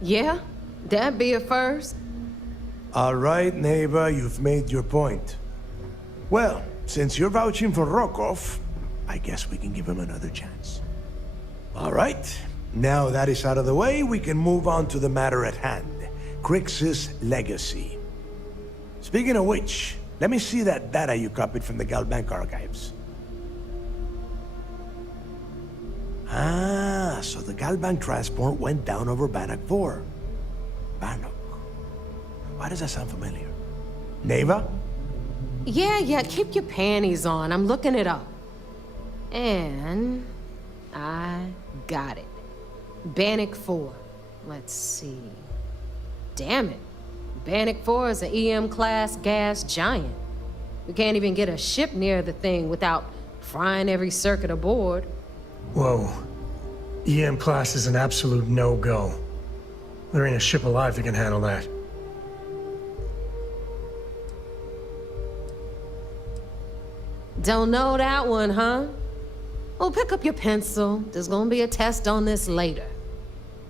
Yeah, that'd be a first. All right, neighbor, you've made your point. Well, since you're vouching for Rokov, I guess we can give him another chance. All right, now that is out of the way, we can move on to the matter at hand. Crix's legacy. Speaking of which, let me see that data you copied from the Galbank archives. Ah, so the Galbank transport went down over Bannock 4. Bannock. Why does that sound familiar? Neva? Yeah, keep your panties on. I'm looking it up. And I got it. Bannock 4. Let's see. Damn it. Bannock 4 is an EM-class gas giant. We can't even get a ship near the thing without frying every circuit aboard. Whoa. EM class is an absolute no-go. There ain't a ship alive that can handle that. Don't know that one, huh? Well, pick up your pencil. There's gonna be a test on this later.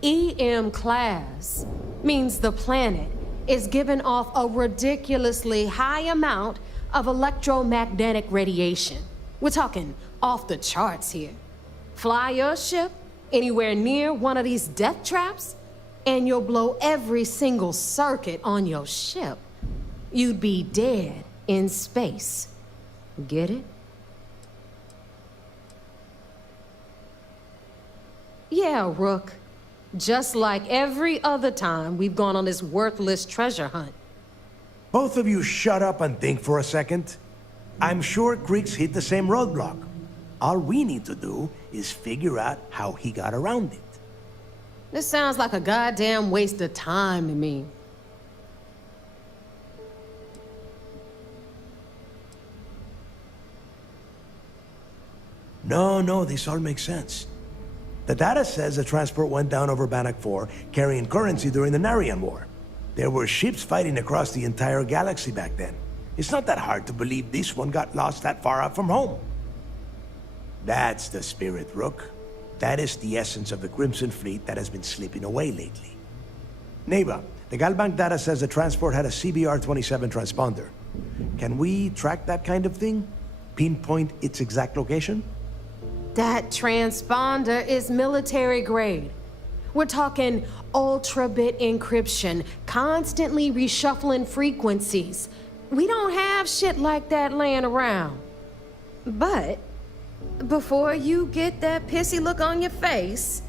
EM class means the planet is giving off a ridiculously high amount of electromagnetic radiation. We're talking off the charts here. Fly your ship anywhere near one of these death traps, and you'll blow every single circuit on your ship. You'd be dead in space. Get it? Yeah, Rook. Just like every other time we've gone on this worthless treasure hunt. Both of you shut up and think for a second. I'm sure Creeks hit the same roadblock. All we need to do is figure out how he got around it. This sounds like a goddamn waste of time to me. No, this all makes sense. The data says the transport went down over Bannock 4, carrying currency during the Narian War. There were ships fighting across the entire galaxy back then. It's not that hard to believe this one got lost that far out from home. That's the spirit, Rook. That is the essence of the Crimson Fleet that has been slipping away lately. Neva, the Galbank data says the transport had a CBR-27 transponder. Can we track that kind of thing? Pinpoint its exact location? That transponder is military grade. We're talking ultra-bit encryption, constantly reshuffling frequencies. We don't have shit like that laying around. But before you get that pissy look on your face,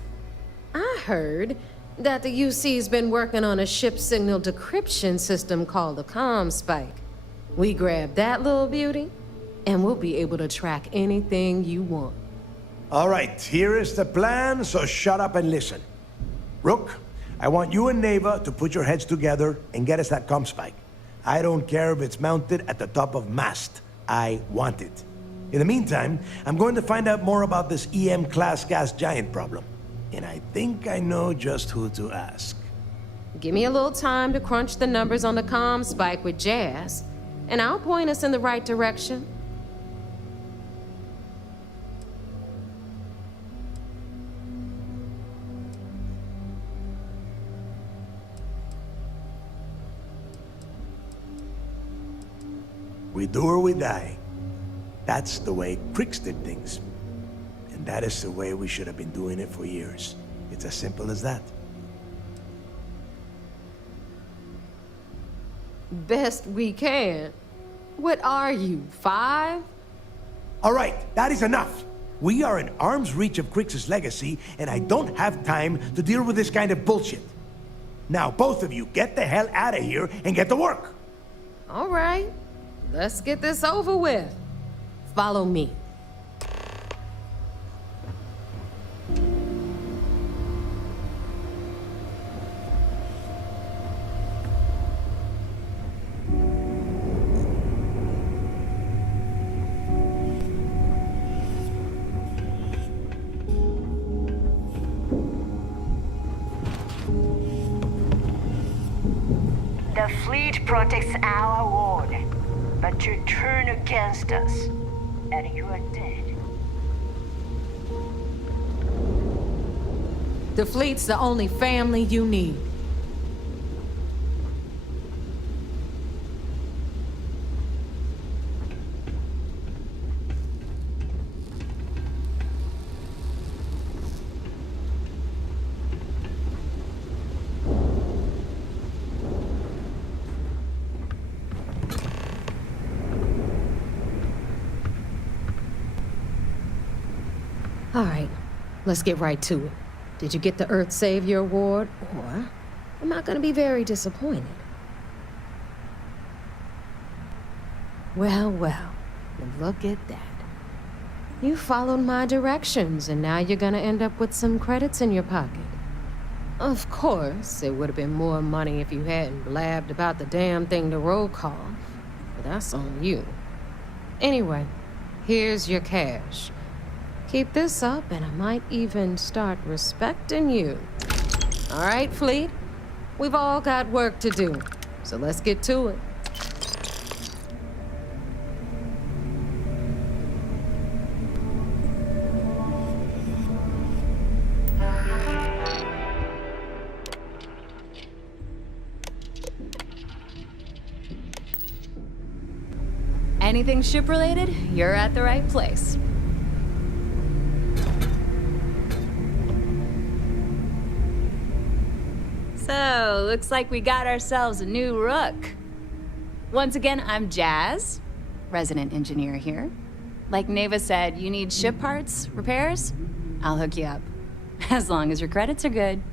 I heard that the UC's been working on a ship signal decryption system called the ComSpike. We grab that little beauty, and we'll be able to track anything you want. All right, here is the plan, so shut up and listen. Rook, I want you and Neva to put your heads together and get us that ComSpike. I don't care if it's mounted at the top of mast. I want it. In the meantime, I'm going to find out more about this EM-class gas giant problem. And I think I know just who to ask. Give me a little time to crunch the numbers on the ComSpike with Jazz, and I'll point us in the right direction. We do or we die. That's the way Crix did things. And that is the way we should have been doing it for years. It's as simple as that. Best we can. What are you, 5? All right, that is enough. We are in arm's reach of Crix's legacy, and I don't have time to deal with this kind of bullshit. Now, both of you, get the hell out of here and get to work. All right, let's get this over with. Follow me. The fleet protects our ward, but you turn against us, and you are dead. The fleet's the only family you need. All right, let's get right to it. Did you get the Earth Savior Award, or am I gonna be very disappointed? Well, look at that. You followed my directions, and now you're gonna end up with some credits in your pocket. Of course, it would have been more money if you hadn't blabbed about the damn thing to roll call, but that's on you. Anyway, here's your cash. Keep this up, and I might even start respecting you. All right, Fleet? We've all got work to do, so let's get to it. Anything ship-related, you're at the right place. So, looks like we got ourselves a new rook. Once again, I'm Jazz, resident engineer here. Like Neva said, you need ship parts, repairs? I'll hook you up. As long as your credits are good.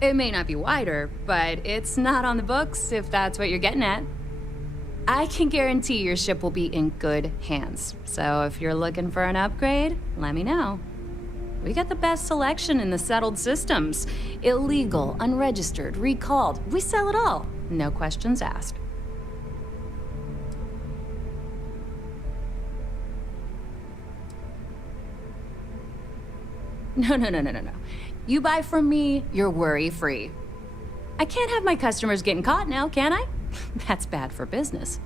It may not be wider, but it's not on the books if that's what you're getting at. I can guarantee your ship will be in good hands. So if you're looking for an upgrade, let me know. We got the best selection in the settled systems. Illegal, unregistered, recalled. We sell it all. No questions asked. No. You buy from me, you're worry-free. I can't have my customers getting caught now, can I? That's bad for business.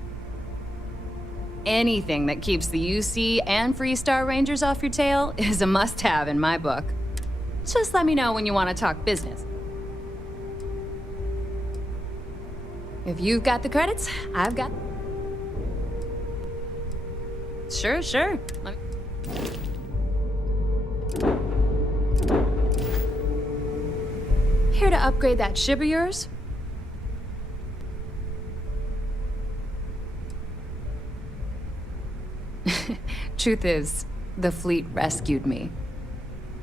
Anything that keeps the UC and Freestar Rangers off your tail is a must-have in my book. Just let me know when you want to talk business. If you've got the credits, I've got... Sure. Let me... Here to upgrade that ship of yours? Truth is, the fleet rescued me.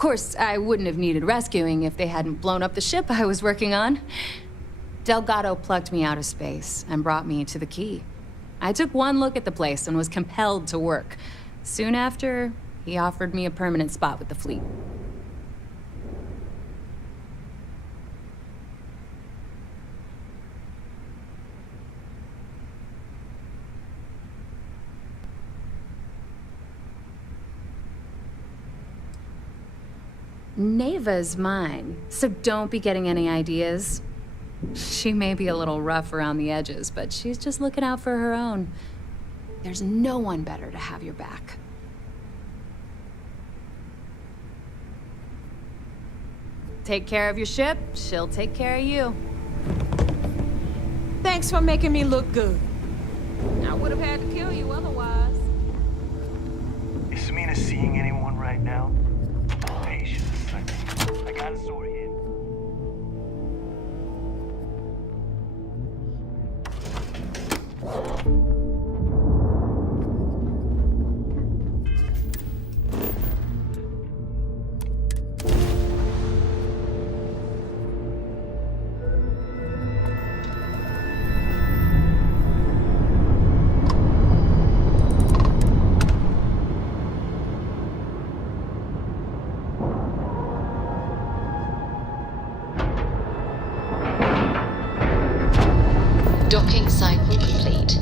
course, I wouldn't have needed rescuing if they hadn't blown up the ship I was working on. Delgado plucked me out of space and brought me to the key. I took one look at the place and was compelled to work. Soon after, he offered me a permanent spot with the fleet. Neva's mine, so don't be getting any ideas. She may be a little rough around the edges, but she's just looking out for her own. There's no one better to have your back. Take care of your ship, she'll take care of you. Thanks for making me look good. I would have had to kill you otherwise. Is Samina seeing anyone right now? Patience. I got a story here. Docking cycle complete.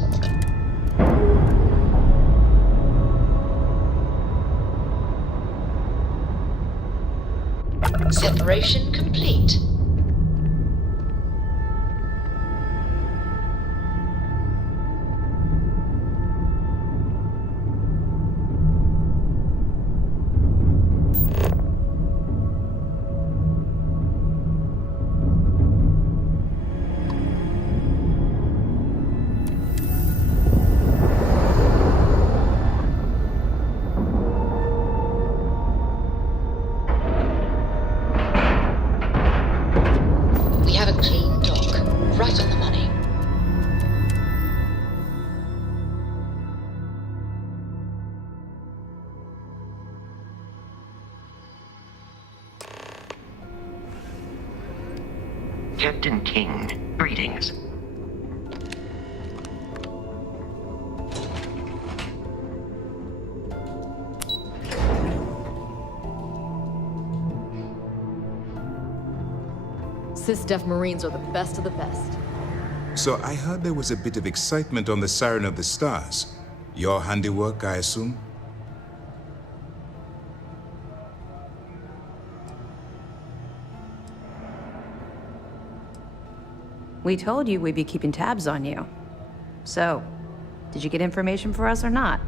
Separation complete. We have a clean dock, right on the money. Captain King, greetings. Sys-Def Marines are the best of the best. So I heard there was a bit of excitement on the Siren of the Stars. Your handiwork, I assume? We told you we'd be keeping tabs on you. So, did you get information for us or not?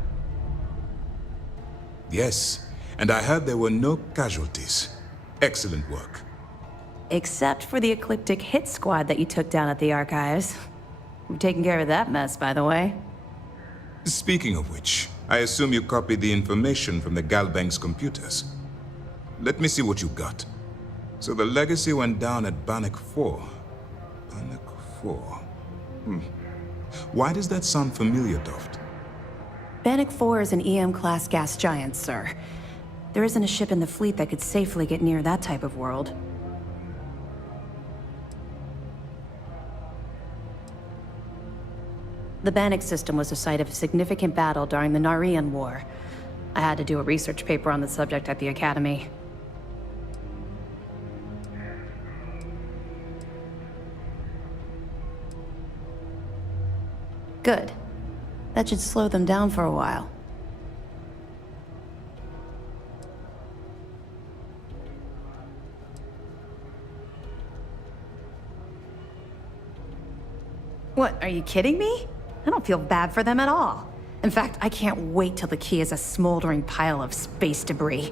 Yes, and I heard there were no casualties. Excellent work. Except for the eclectic hit squad that you took down at the archives. We've taken care of that mess, by the way. Speaking of which, I assume you copied the information from the Galbank's computers. Let me see what you got. So the Legacy went down at Bannock 4. Bannock 4. Why does that sound familiar, Doft? Bannock 4 is an EM-class gas giant, sir. There isn't a ship in the fleet that could safely get near that type of world. The Bannock system was the site of a significant battle during the Narian War. I had to do a research paper on the subject at the Academy. Good. That should slow them down for a while. What, are you kidding me? I don't feel bad for them at all. In fact, I can't wait till the key is a smoldering pile of space debris.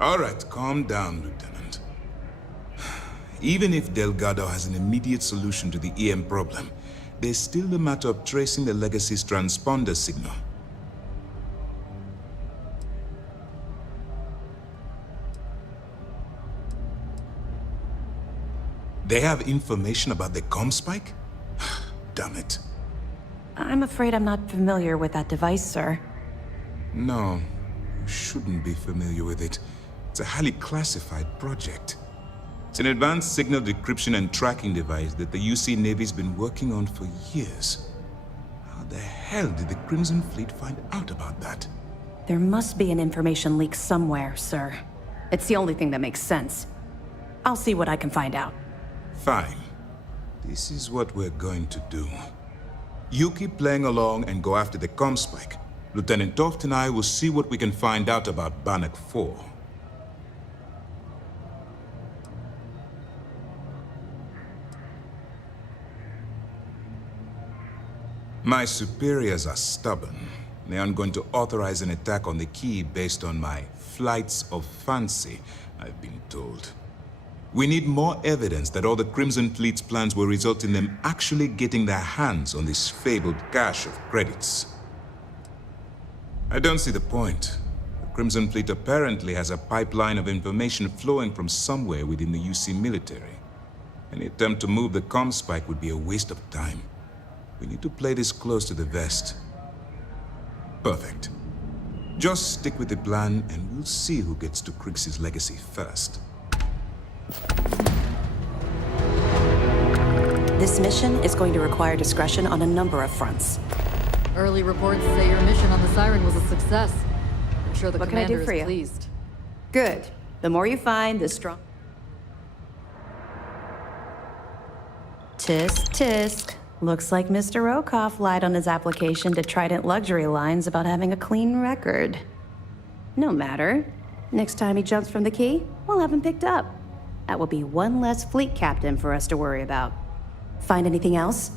All right, calm down, Lieutenant. Even if Delgado has an immediate solution to the EM problem, there's still the matter of tracing the Legacy's transponder signal. They have information about the comm spike? Damn it. I'm afraid I'm not familiar with that device, sir. No, you shouldn't be familiar with it. It's a highly classified project. It's an advanced signal decryption and tracking device that the UC Navy's been working on for years. How the hell did the Crimson Fleet find out about that? There must be an information leak somewhere, sir. It's the only thing that makes sense. I'll see what I can find out. Fine. This is what we're going to do. You keep playing along and go after the Comspike. Lieutenant Toft and I will see what we can find out about Bannock 4. My superiors are stubborn. They aren't going to authorize an attack on the key based on my flights of fancy, I've been told. We need more evidence that all the Crimson Fleet's plans will result in them actually getting their hands on this fabled cache of credits. I don't see the point. The Crimson Fleet apparently has a pipeline of information flowing from somewhere within the UC military. Any attempt to move the Comspike would be a waste of time. We need to play this close to the vest. Perfect. Just stick with the plan and we'll see who gets to Krix's legacy first. This mission is going to require discretion on a number of fronts. Early reports say your mission on the Siren was a success. I'm sure the What can I do commander for is you? pleased. Good. The more you find, the strong... Tisk, tisk. Looks like Mr. Rokoff lied on his application to Trident Luxury Lines about having a clean record. No matter. Next time he jumps from the key, we'll have him picked up. That will be one less fleet captain for us to worry about. Find anything else?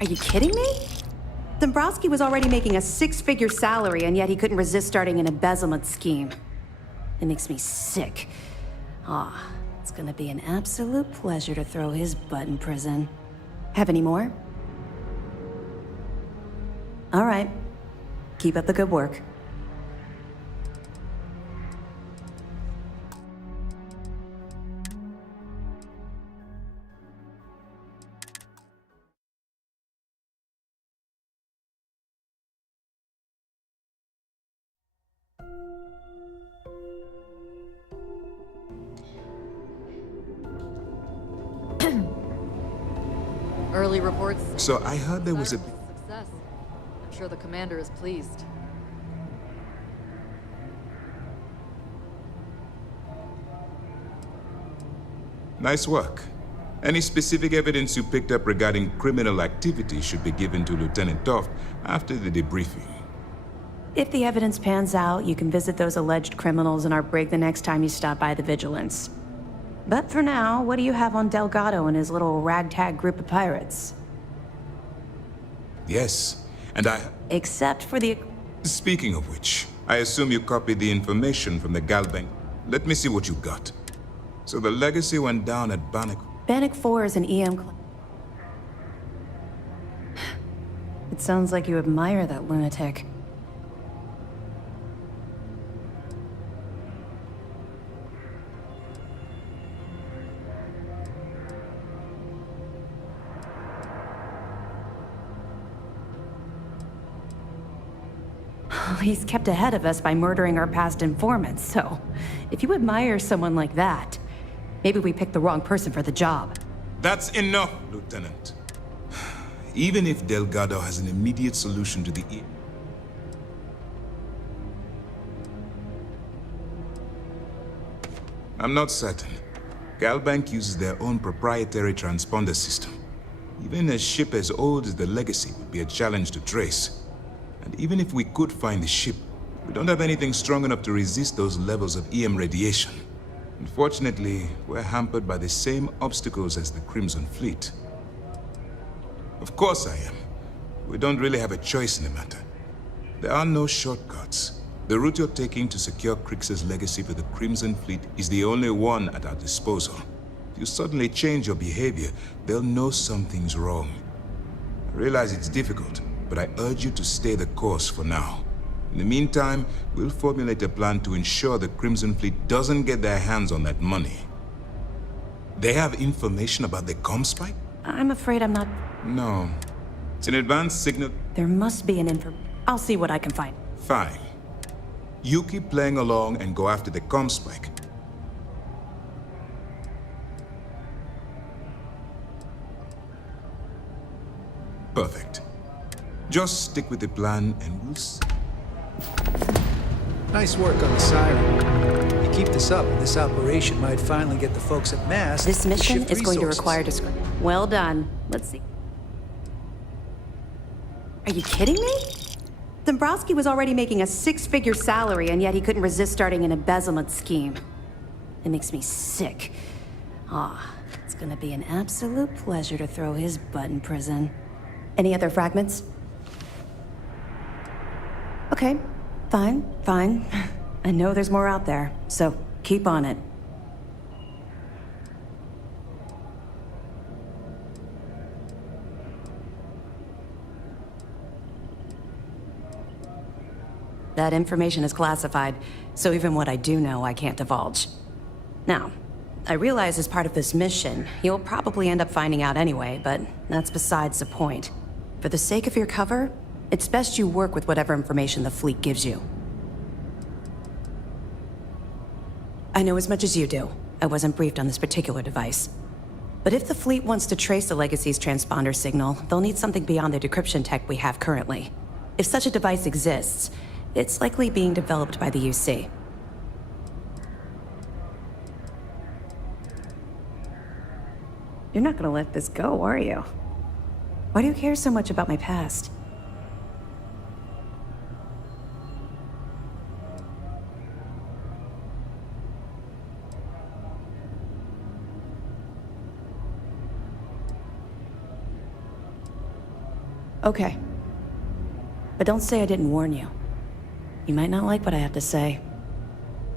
Are you kidding me? Dombrowski was already making a six-figure salary, and yet he couldn't resist starting an embezzlement scheme. It makes me sick. It's gonna be an absolute pleasure to throw his butt in prison. Have any more? All right. Keep up the good work. Early reports. So I heard there was a... Success. I'm sure the commander is pleased. Nice work. Any specific evidence you picked up regarding criminal activity should be given to Lieutenant Toft after the debriefing. If the evidence pans out, you can visit those alleged criminals in our brig the next time you stop by the Vigilance. But for now, what do you have on Delgado and his little ragtag group of pirates? Yes, and I... Except for the... Speaking of which, I assume you copied the information from the Galbank. Let me see what you got. So the legacy went down at Bannock. Bannock 4 is an EM... It sounds like you admire that lunatic. He's kept ahead of us by murdering our past informants, so if you admire someone like that, maybe we picked the wrong person for the job. That's enough, Lieutenant. Even if Delgado has an immediate solution to the... I'm not certain. Galbank uses their own proprietary transponder system. Even a ship as old as the Legacy would be a challenge to trace. And even if we could find the ship, we don't have anything strong enough to resist those levels of EM radiation. Unfortunately, we're hampered by the same obstacles as the Crimson Fleet. Of course I am. We don't really have a choice in the matter. There are no shortcuts. The route you're taking to secure Krix's legacy for the Crimson Fleet is the only one at our disposal. If you suddenly change your behavior, they'll know something's wrong. I realize it's difficult, but I urge you to stay the course for now. In the meantime, we'll formulate a plan to ensure the Crimson Fleet doesn't get their hands on that money. They have information about the Comspike? I'm afraid I'm not... No. It's an advanced signal. There must be an I'll see what I can find. Fine. You keep playing along and go after the comm spike. Perfect. Just stick with the plan and we'll see. Nice work on the siren. You keep this up, and this operation might finally get the folks at Mast. This mission shift is going to resources. require discretion. Well done. Let's see. Are you kidding me? Dombrowski was already making a six-figure salary, and yet he couldn't resist starting an embezzlement scheme. It makes me sick. It's gonna be an absolute pleasure to throw his butt in prison. Any other fragments? Okay, fine. I know there's more out there, so keep on it. That information is classified, so even what I do know, I can't divulge. Now, I realize as part of this mission, you'll probably end up finding out anyway, but that's besides the point. For the sake of your cover, it's best you work with whatever information the fleet gives you. I know as much as you do. I wasn't briefed on this particular device. But if the fleet wants to trace the Legacy's transponder signal, they'll need something beyond the decryption tech we have currently. If such a device exists, it's likely being developed by the UC. You're not gonna let this go, are you? Why do you care so much about my past? Okay. But don't say I didn't warn you. You might not like what I have to say.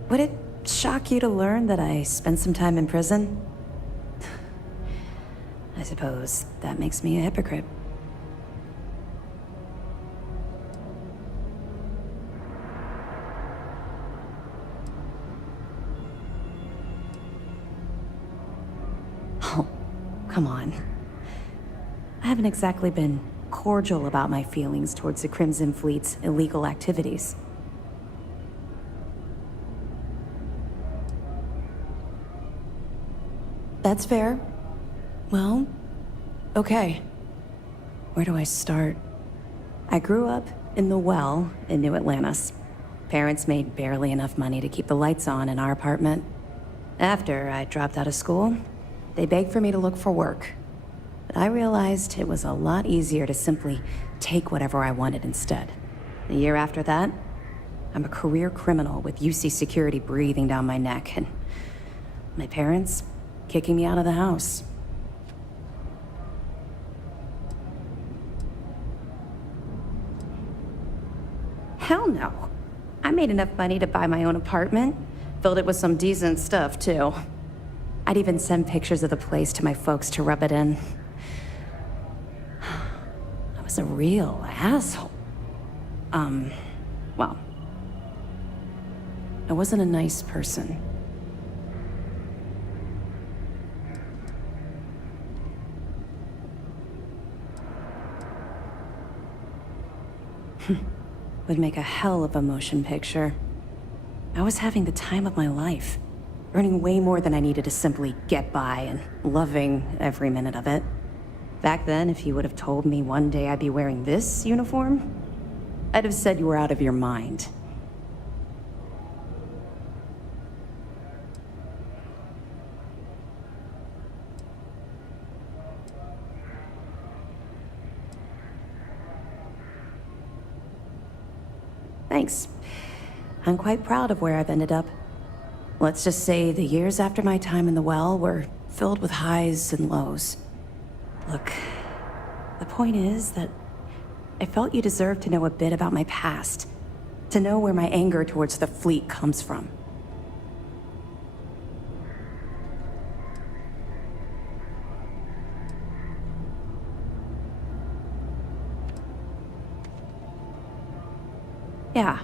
Would it shock you to learn that I spent some time in prison? I suppose that makes me a hypocrite. Oh, come on. I haven't exactly been cordial about my feelings towards the Crimson Fleet's illegal activities. That's fair. Well, okay. Where do I start? I grew up in the Well in New Atlantis. Parents made barely enough money to keep the lights on in our apartment. After I dropped out of school, they begged for me to look for work. But I realized it was a lot easier to simply take whatever I wanted instead. A year after that, I'm a career criminal with UC security breathing down my neck, and my parents kicking me out of the house. Hell no. I made enough money to buy my own apartment. Filled it with some decent stuff, too. I'd even send pictures of the place to my folks to rub it in. I was a real asshole. Well, I wasn't a nice person. Would make a hell of a motion picture. I was having the time of my life, earning way more than I needed to simply get by and loving every minute of it. Back then, if you would have told me one day I'd be wearing this uniform, I'd have said you were out of your mind. Thanks. I'm quite proud of where I've ended up. Let's just say the years after my time in the Well were filled with highs and lows. Look, the point is that I felt you deserved to know a bit about my past, to know where my anger towards the fleet comes from. Yeah,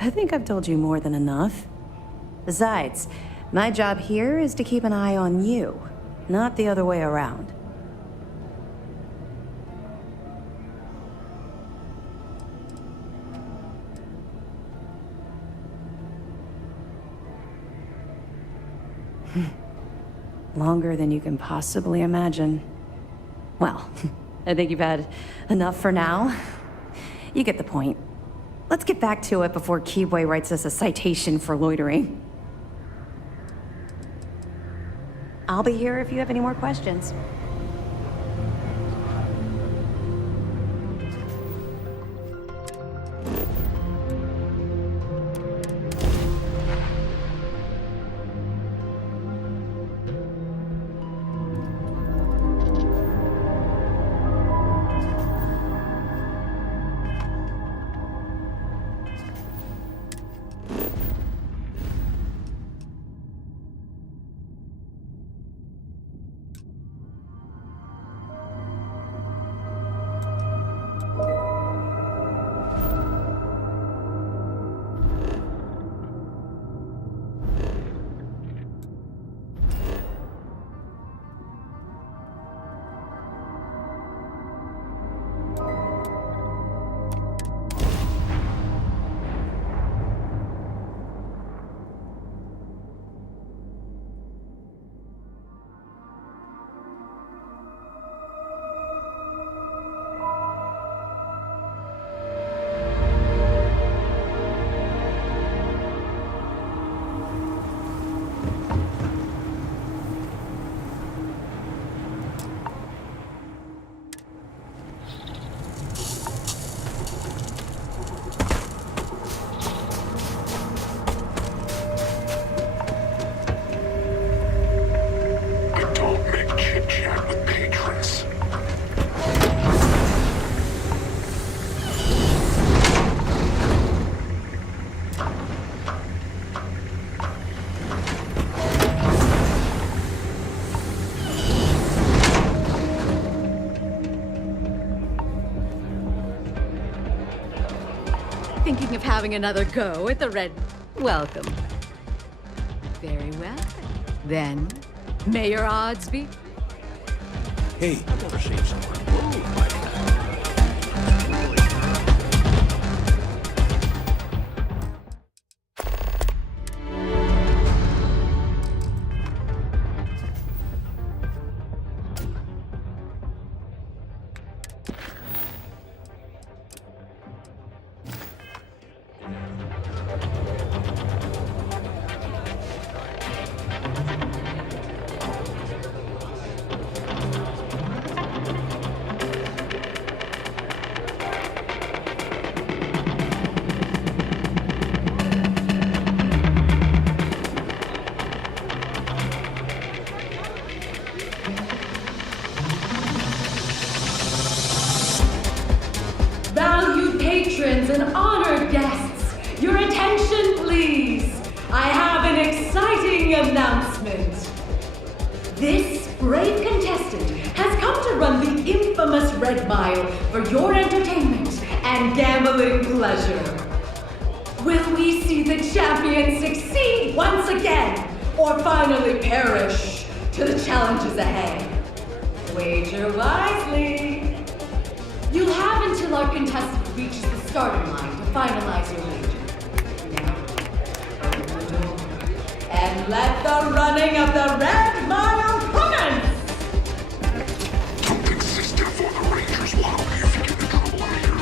I think I've told you more than enough. Besides, my job here is to keep an eye on you, not the other way around. Longer than you can possibly imagine. Well, I think you've had enough for now. You get the point. Let's get back to it before Keyboy writes us a citation for loitering. I'll be here if you have any more questions. Thinking of having another go at the red... Welcome. Very well. Then, may your odds be... Hey, I've never seen someone move like that. Patrons and honored guests, your attention please. I have an exciting announcement. This brave contestant has come to run the infamous Red Mile for your entertainment and gambling pleasure. Will we see the champion succeed once again, or finally perish to the challenges ahead? Wager wisely. You'll have until our contestant reaches the starting line to finalize your wager. Now, open the door and let the running of the Red Mile commence! Don't exist for the Rangers while you get in trouble out here.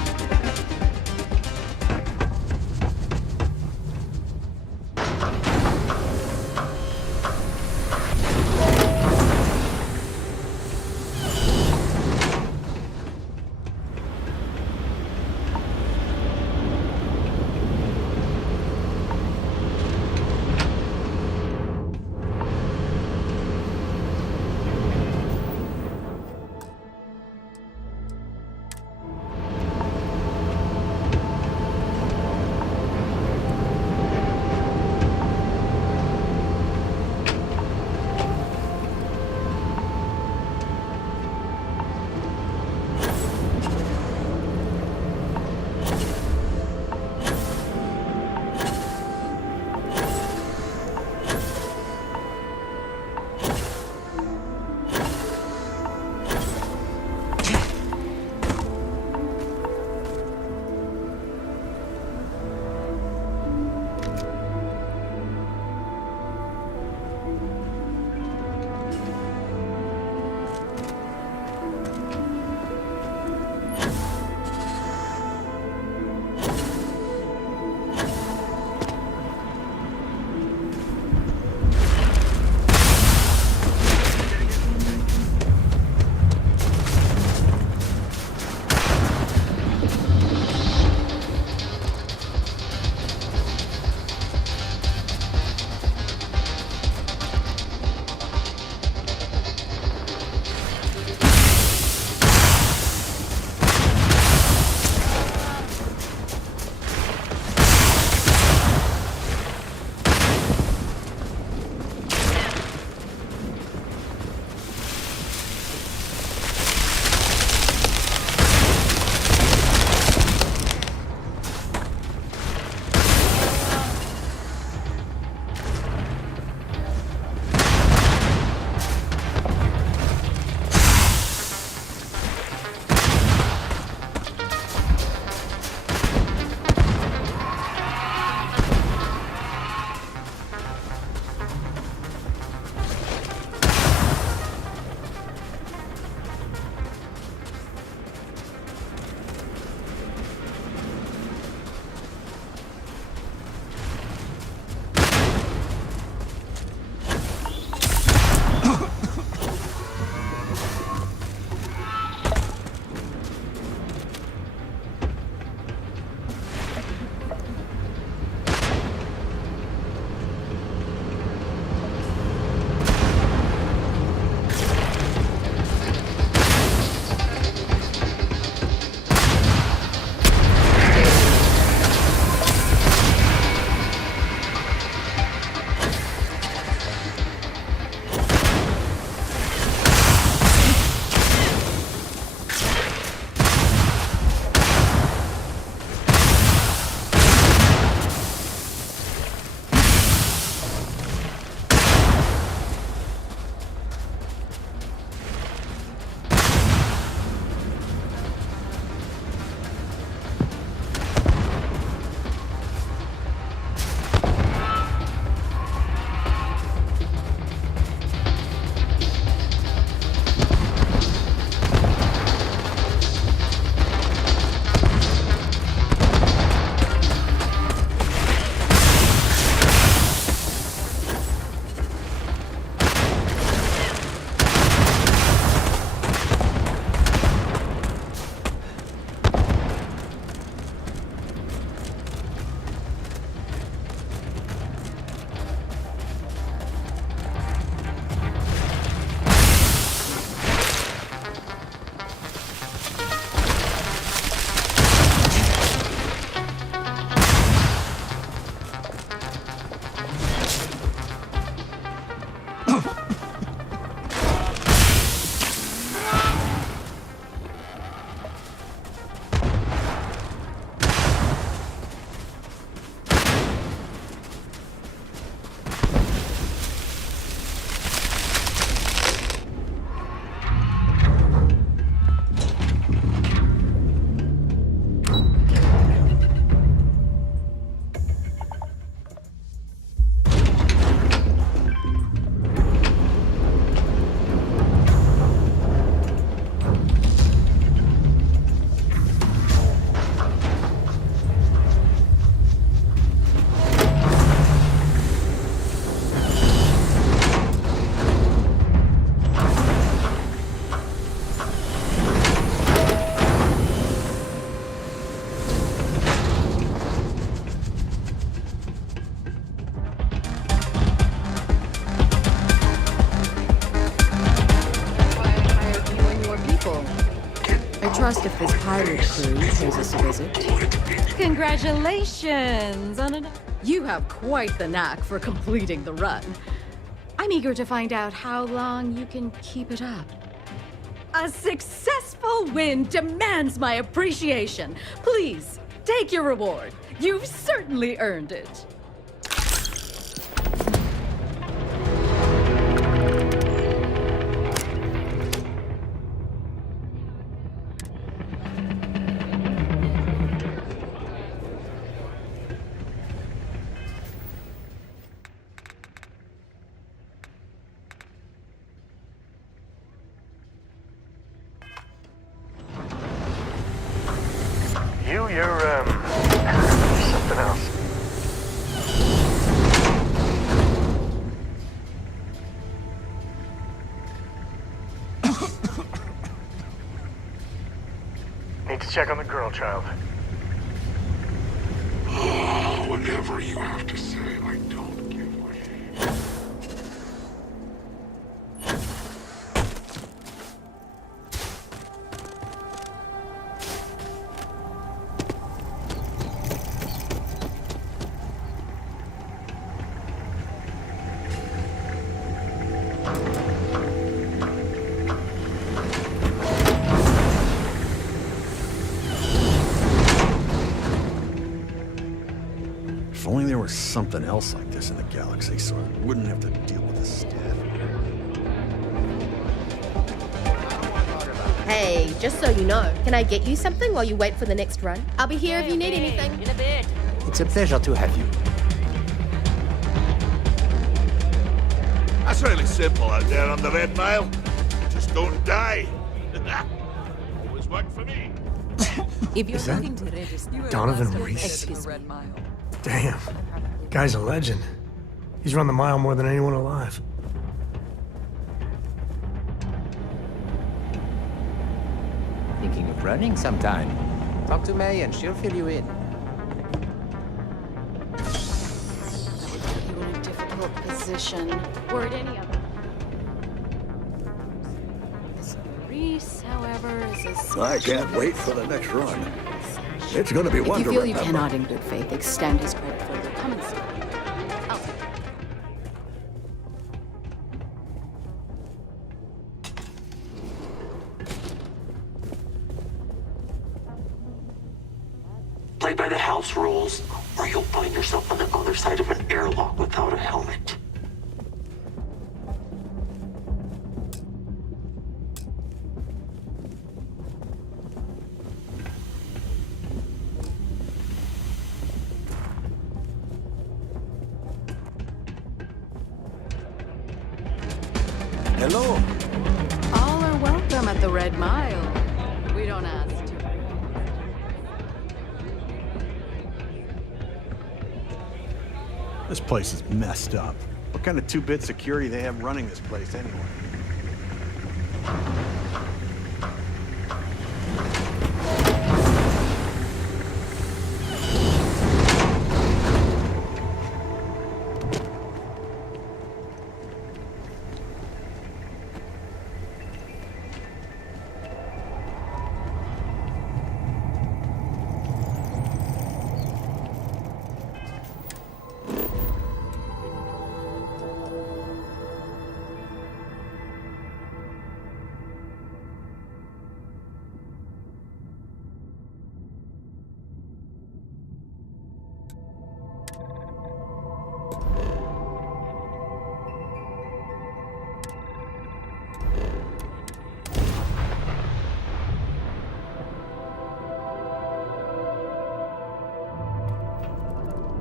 trust if this pirate crew pays us a visit. Congratulations on You have quite the knack for completing the run. I'm eager to find out how long you can keep it up. A successful win demands my appreciation. Please, take your reward. You've certainly earned it. You're something else. Need to check on the girl child. Whatever you have to say, I don't give a shit. If only there was something else like this in the galaxy, so I wouldn't have to deal with the staff here. Hey, just so you know, can I get you something while you wait for the next run? I'll be here if you need anything. In a bit. It's a pleasure to have you. That's really simple out there on the Red Mile. Just don't die. Always worked for me. If you're Is that looking to register, Donovan your Reese? excuse me. Damn. Guy's a legend. He's run the mile more than anyone alive. Thinking of running sometime? Talk to May and she'll fill you in. That would put you in a difficult position. Were it any other. This Reese, however, is a... I can't wait for the next run. It's gonna be one If you to feel you remember. cannot in good faith extend his credit further, come and see me. I'll take it. Play by the house rules, or you'll find yourself on the other side of an airlock without a helmet. Hello. All are welcome at the Red Mile. We don't ask to. This place is messed up. What kind of two-bit security they have running this place anyway?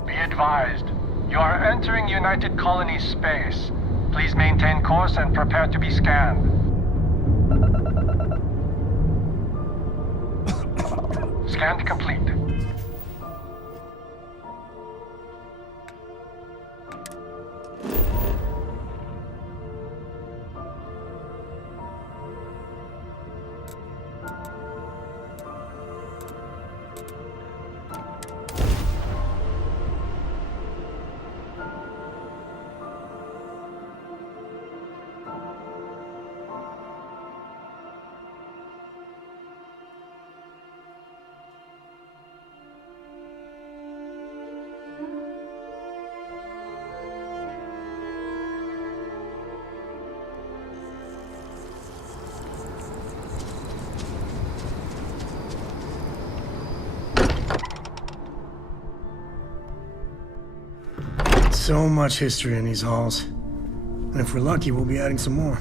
Be advised, you are entering United Colony space. Please maintain course and prepare to be scanned. Scan complete. So much history in these halls. And if we're lucky, we'll be adding some more.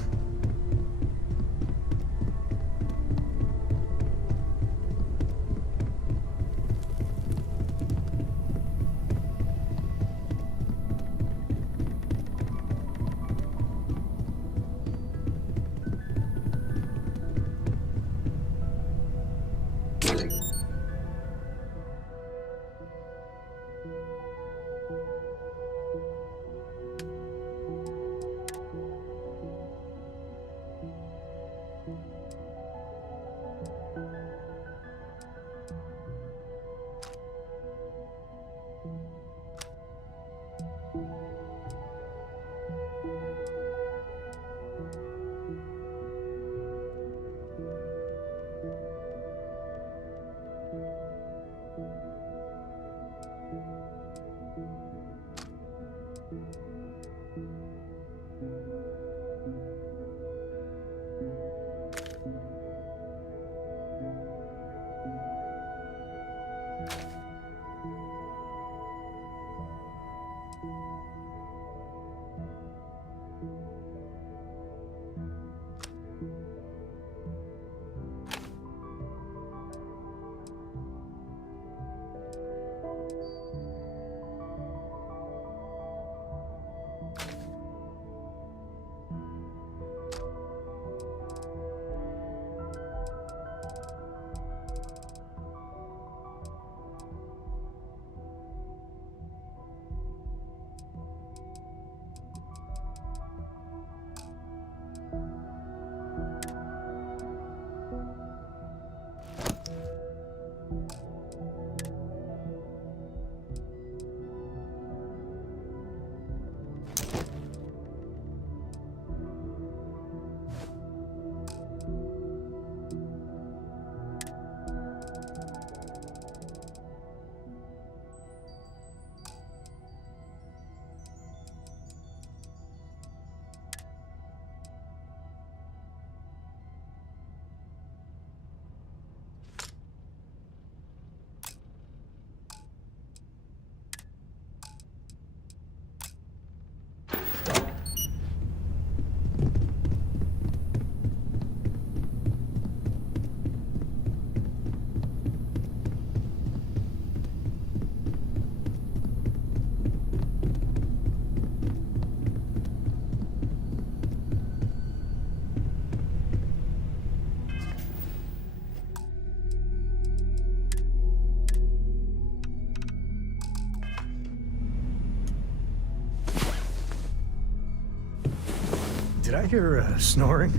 Did I hear snoring?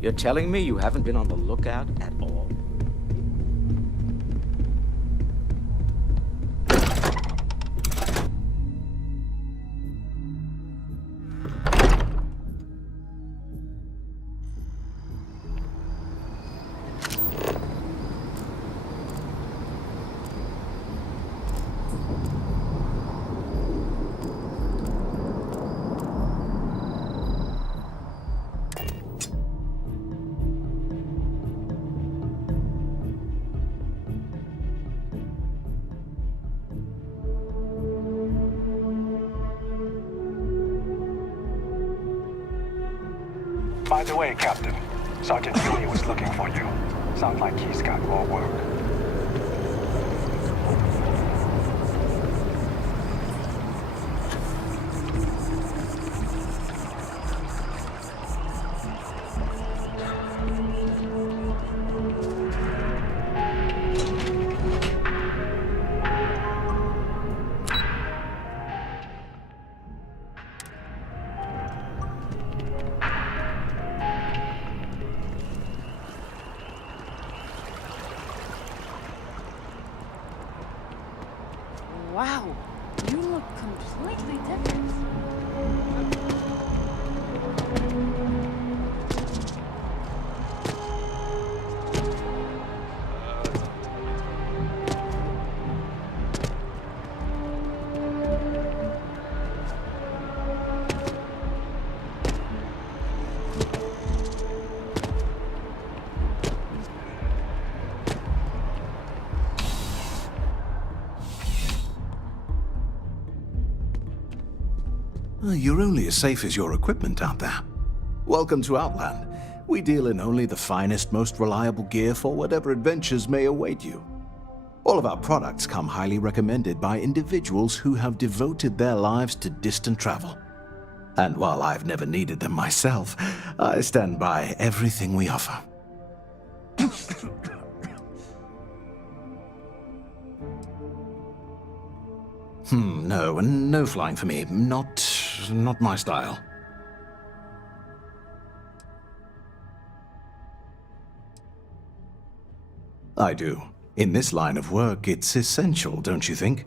You're telling me you haven't been on the lookout at all? By the way, Captain, Sergeant Yuli was looking for you. Sounds like he's got more work. Wow, you look completely different. You're only as safe as your equipment out there. Welcome to Outland. We deal in only the finest, most reliable gear for whatever adventures may await you. All of our products come highly recommended by individuals who have devoted their lives to distant travel. And while I've never needed them myself, I stand by everything we offer. No flying for me. Not my style. I do. In this line of work, it's essential, don't you think?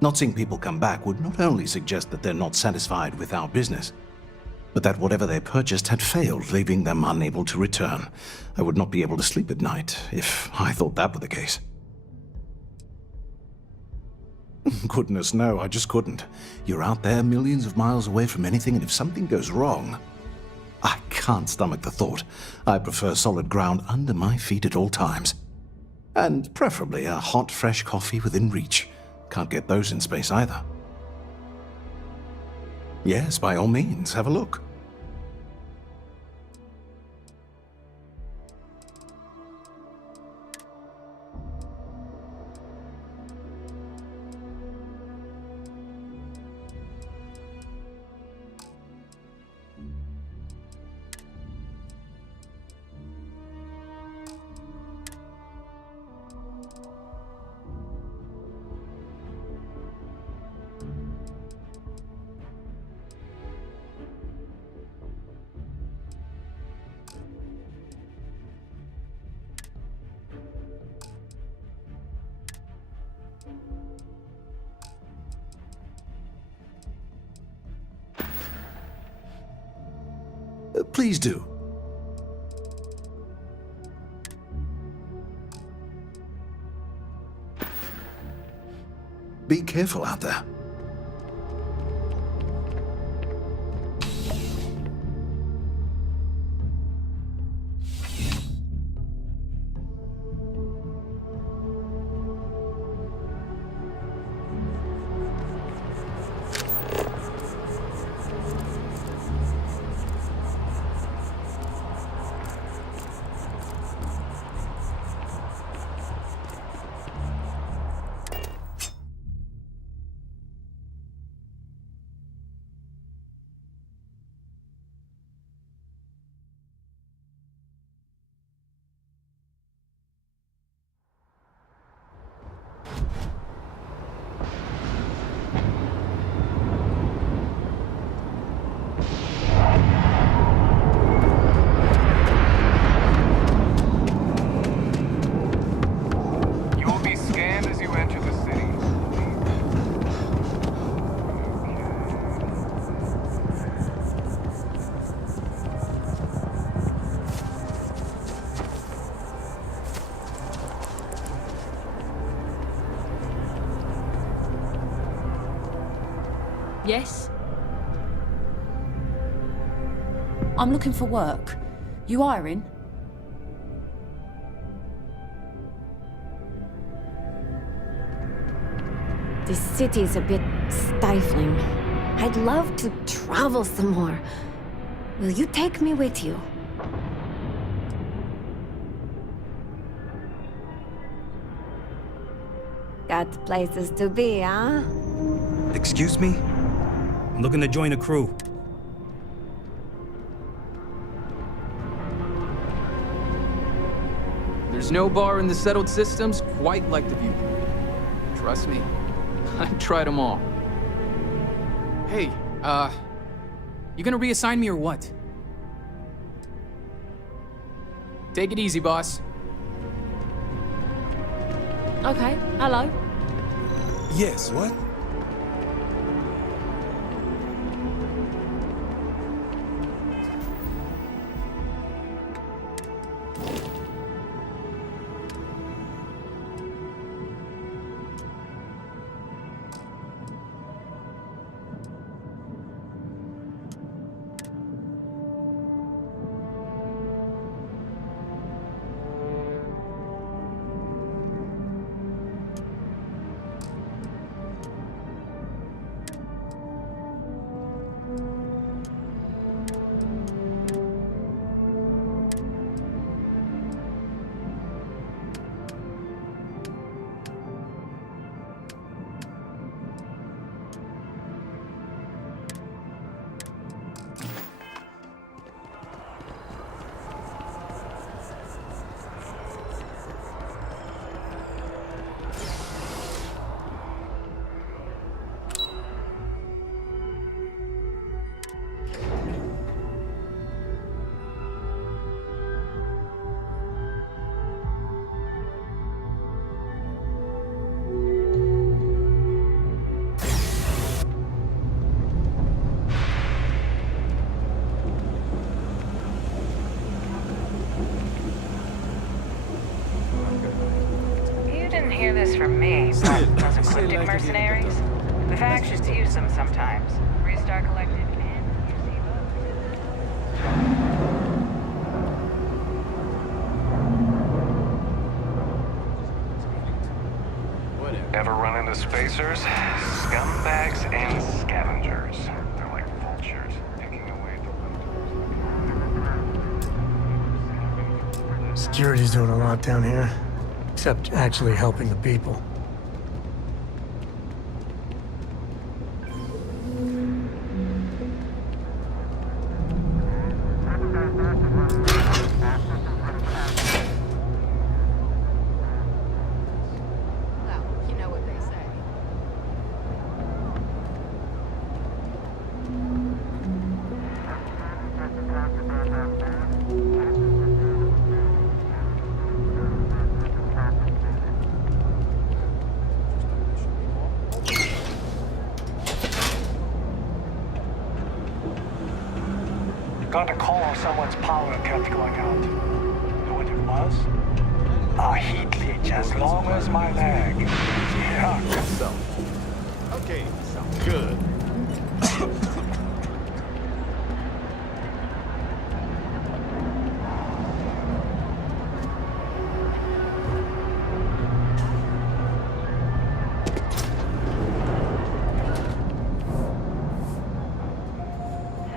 Not seeing people come back would not only suggest that they're not satisfied with our business, but that whatever they purchased had failed, leaving them unable to return. I would not be able to sleep at night if I thought that were the case. Goodness, no, I just couldn't. You're out there millions of miles away from anything, and if something goes wrong, I can't stomach the thought. I prefer solid ground under my feet at all times. And preferably a hot, fresh coffee within reach. Can't get those in space either. Yes, by all means, have a look. Please do. Be careful out there. Yes? I'm looking for work. You hiring? This city is a bit stifling. I'd love to travel some more. Will you take me with you? Got places to be, huh? Excuse me? I'm looking to join a crew. There's no bar in the settled systems quite like the viewport. Trust me, I've tried them all. Hey, you gonna reassign me or what? Take it easy, boss. Okay, hello. Yes, what? wouldn't hear this from me, but those ecliptic mercenaries, the factions use them sometimes. Restart Collective and UC Ever run into spacers? Scumbags and scavengers. They're like vultures, picking away the Security's doing a lot down here, except actually helping the people. You know what they say. Got a call on someone's power kept going out. Know what it was? A heat leech as long as my leg. Yuck. So, okay, sounds good.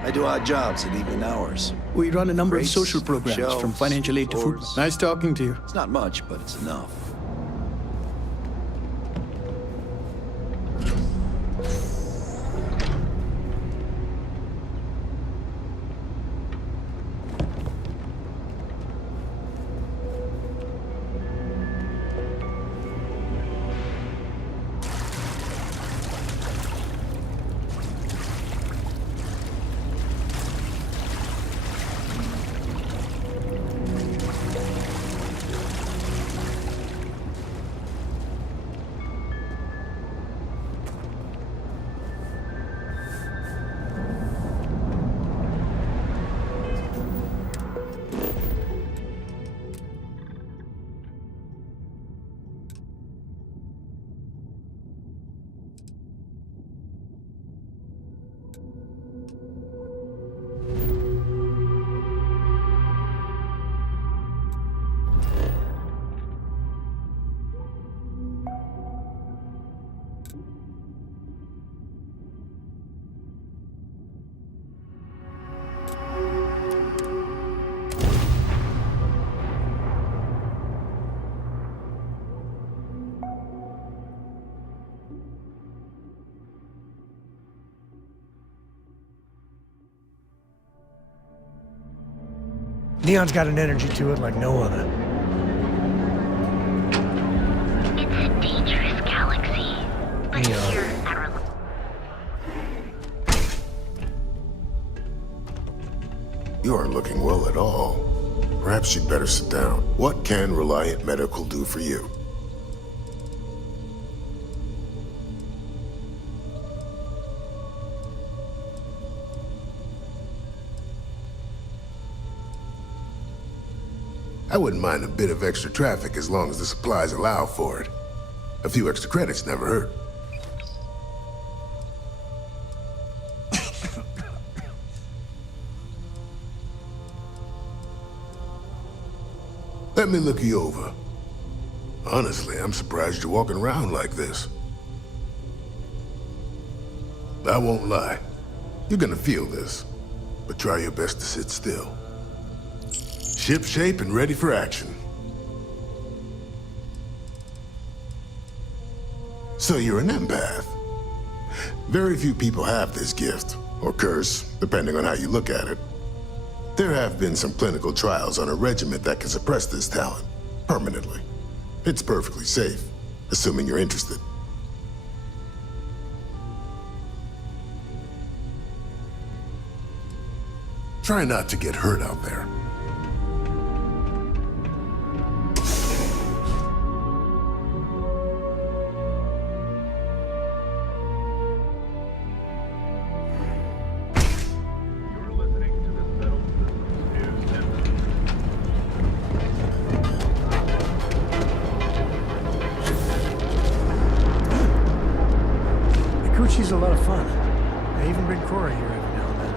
I do odd jobs at evening hours. We run a number of Crates, social programs, shelves, from financial aid to food. floors. Nice talking to you. It's not much, but it's enough. Neon's got an energy to it like no other. It's a dangerous galaxy. But Neon. here at You aren't looking well at all. Perhaps you'd better sit down. What can Reliant Medical do for you? I wouldn't mind a bit of extra traffic as long as the supplies allow for it. A few extra credits never hurt. Let me look you over. Honestly, I'm surprised you're walking around like this. I won't lie. You're gonna feel this, but try your best to sit still. Ship shape and ready for action. So you're an empath. Very few people have this gift, or curse, depending on how you look at it. There have been some clinical trials on a regiment that can suppress this talent, permanently. It's perfectly safe, assuming you're interested. Try not to get hurt out there. She's a lot of fun. I even bring Cora here every now and then.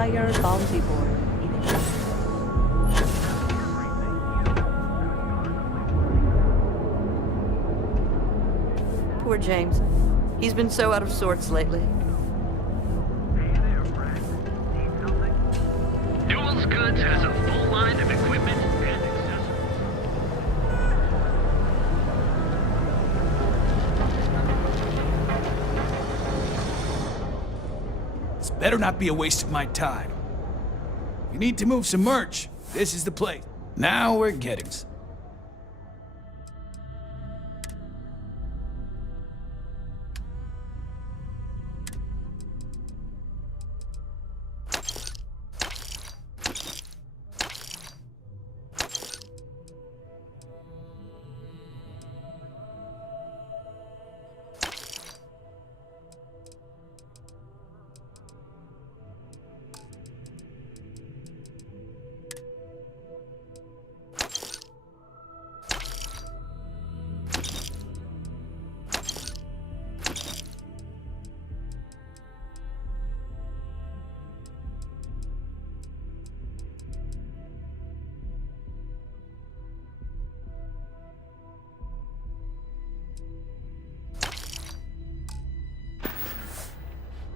Entire bounty board. Poor James. He's been so out of sorts lately. Newell's Goods has a full line of equipment and accessories. This better not be a waste of my time. If you need to move some merch, this is the place. Now we're getting some.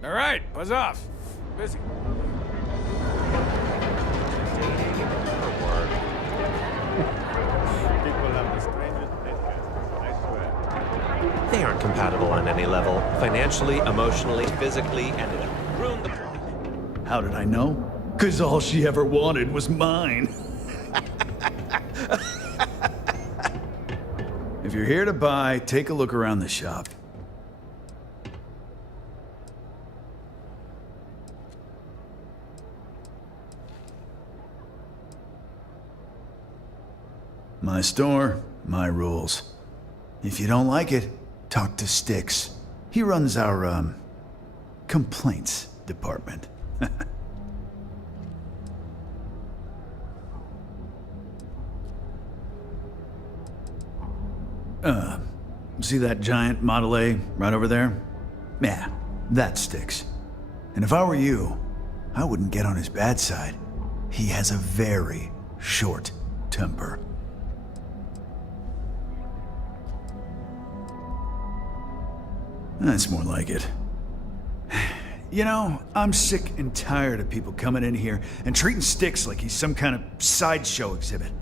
All right, buzz off. Busy. They aren't compatible on any level. Financially, emotionally, physically, and it ruined the plot. How did I know? 'Cause all she ever wanted was mine. If you're here to buy, take a look around the shop. My store, my rules. If you don't like it, talk to Styx. He runs our, complaints department. See that giant Model A right over there? Yeah, that Sticks. And if I were you, I wouldn't get on his bad side. He has a very short temper. That's more like it. You know, I'm sick and tired of people coming in here and treating Sticks like he's some kind of sideshow exhibit.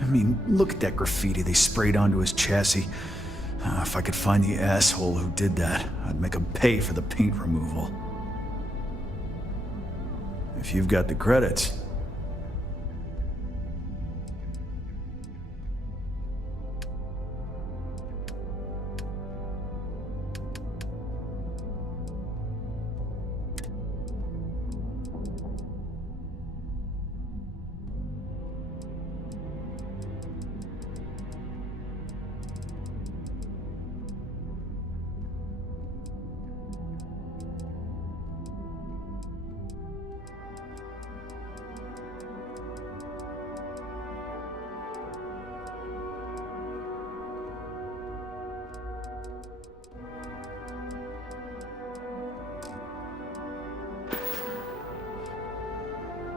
I mean, look at that graffiti they sprayed onto his chassis. If I could find the asshole who did that, I'd make him pay for the paint removal. If you've got the credits.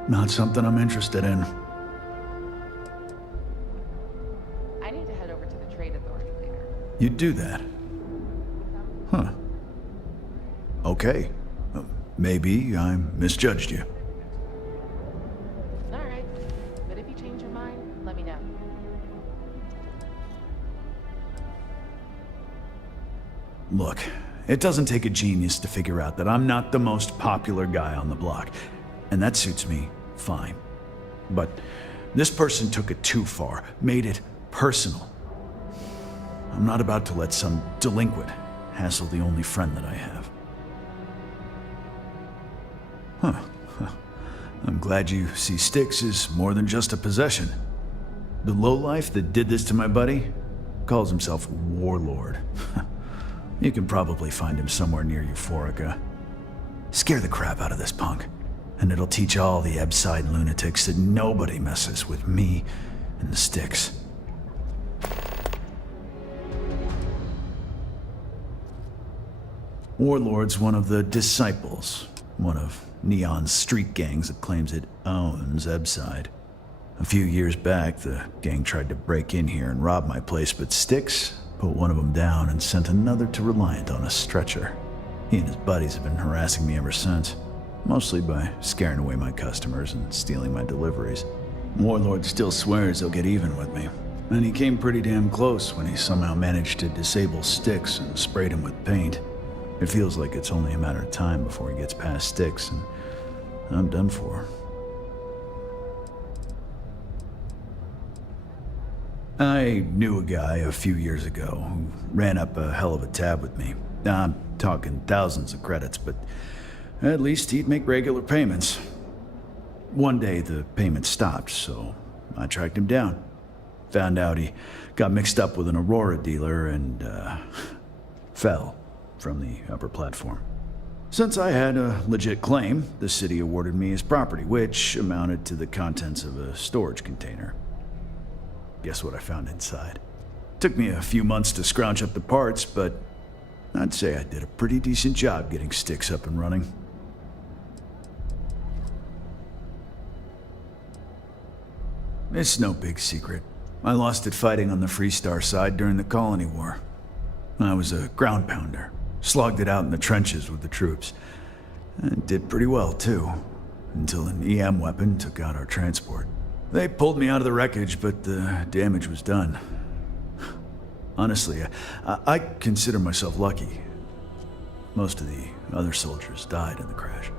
Not something I'm interested in. I need to head over to the Trade Authority later. You'd do that? Huh. Okay. Maybe I misjudged you. All right. But if you change your mind, let me know. Look, it doesn't take a genius to figure out that I'm not the most popular guy on the block. And that suits me fine. But this person took it too far, made it personal. I'm not about to let some delinquent hassle the only friend that I have. Huh. I'm glad you see Sticks as more than just a possession. The lowlife that did this to my buddy calls himself Warlord. You can probably find him somewhere near Euphorica. Scare the crap out of this punk. And it'll teach all the Ebside lunatics that nobody messes with me and the Sticks. Warlord's one of the disciples, one of Neon's street gangs that claims it owns Ebside. A few years back, the gang tried to break in here and rob my place, but Sticks put one of them down and sent another to Reliant on a stretcher. He and his buddies have been harassing me ever since. Mostly by scaring away my customers and stealing my deliveries. Warlord still swears he'll get even with me. And he came pretty damn close when he somehow managed to disable Sticks and sprayed him with paint. It feels like it's only a matter of time before he gets past Sticks, and I'm done for. I knew a guy a few years ago who ran up a hell of a tab with me. I'm talking thousands of credits, but at least he'd make regular payments. One day the payment stopped, so I tracked him down. Found out he got mixed up with an Aurora dealer and fell from the upper platform. Since I had a legit claim, the city awarded me his property, which amounted to the contents of a storage container. Guess what I found inside? Took me a few months to scrounge up the parts, but I'd say I did a pretty decent job getting Sticks up and running. It's no big secret. I lost it fighting on the Freestar side during the Colony War. I was a ground pounder. Slogged it out in the trenches with the troops. And did pretty well, too. Until an EM weapon took out our transport. They pulled me out of the wreckage, but the damage was done. Honestly, I consider myself lucky. Most of the other soldiers died in the crash.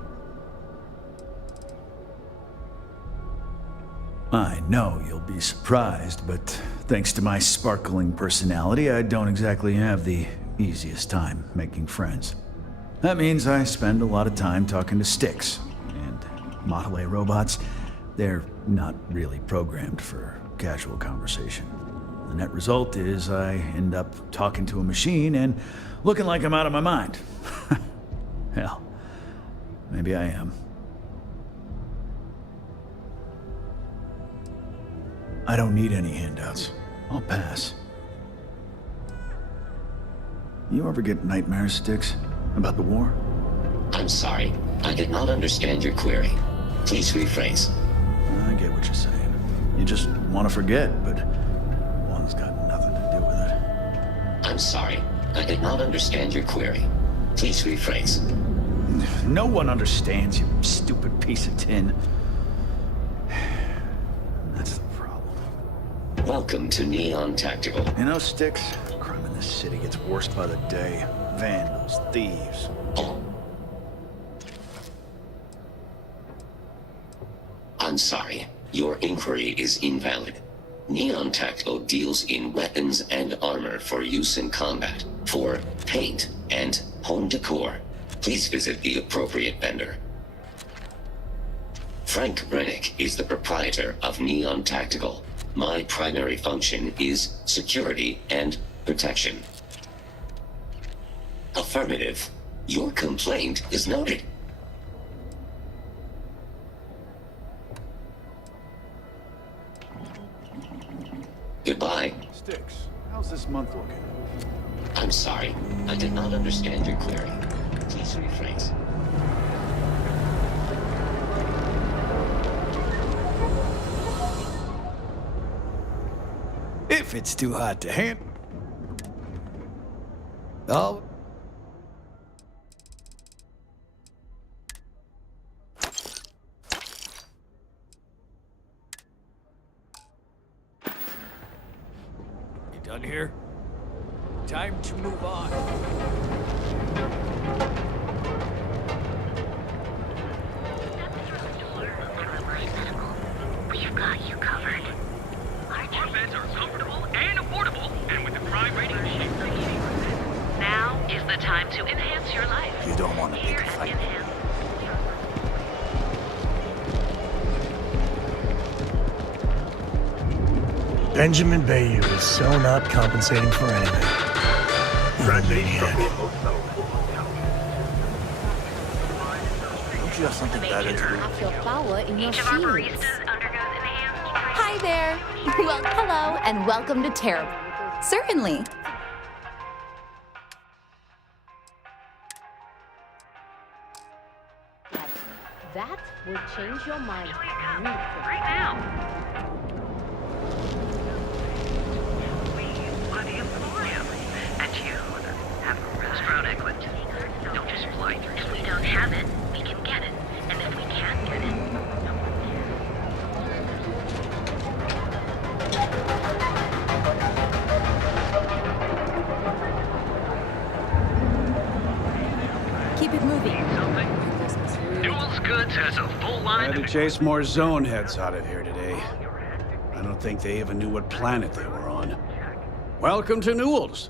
I know you'll be surprised, but thanks to my sparkling personality, I don't exactly have the easiest time making friends. That means I spend a lot of time talking to Sticks, and Model A robots, they're not really programmed for casual conversation. The net result is I end up talking to a machine and looking like I'm out of my mind. Hell, maybe I am. I don't need any handouts. I'll pass. You ever get nightmares, Sticks? About the war? I'm sorry. I did not understand your query. Please rephrase. I get what you're saying. You just want to forget, but one's got nothing to do with it. I'm sorry. I did not understand your query. Please rephrase. No one understands, you stupid piece of tin. That's the problem. Welcome to Neon Tactical. You know, Sticks, crime in this city gets worse by the day. Vandals, thieves. I'm sorry. Your inquiry is invalid. Neon Tactical deals in weapons and armor for use in combat, for paint, and home decor. Please visit the appropriate vendor. Frank Rennick is the proprietor of Neon Tactical. My primary function is security and protection. Affirmative. Your complaint is noted. Goodbye. Sticks, how's this month looking? I'm sorry. I did not understand your query. Please rephrase. If it's too hot to handle. Oh. You done here? Time to move on. We've got you covered. Our beds are comfortable and affordable, and with the crime rating now is the time to enhance your life. You don't want to pick a fight. Benjamin Bayou is so not compensating for anything. You're a maniac. Don't you have something better to do? Have your power in your Each of our shields. baristas undergoes enhanced training. Hi there. Well, hello, and welcome to Terrible. Certainly. That will change your mind. Right now. We are the Emporium, and you have a restaurant equipped. Don't just fly through. If we don't have it, we can get it. And if we can't get it, Keep it moving. Newell's Goods has a full line Had to chase more zone heads out of here today. I don't think they even knew what planet they were on. Welcome to Newell's.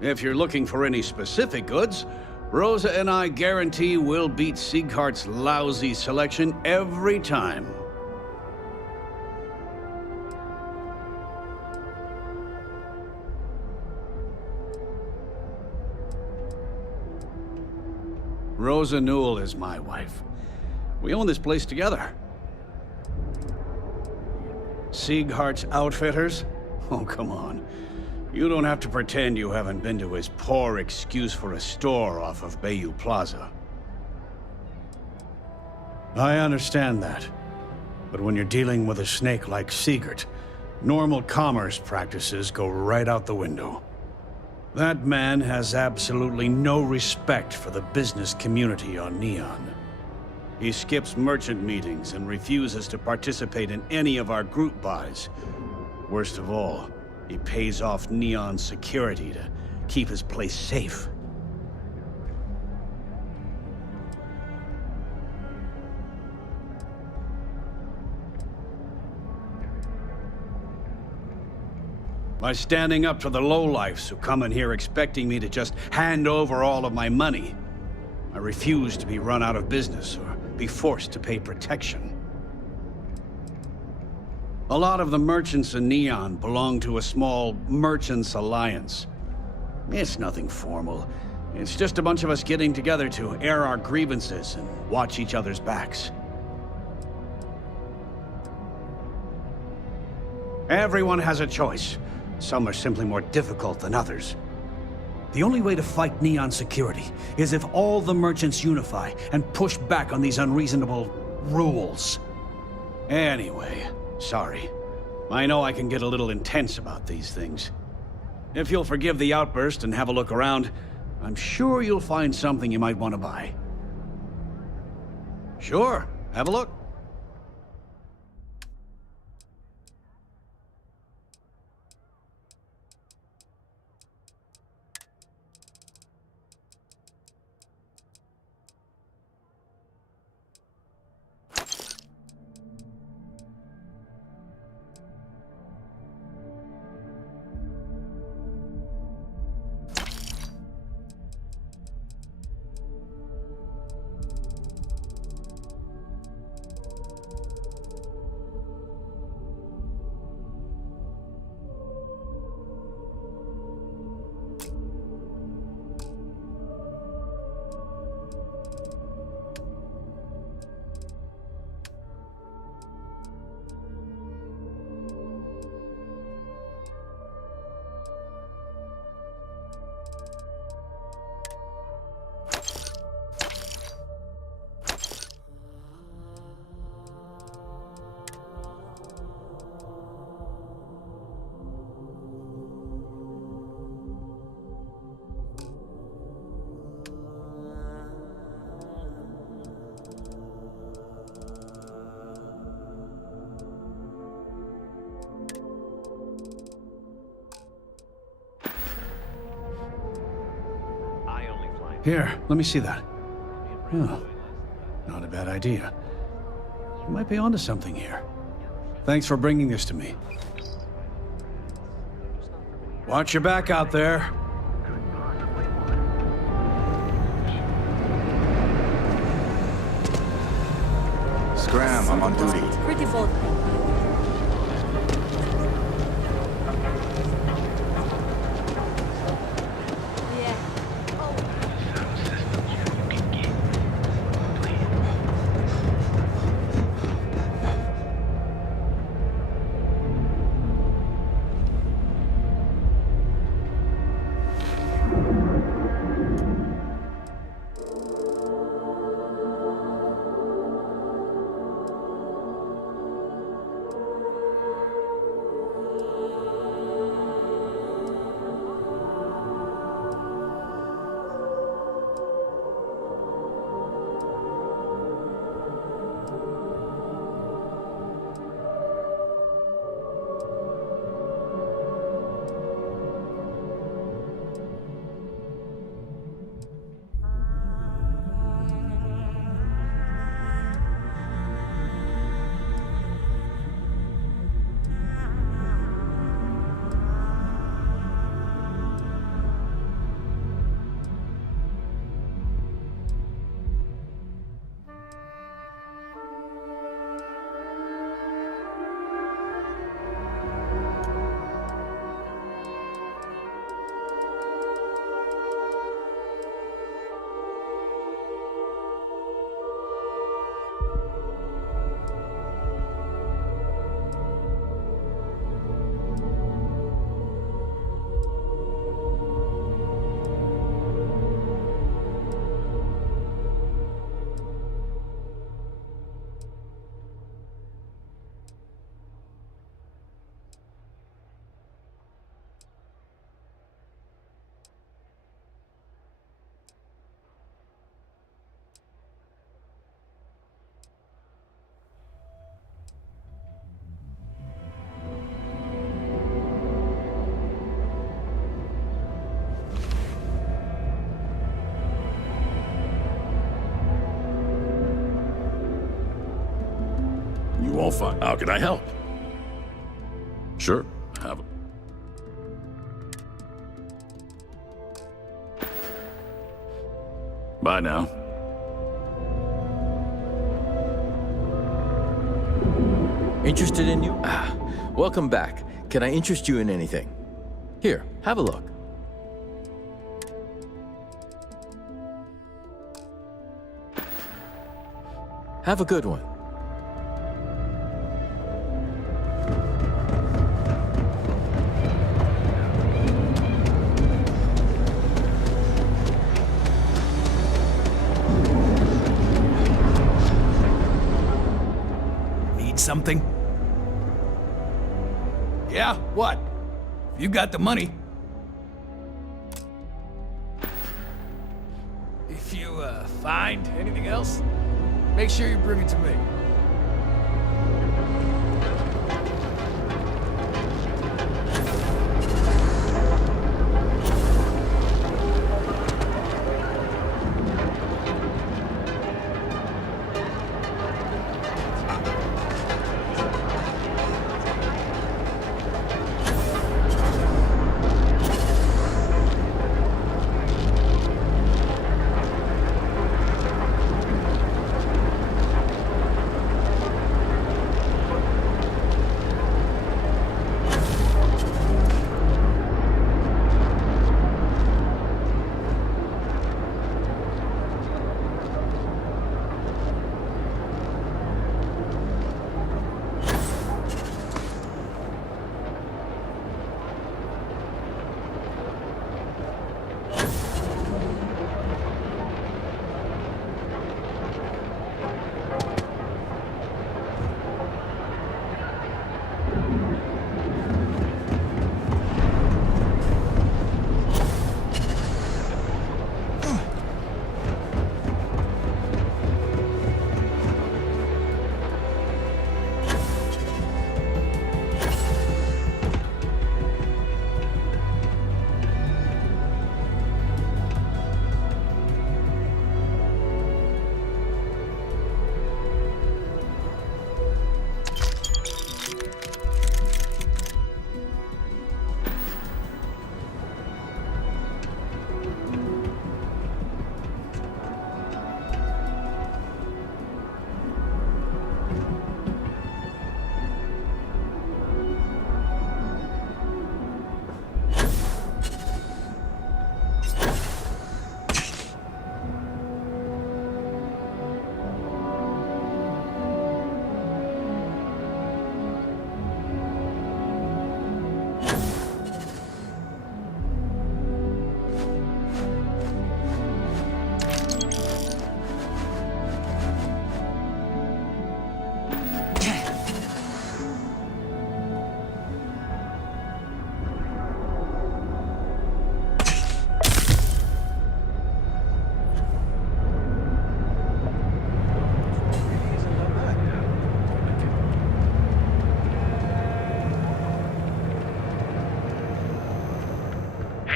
If you're looking for any specific goods, Rosa and I guarantee we'll beat Sieghart's lousy selection every time. Rosa Newell is my wife. We own this place together. Sieghart's Outfitters? Oh, come on. You don't have to pretend you haven't been to his poor excuse for a store off of Bayou Plaza. I understand that. But when you're dealing with a snake like Siegert, normal commerce practices go right out the window. That man has absolutely no respect for the business community on Neon. He skips merchant meetings and refuses to participate in any of our group buys. Worst of all, he pays off Neon's security to keep his place safe. By standing up to the lowlifes who come in here expecting me to just hand over all of my money, I refuse to be run out of business or be forced to pay protection. A lot of the merchants in Neon belong to a small merchants alliance. It's nothing formal. It's just a bunch of us getting together to air our grievances and watch each other's backs. Everyone has a choice. Some are simply more difficult than others. The only way to fight Neon security is if all the merchants unify and push back on these unreasonable rules. Anyway, sorry. I know I can get a little intense about these things. If you'll forgive the outburst and have a look around, I'm sure you'll find something you might want to buy. Sure, have a look. Here, let me see that. Oh, not a bad idea. You might be onto something here. Thanks for bringing this to me. Watch your back out there. Scram, I'm on duty. Pretty bold. Won't find. How can I help? Sure, have a... Bye now. Interested in you? Welcome back. Can I interest you in anything? Here, have a look. Have a good one. Need something? Yeah, what? You got the money. If you, find anything else, make sure you bring it to me.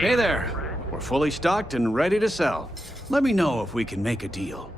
Hey there. We're fully stocked and ready to sell. Let me know if we can make a deal.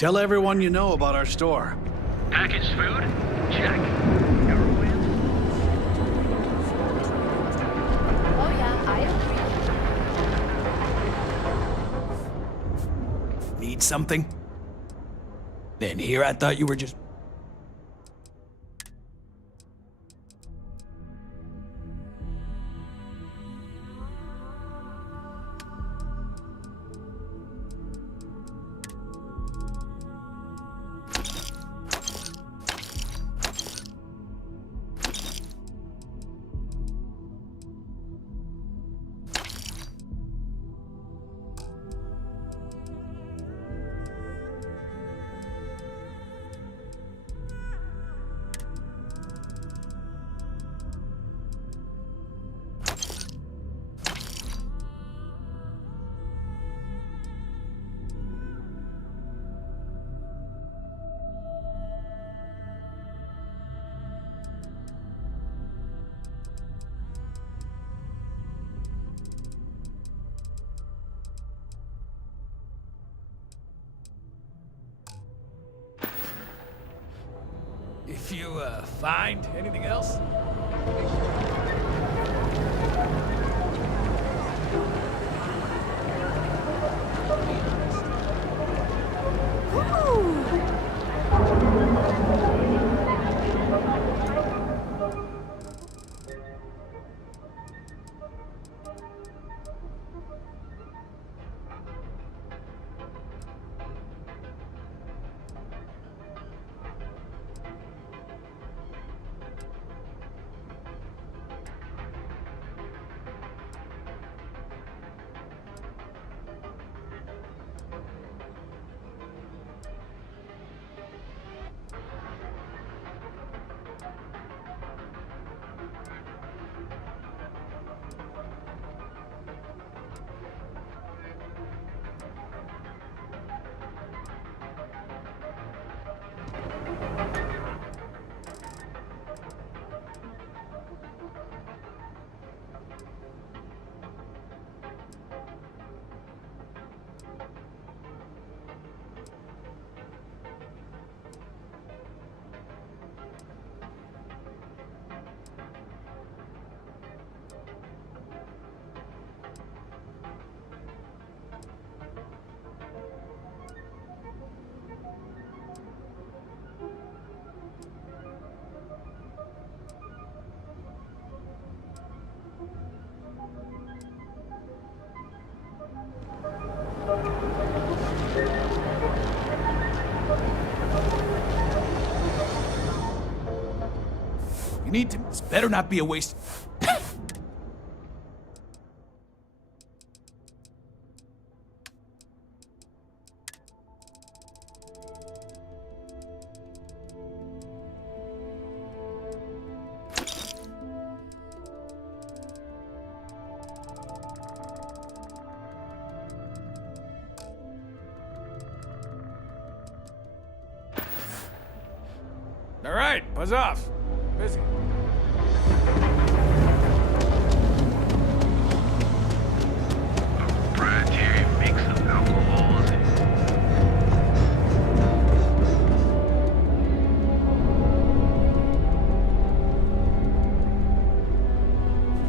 Tell everyone you know about our store. Packaged food? Check. Oh yeah, I agree. Need something? Then here I thought you were just... If you, find anything else, You need to. This better not be a waste. All right, buzz off. Busy. Proprietary mix of alcohols and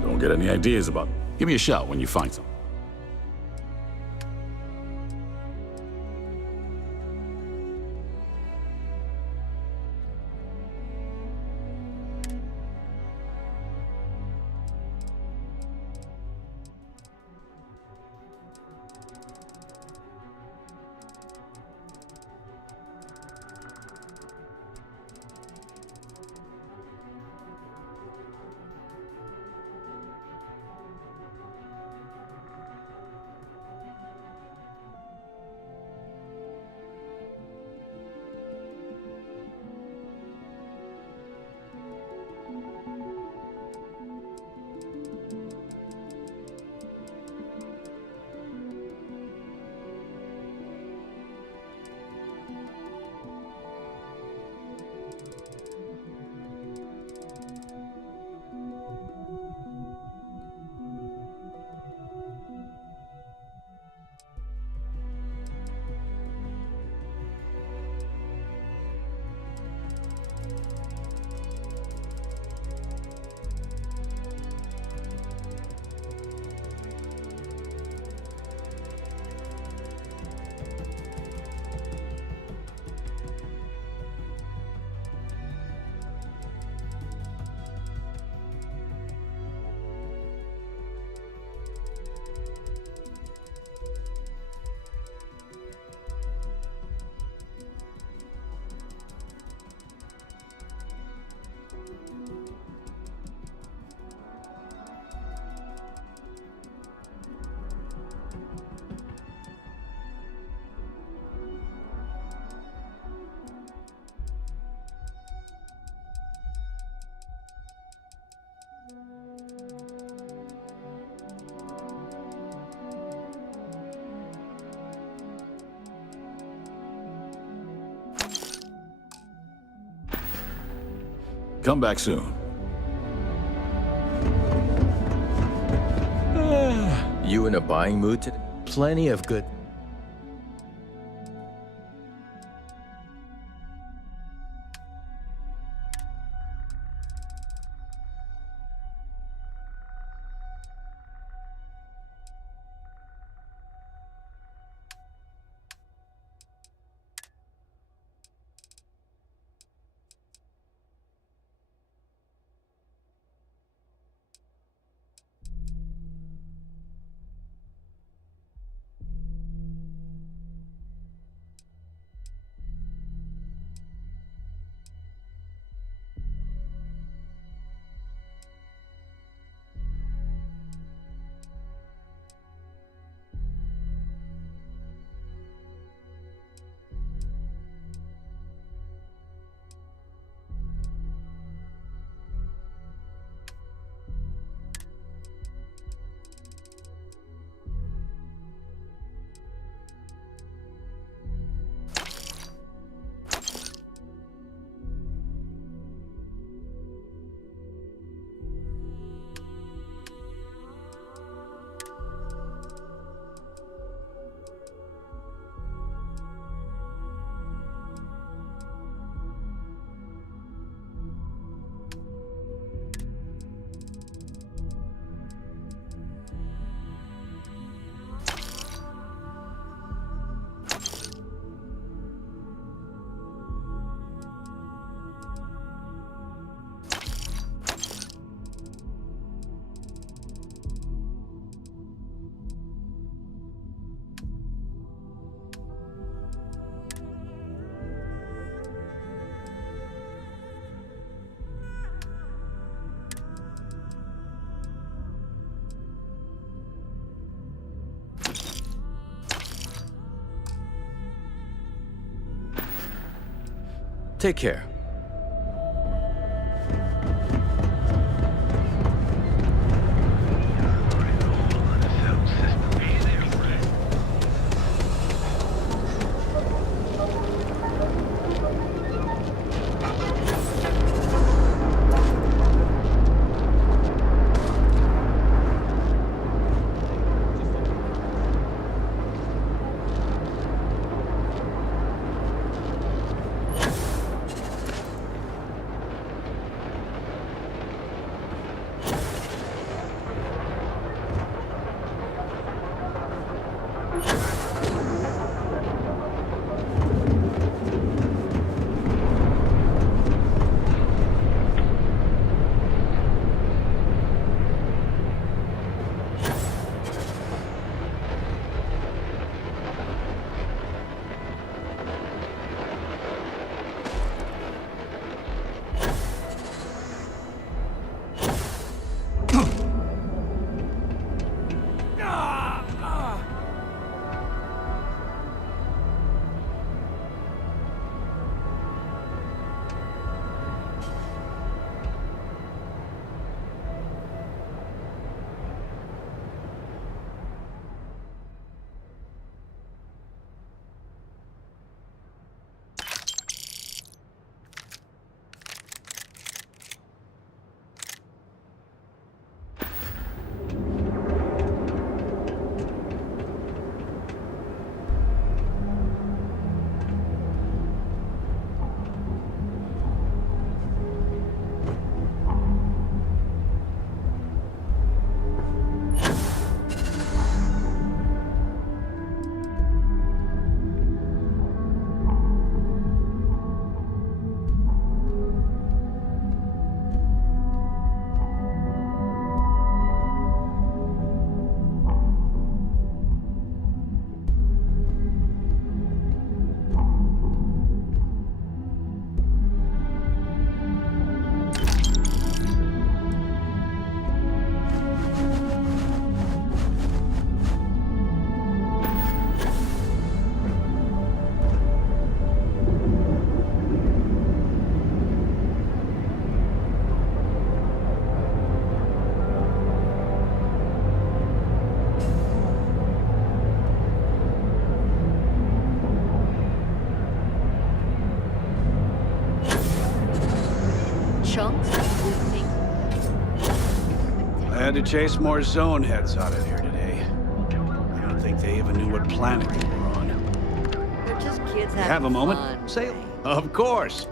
Don't get any ideas about it. Give me a shout when you find some. Come back soon. You in a buying mood today? Plenty of good. Take care. I had to chase more zone heads out of here today. I don't think they even knew what planet they were on. They're just kids having Have a moment? fun. Say, of course.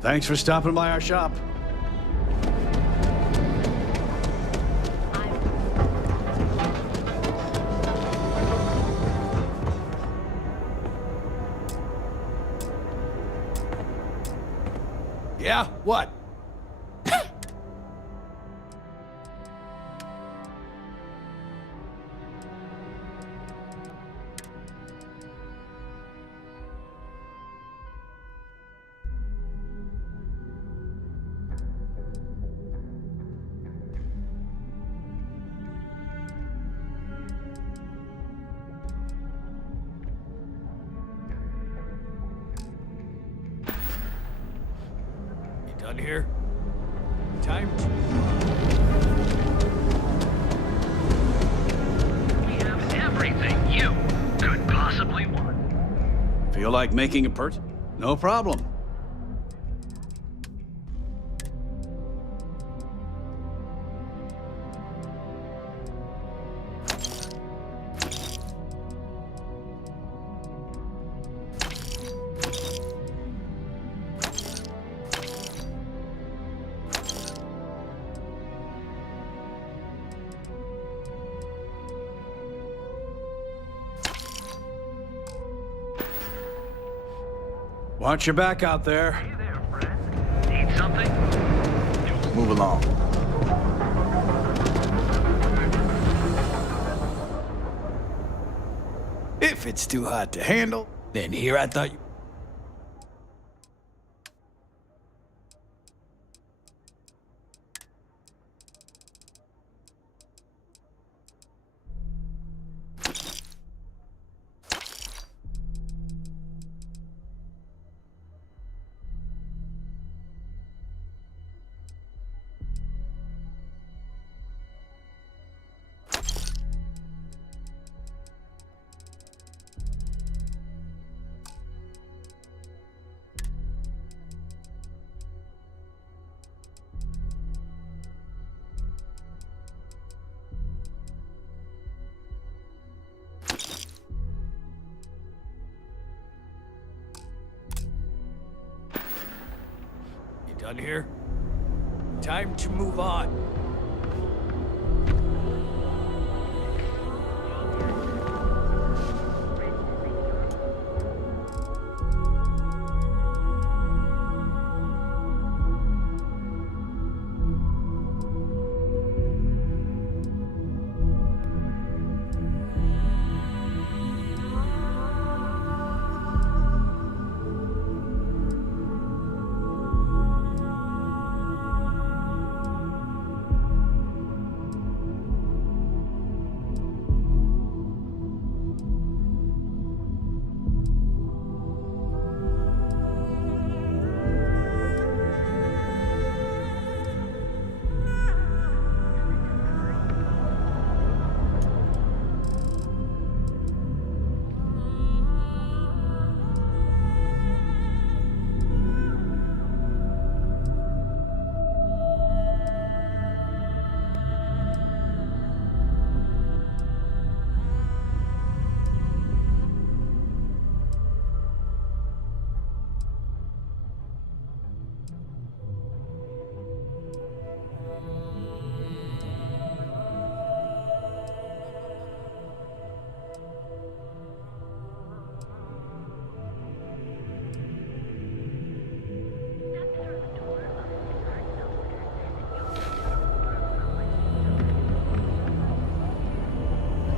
Thanks for stopping by our shop. Yeah? What? Done here? Time to... We have everything you could possibly want. Feel like making a purchase? No problem. Watch your back out there. Need something? Move along. If it's too hot to handle, then here I thought you... Done here? Time to move on.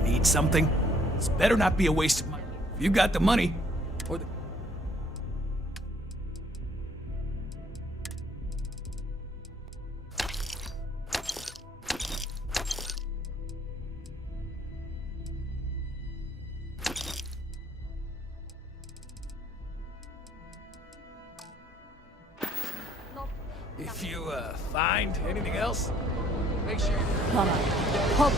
Need something? This better not be a waste of money. If you got the money, or the... If you, find anything else, make sure you...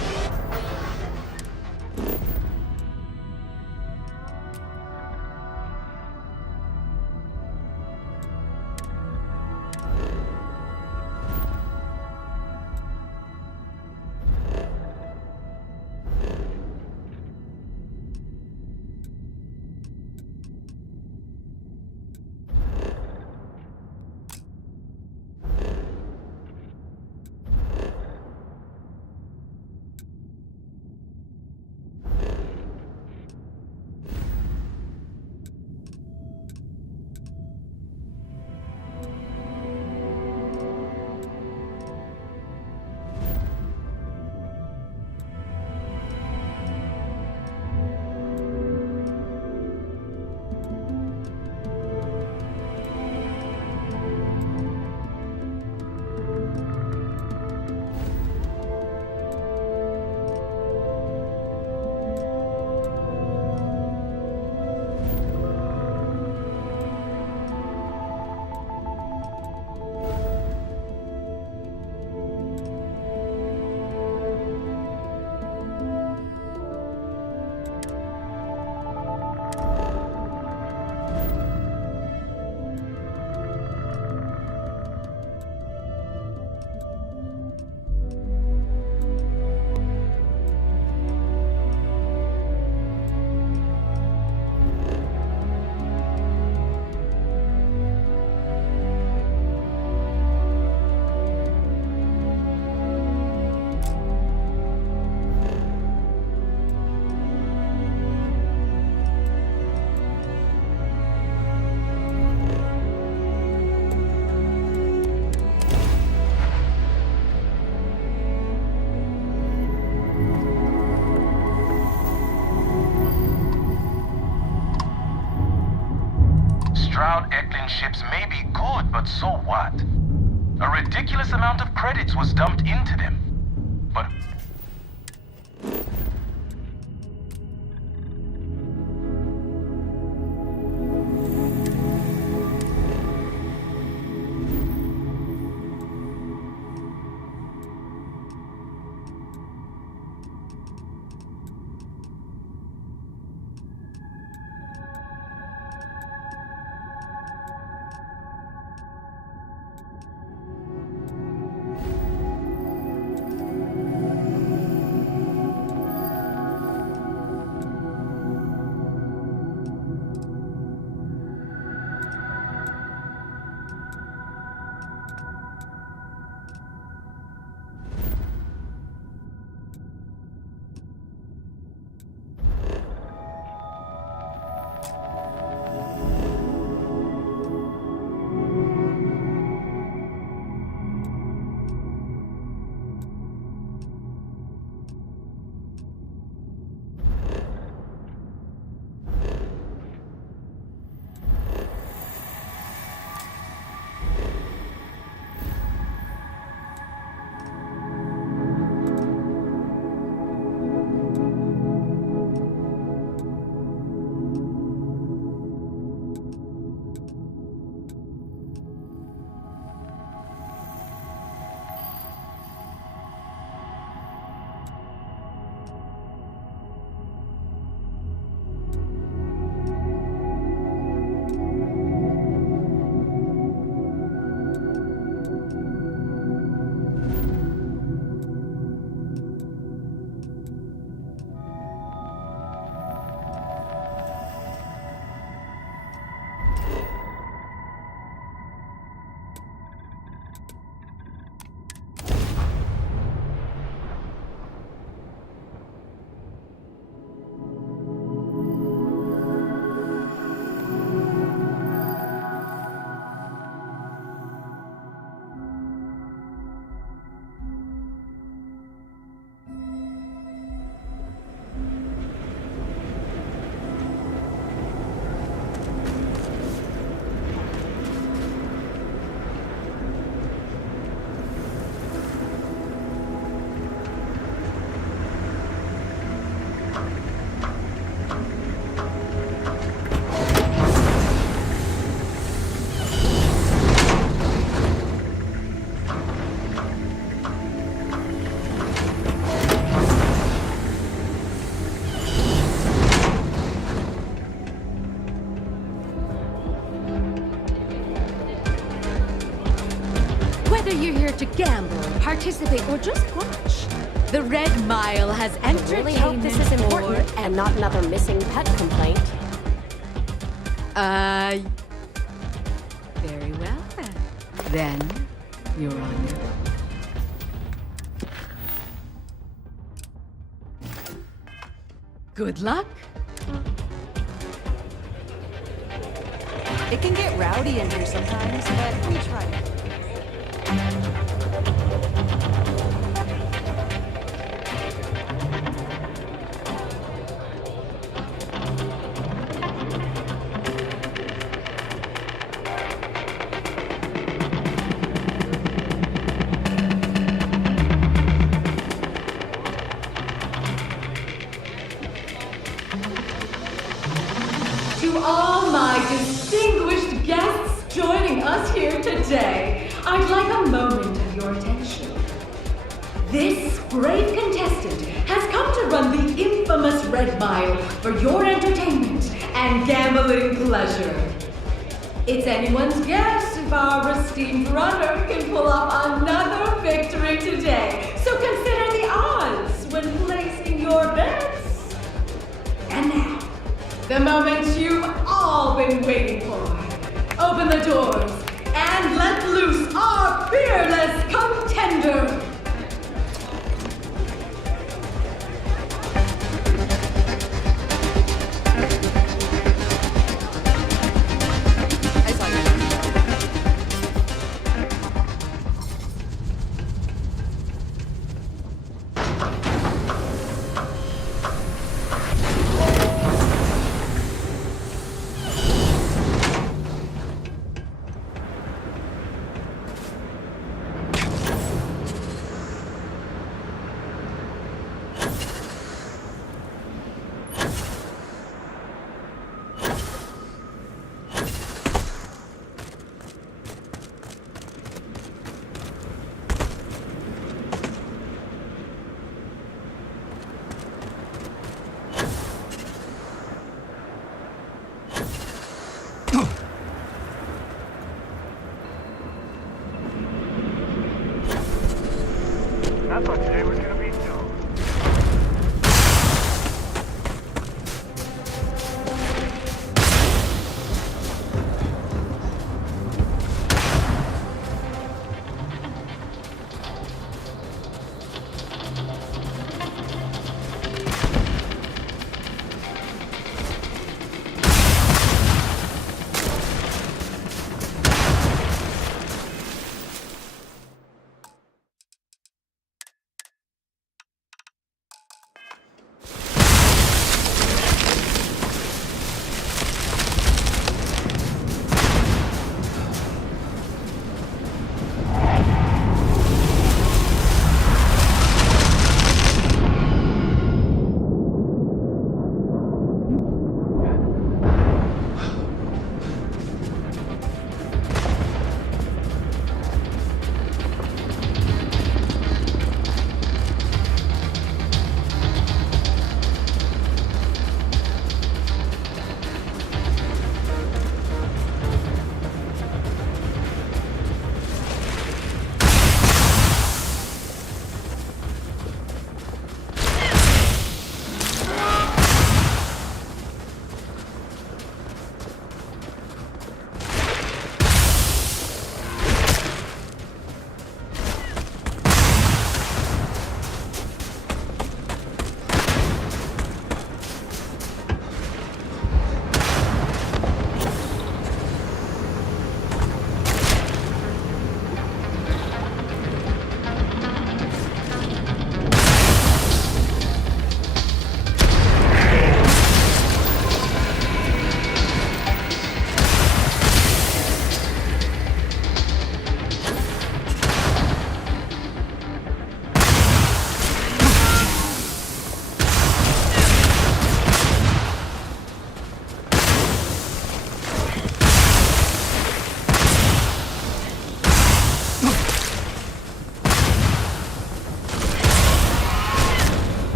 about Eklund ships may be good, but so what? A ridiculous amount of credits was dumped into them. But Whether you're here to gamble, participate, or just watch, the Red Mile has entered. I really hope this is important and not another missing pet complaint. Very well then. Then you're on your own. Good luck. It can get rowdy in here sometimes, but we try to. To all my distinguished guests joining us here today, I'd like a moment of your attention. This brave contestant has come to run the infamous Red Mile for your entertainment and gambling pleasure. It's anyone's guess if our esteemed runner can pull off another victory today, so consider the odds when placing your bets. And now, the moment you've all been waiting for. Open the doors and let loose our fearless contender.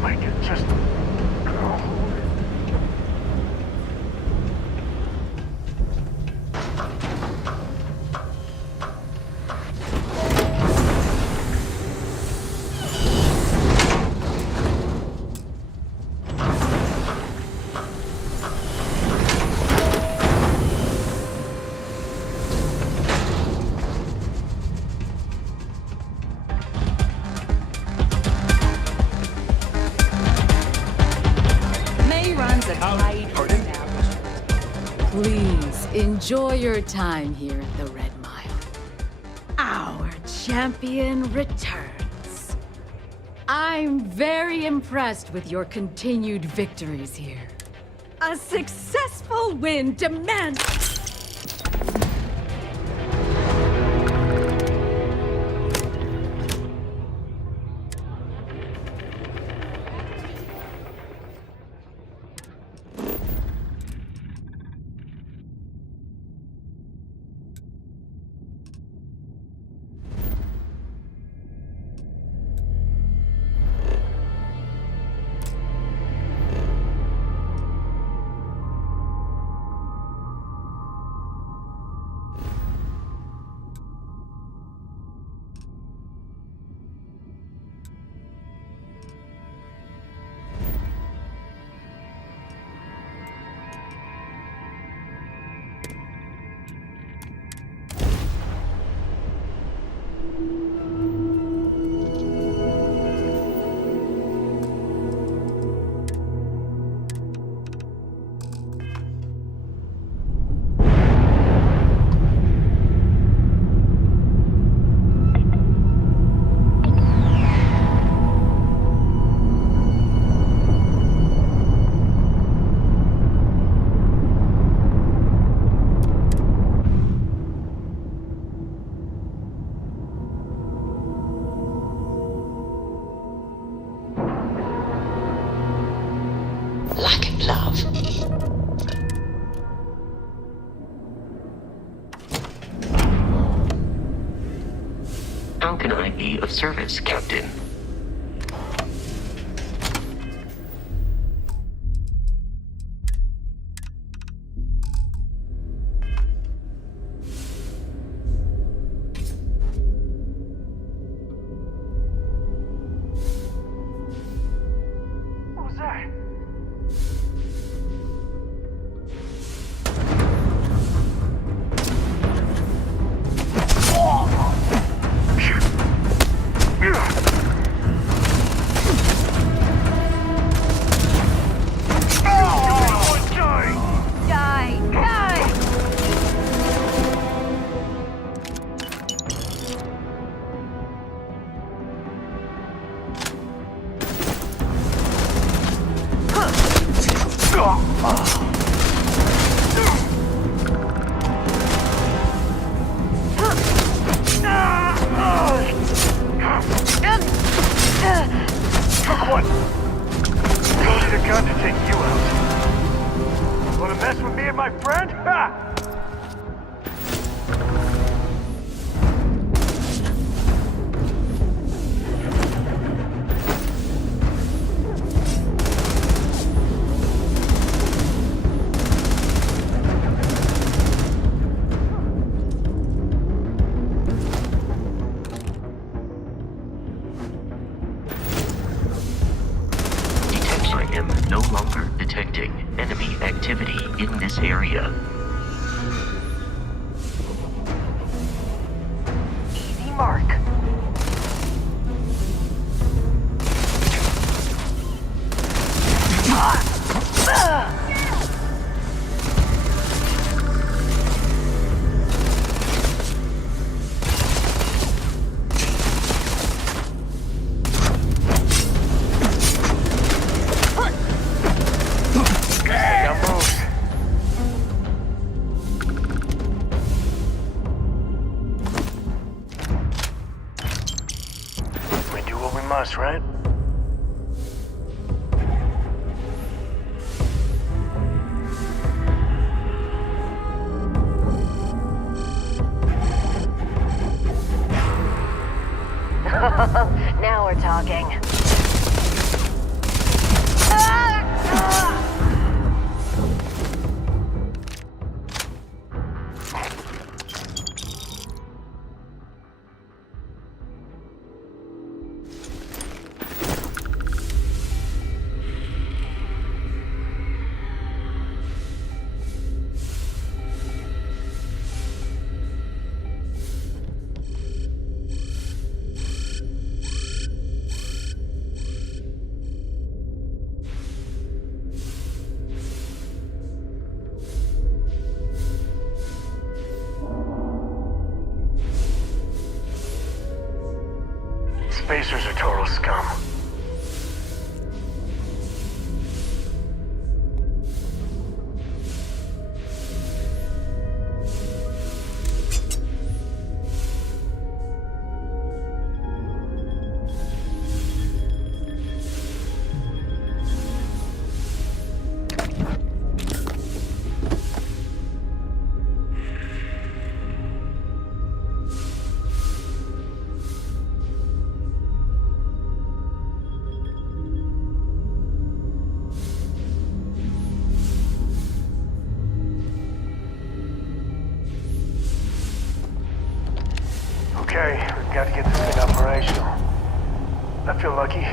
I'll make it. Just... Please enjoy your time here at the Red Mile. Our champion returns. I'm very impressed with your continued victories here. A successful win demands... Love. How can I be of service, Captain? What was that? What? Go need a gun to take you out. Wanna mess with me and my friend? Ha! No longer detecting enemy activity in this area. Easy mark. Right? spacers are total scum. Okay, we've got to get this thing operational. I feel lucky.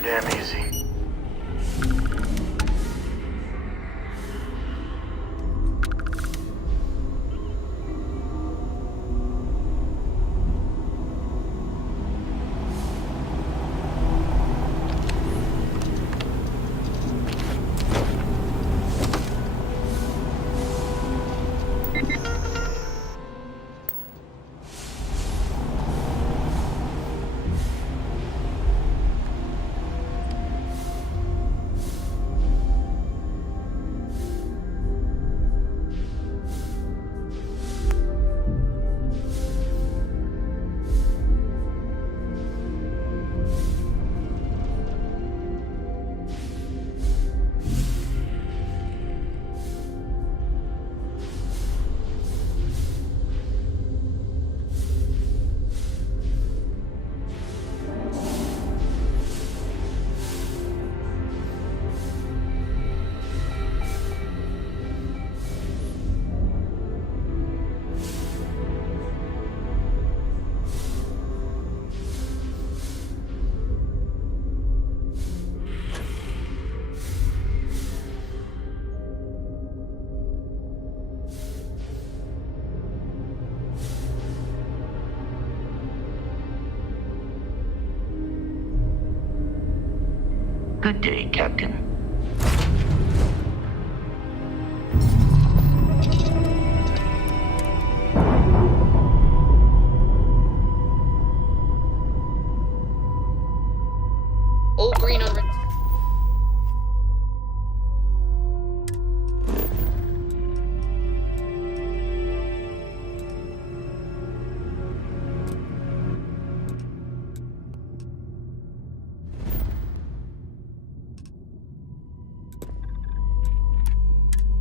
too damn easy. Good day, Captain. All green on.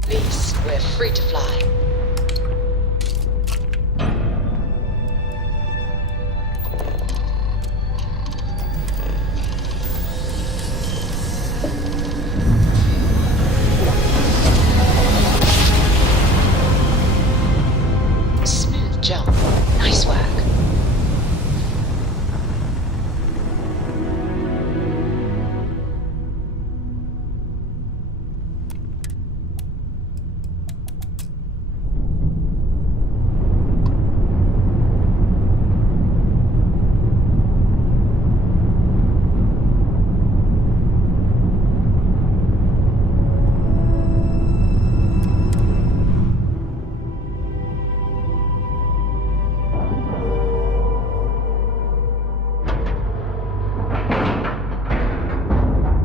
Please, we're free to fly. Smooth jump. Nice work.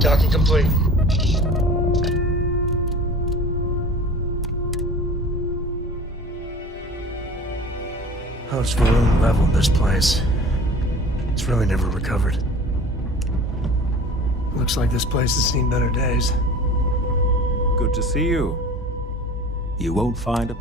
Docking complete. How's Varun leveled this place? It's really never recovered. Looks like this place has seen better days. Good to see you. You won't find a...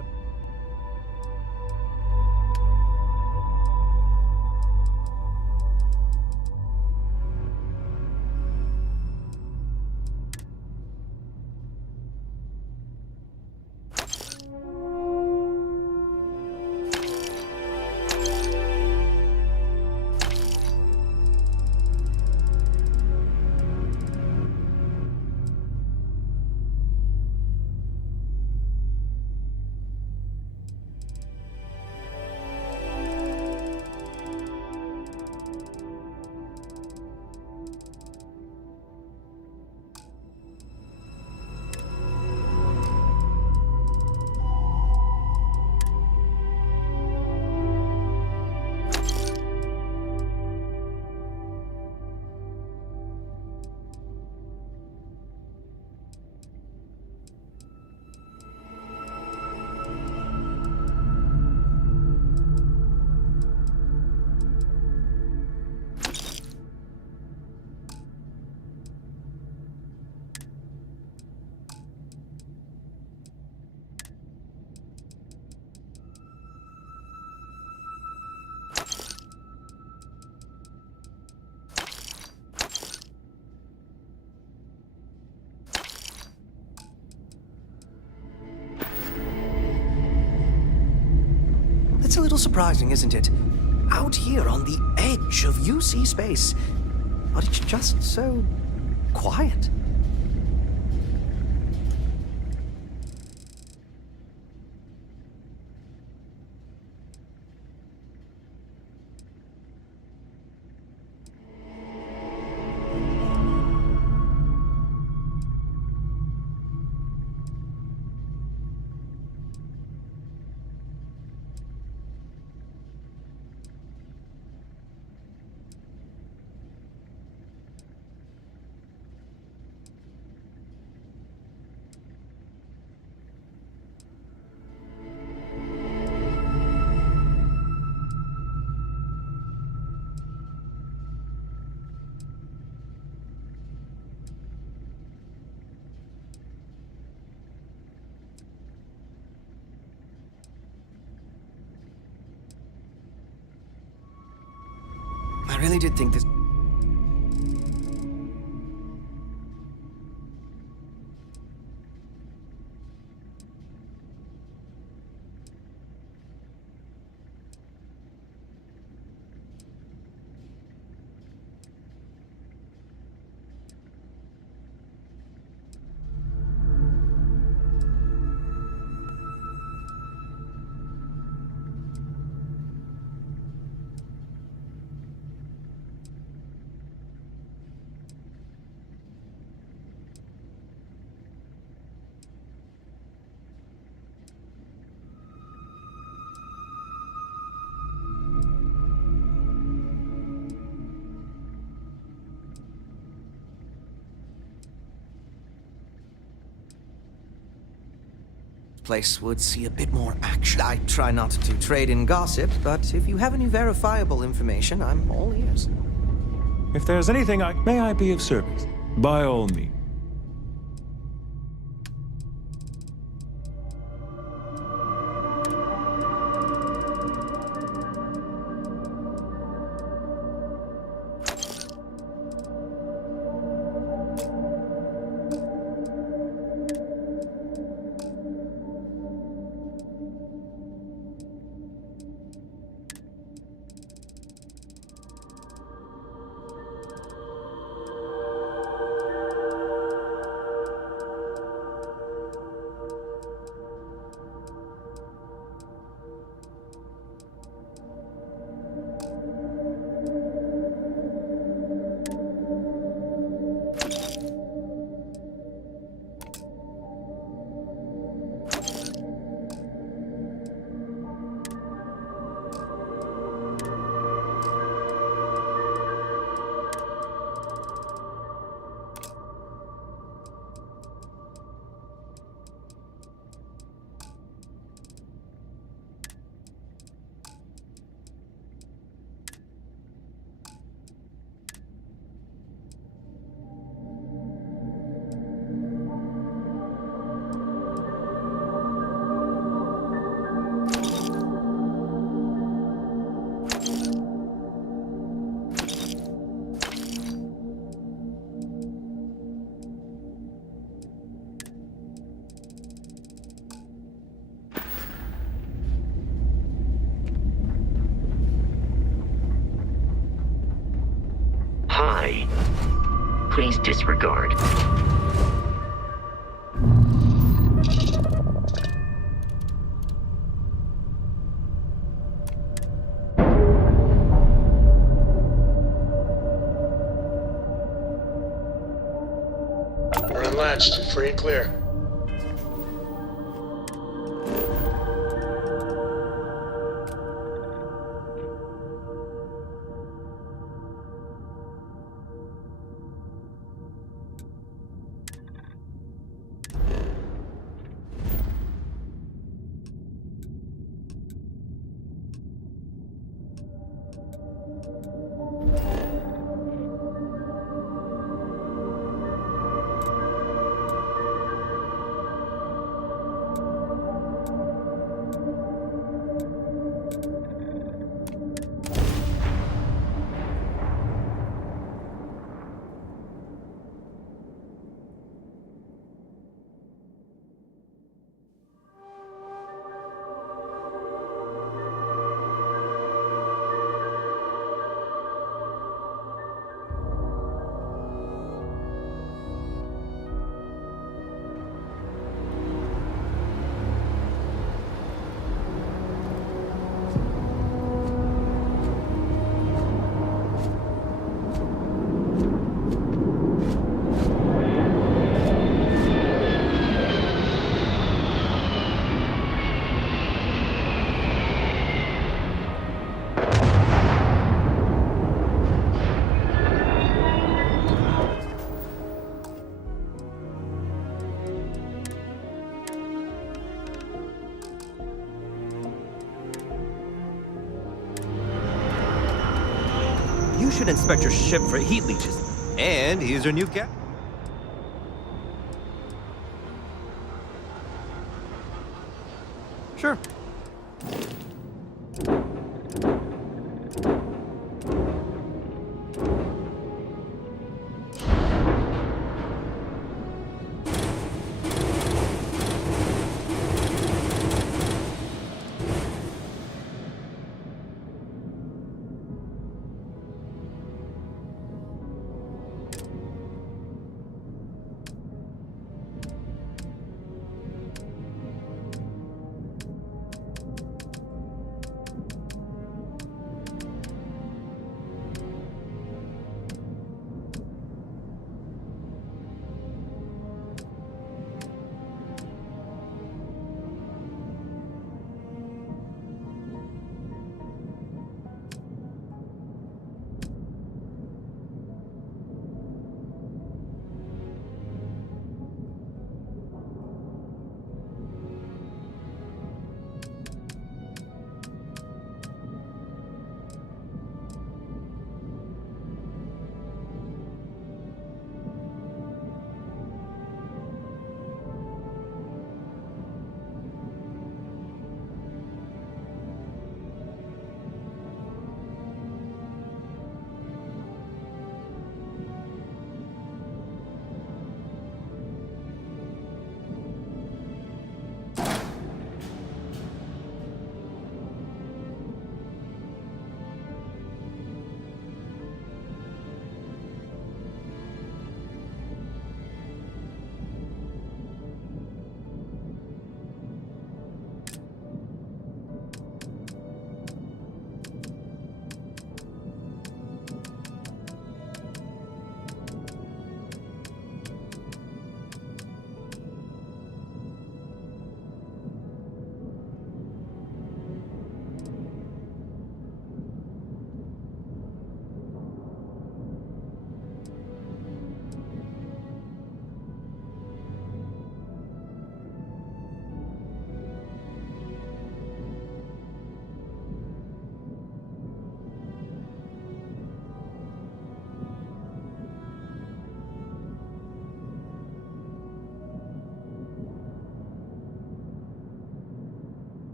It's a little surprising, isn't it? Out here on the edge of UC space. But it's just so quiet. I really did think this... place would see a bit more action. I try not to trade in gossip, but if you have any verifiable information, I'm all ears. If there's anything may I be of service? By all means. Hi. Please disregard. We're unlatched. Free and clear. should inspect your ship for heat leeches. And here's your new cap. Sure.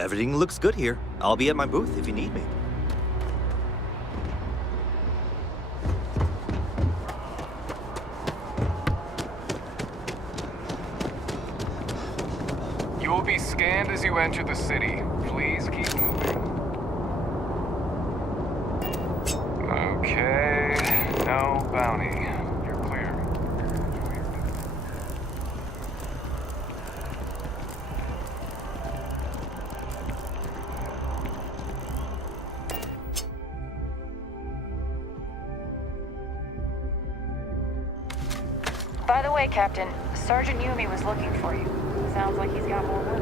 Everything looks good here. I'll be at my booth if you need me. You will be scanned as you enter the city. Please keep moving. Okay, no bounty. You're clear. By the way, Captain, Sergeant Yumi was looking for you. Sounds like he's got more work.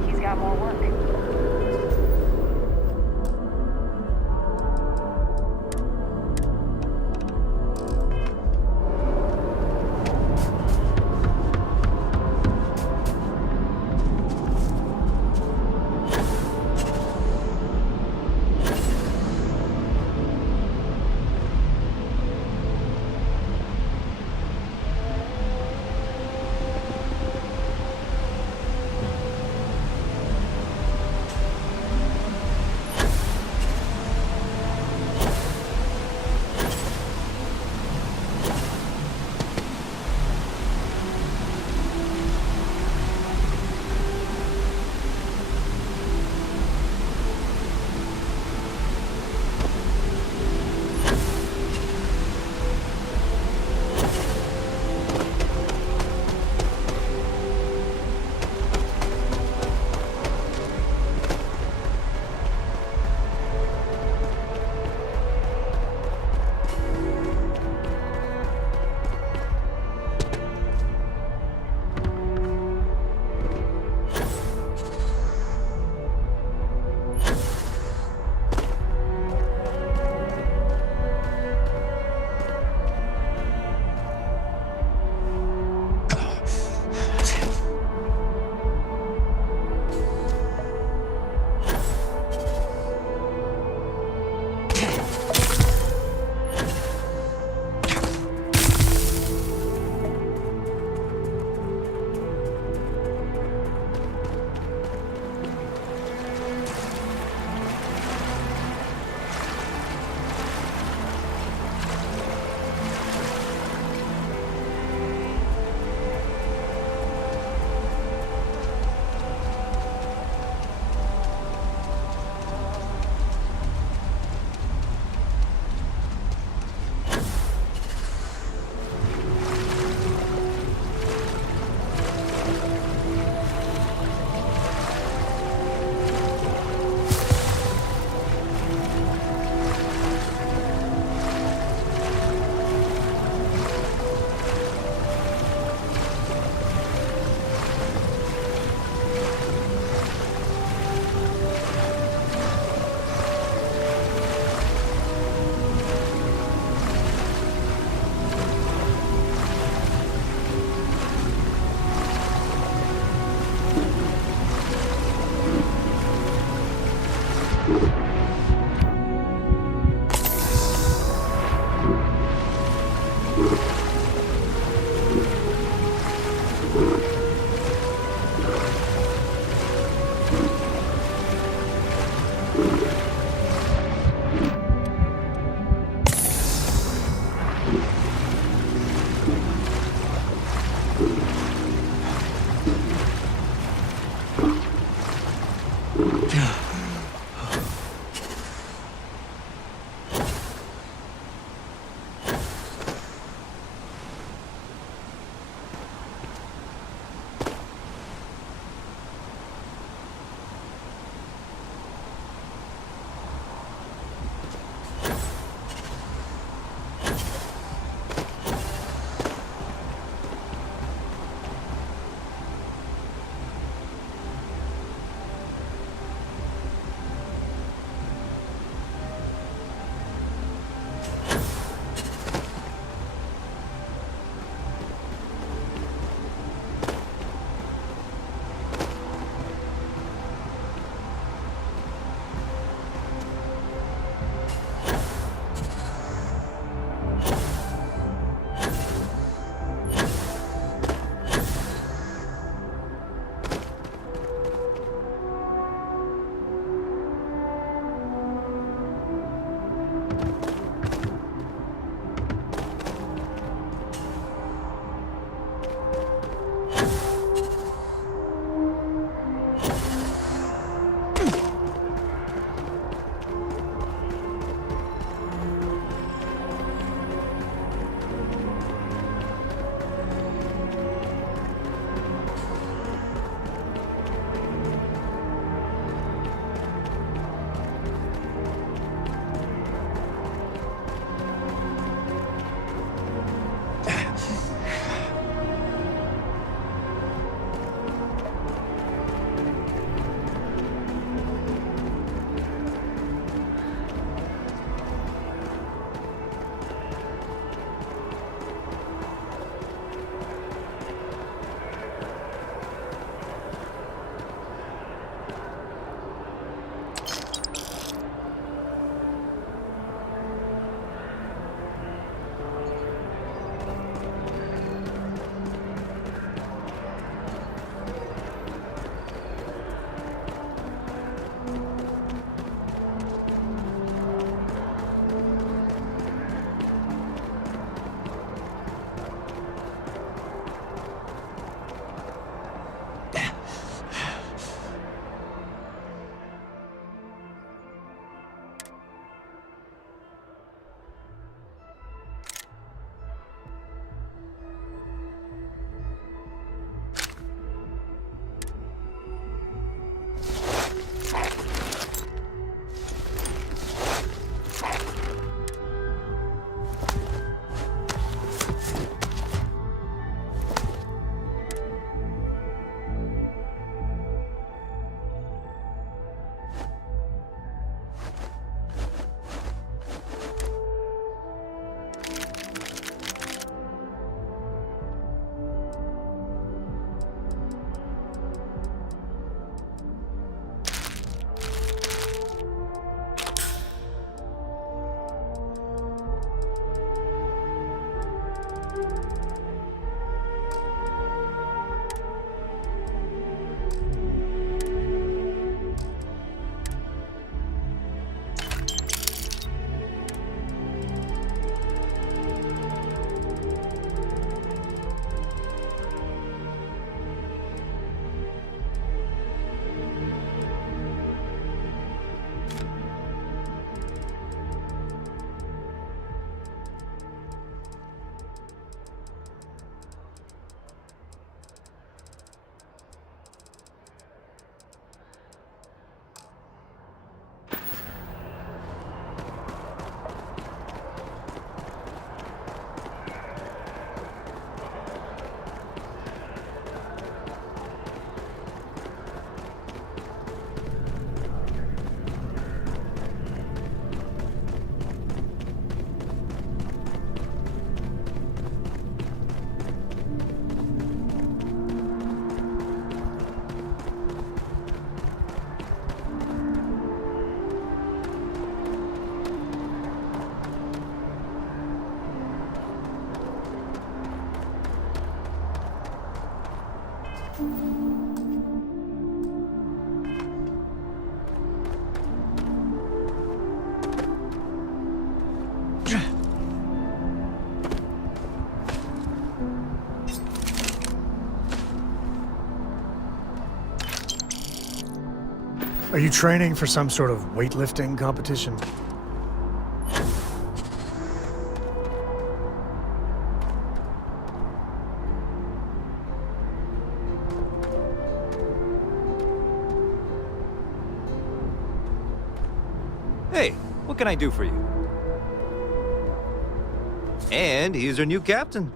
like he's got more work. Are you training for some sort of weightlifting competition? Hey, what can I do for you? And here's our new captain.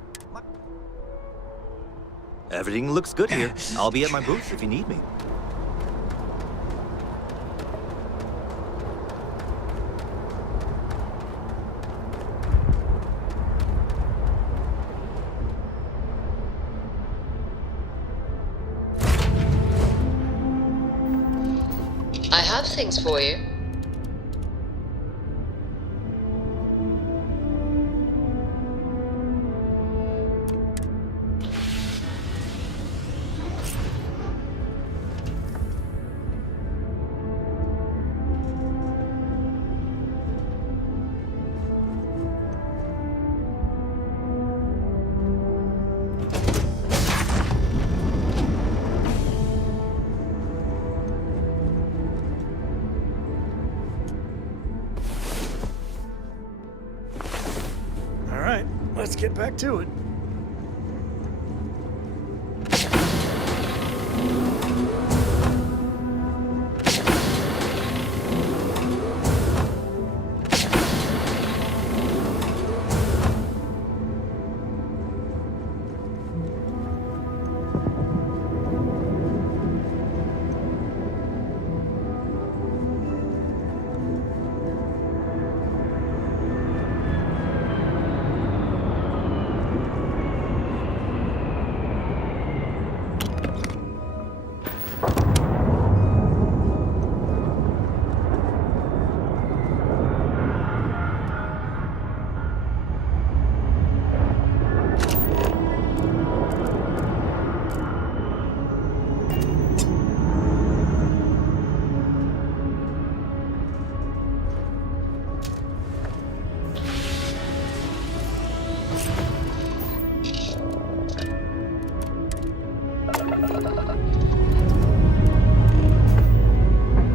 Everything looks good here. I'll be at my booth if you need me. I have things for you. All right, let's get back to it.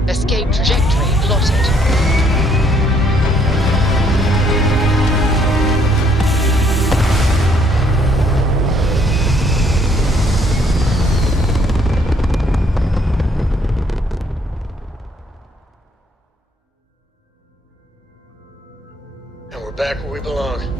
Escape trajectory plotted. And we're back where we belong.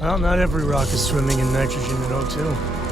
Well, not every rock is swimming in nitrogen and O2.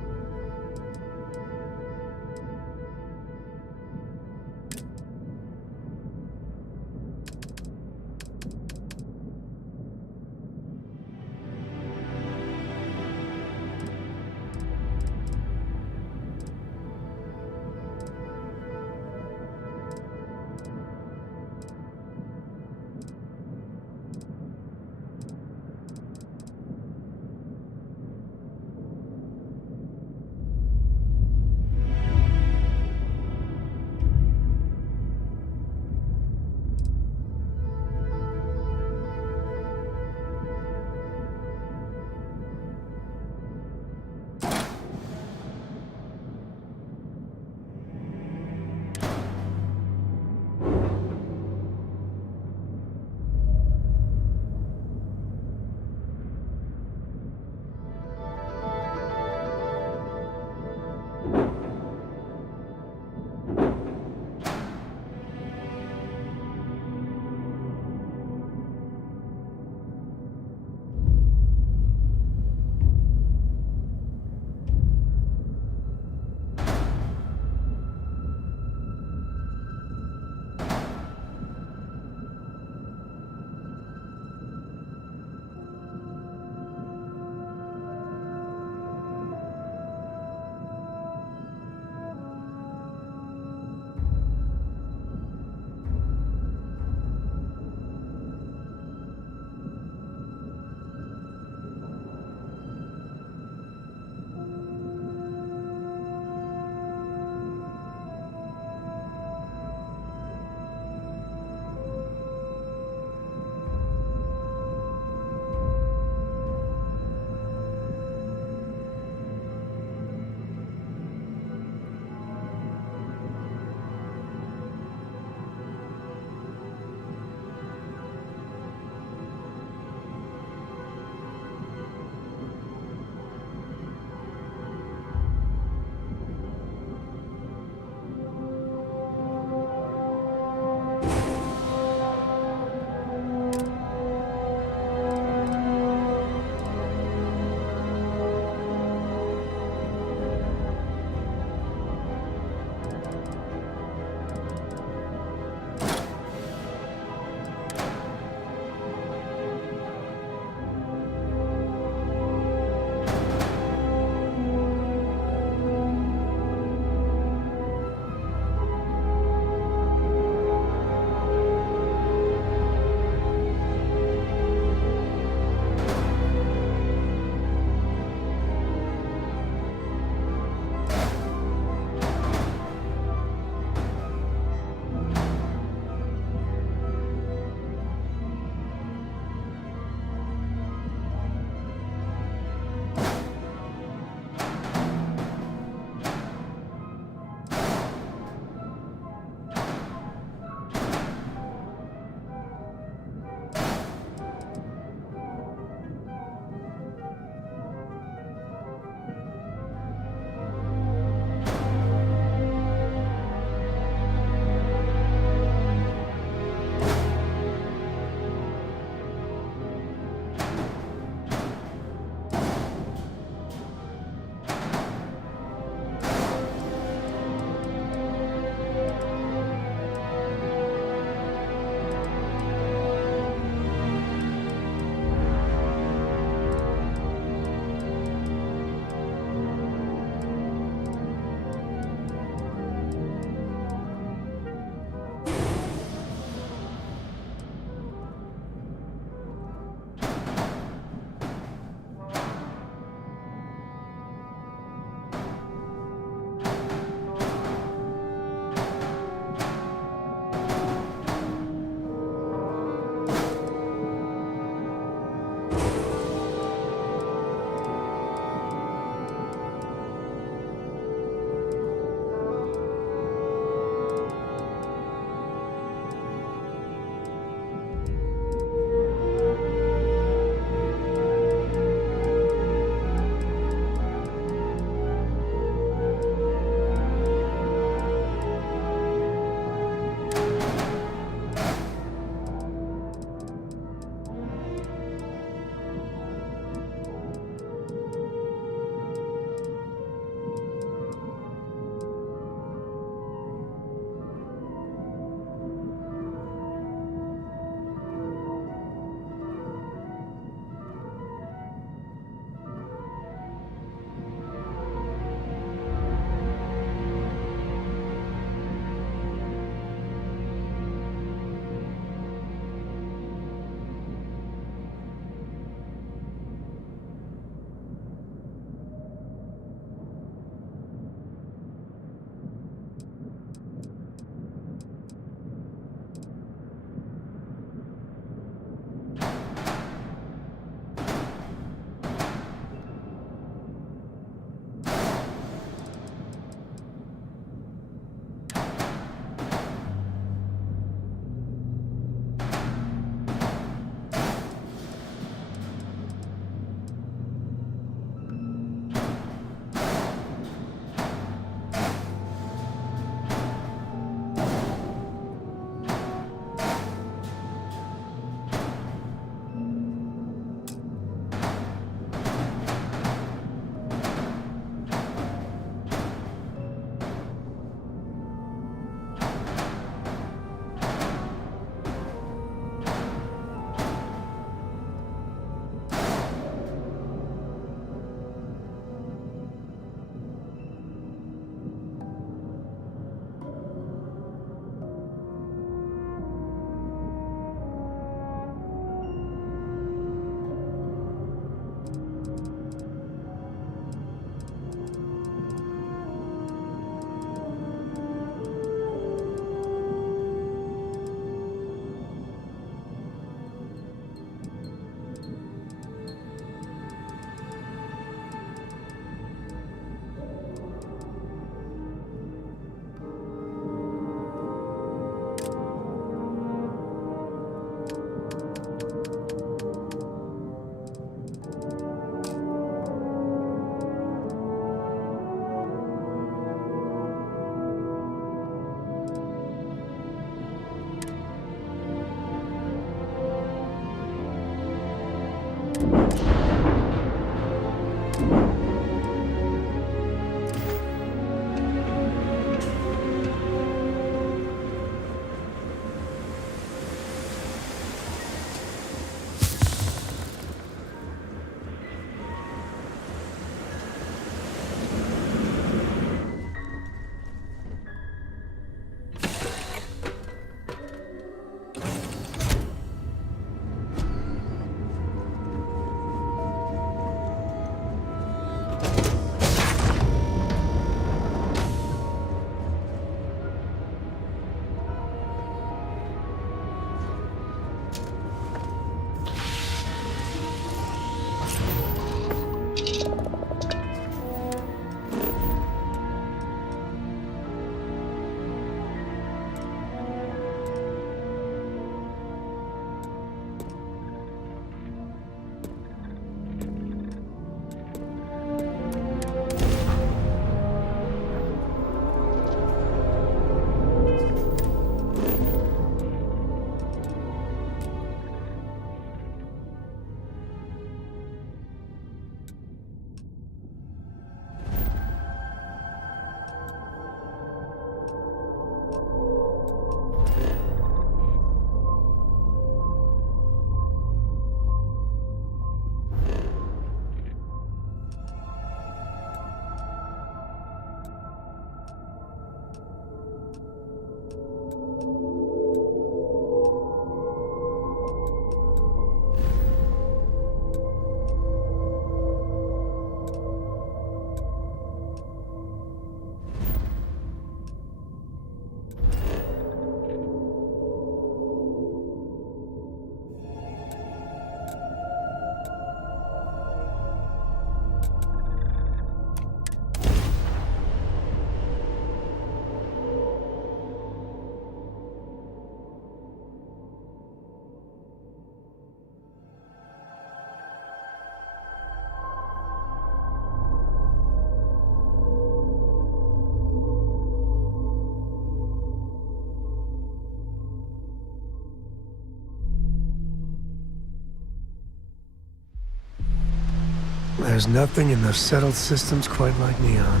There's nothing in those settled systems quite like Neon.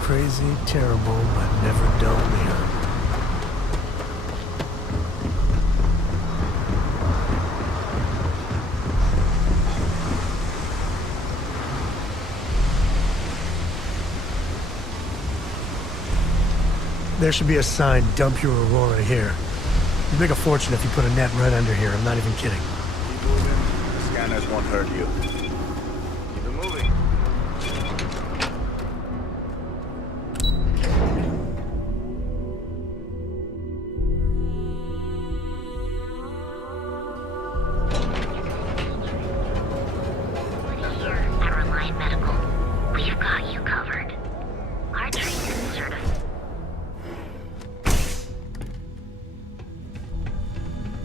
Crazy, terrible, but never dull Neon. There should be a sign, dump your Aurora here. You'd make a fortune if you put a net right under here, I'm not even kidding. Keep moving. The scanners won't hurt you. Keep it moving. Here at Reliant Medical, we've got you covered. Our treatment is certified.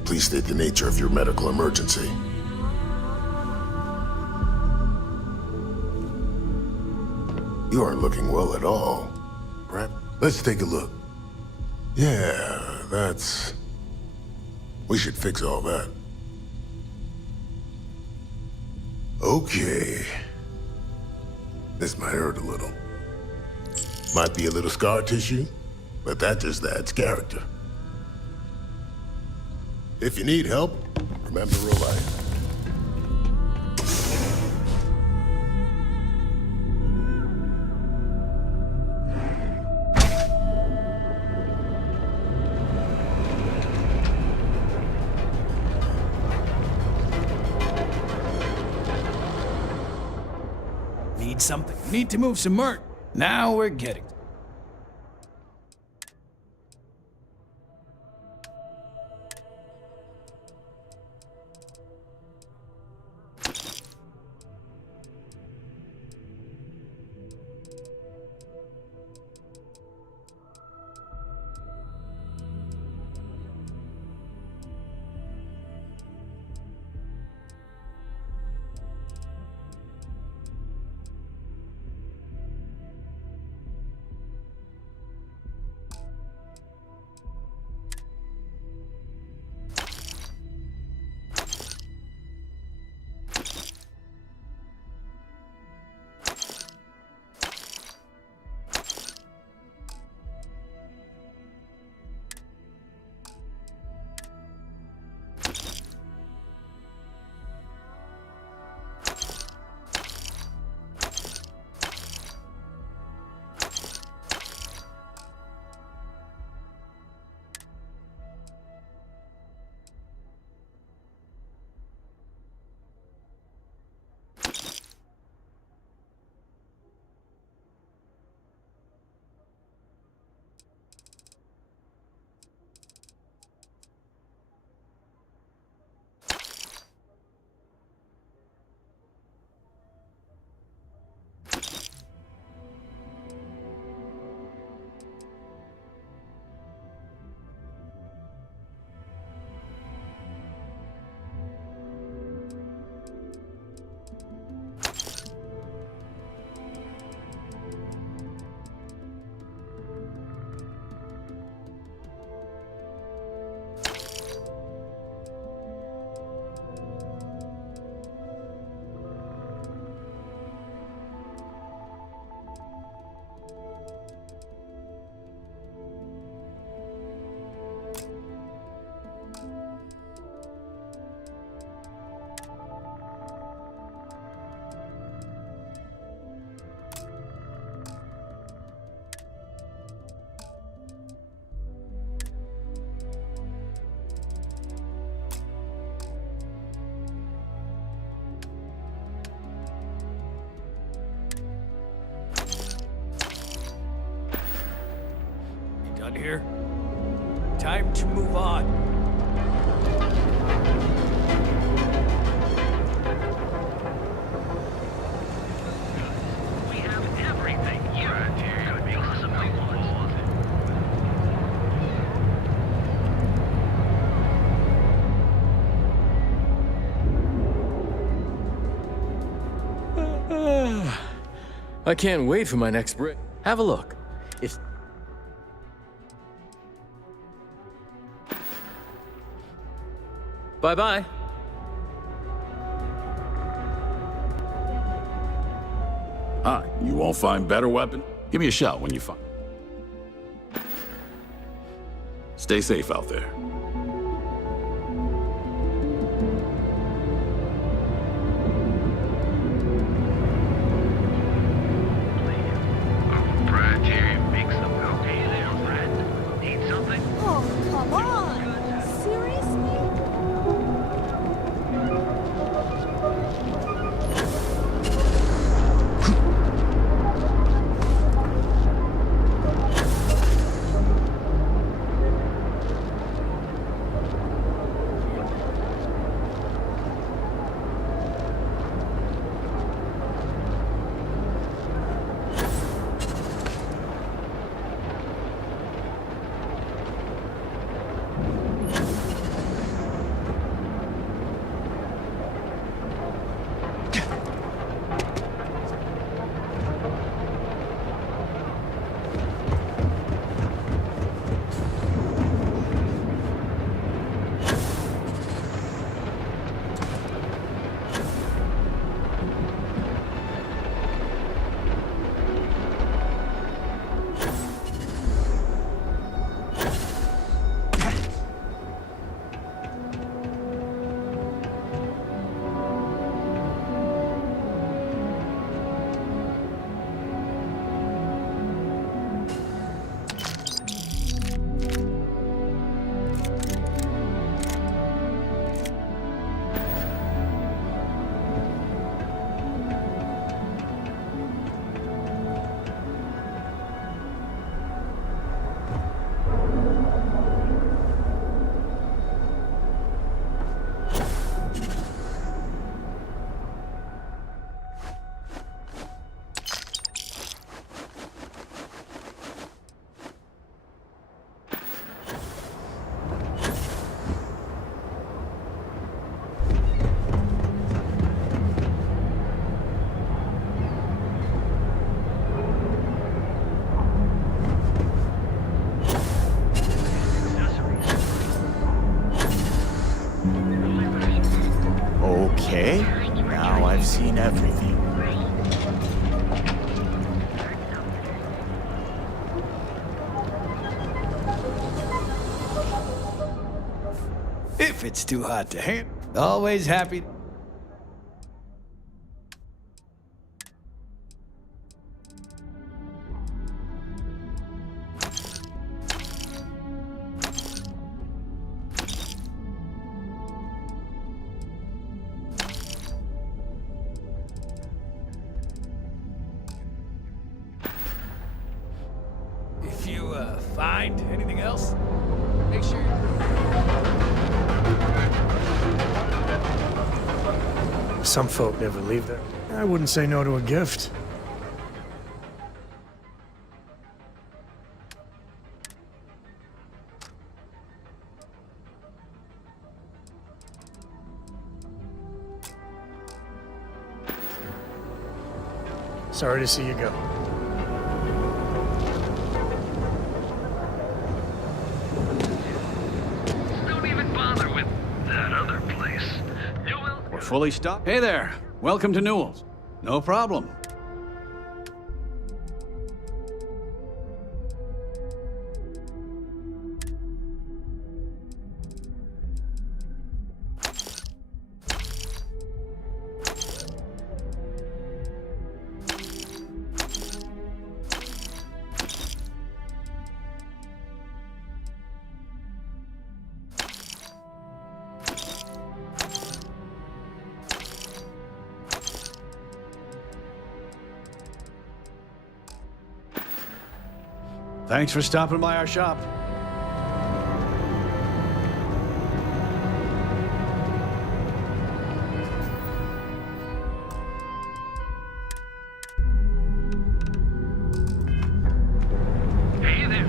Please state the nature of your medical emergency. You aren't looking well at all. Right? Let's take a look. Yeah, that's... We should fix all that. Okay. This might hurt a little. Might be a little scar tissue, but that just adds character. If you need help, remember Reliant. Need something. Need to move some mert. Now we're getting. Done here? Time to move on. We have everything you could possibly want. I can't wait for my next break. Have a look. If Bye-bye. Hi, you won't find better weapon? Give me a shout when you find. Stay safe out there. Proprietary mix-up. Okay there, friend. Need something? Oh, come on! Seriously? Okay, now I've seen everything. If it's too hot to handle, always happy. If you find anything else, make sure you. Some folk never leave there. I wouldn't say no to a gift. Sorry to see you go. Don't even bother with that other place. We're fully stocked. Hey there. Welcome to Newell's. No problem. Thanks for stopping by our shop. Hey there.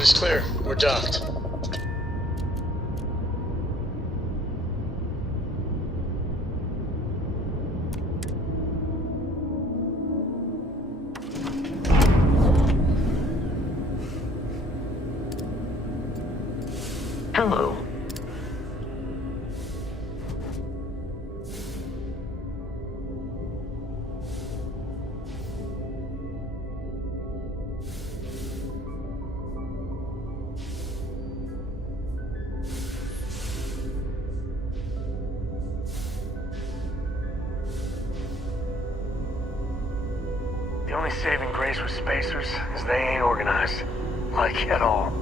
Port is clear. We're docked. Hello. The only saving grace with spacers is they ain't organized. Like, at all.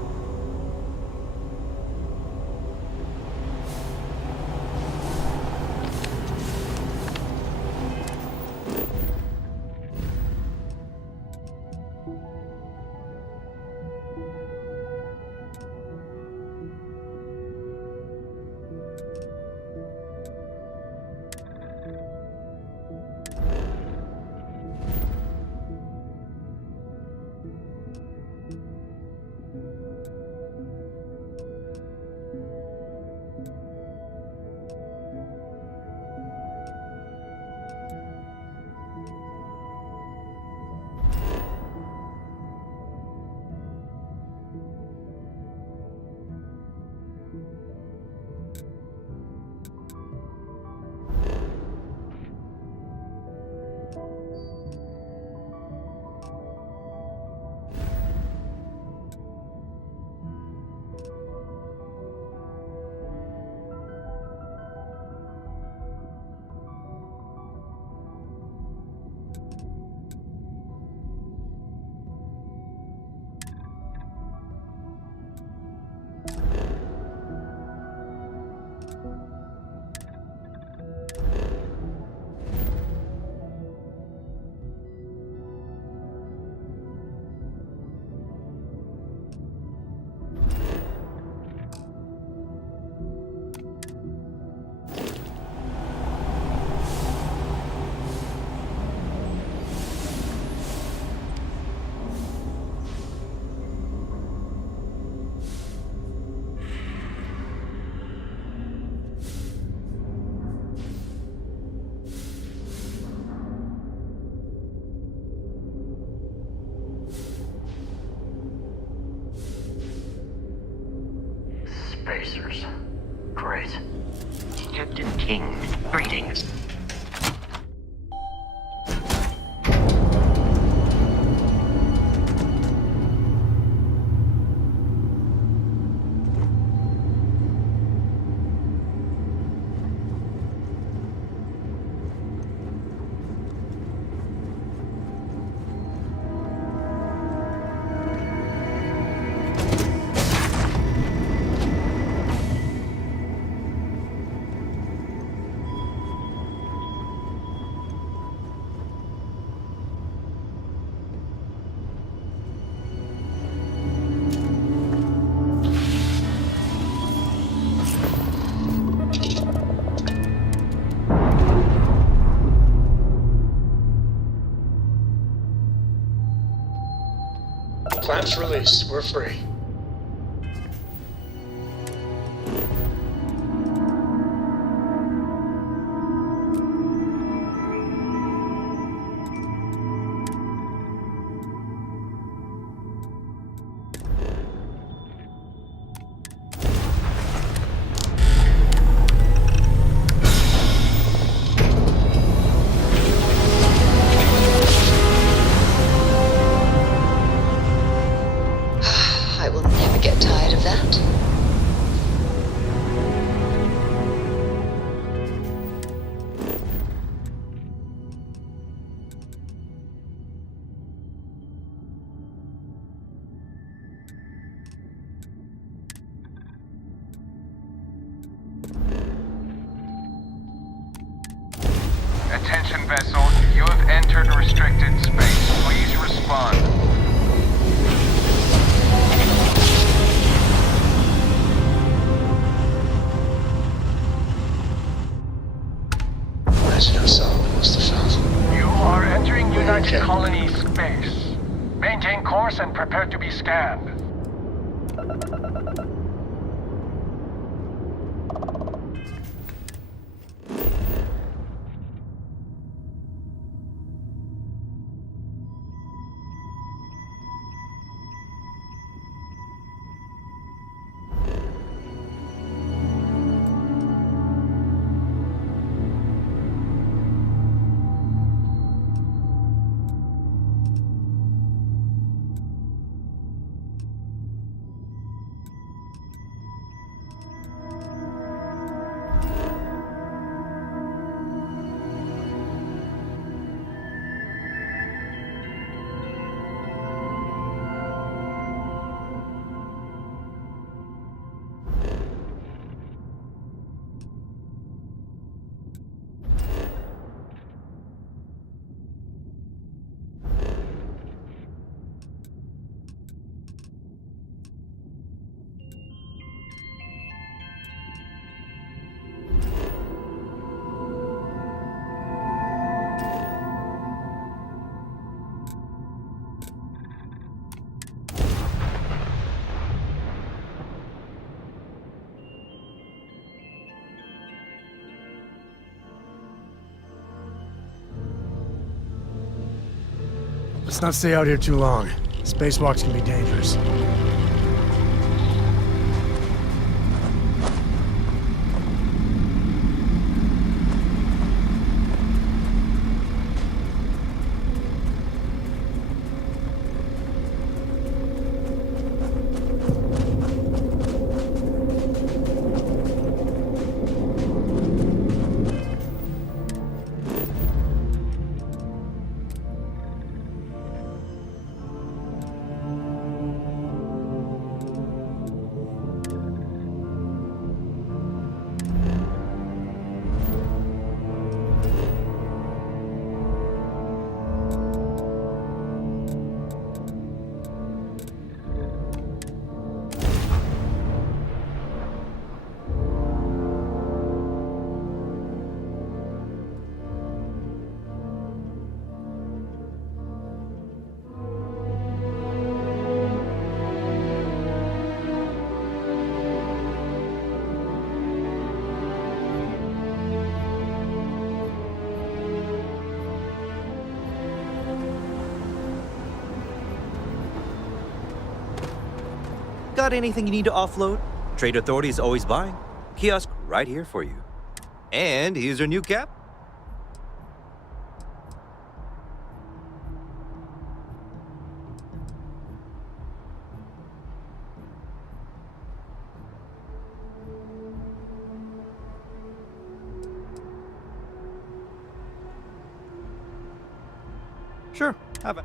Spacers. Great. Captain King, greetings. Clamps released. We're free. I will never get tired of that. Attention vessel, you have entered restricted space. Please respond. Imagine how Solomon must have felt. You are entering United Colony space. Maintain course and prepare to be scanned. Let's not stay out here too long. Spacewalks can be dangerous. Got anything you need to offload? Trade Authority is always buying. Kiosk right here for you. And here's your new cap. Sure, have it.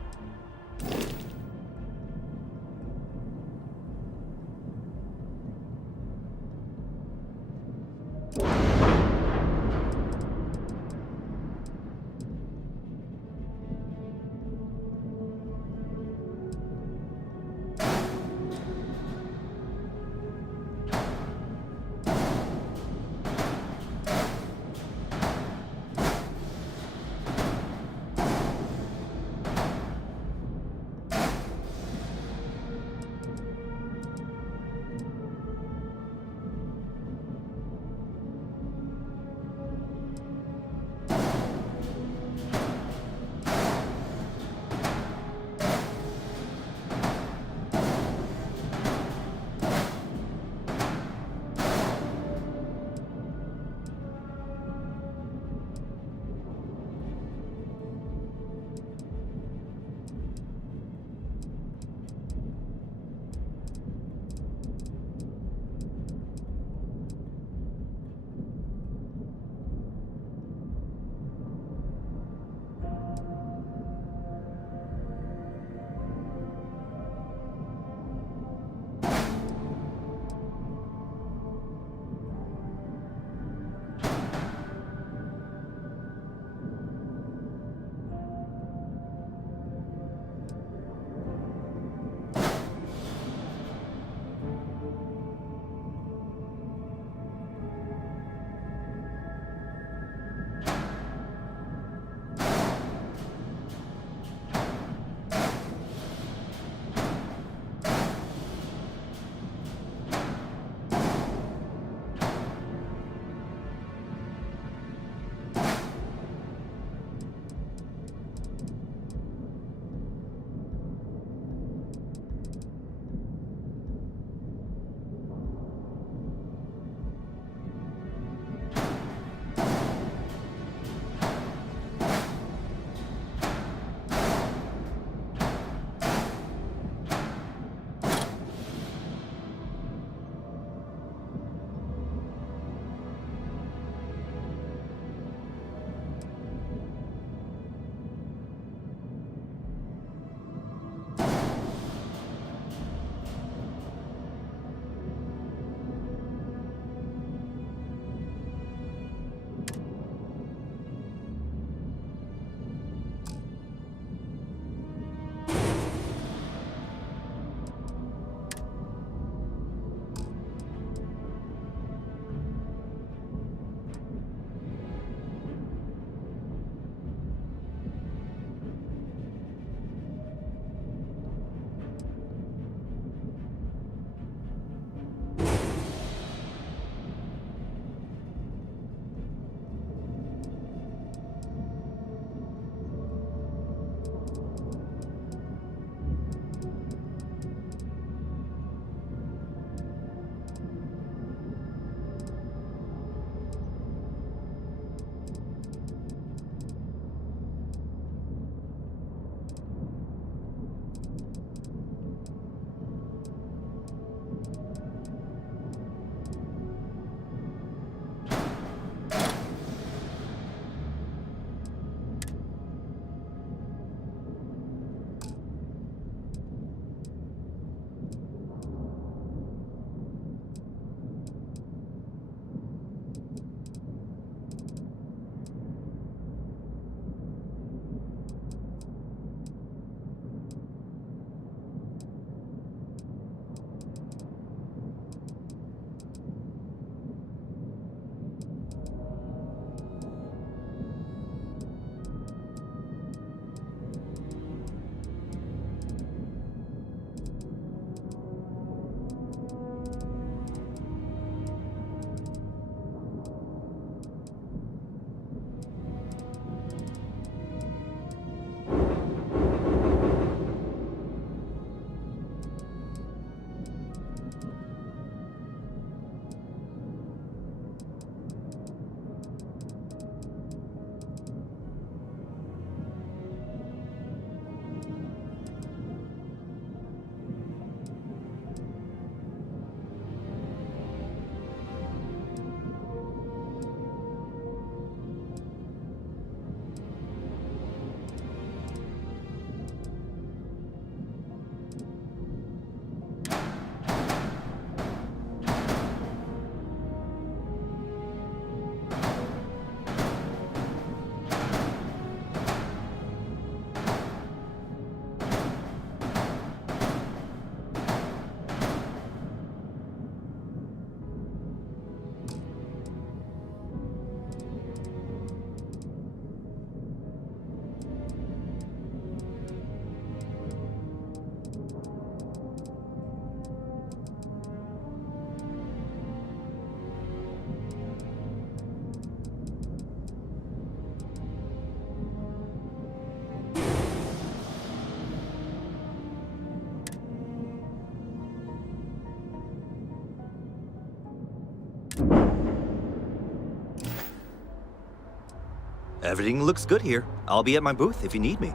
Everything looks good here. I'll be at my booth if you need me.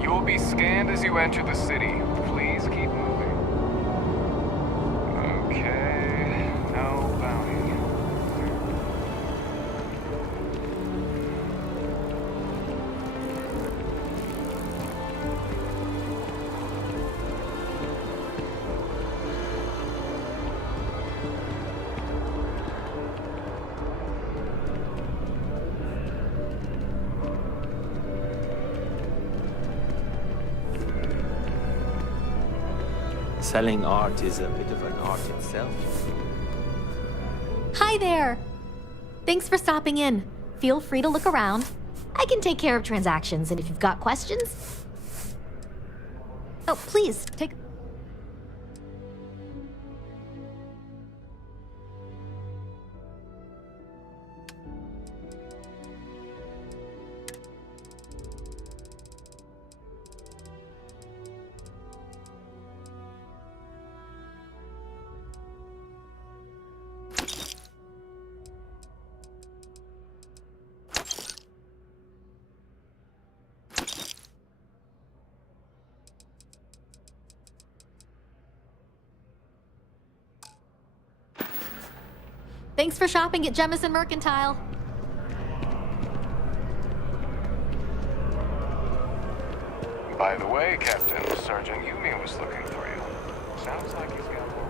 You will be scanned as you enter the city. Please keep moving. Okay, no bounty. Selling art is a bit of an art itself. Hi there. Thanks for stopping in. Feel free to look around. I can take care of transactions, and if you've got questions... Oh, please, take... Thanks for shopping at Jemison Mercantile. By the way, Captain, Sergeant Yumi was looking for you. Sounds like he's got more.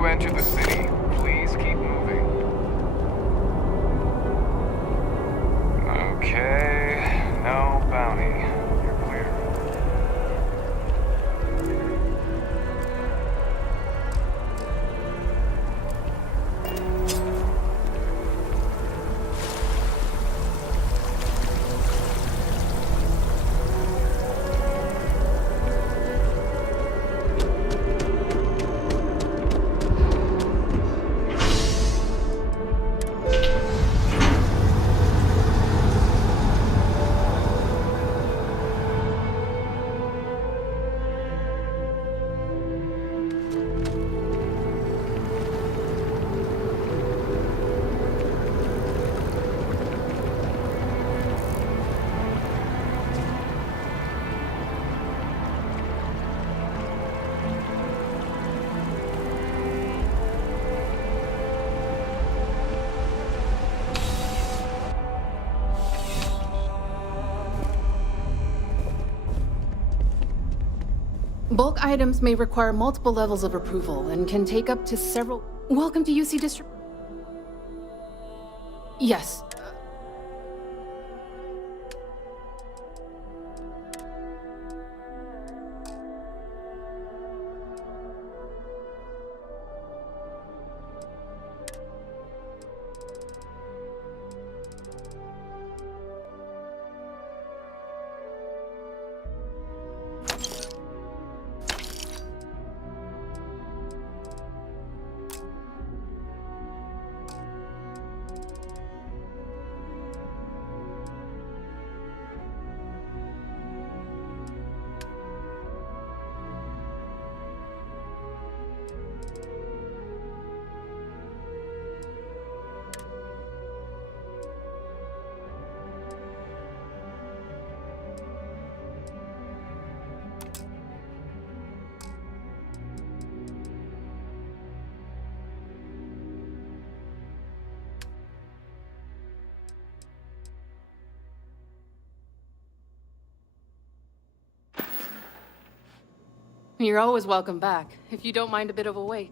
you enter the city, please keep moving. Okay, no bounty. You're clear. Bulk items may require multiple levels of approval and can take up to several... Welcome to UC District... Yes. You're always welcome back, if you don't mind a bit of a wait.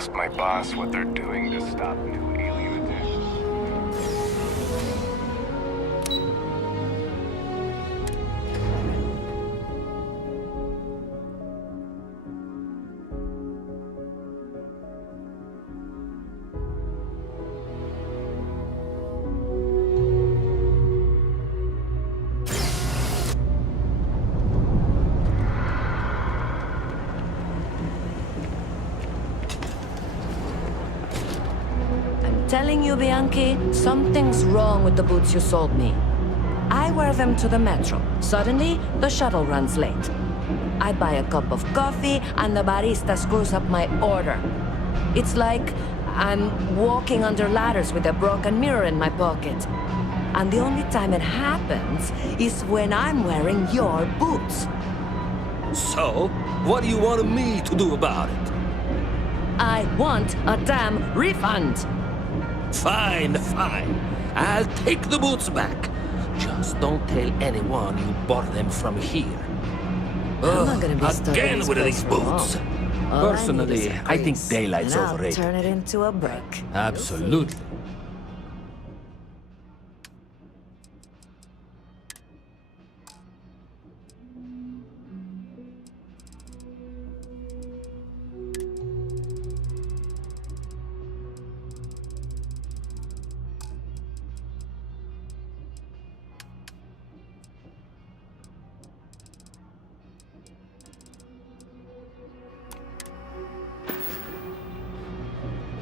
Ask my boss what they're doing to stop new alien attacks. Telling you, Bianchi, something's wrong with the boots you sold me. I wear them to the metro. Suddenly, the shuttle runs late. I buy a cup of coffee, and the barista screws up my order. It's like I'm walking under ladders with a broken mirror in my pocket. And the only time it happens is when I'm wearing your boots. So, what do you want me to do about it? I want a damn refund! Fine, fine. I'll take the boots back. Just don't tell anyone you bought them from here. I'm not gonna be stuck again with these boots. Personally, I think daylight's and I'll overrated. turn it into a brick. Absolutely.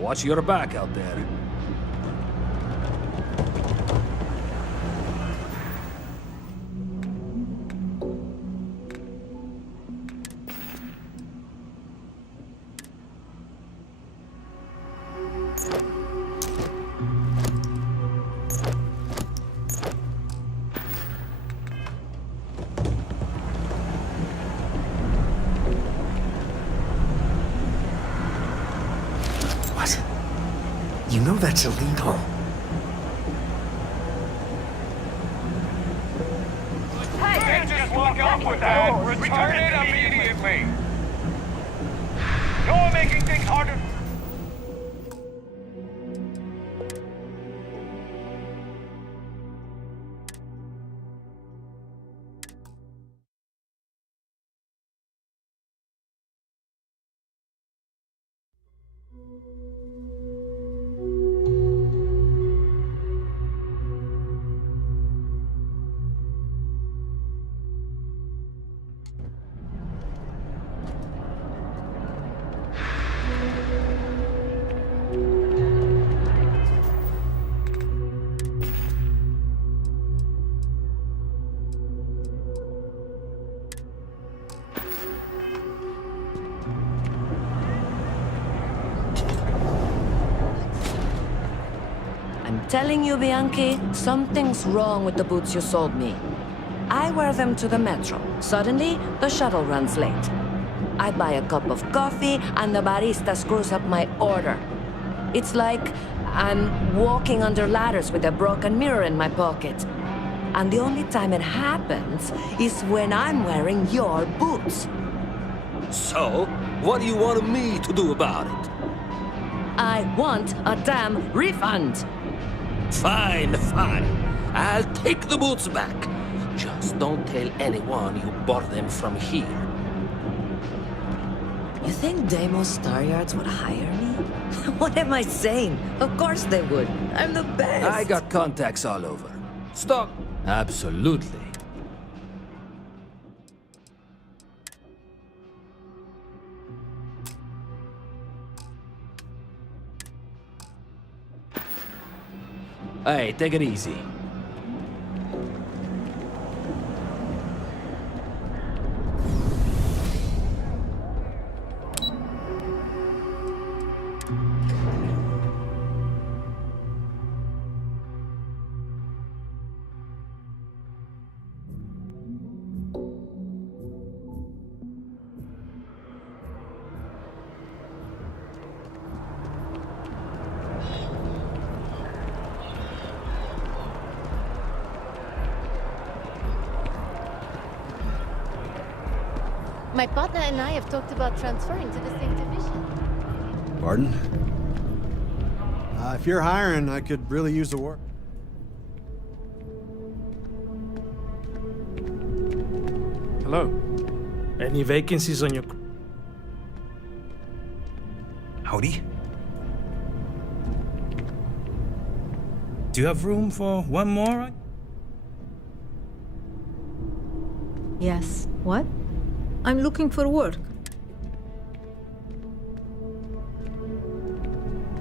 Watch your back out there. What? You know that's illegal. You can't just walk off with that. Return it immediately. You're making things harder. I'm telling you, Bianchi, something's wrong with the boots you sold me. I wear them to the metro. Suddenly, the shuttle runs late. I buy a cup of coffee, and the barista screws up my order. It's like I'm walking under ladders with a broken mirror in my pocket. And the only time it happens is when I'm wearing your boots. So, what do you want me to do about it? I want a damn refund. Fine, fine. I'll take the boots back. Just don't tell anyone you bought them from here. You think Deimos Star Yards would hire me? What am I saying? Of course they would. I'm the best. I got contacts all over. Stock? Absolutely. Hey, take it easy. My partner and I have talked about transferring to the same division. Pardon? If you're hiring, I could really use the work. Hello. Any vacancies on your... Howdy. Do you have room for one more? Yes. What? I'm looking for work.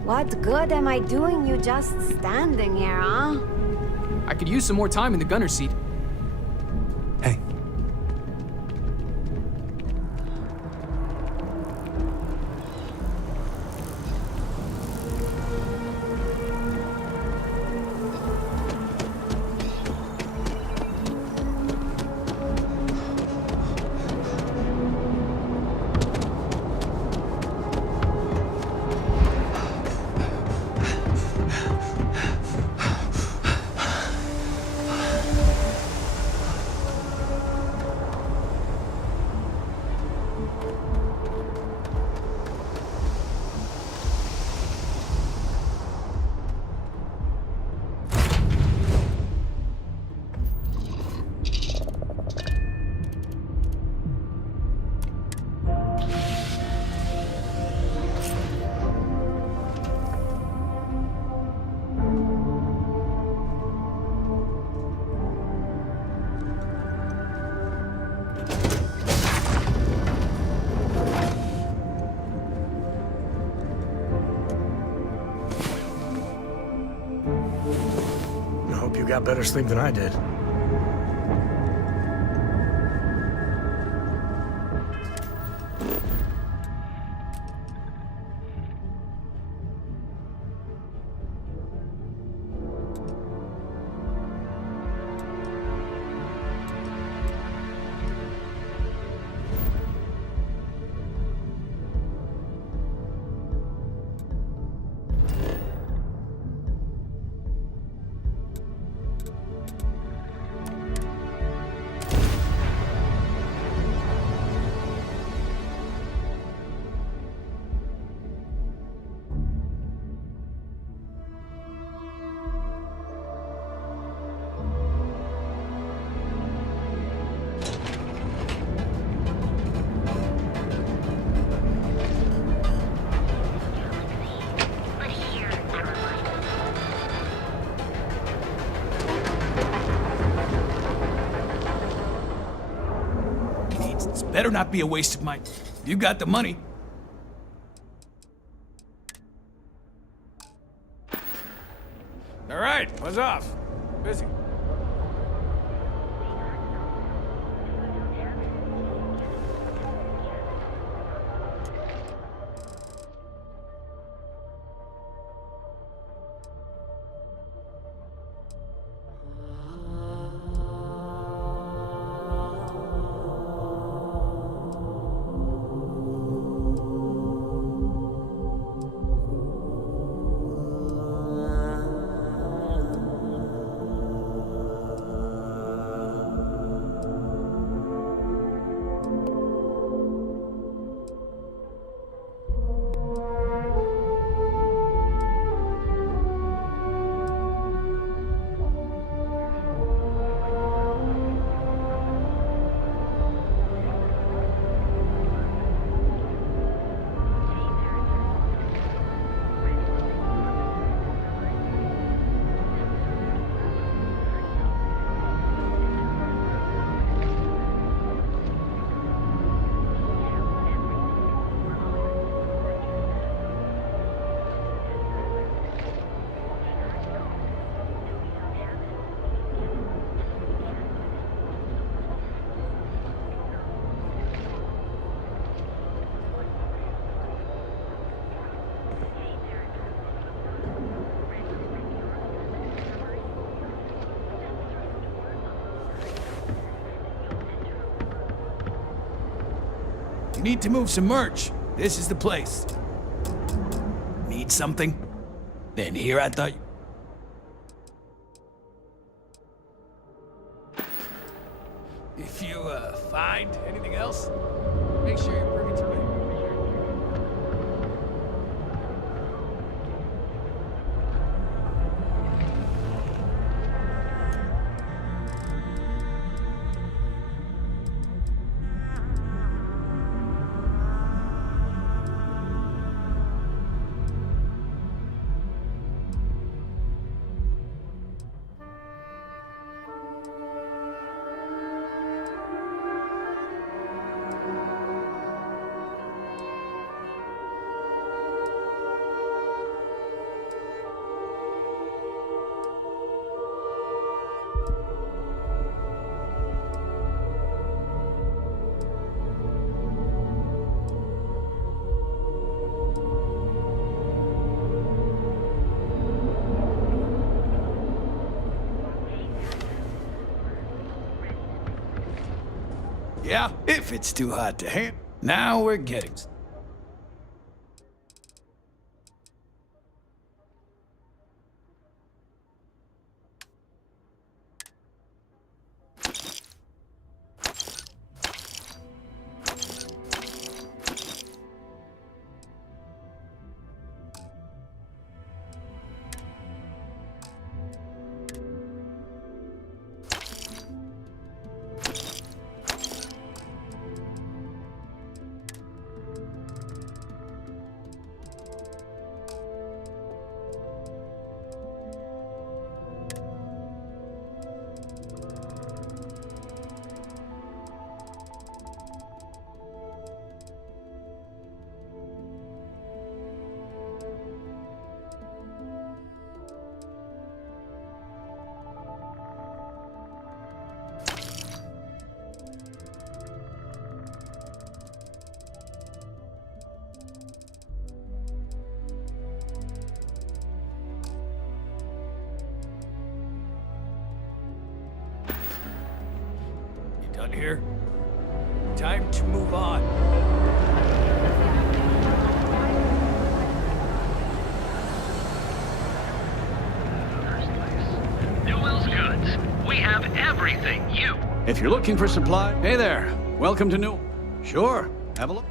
What good am I doing you just standing here, huh? I could use some more time in the gunner seat. Hey. got better sleep than I did. Better not be a waste of my... You got the money. All right, what's off? Busy. You need to move some merch. This is the place. Need something? Then here I thought you... If you, find anything else, make sure you bring it to me. Yeah, if it's too hot to handle. Now we're getting... done here. Time to move on. Newell's Goods. We have everything you... If you're looking for supply, hey there. Welcome to New... Sure, have a look.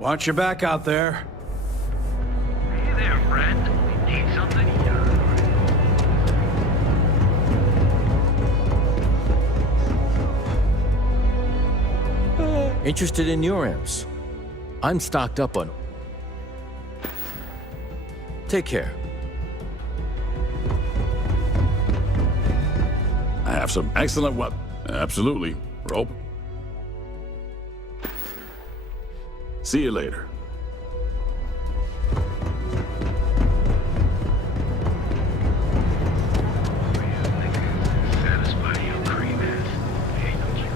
Watch your back out there. Hey there, friend. Need something? Interested in your amps? I'm stocked up on... Take care. I have some excellent weapons. Absolutely. Rope. See you later. Satisfy your cream ass. Hey, don't you?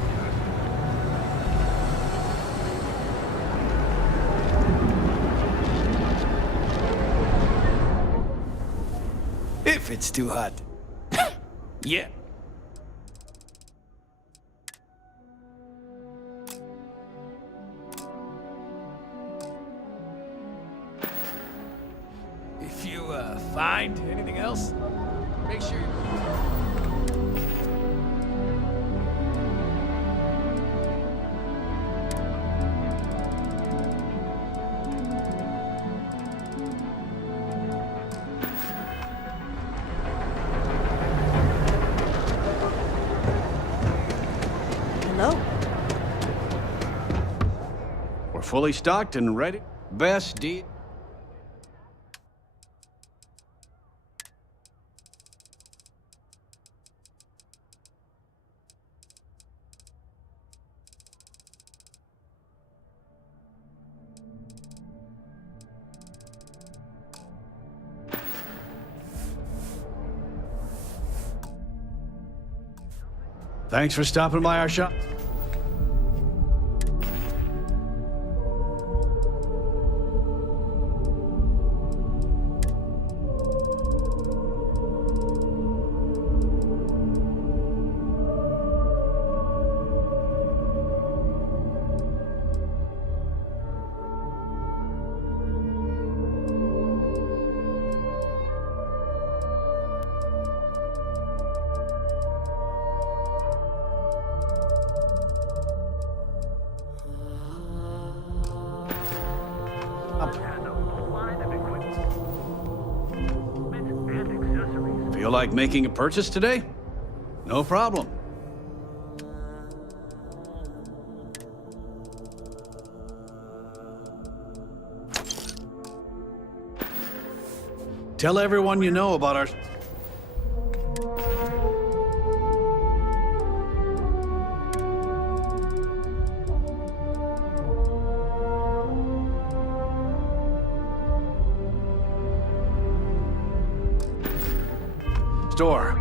If it's too hot. Yeah. If you find anything else, make sure you... Hello? We're fully stocked and ready. Best deed. Thanks for stopping by our shop. Feel like making a purchase today? No problem. Tell everyone you know about our... store.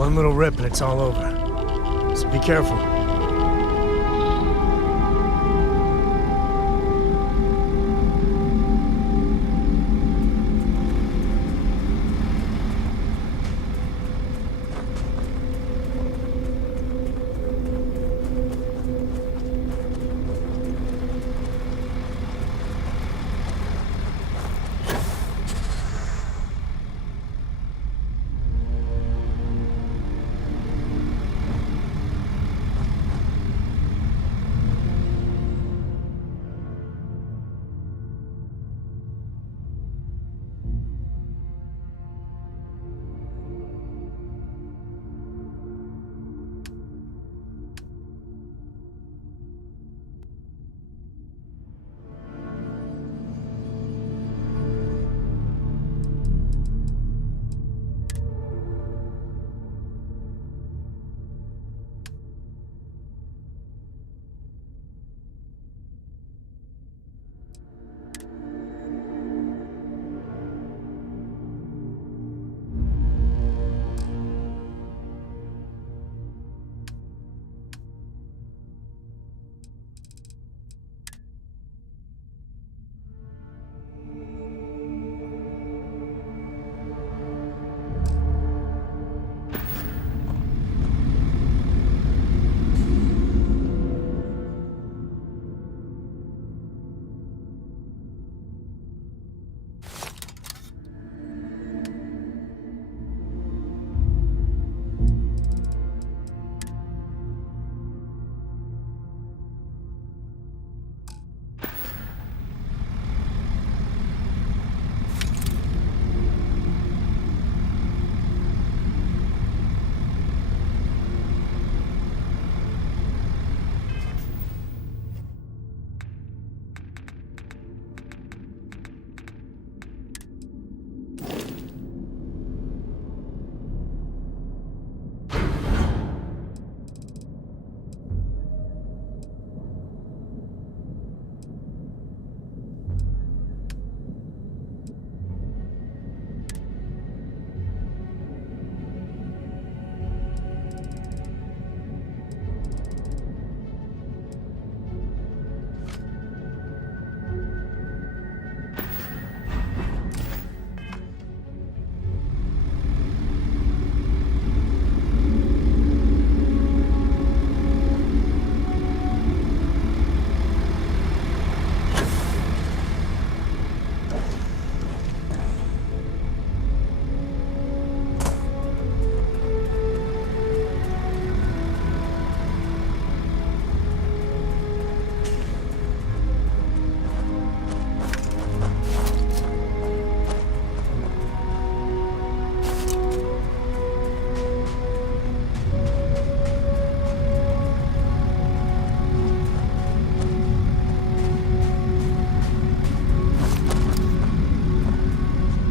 One little rip and it's all over. So be careful.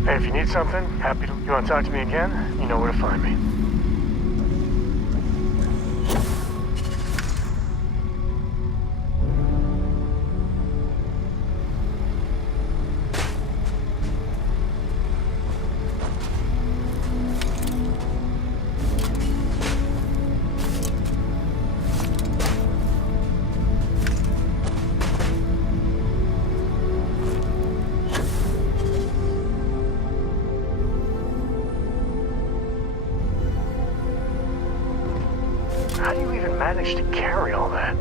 Hey, if you need something, happy to. You want to talk to me again? You know where to find me. How do you even manage to carry all that?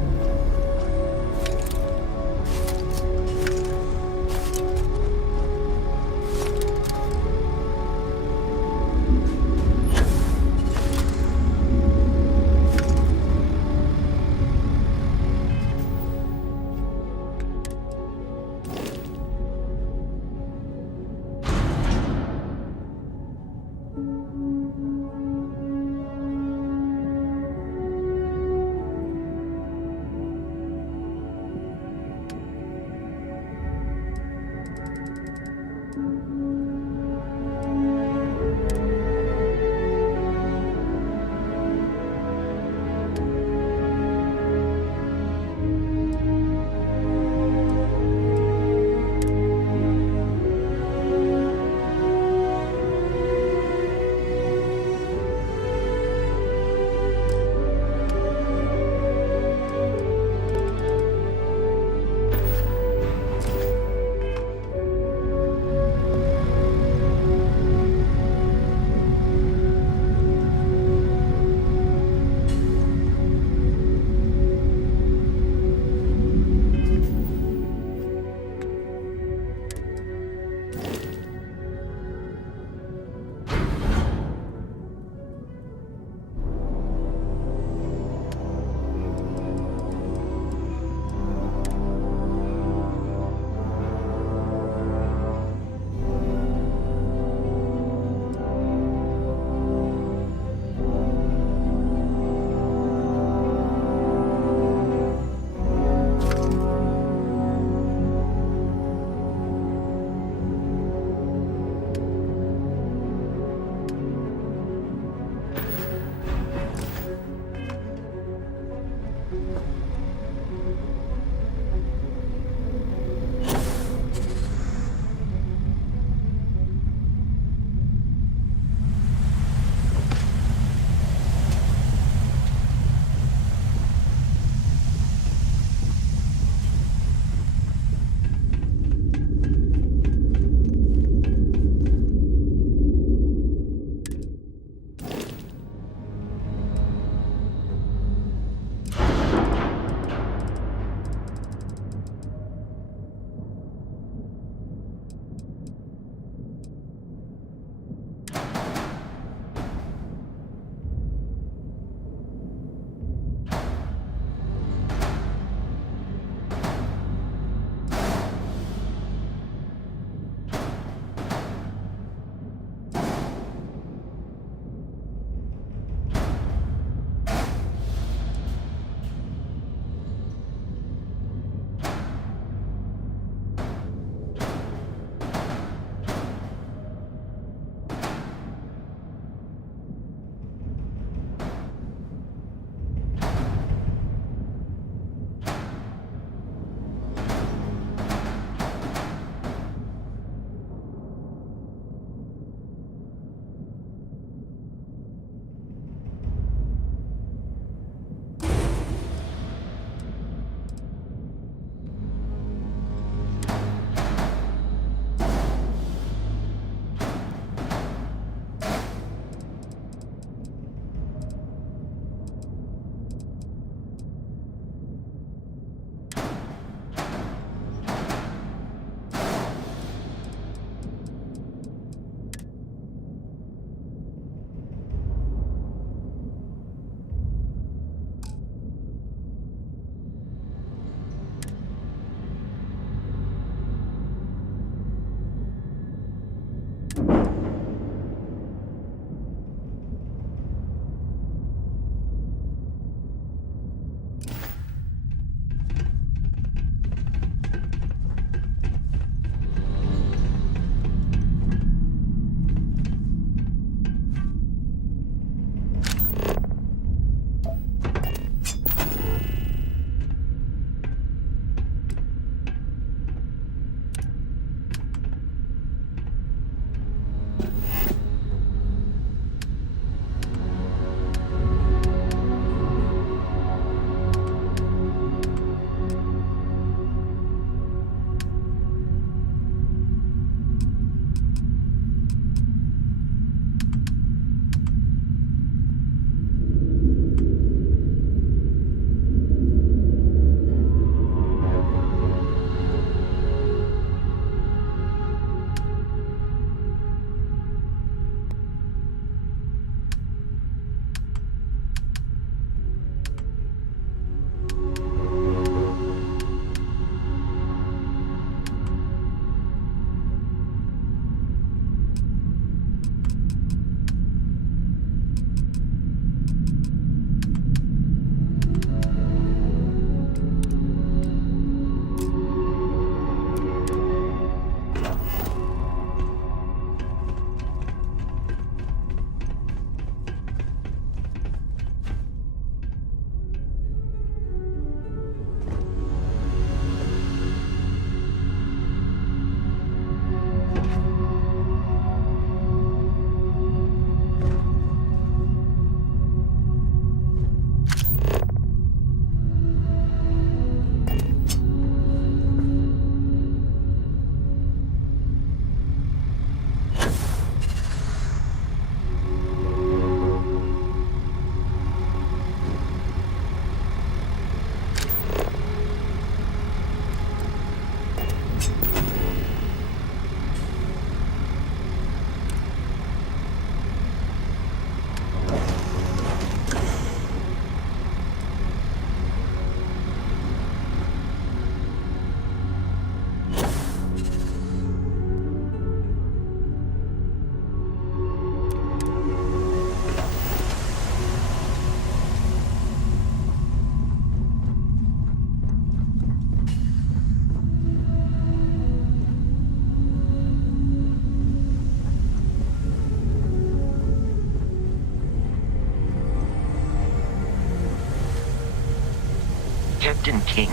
Captain King,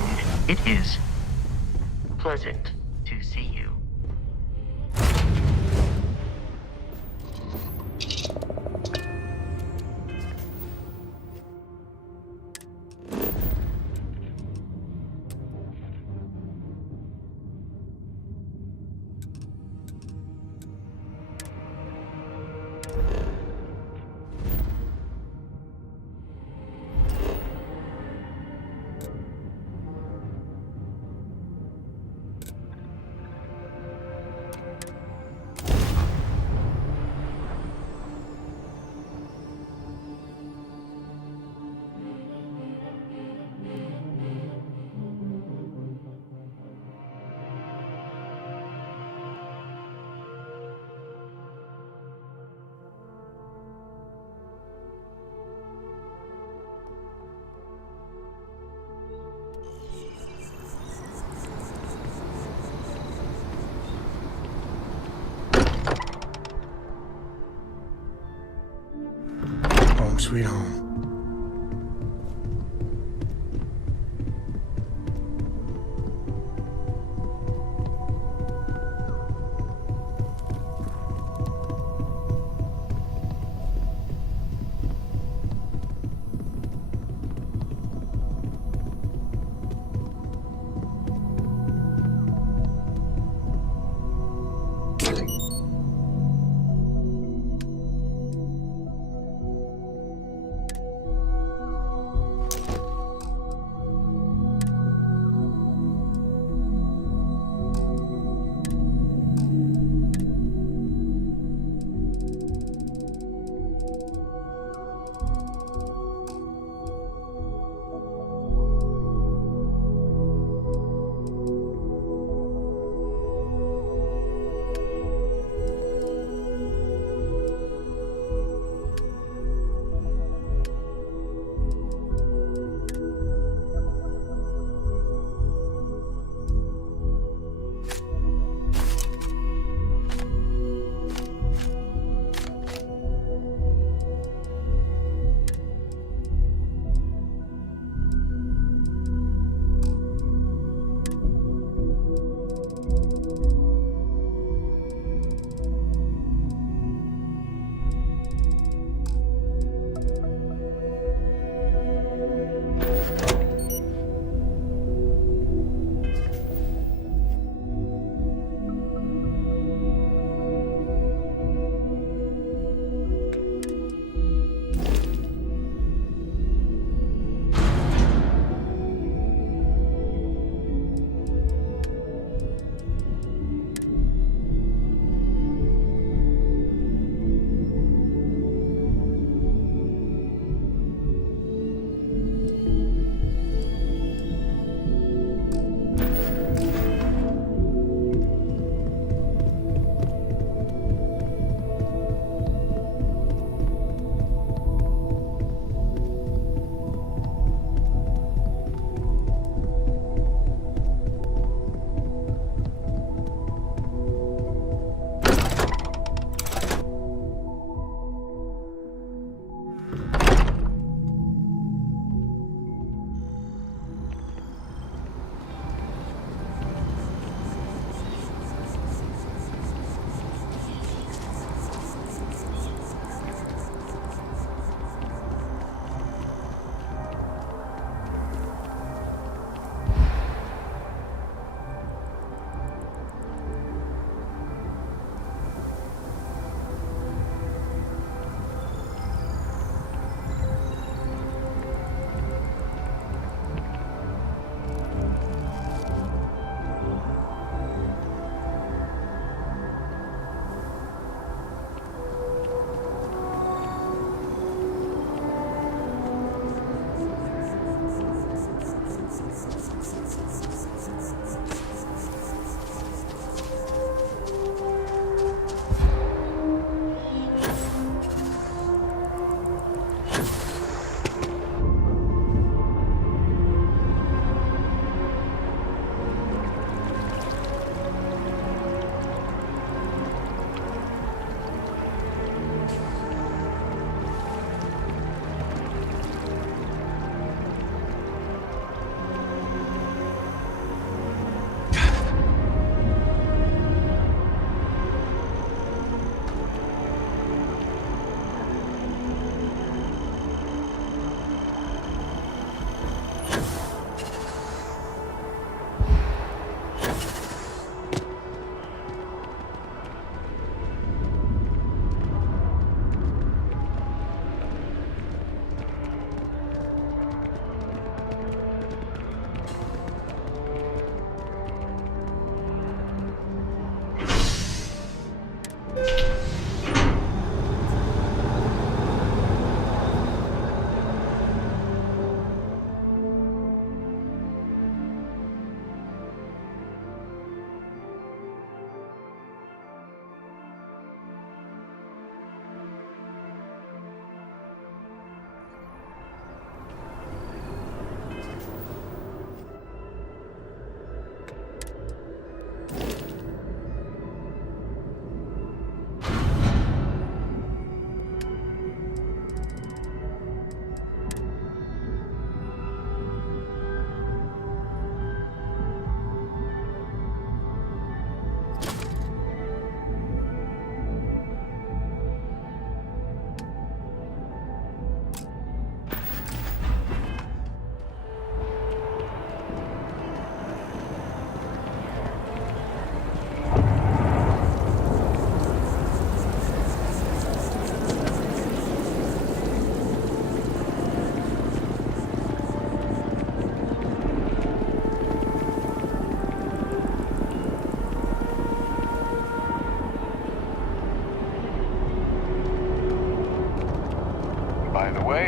it is pleasant to see you. Home sweet home.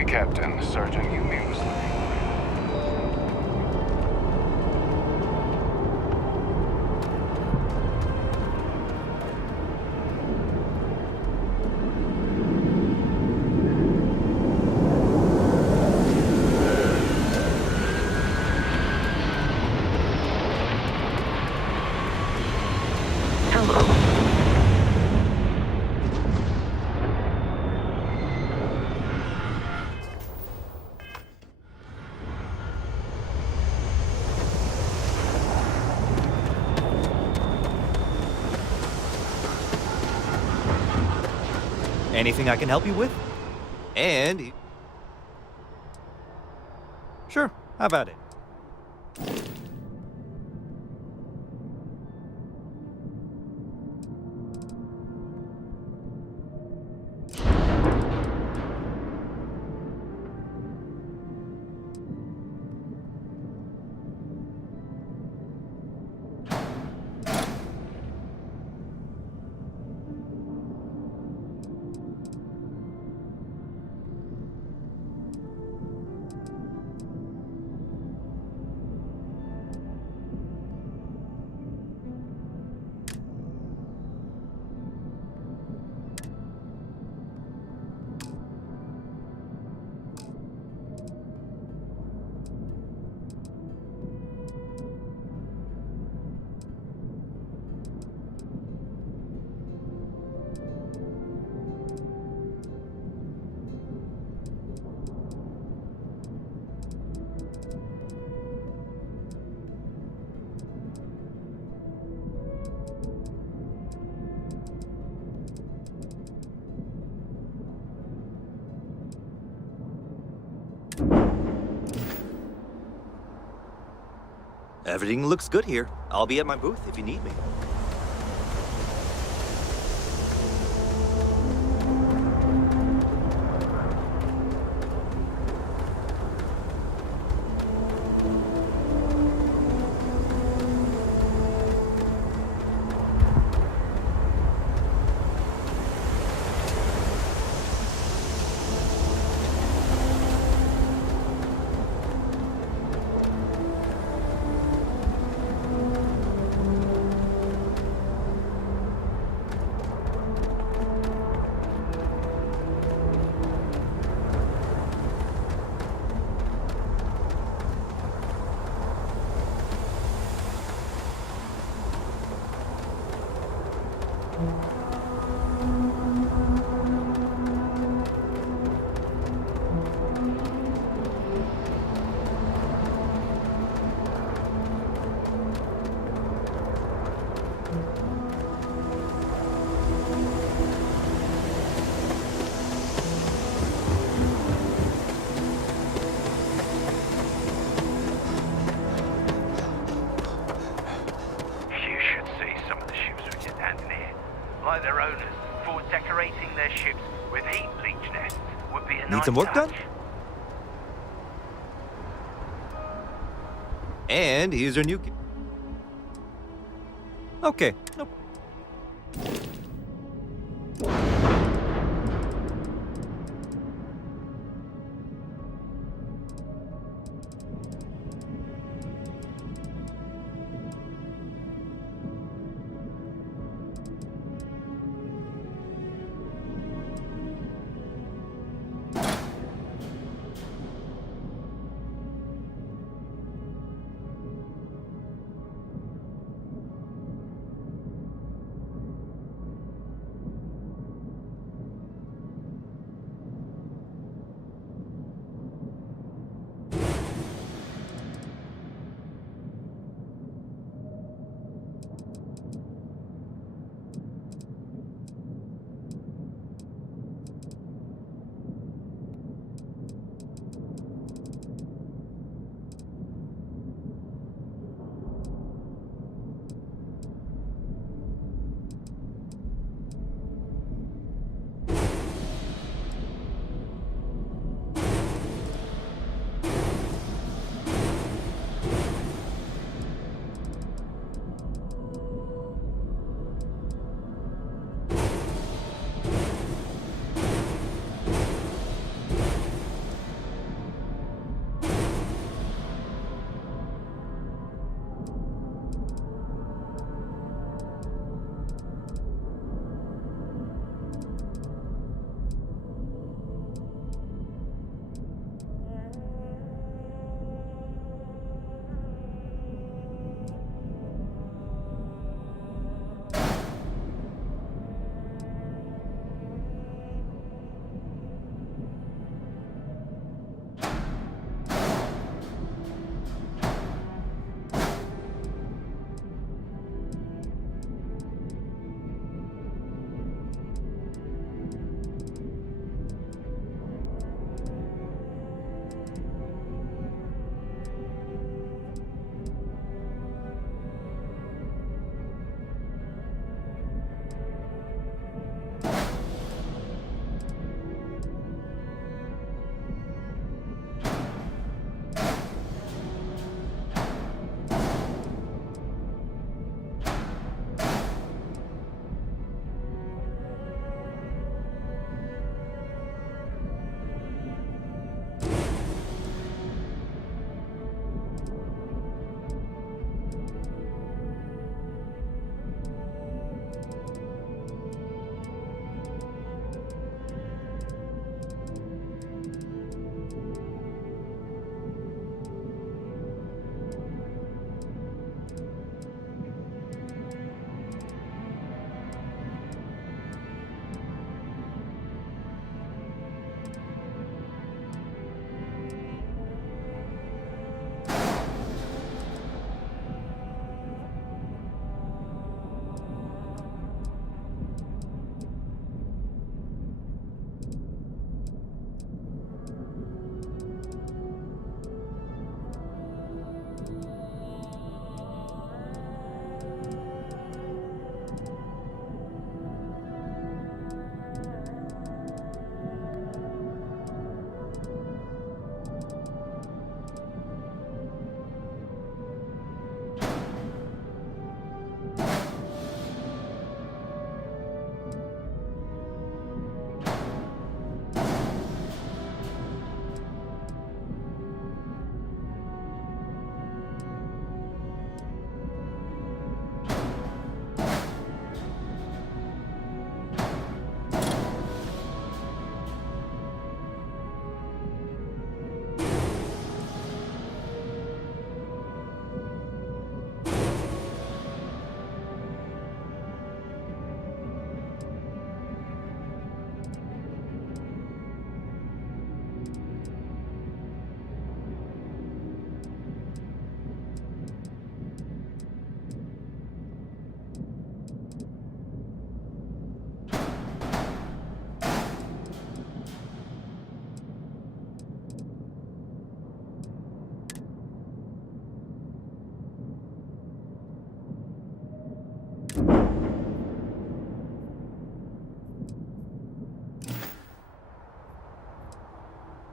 Captain. Sergeant Yumi was looking for you. Anything I can help you with? And... Sure, how about it? Everything looks good here. I'll be at my booth if you need me. Like their owners thought decorating their ships with heat bleach nests would be a Need nice some work touch. done? And here's your new key. Okay. Nope.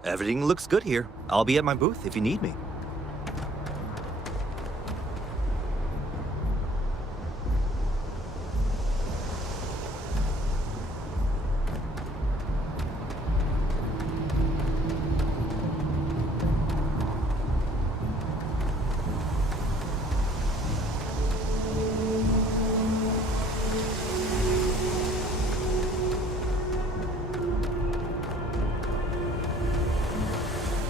Everything looks good here. I'll be at my booth if you need me.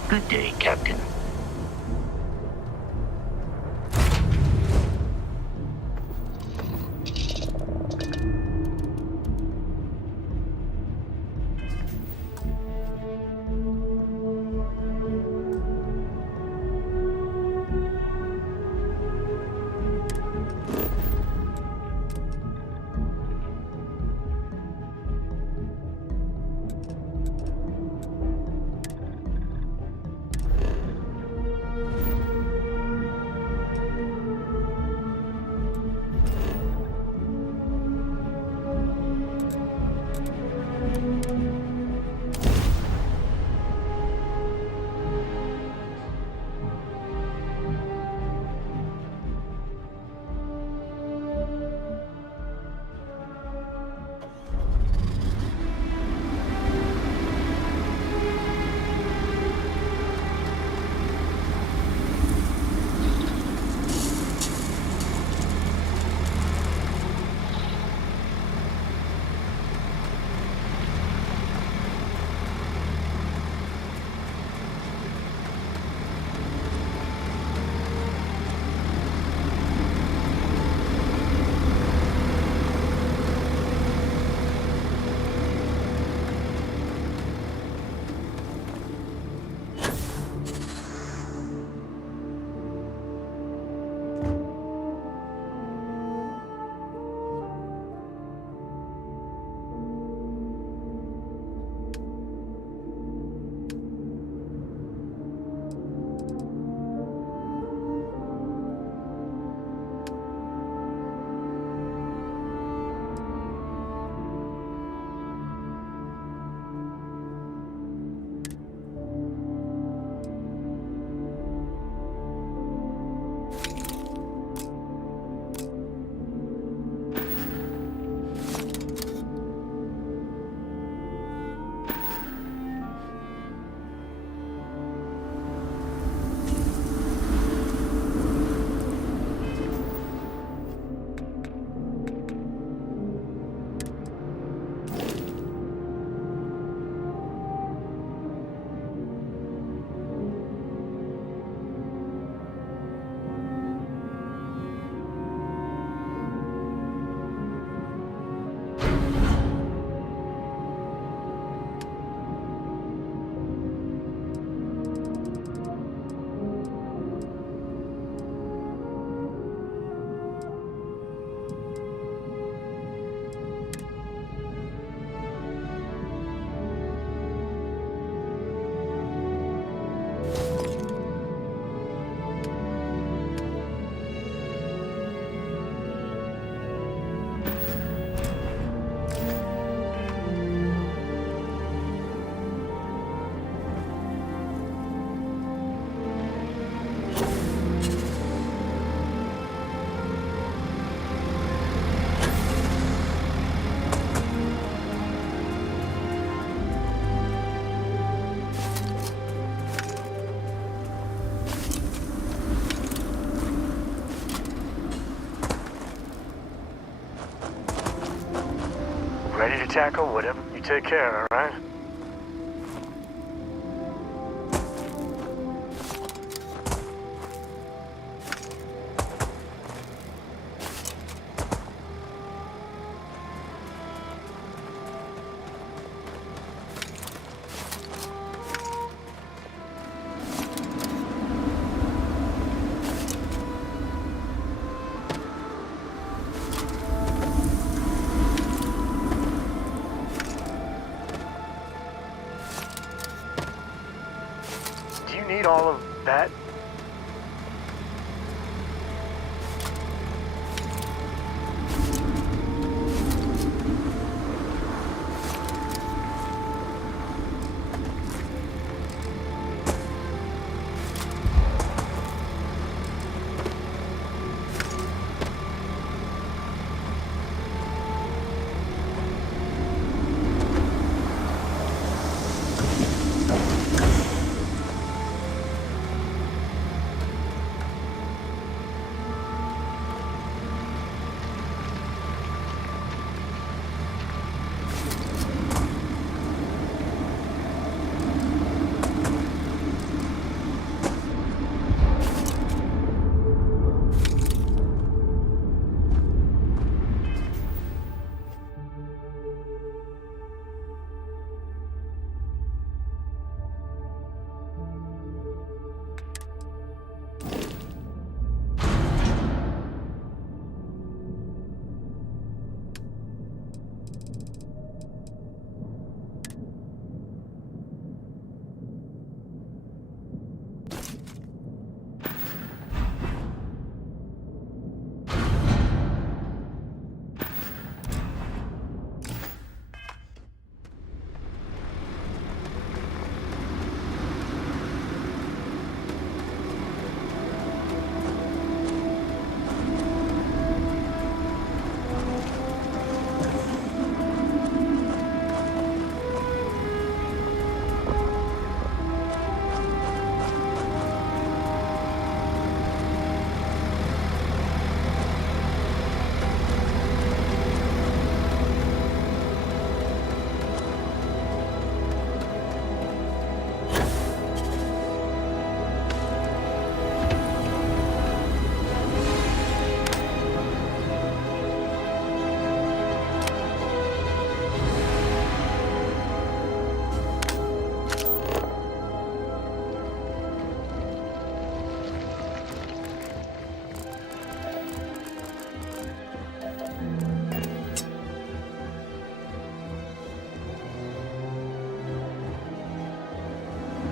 Good day, Captain. Ready to tackle whatever you take care of, all right? Do you need all of that?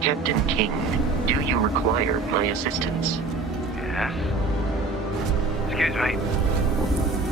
Captain King, do you require my assistance? Yes? Excuse me.